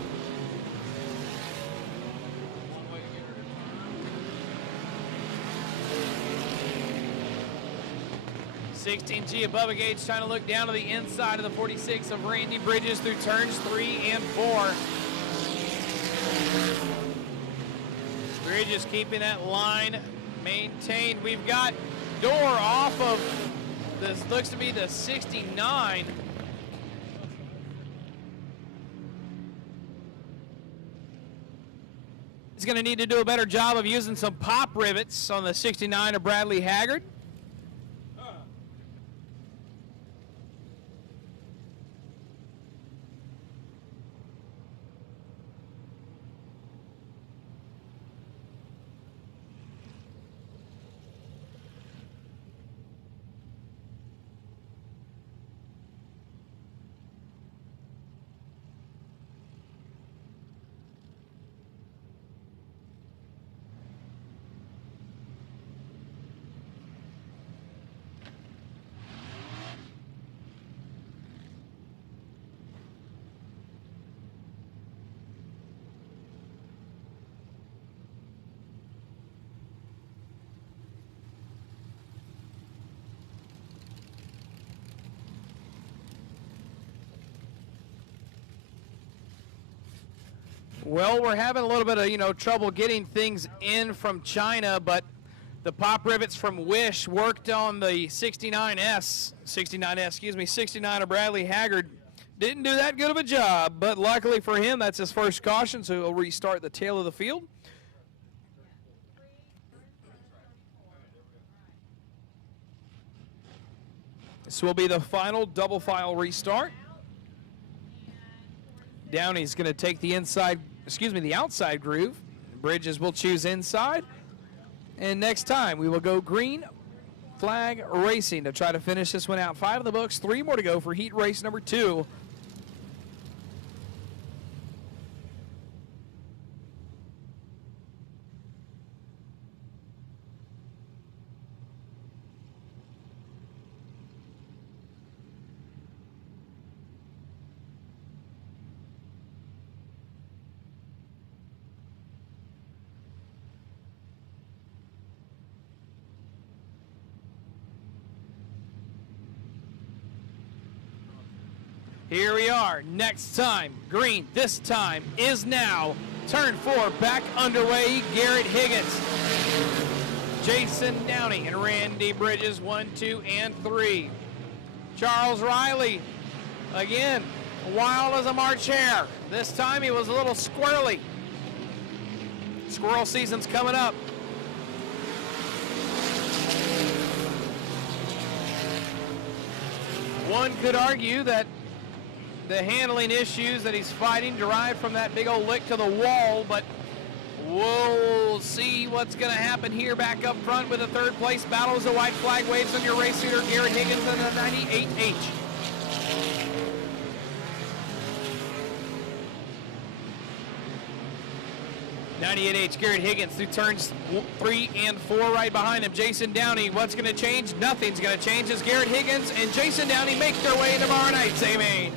16G of Bubba Gates trying to look down to the inside of the 46 of Randy Bridges through turns 3 and 4. Bridges keeping that line maintained. We've got door off of this, looks to be the 69. He's going to need to do a better job of using some pop rivets on the 69 of Bradley Haggard. Well, we're having a little bit of, trouble getting things in from China, but the pop rivets from Wish worked on the 69 of Bradley Haggard. Didn't do that good of a job, but luckily for him, that's his first caution, so he'll restart the tail of the field. This will be the final double file restart. Downey's going to take the outside groove. Bridges will choose inside. And next time we will go green flag racing to try to finish this one out. 5 in the books, 3 more to go for heat race number 2. Here we are, next time, green, this time is now. Turn 4, back underway, Garrett Higgins, Jason Downey, and Randy Bridges, 1, 2, and 3. Charles Riley, again, wild as a March hare. This time he was a little squirrely. Squirrel season's coming up. One could argue that the handling issues that he's fighting derive from that big old lick to the wall, but we'll see what's going to happen here back up front with the third place battle as the white flag waves on your race leader, Garrett Higgins, in the 98H. Garrett Higgins through turns 3 and 4 right behind him. Jason Downey, what's going to change? Nothing's going to change as Garrett Higgins and Jason Downey make their way tomorrow night. Say amen.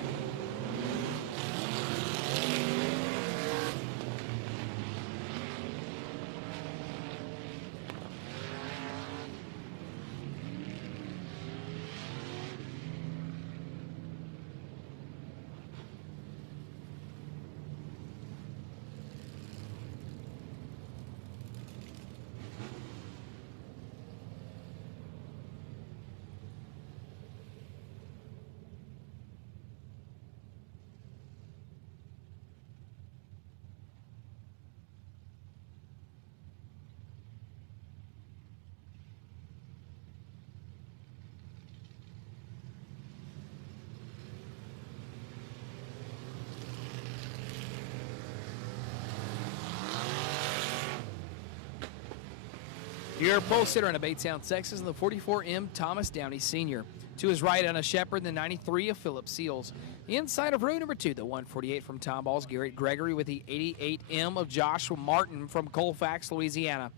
Your pole sitter in a Baytown, Texas, in the 44M, Thomas Downey Sr. To his right, Anna Shepard, the 93 of Philip Seals. Inside of row number 2, the 148 from Tom Balls, Garrett Gregory, with the 88M of Joshua Martin from Colfax, Louisiana.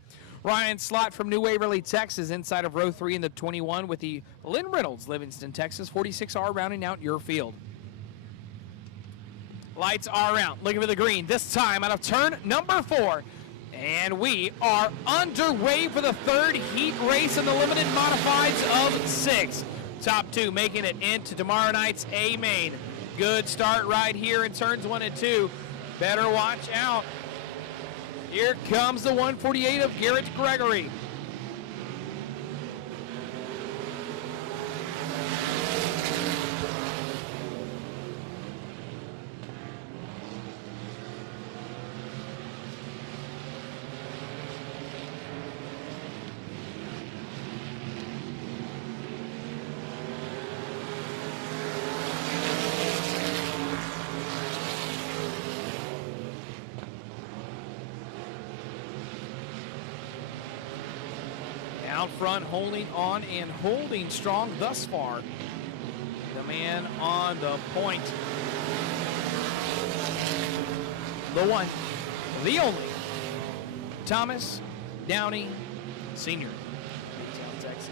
Ryan Slott from New Waverly, Texas, inside of row 3 in the 21 with the Lynn Reynolds, Livingston, Texas, 46R, rounding out your field. Lights are out. Looking for the green, this time out of turn number 4. And we are underway for the third heat race in the limited modifieds of 6. Top 2 making it into tomorrow night's A main. Good start right here in turns 1 and 2. Better watch out. Here comes the 148 of Garrett Gregory. Out front, holding on and holding strong thus far. The man on the point. The one, the only, Thomas Downey Sr. Baytown, Texas.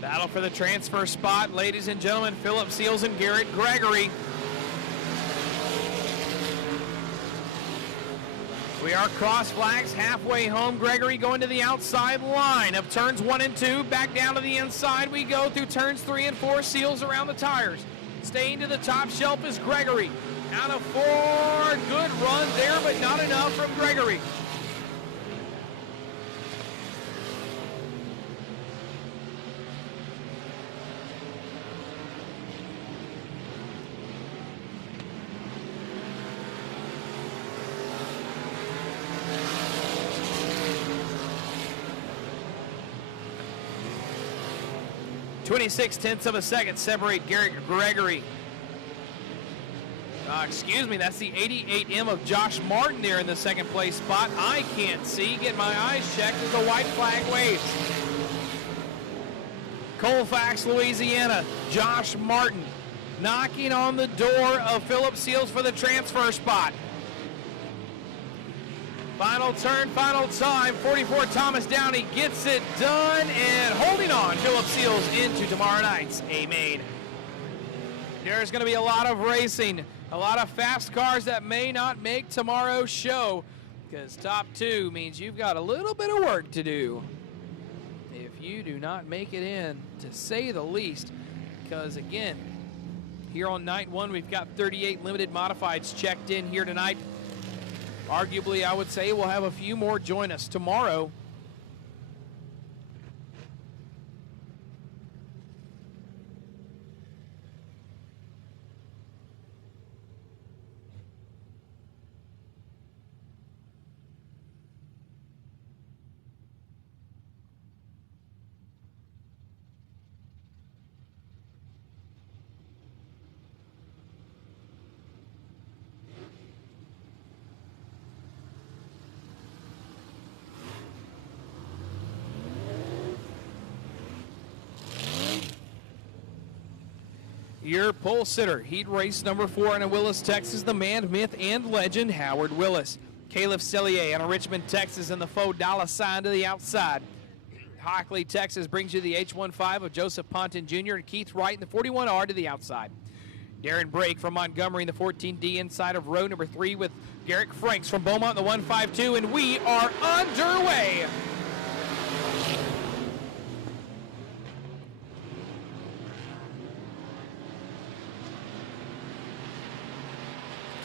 Battle for the transfer spot, ladies and gentlemen, Philip Seals and Garrett Gregory. We are cross flags halfway home. Gregory going to the outside line of turns 1 and 2. Back down to the inside we go through turns 3 and 4. Seals around the tires. Staying to the top shelf is Gregory. out of 4. Good run there, but not enough from Gregory. .26 of a second separate Garrett Gregory. Excuse me, that's the 88M of Josh Martin there in the second place spot. I can't see. Get my eyes checked as the white flag waves. Colfax, Louisiana, Josh Martin knocking on the door of Philip Seals for the transfer spot. Final turn, final time. 44 Thomas Downey gets it done and holding on. Philip Seals into tomorrow night's A-Main. There's going to be a lot of racing, a lot of fast cars that may not make tomorrow's show, because top 2 means you've got a little bit of work to do if you do not make it in, to say the least. Because again, here on night 1, we've got 38 limited modifieds checked in here tonight. Arguably, I would say we'll have a few more join us tomorrow. Your pole sitter, heat race number 4 in Willis, Texas, the man, myth, and legend, Howard Willis. Caleb Cellier out of Richmond, Texas, in the faux dollar sign to the outside. Hockley, Texas, brings you the H-15 of Joseph Ponton Jr. and Keith Wright in the 41R to the outside. Darren Brake from Montgomery in the 14D inside of row number 3 with Garrick Franks from Beaumont in the 152, and we are underway.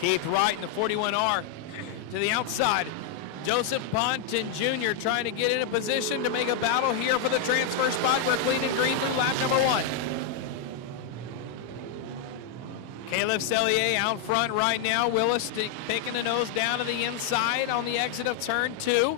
Keith Wright in the 41R to the outside. Joseph Ponton Jr. trying to get in a position to make a battle here for the transfer spot. We're clean and green through lap number 1. Caleb Cellier out front right now. Willis picking the nose down to the inside on the exit of turn 2.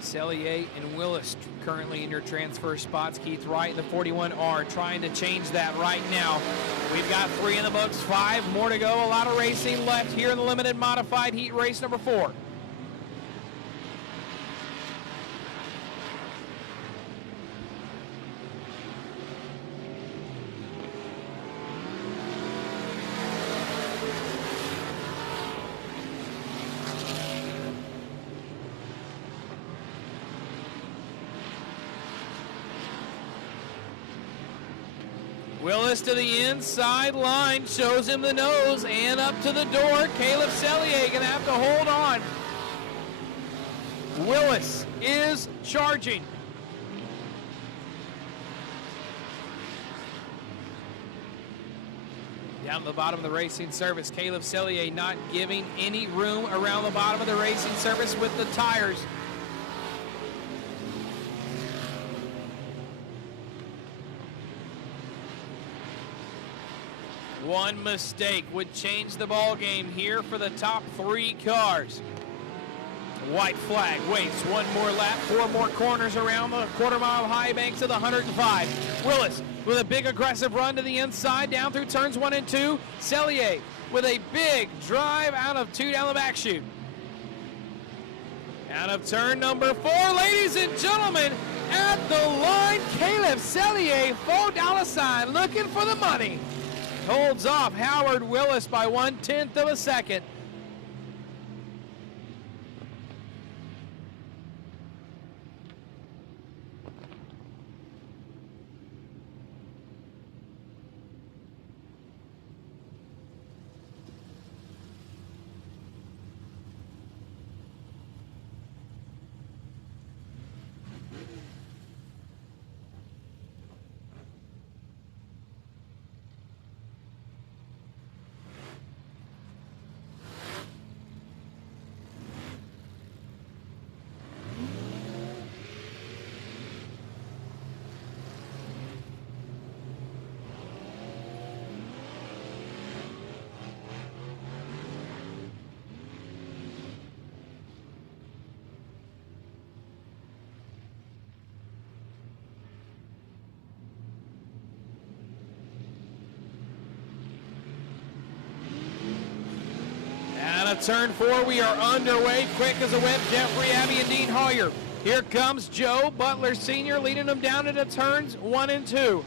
Cellier and Willis currently in your transfer spots. Keith Wright in the 41R trying to change that right now. We've got 3 in the books, 5 more to go. A lot of racing left here in the limited modified heat race number 4. Willis to the inside line, shows him the nose, and up to the door. Caleb Cellier gonna have to hold on. Willis is charging. Down the bottom of the racing surface, Caleb Cellier not giving any room around the bottom of the racing surface with the tires. One mistake would change the ball game here for the top 3 cars. White flag waits 1 more lap, 4 more corners around the quarter-mile high banks of the Hunert-N-5. Willis with a big aggressive run to the inside down through turns 1 and 2. Cellier with a big drive out of 2 down the back chute. Out of turn number 4, ladies and gentlemen, at the line, Caleb Cellier, $4 sign, looking for the money. Holds off Howard Willis by 1/10 of a second. turn 4. We are underway. Quick as a whip, Jeffrey Abbey and Dean Hoyer. Here comes Joe Butler Sr. leading them down into turns 1 and 2.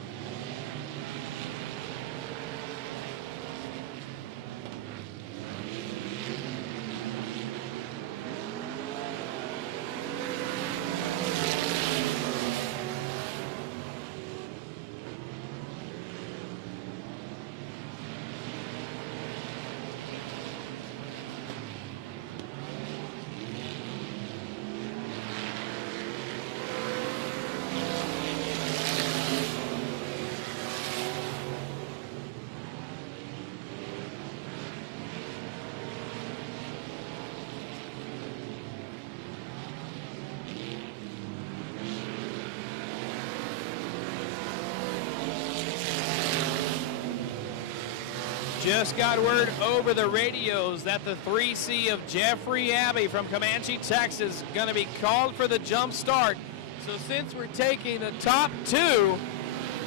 Just got word over the radios that the 3C of Jeffrey Abbey from Comanche, Texas, going to be called for the jump start. So since we're taking the top 2,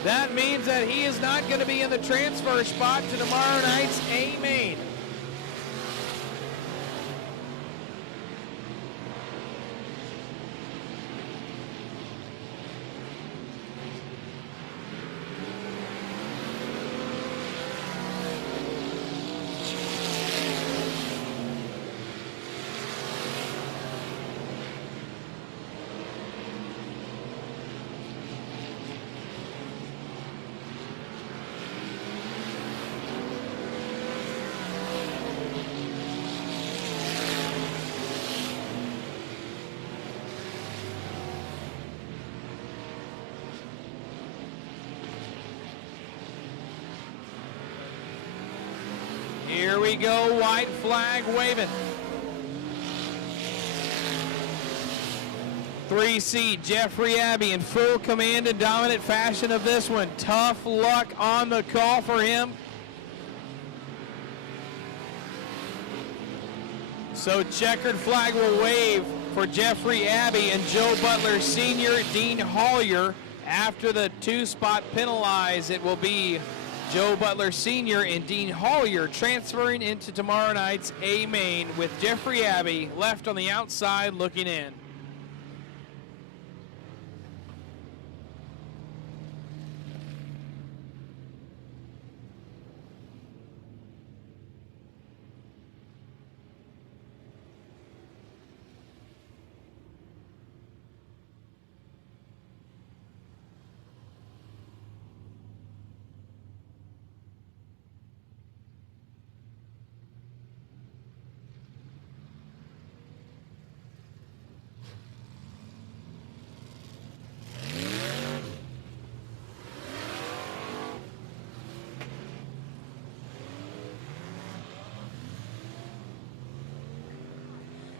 that means that he is not going to be in the transfer spot to tomorrow night's A main. Here we go, white flag waving. 3C, Jeffrey Abbey in full command and dominant fashion of this one. Tough luck on the call for him. So checkered flag will wave for Jeffrey Abbey and Joe Butler Sr., Dean Hoyer. After the 2-spot penalize, it will be Joe Butler Sr. and Dean Hoyer transferring into tomorrow night's A main with Jeffrey Abbey left on the outside looking in.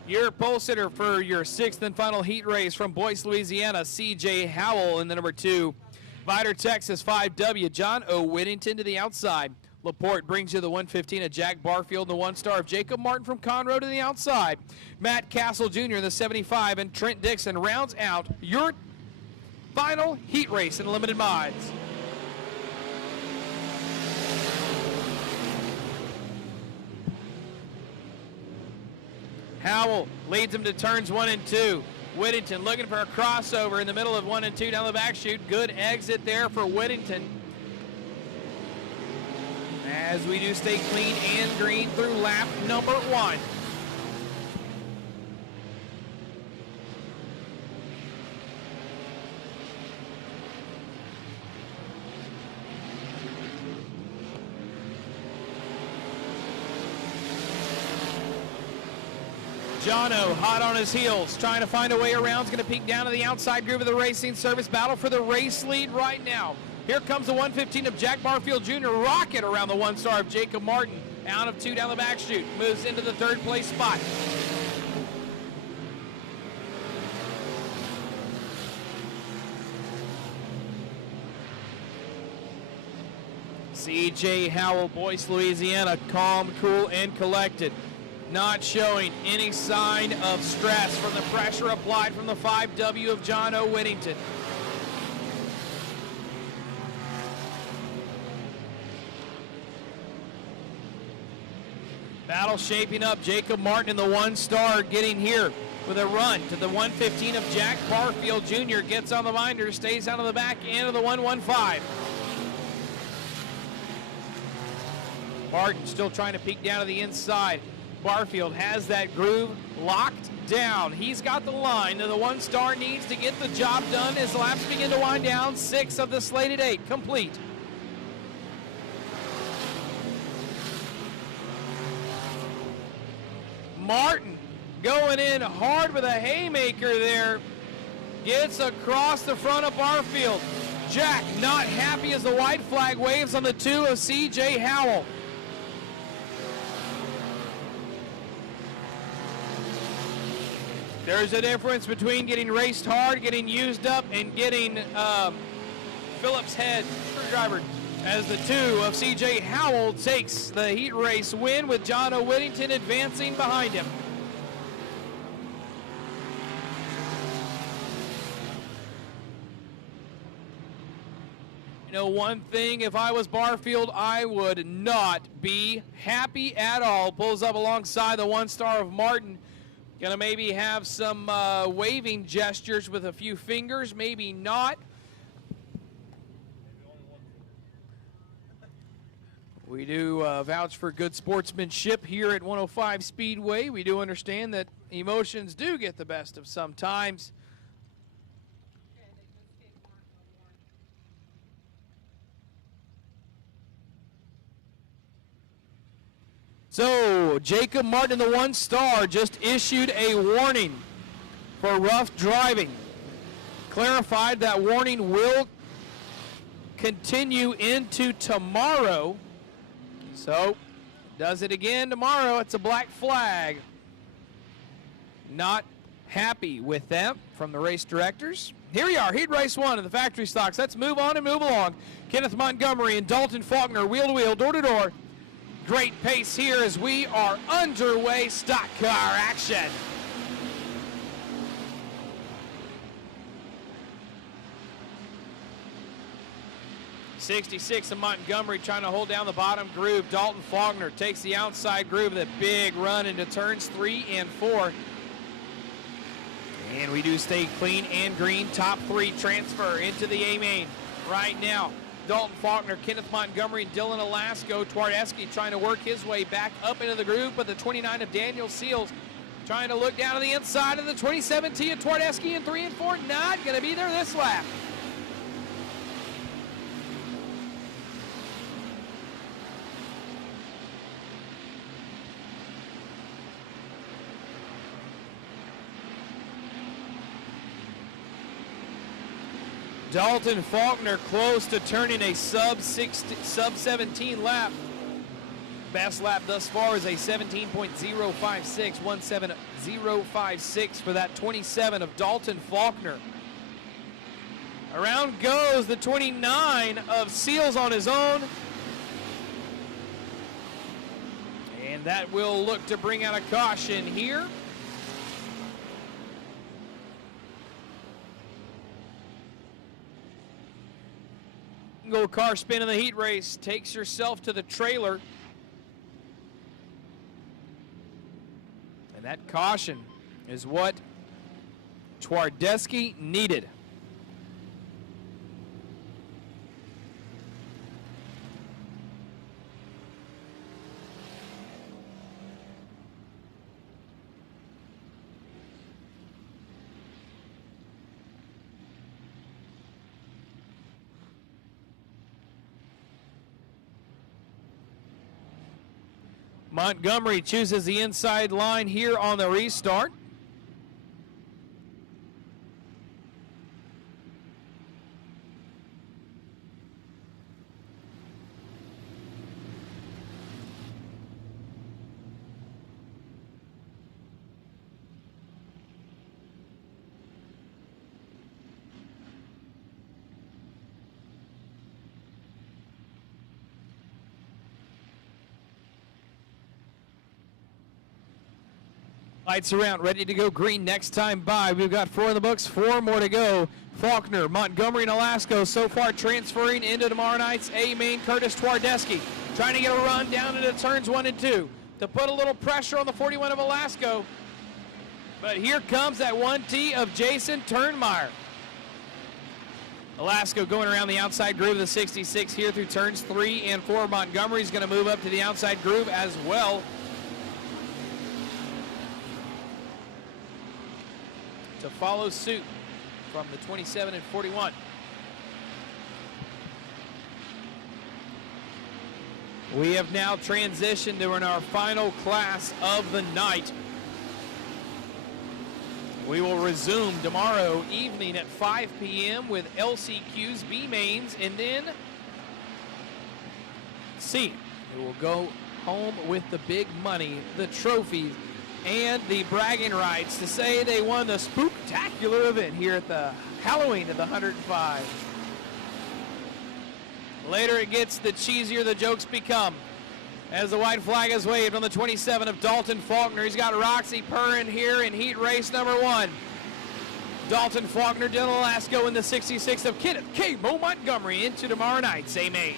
Your pole sitter for your 6th and final heat race from Boyce, Louisiana, C.J. Howell in the number 2. Vider, Texas, 5W, John O. Whittington to the outside. LaPorte brings you the 115 of Jack Barfield and the 1-star of Jacob Martin from Conroe to the outside. Matt Castle Jr. in the 75 and Trent Dixon rounds out your final heat race in limited mods. Howell leads him to turns 1 and 2. Whittington looking for a crossover in the middle of 1 and 2 down the back chute. Good exit there for Whittington. As we do stay clean and green through lap number 1. Jono hot on his heels, trying to find a way around. Is going to peek down to the outside groove of the racing service. Battle for the race lead right now. Here comes the 115 of Jack Barfield Jr. Rocket around the 1-star of Jacob Martin. Out of 2 down the back chute. Moves into the 3rd place spot. C.J. Howell, Boyce, Louisiana, calm, cool, and collected. Not showing any sign of stress from the pressure applied from the 5W of John O. Whittington. Battle battle shaping up. Jacob Martin in the 1-star getting here with a run to the 115 of Jack Barfield Jr. Gets on the binder, stays out of the back end of the 115. Martin still trying to peek down to the inside. Barfield has that groove locked down. He's got the line that the 1-star needs to get the job done as laps begin to wind down. 6 of the slated 8 complete. Martin going in hard with a haymaker there. Gets across the front of Barfield. Jack not happy as the white flag waves on the 2 of C.J. Howell. There's a difference between getting raced hard, getting used up, and getting Phillips head screwdriver as the 2 of C.J. Howell takes the heat race win with John O. Whittington advancing behind him. You know, one thing, if I was Barfield, I would not be happy at all. Pulls up alongside the 1-star of Martin. Gonna maybe have some waving gestures with a few fingers, maybe not. We do vouch for good sportsmanship here at 105 Speedway. We do understand that emotions do get the best of sometimes. So, Jacob Martin, the 1-star, just issued a warning for rough driving. Clarified that warning will continue into tomorrow. So, does it again tomorrow. It's a black flag. Not happy with that from the race directors. Here we are, heat race 1 of the factory stocks. Let's move on and move along. Kenneth Montgomery and Dalton Faulkner, wheel to wheel, door to door. Great pace here as we are underway. Stock car action. '66 of Montgomery trying to hold down the bottom groove. Dalton Faulkner takes the outside groove with a big run into turns 3 and 4. And we do stay clean and green. Top 3 transfer into the A-main right now. Dalton Faulkner, Kenneth Montgomery, Dylan Alasko. Twardesky trying to work his way back up into the groove, but the 29 of Daniel Seals trying to look down to the inside of the 2017 of Twardesky in 3 and 4. Not going to be there this lap. Dalton Faulkner close to turning a sub-17 lap. Best lap thus far is a 17.056, 17056 for that 27 of Dalton Faulkner. Around goes the 29 of Seals on his own. And that will look to bring out a caution here. Single car spin in the heat race takes yourself to the trailer. And that caution is what Twardesky needed. Montgomery chooses the inside line here on the restart. Lights around, ready to go green next time by. We've got 4 in the books, 4 more to go. Faulkner, Montgomery, and Alasko so far transferring into tomorrow night's A-main. Curtis Twardesky trying to get a run down into turns 1 and 2. to put a little pressure on the 41 of Velasco. But here comes that 1T of Jason Turnmeyer. Velasco going around the outside groove of the 66 here through turns 3 and 4. Montgomery's going to move up to the outside groove as well. To follow suit from the 27 and 41. We have now transitioned to our final class of the night. We will resume tomorrow evening at 5 p.m. with LCQ's B mains, and then C, who will go home with the big money, the trophies, and the bragging rights to say they won the spooktacular event here at the Halloween of the Hunert-N-5. Later it gets, the cheesier the jokes become. As the white flag is waved on the 27 of Dalton Faulkner. He's got Roxy Perrin here in heat race number 1. Dalton Faulkner, Dylan Velasco in the 66 of Kenneth K. Mo Montgomery into tomorrow night's A-Main.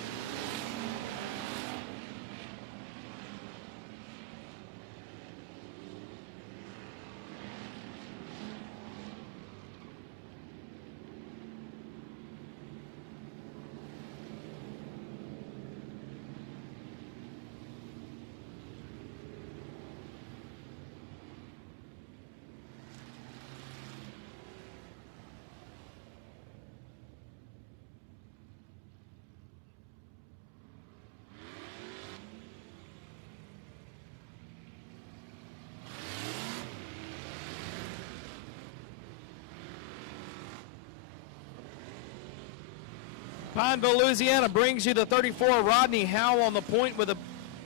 Pineville, Louisiana brings you the 34, Rodney Howell on the point with a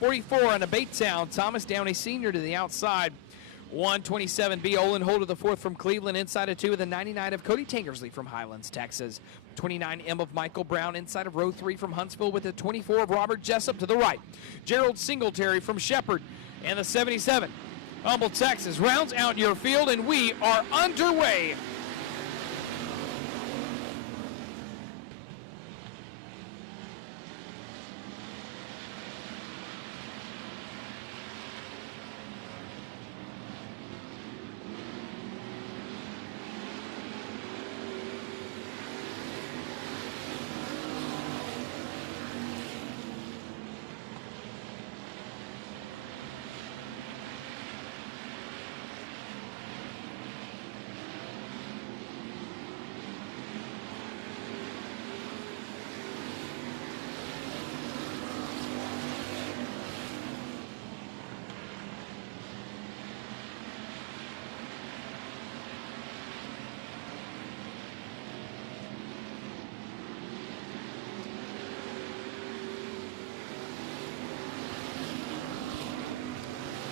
44 and a Baytown. Thomas Downey Sr. to the outside. 127B, Olin Holder the 4th from Cleveland, inside of 2 with a 99 of Cody Tankersley from Highlands, Texas. 29M of Michael Brown inside of row 3 from Huntsville with a 24 of Robert Jessup to the right. Gerald Singletary from Shepherd and the 77. Humble, Texas rounds out your field, and we are underway.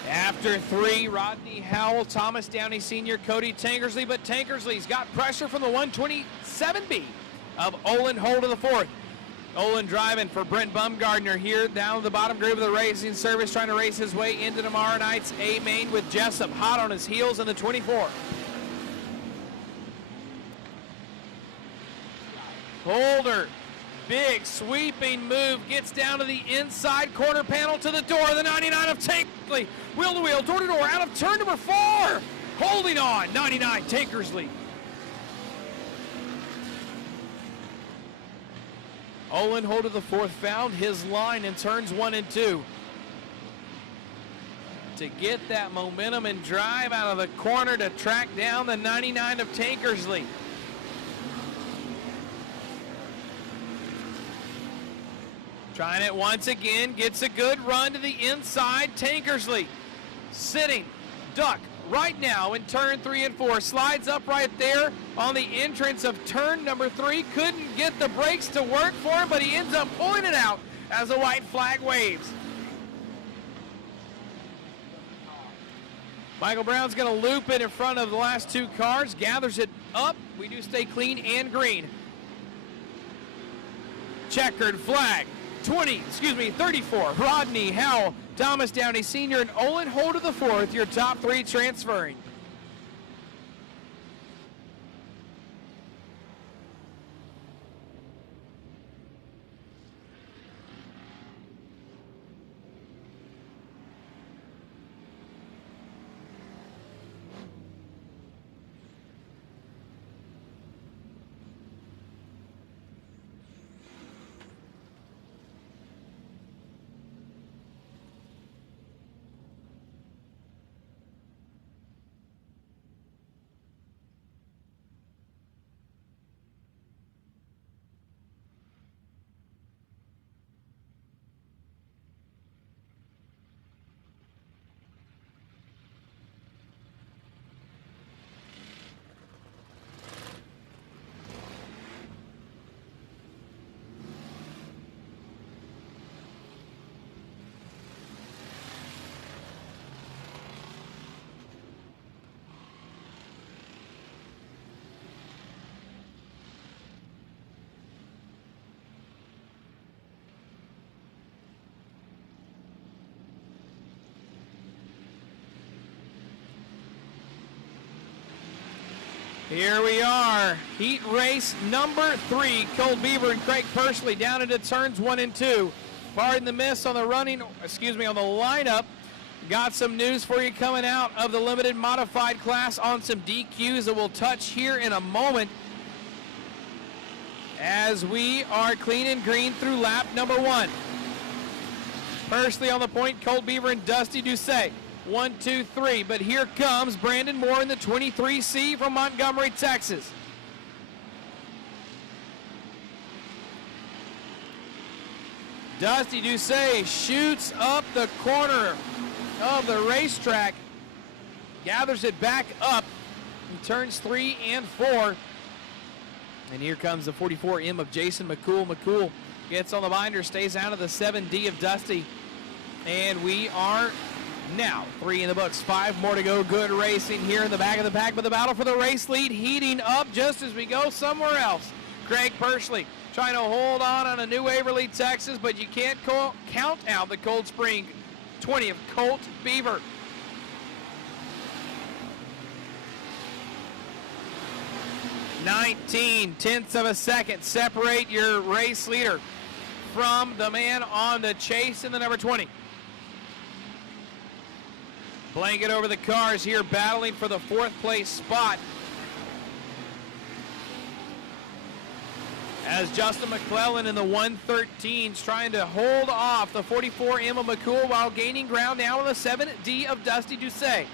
After 3, Rodney Howell, Thomas Downey Sr., Cody Tankersley, but Tankersley's got pressure from the 127B of Olin Holder the 4th. Olin driving for Brent Bumgardner here down the bottom groove of the racing service, trying to race his way into tomorrow night's A-Main with Jessup hot on his heels in the 24. Holder, big sweeping move, gets down to the inside corner panel to the door. The 99 of Tankersley, wheel to wheel, door to door, out of turn number 4. Holding on, 99 Tankersley. Olin Holder the 4th found his line in turns 1 and 2. To get that momentum and drive out of the corner to track down the 99 of Tankersley. Trying it once again, gets a good run to the inside. Tankersley sitting, duck right now in turn 3 and 4. Slides up right there on the entrance of turn number 3. Couldn't get the brakes to work for him, but he ends up pulling it out as the white flag waves. Michael Brown's going to loop it in front of the last 2 cars, gathers it up. We do stay clean and green. Checkered flag. 34, Rodney Howell, Thomas Downey Sr., and Olin Holder the 4th, your top 3 transferring. Here we are, heat race number 3. Cole Beaver and Craig Persley down into turns 1 and 2. Pardon the miss on the on the lineup. Got some news for you coming out of the limited modified class on some DQs that we'll touch here in a moment, as we are clean and green through lap number 1. Persley on the point, Cole Beaver and Dusty Doucet. 1, 2, 3, but here comes Brandon Moore in the 23C from Montgomery, Texas. Dusty Doucet shoots up the corner of the racetrack, gathers it back up in turns 3 and 4. And here comes the 44M of Jason McCool. McCool gets on the binder, stays out of the 7D of Dusty. And we are now 3 in the books, 5 more to go. Good racing here in the back of the pack, but the battle for the race lead heating up just as we go somewhere else. Craig Persley trying to hold on a New Waverly, Texas, but you can't count out the Cold Spring 20 of Colt Beaver. .19 of a second separate your race leader from the man on the chase in the number 20. Blanket over the cars here, battling for the 4th place spot, as Justin McClellan in the 113s trying to hold off the 44 Emma McCool while gaining ground now in the 7D of Dusty Doucet.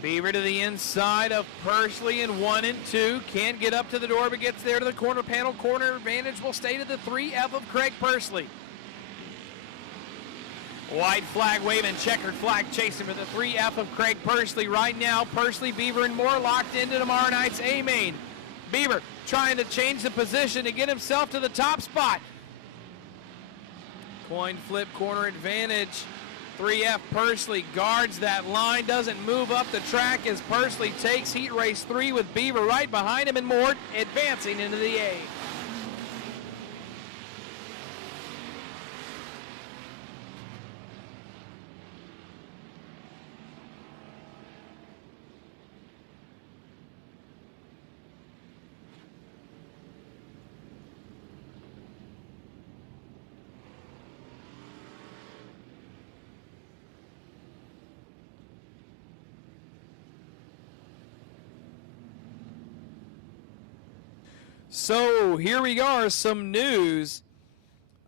Beaver to the inside of Persley in 1 and 2. Can't get up to the door, but gets there to the corner panel. Corner advantage will stay to the 3F of Craig Persley. White flag waving, checkered flag chasing for the 3F of Craig Persley right now. Persley, Beaver, and Moore locked into tomorrow night's A-Main. Beaver trying to change the position to get himself to the top spot. Coin flip, corner advantage. 3F Persley guards that line, doesn't move up the track as Persley takes heat race 3 with Beaver right behind him and Moore advancing into the A. So here we are, some news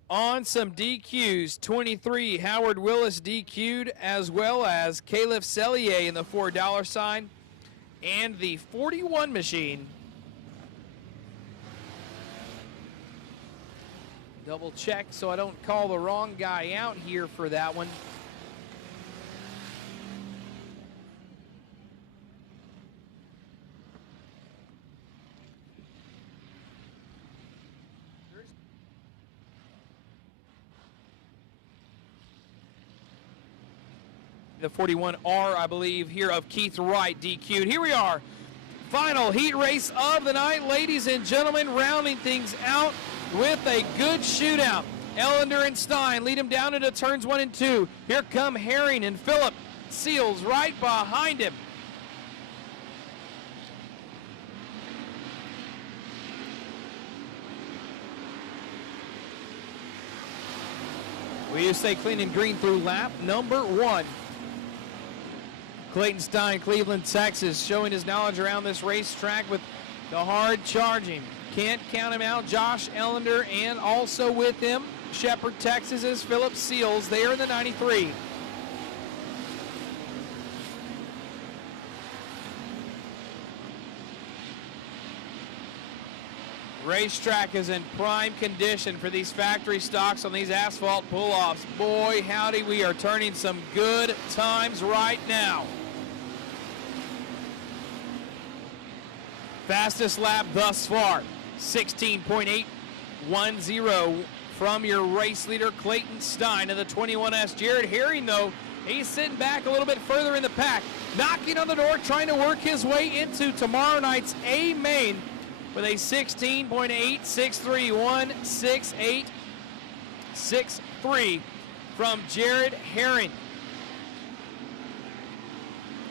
on some DQs. 23, Howard Willis DQ'd, as well as Caleb Sellier in the $4 sign, and the 41 machine. Double check so I don't call the wrong guy out here for that one. The 41R, I believe, here of Keith Wright DQ'd. Here we are, final heat race of the night, ladies and gentlemen, rounding things out with a good shootout. Ellender and Stein lead him down into turns 1 and 2. Here come Herring and Phillip Seals right behind him. We stay clean and green through lap number 1. Clayton Stein, Cleveland, Texas, showing his knowledge around this racetrack with the hard charging. Can't count him out. Josh Ellender, and also with him, Shepherd, Texas, is Phillip Seals there in the 93. Racetrack is in prime condition for these factory stocks on these asphalt pull-offs. Boy, howdy, we are turning some good times right now. Fastest lap thus far, 16.810 from your race leader, Clayton Stein, of the 21S. Jared Herring, though, he's sitting back a little bit further in the pack, knocking on the door, trying to work his way into tomorrow night's A-Main. with a 16.863, 168.63 from Jared Herring.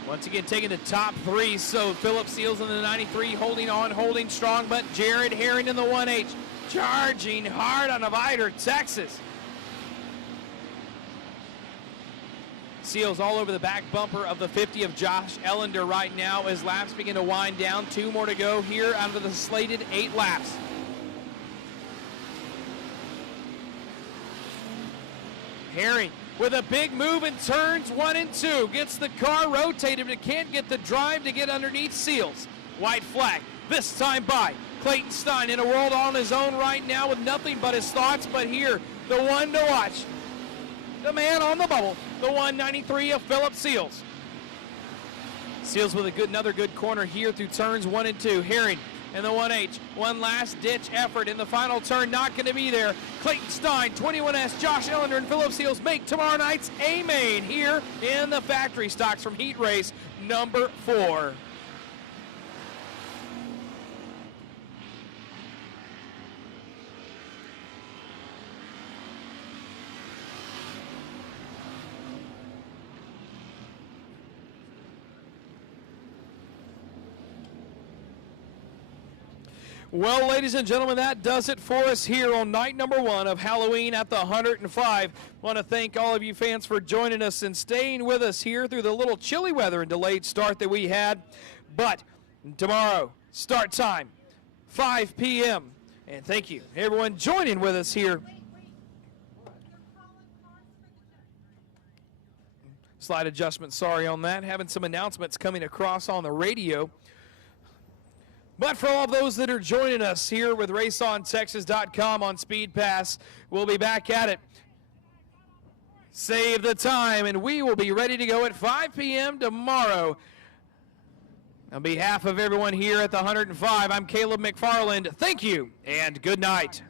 Once again, taking the top three, so Philip Seals in the 93, holding on, holding strong, but Jared Herring in the 1H, charging hard on Divider, Texas. Seals all over the back bumper of the 50 of Josh Ellender right now as laps begin to wind down. 2 more to go here out of the slated 8 laps. Herring with a big move in turns 1 and 2. Gets the car rotated, but can't get the drive to get underneath Seals. White flag, this time by Clayton Stein in a world on his own right now with nothing but his thoughts, but here, the one to watch. The man on the bubble, the 193 of Philip Seals. Seals with another good corner here through turns 1 and 2. Herring in the 1H, one last ditch effort in the final turn, not going to be there. Clayton Stein, 21S, Josh Ellender, and Philip Seals make tomorrow night's A-Main here in the factory stocks from heat race number 4. Well, ladies and gentlemen, that does it for us here on night number 1 of Halloween at the Hunert-N-5. Want to thank all of you fans for joining us and staying with us here through the little chilly weather and delayed start that we had. But tomorrow, start time, 5 p.m. And thank you, everyone, joining with us here. Slide adjustment, sorry on that. Having some announcements coming across on the radio. But for all of those that are joining us here with RaceOnTexas.com on Speed Pass, we'll be back at it. Save the time, and we will be ready to go at 5 p.m. tomorrow. On behalf of everyone here at the Hunert-N-5, I'm Caleb McFarland. Thank you, and good night.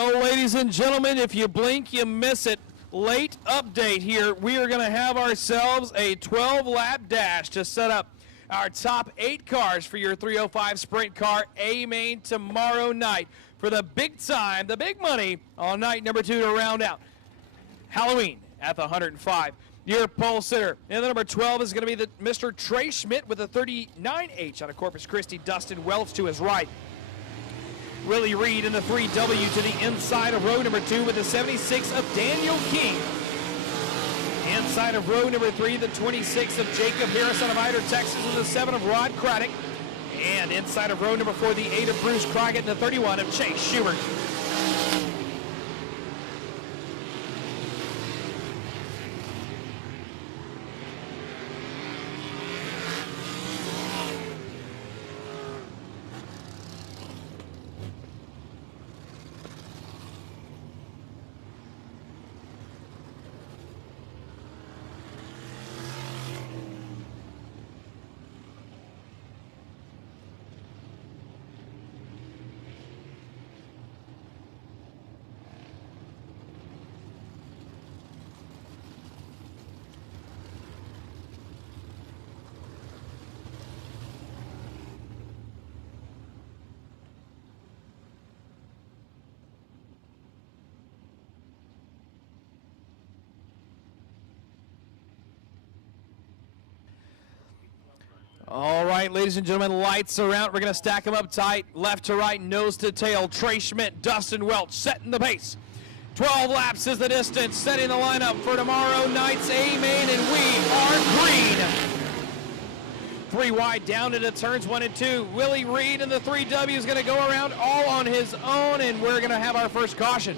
Oh, ladies and gentlemen, if you blink, you miss it. Late update here. We are going to have ourselves a 12-lap dash to set up our top 8 cars for your 305 Sprint Car A-Main tomorrow night for the big time, the big money on night number 2 to round out Halloween at the Hunert-N-5. Your pole sitter in the number 12 is going to be the Mr. Trey Schmidt with a 39H out of Corpus Christi. Dustin Welch to his right. Willie Reed in the 3W to the inside of row number 2 with the 76 of Daniel King. Inside of row number 3, the 26 of Jacob Harris out of Ider, Texas, with the 7 of Rod Craddock. And inside of row number 4, the 8 of Bruce Crockett and the 31 of Chase Schubert. All right, ladies and gentlemen, lights are out. We're going to stack them up tight, left to right, nose to tail. Trey Schmidt, Dustin Welch setting the pace. 12 laps is the distance, setting the lineup for tomorrow night's A-Main, and we are green. 3 wide down into turns 1 and 2. Willie Reed in the 3W is going to go around all on his own, and we're going to have our first caution.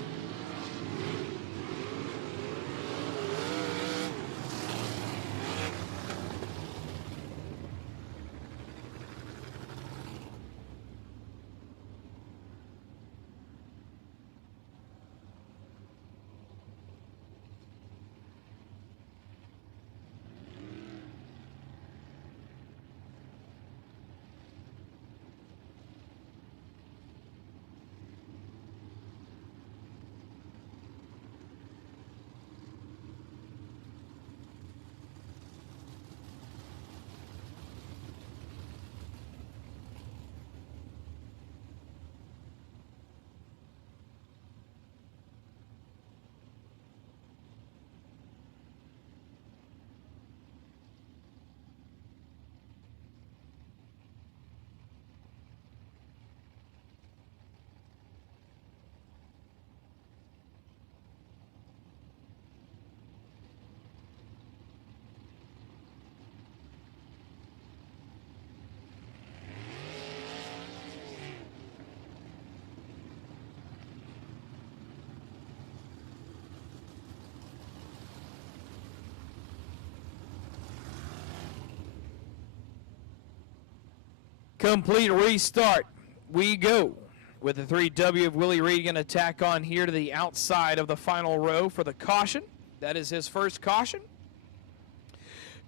Complete restart. We go with the 3W of Willie Reed going to tack on here to the outside of the final row for the caution. That is his first caution.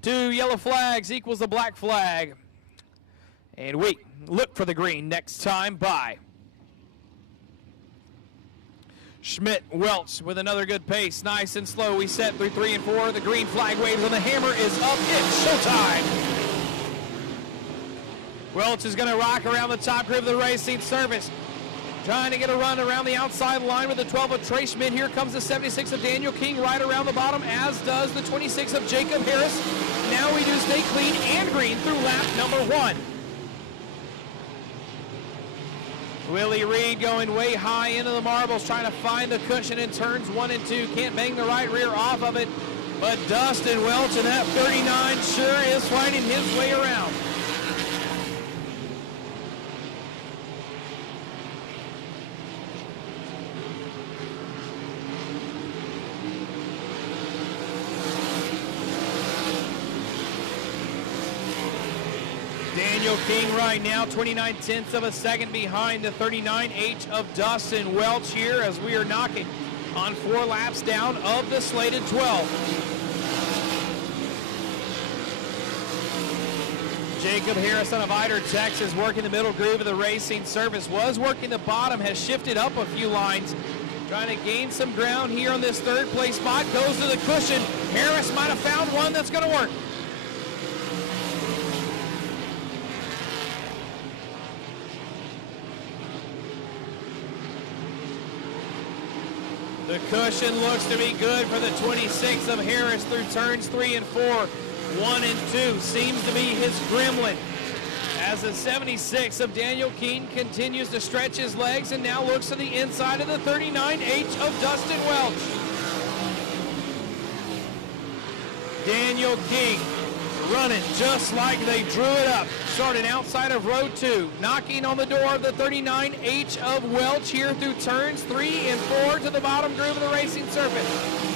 2 yellow flags equals the black flag. And we look for the green next time by Schmidt, Welch with another good pace. Nice and slow. We set through 3 and 4. The green flag waves and the hammer is up. It's showtime. Welch is going to rock around the top grid of the racing service. Trying to get a run around the outside line with the 12 of Trey Schmidt. Here comes the 76 of Daniel King right around the bottom, as does the 26 of Jacob Harris. Now we do stay clean and green through lap number 1. Willie Reed going way high into the marbles, trying to find the cushion in turns 1 and 2. Can't bang the right rear off of it. But Dustin Welch in that 39 sure is finding his way around. Daniel King right now 29/10 of a second behind the 39H of Dustin Welch here as we are knocking on 4 laps down of the slated 12. Jacob Harris out of Ider, Texas, working the middle groove of the racing service. Was working the bottom, has shifted up a few lines. Trying to gain some ground here on this 3rd place spot. Goes to the cushion. Harris might have found one that's going to work. The cushion looks to be good for the 26 of Harris through turns 3 and 4. 1 and 2 seems to be his gremlin. As the 76 of Daniel King continues to stretch his legs and now looks to the inside of the 39H of Dustin Welch. Daniel King running just like they drew it up. Starting outside of row 2, knocking on the door of the 39H of Welch here through turns 3 and 4 to the bottom groove of the racing surface.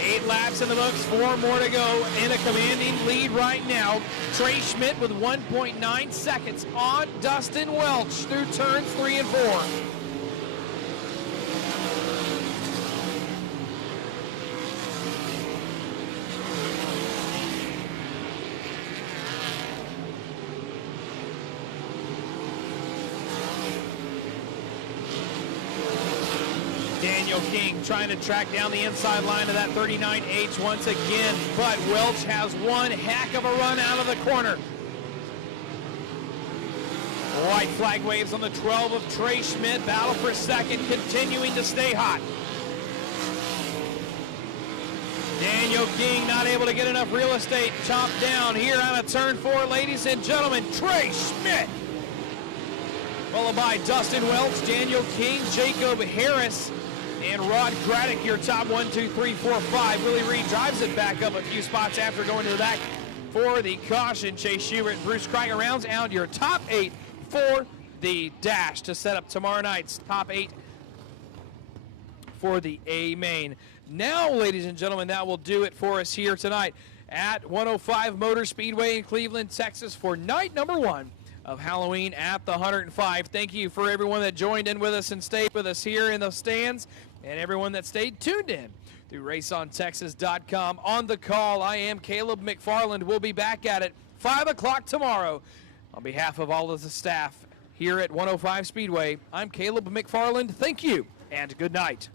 8 laps in the books, 4 more to go. In a commanding lead right now. Trey Schmidt with 1.9 seconds on Dustin Welch through turns 3 and 4. Daniel King trying to track down the inside line of that 39H once again, but Welch has one heck of a run out of the corner. White flag waves on the 12 of Trey Schmidt. Battle for second continuing to stay hot. Daniel King not able to get enough real estate. Chopped down here on a turn 4, ladies and gentlemen. Trey Schmidt. Followed by Dustin Welch, Daniel King, Jacob Harris, and Rod Craddock, your top 1, 2, 3, 4, 5. Willie Reed drives it back up a few spots after going to the back for the caution. Chase Schubert, Bruce Krieger rounds out your top 8 for the dash to set up tomorrow night's top 8 for the A main. Now, ladies and gentlemen, that will do it for us here tonight at 105 Motor Speedway in Cleveland, Texas for night number 1 of Halloween at the Hunert-N-5. Thank you for everyone that joined in with us and stayed with us here in the stands, and everyone that stayed tuned in through raceontexas.com. On the call, I am Caleb McFarland. We'll be back at it 5 o'clock tomorrow. On behalf of all of the staff here at 105 Speedway, I'm Caleb McFarland. Thank you, and good night.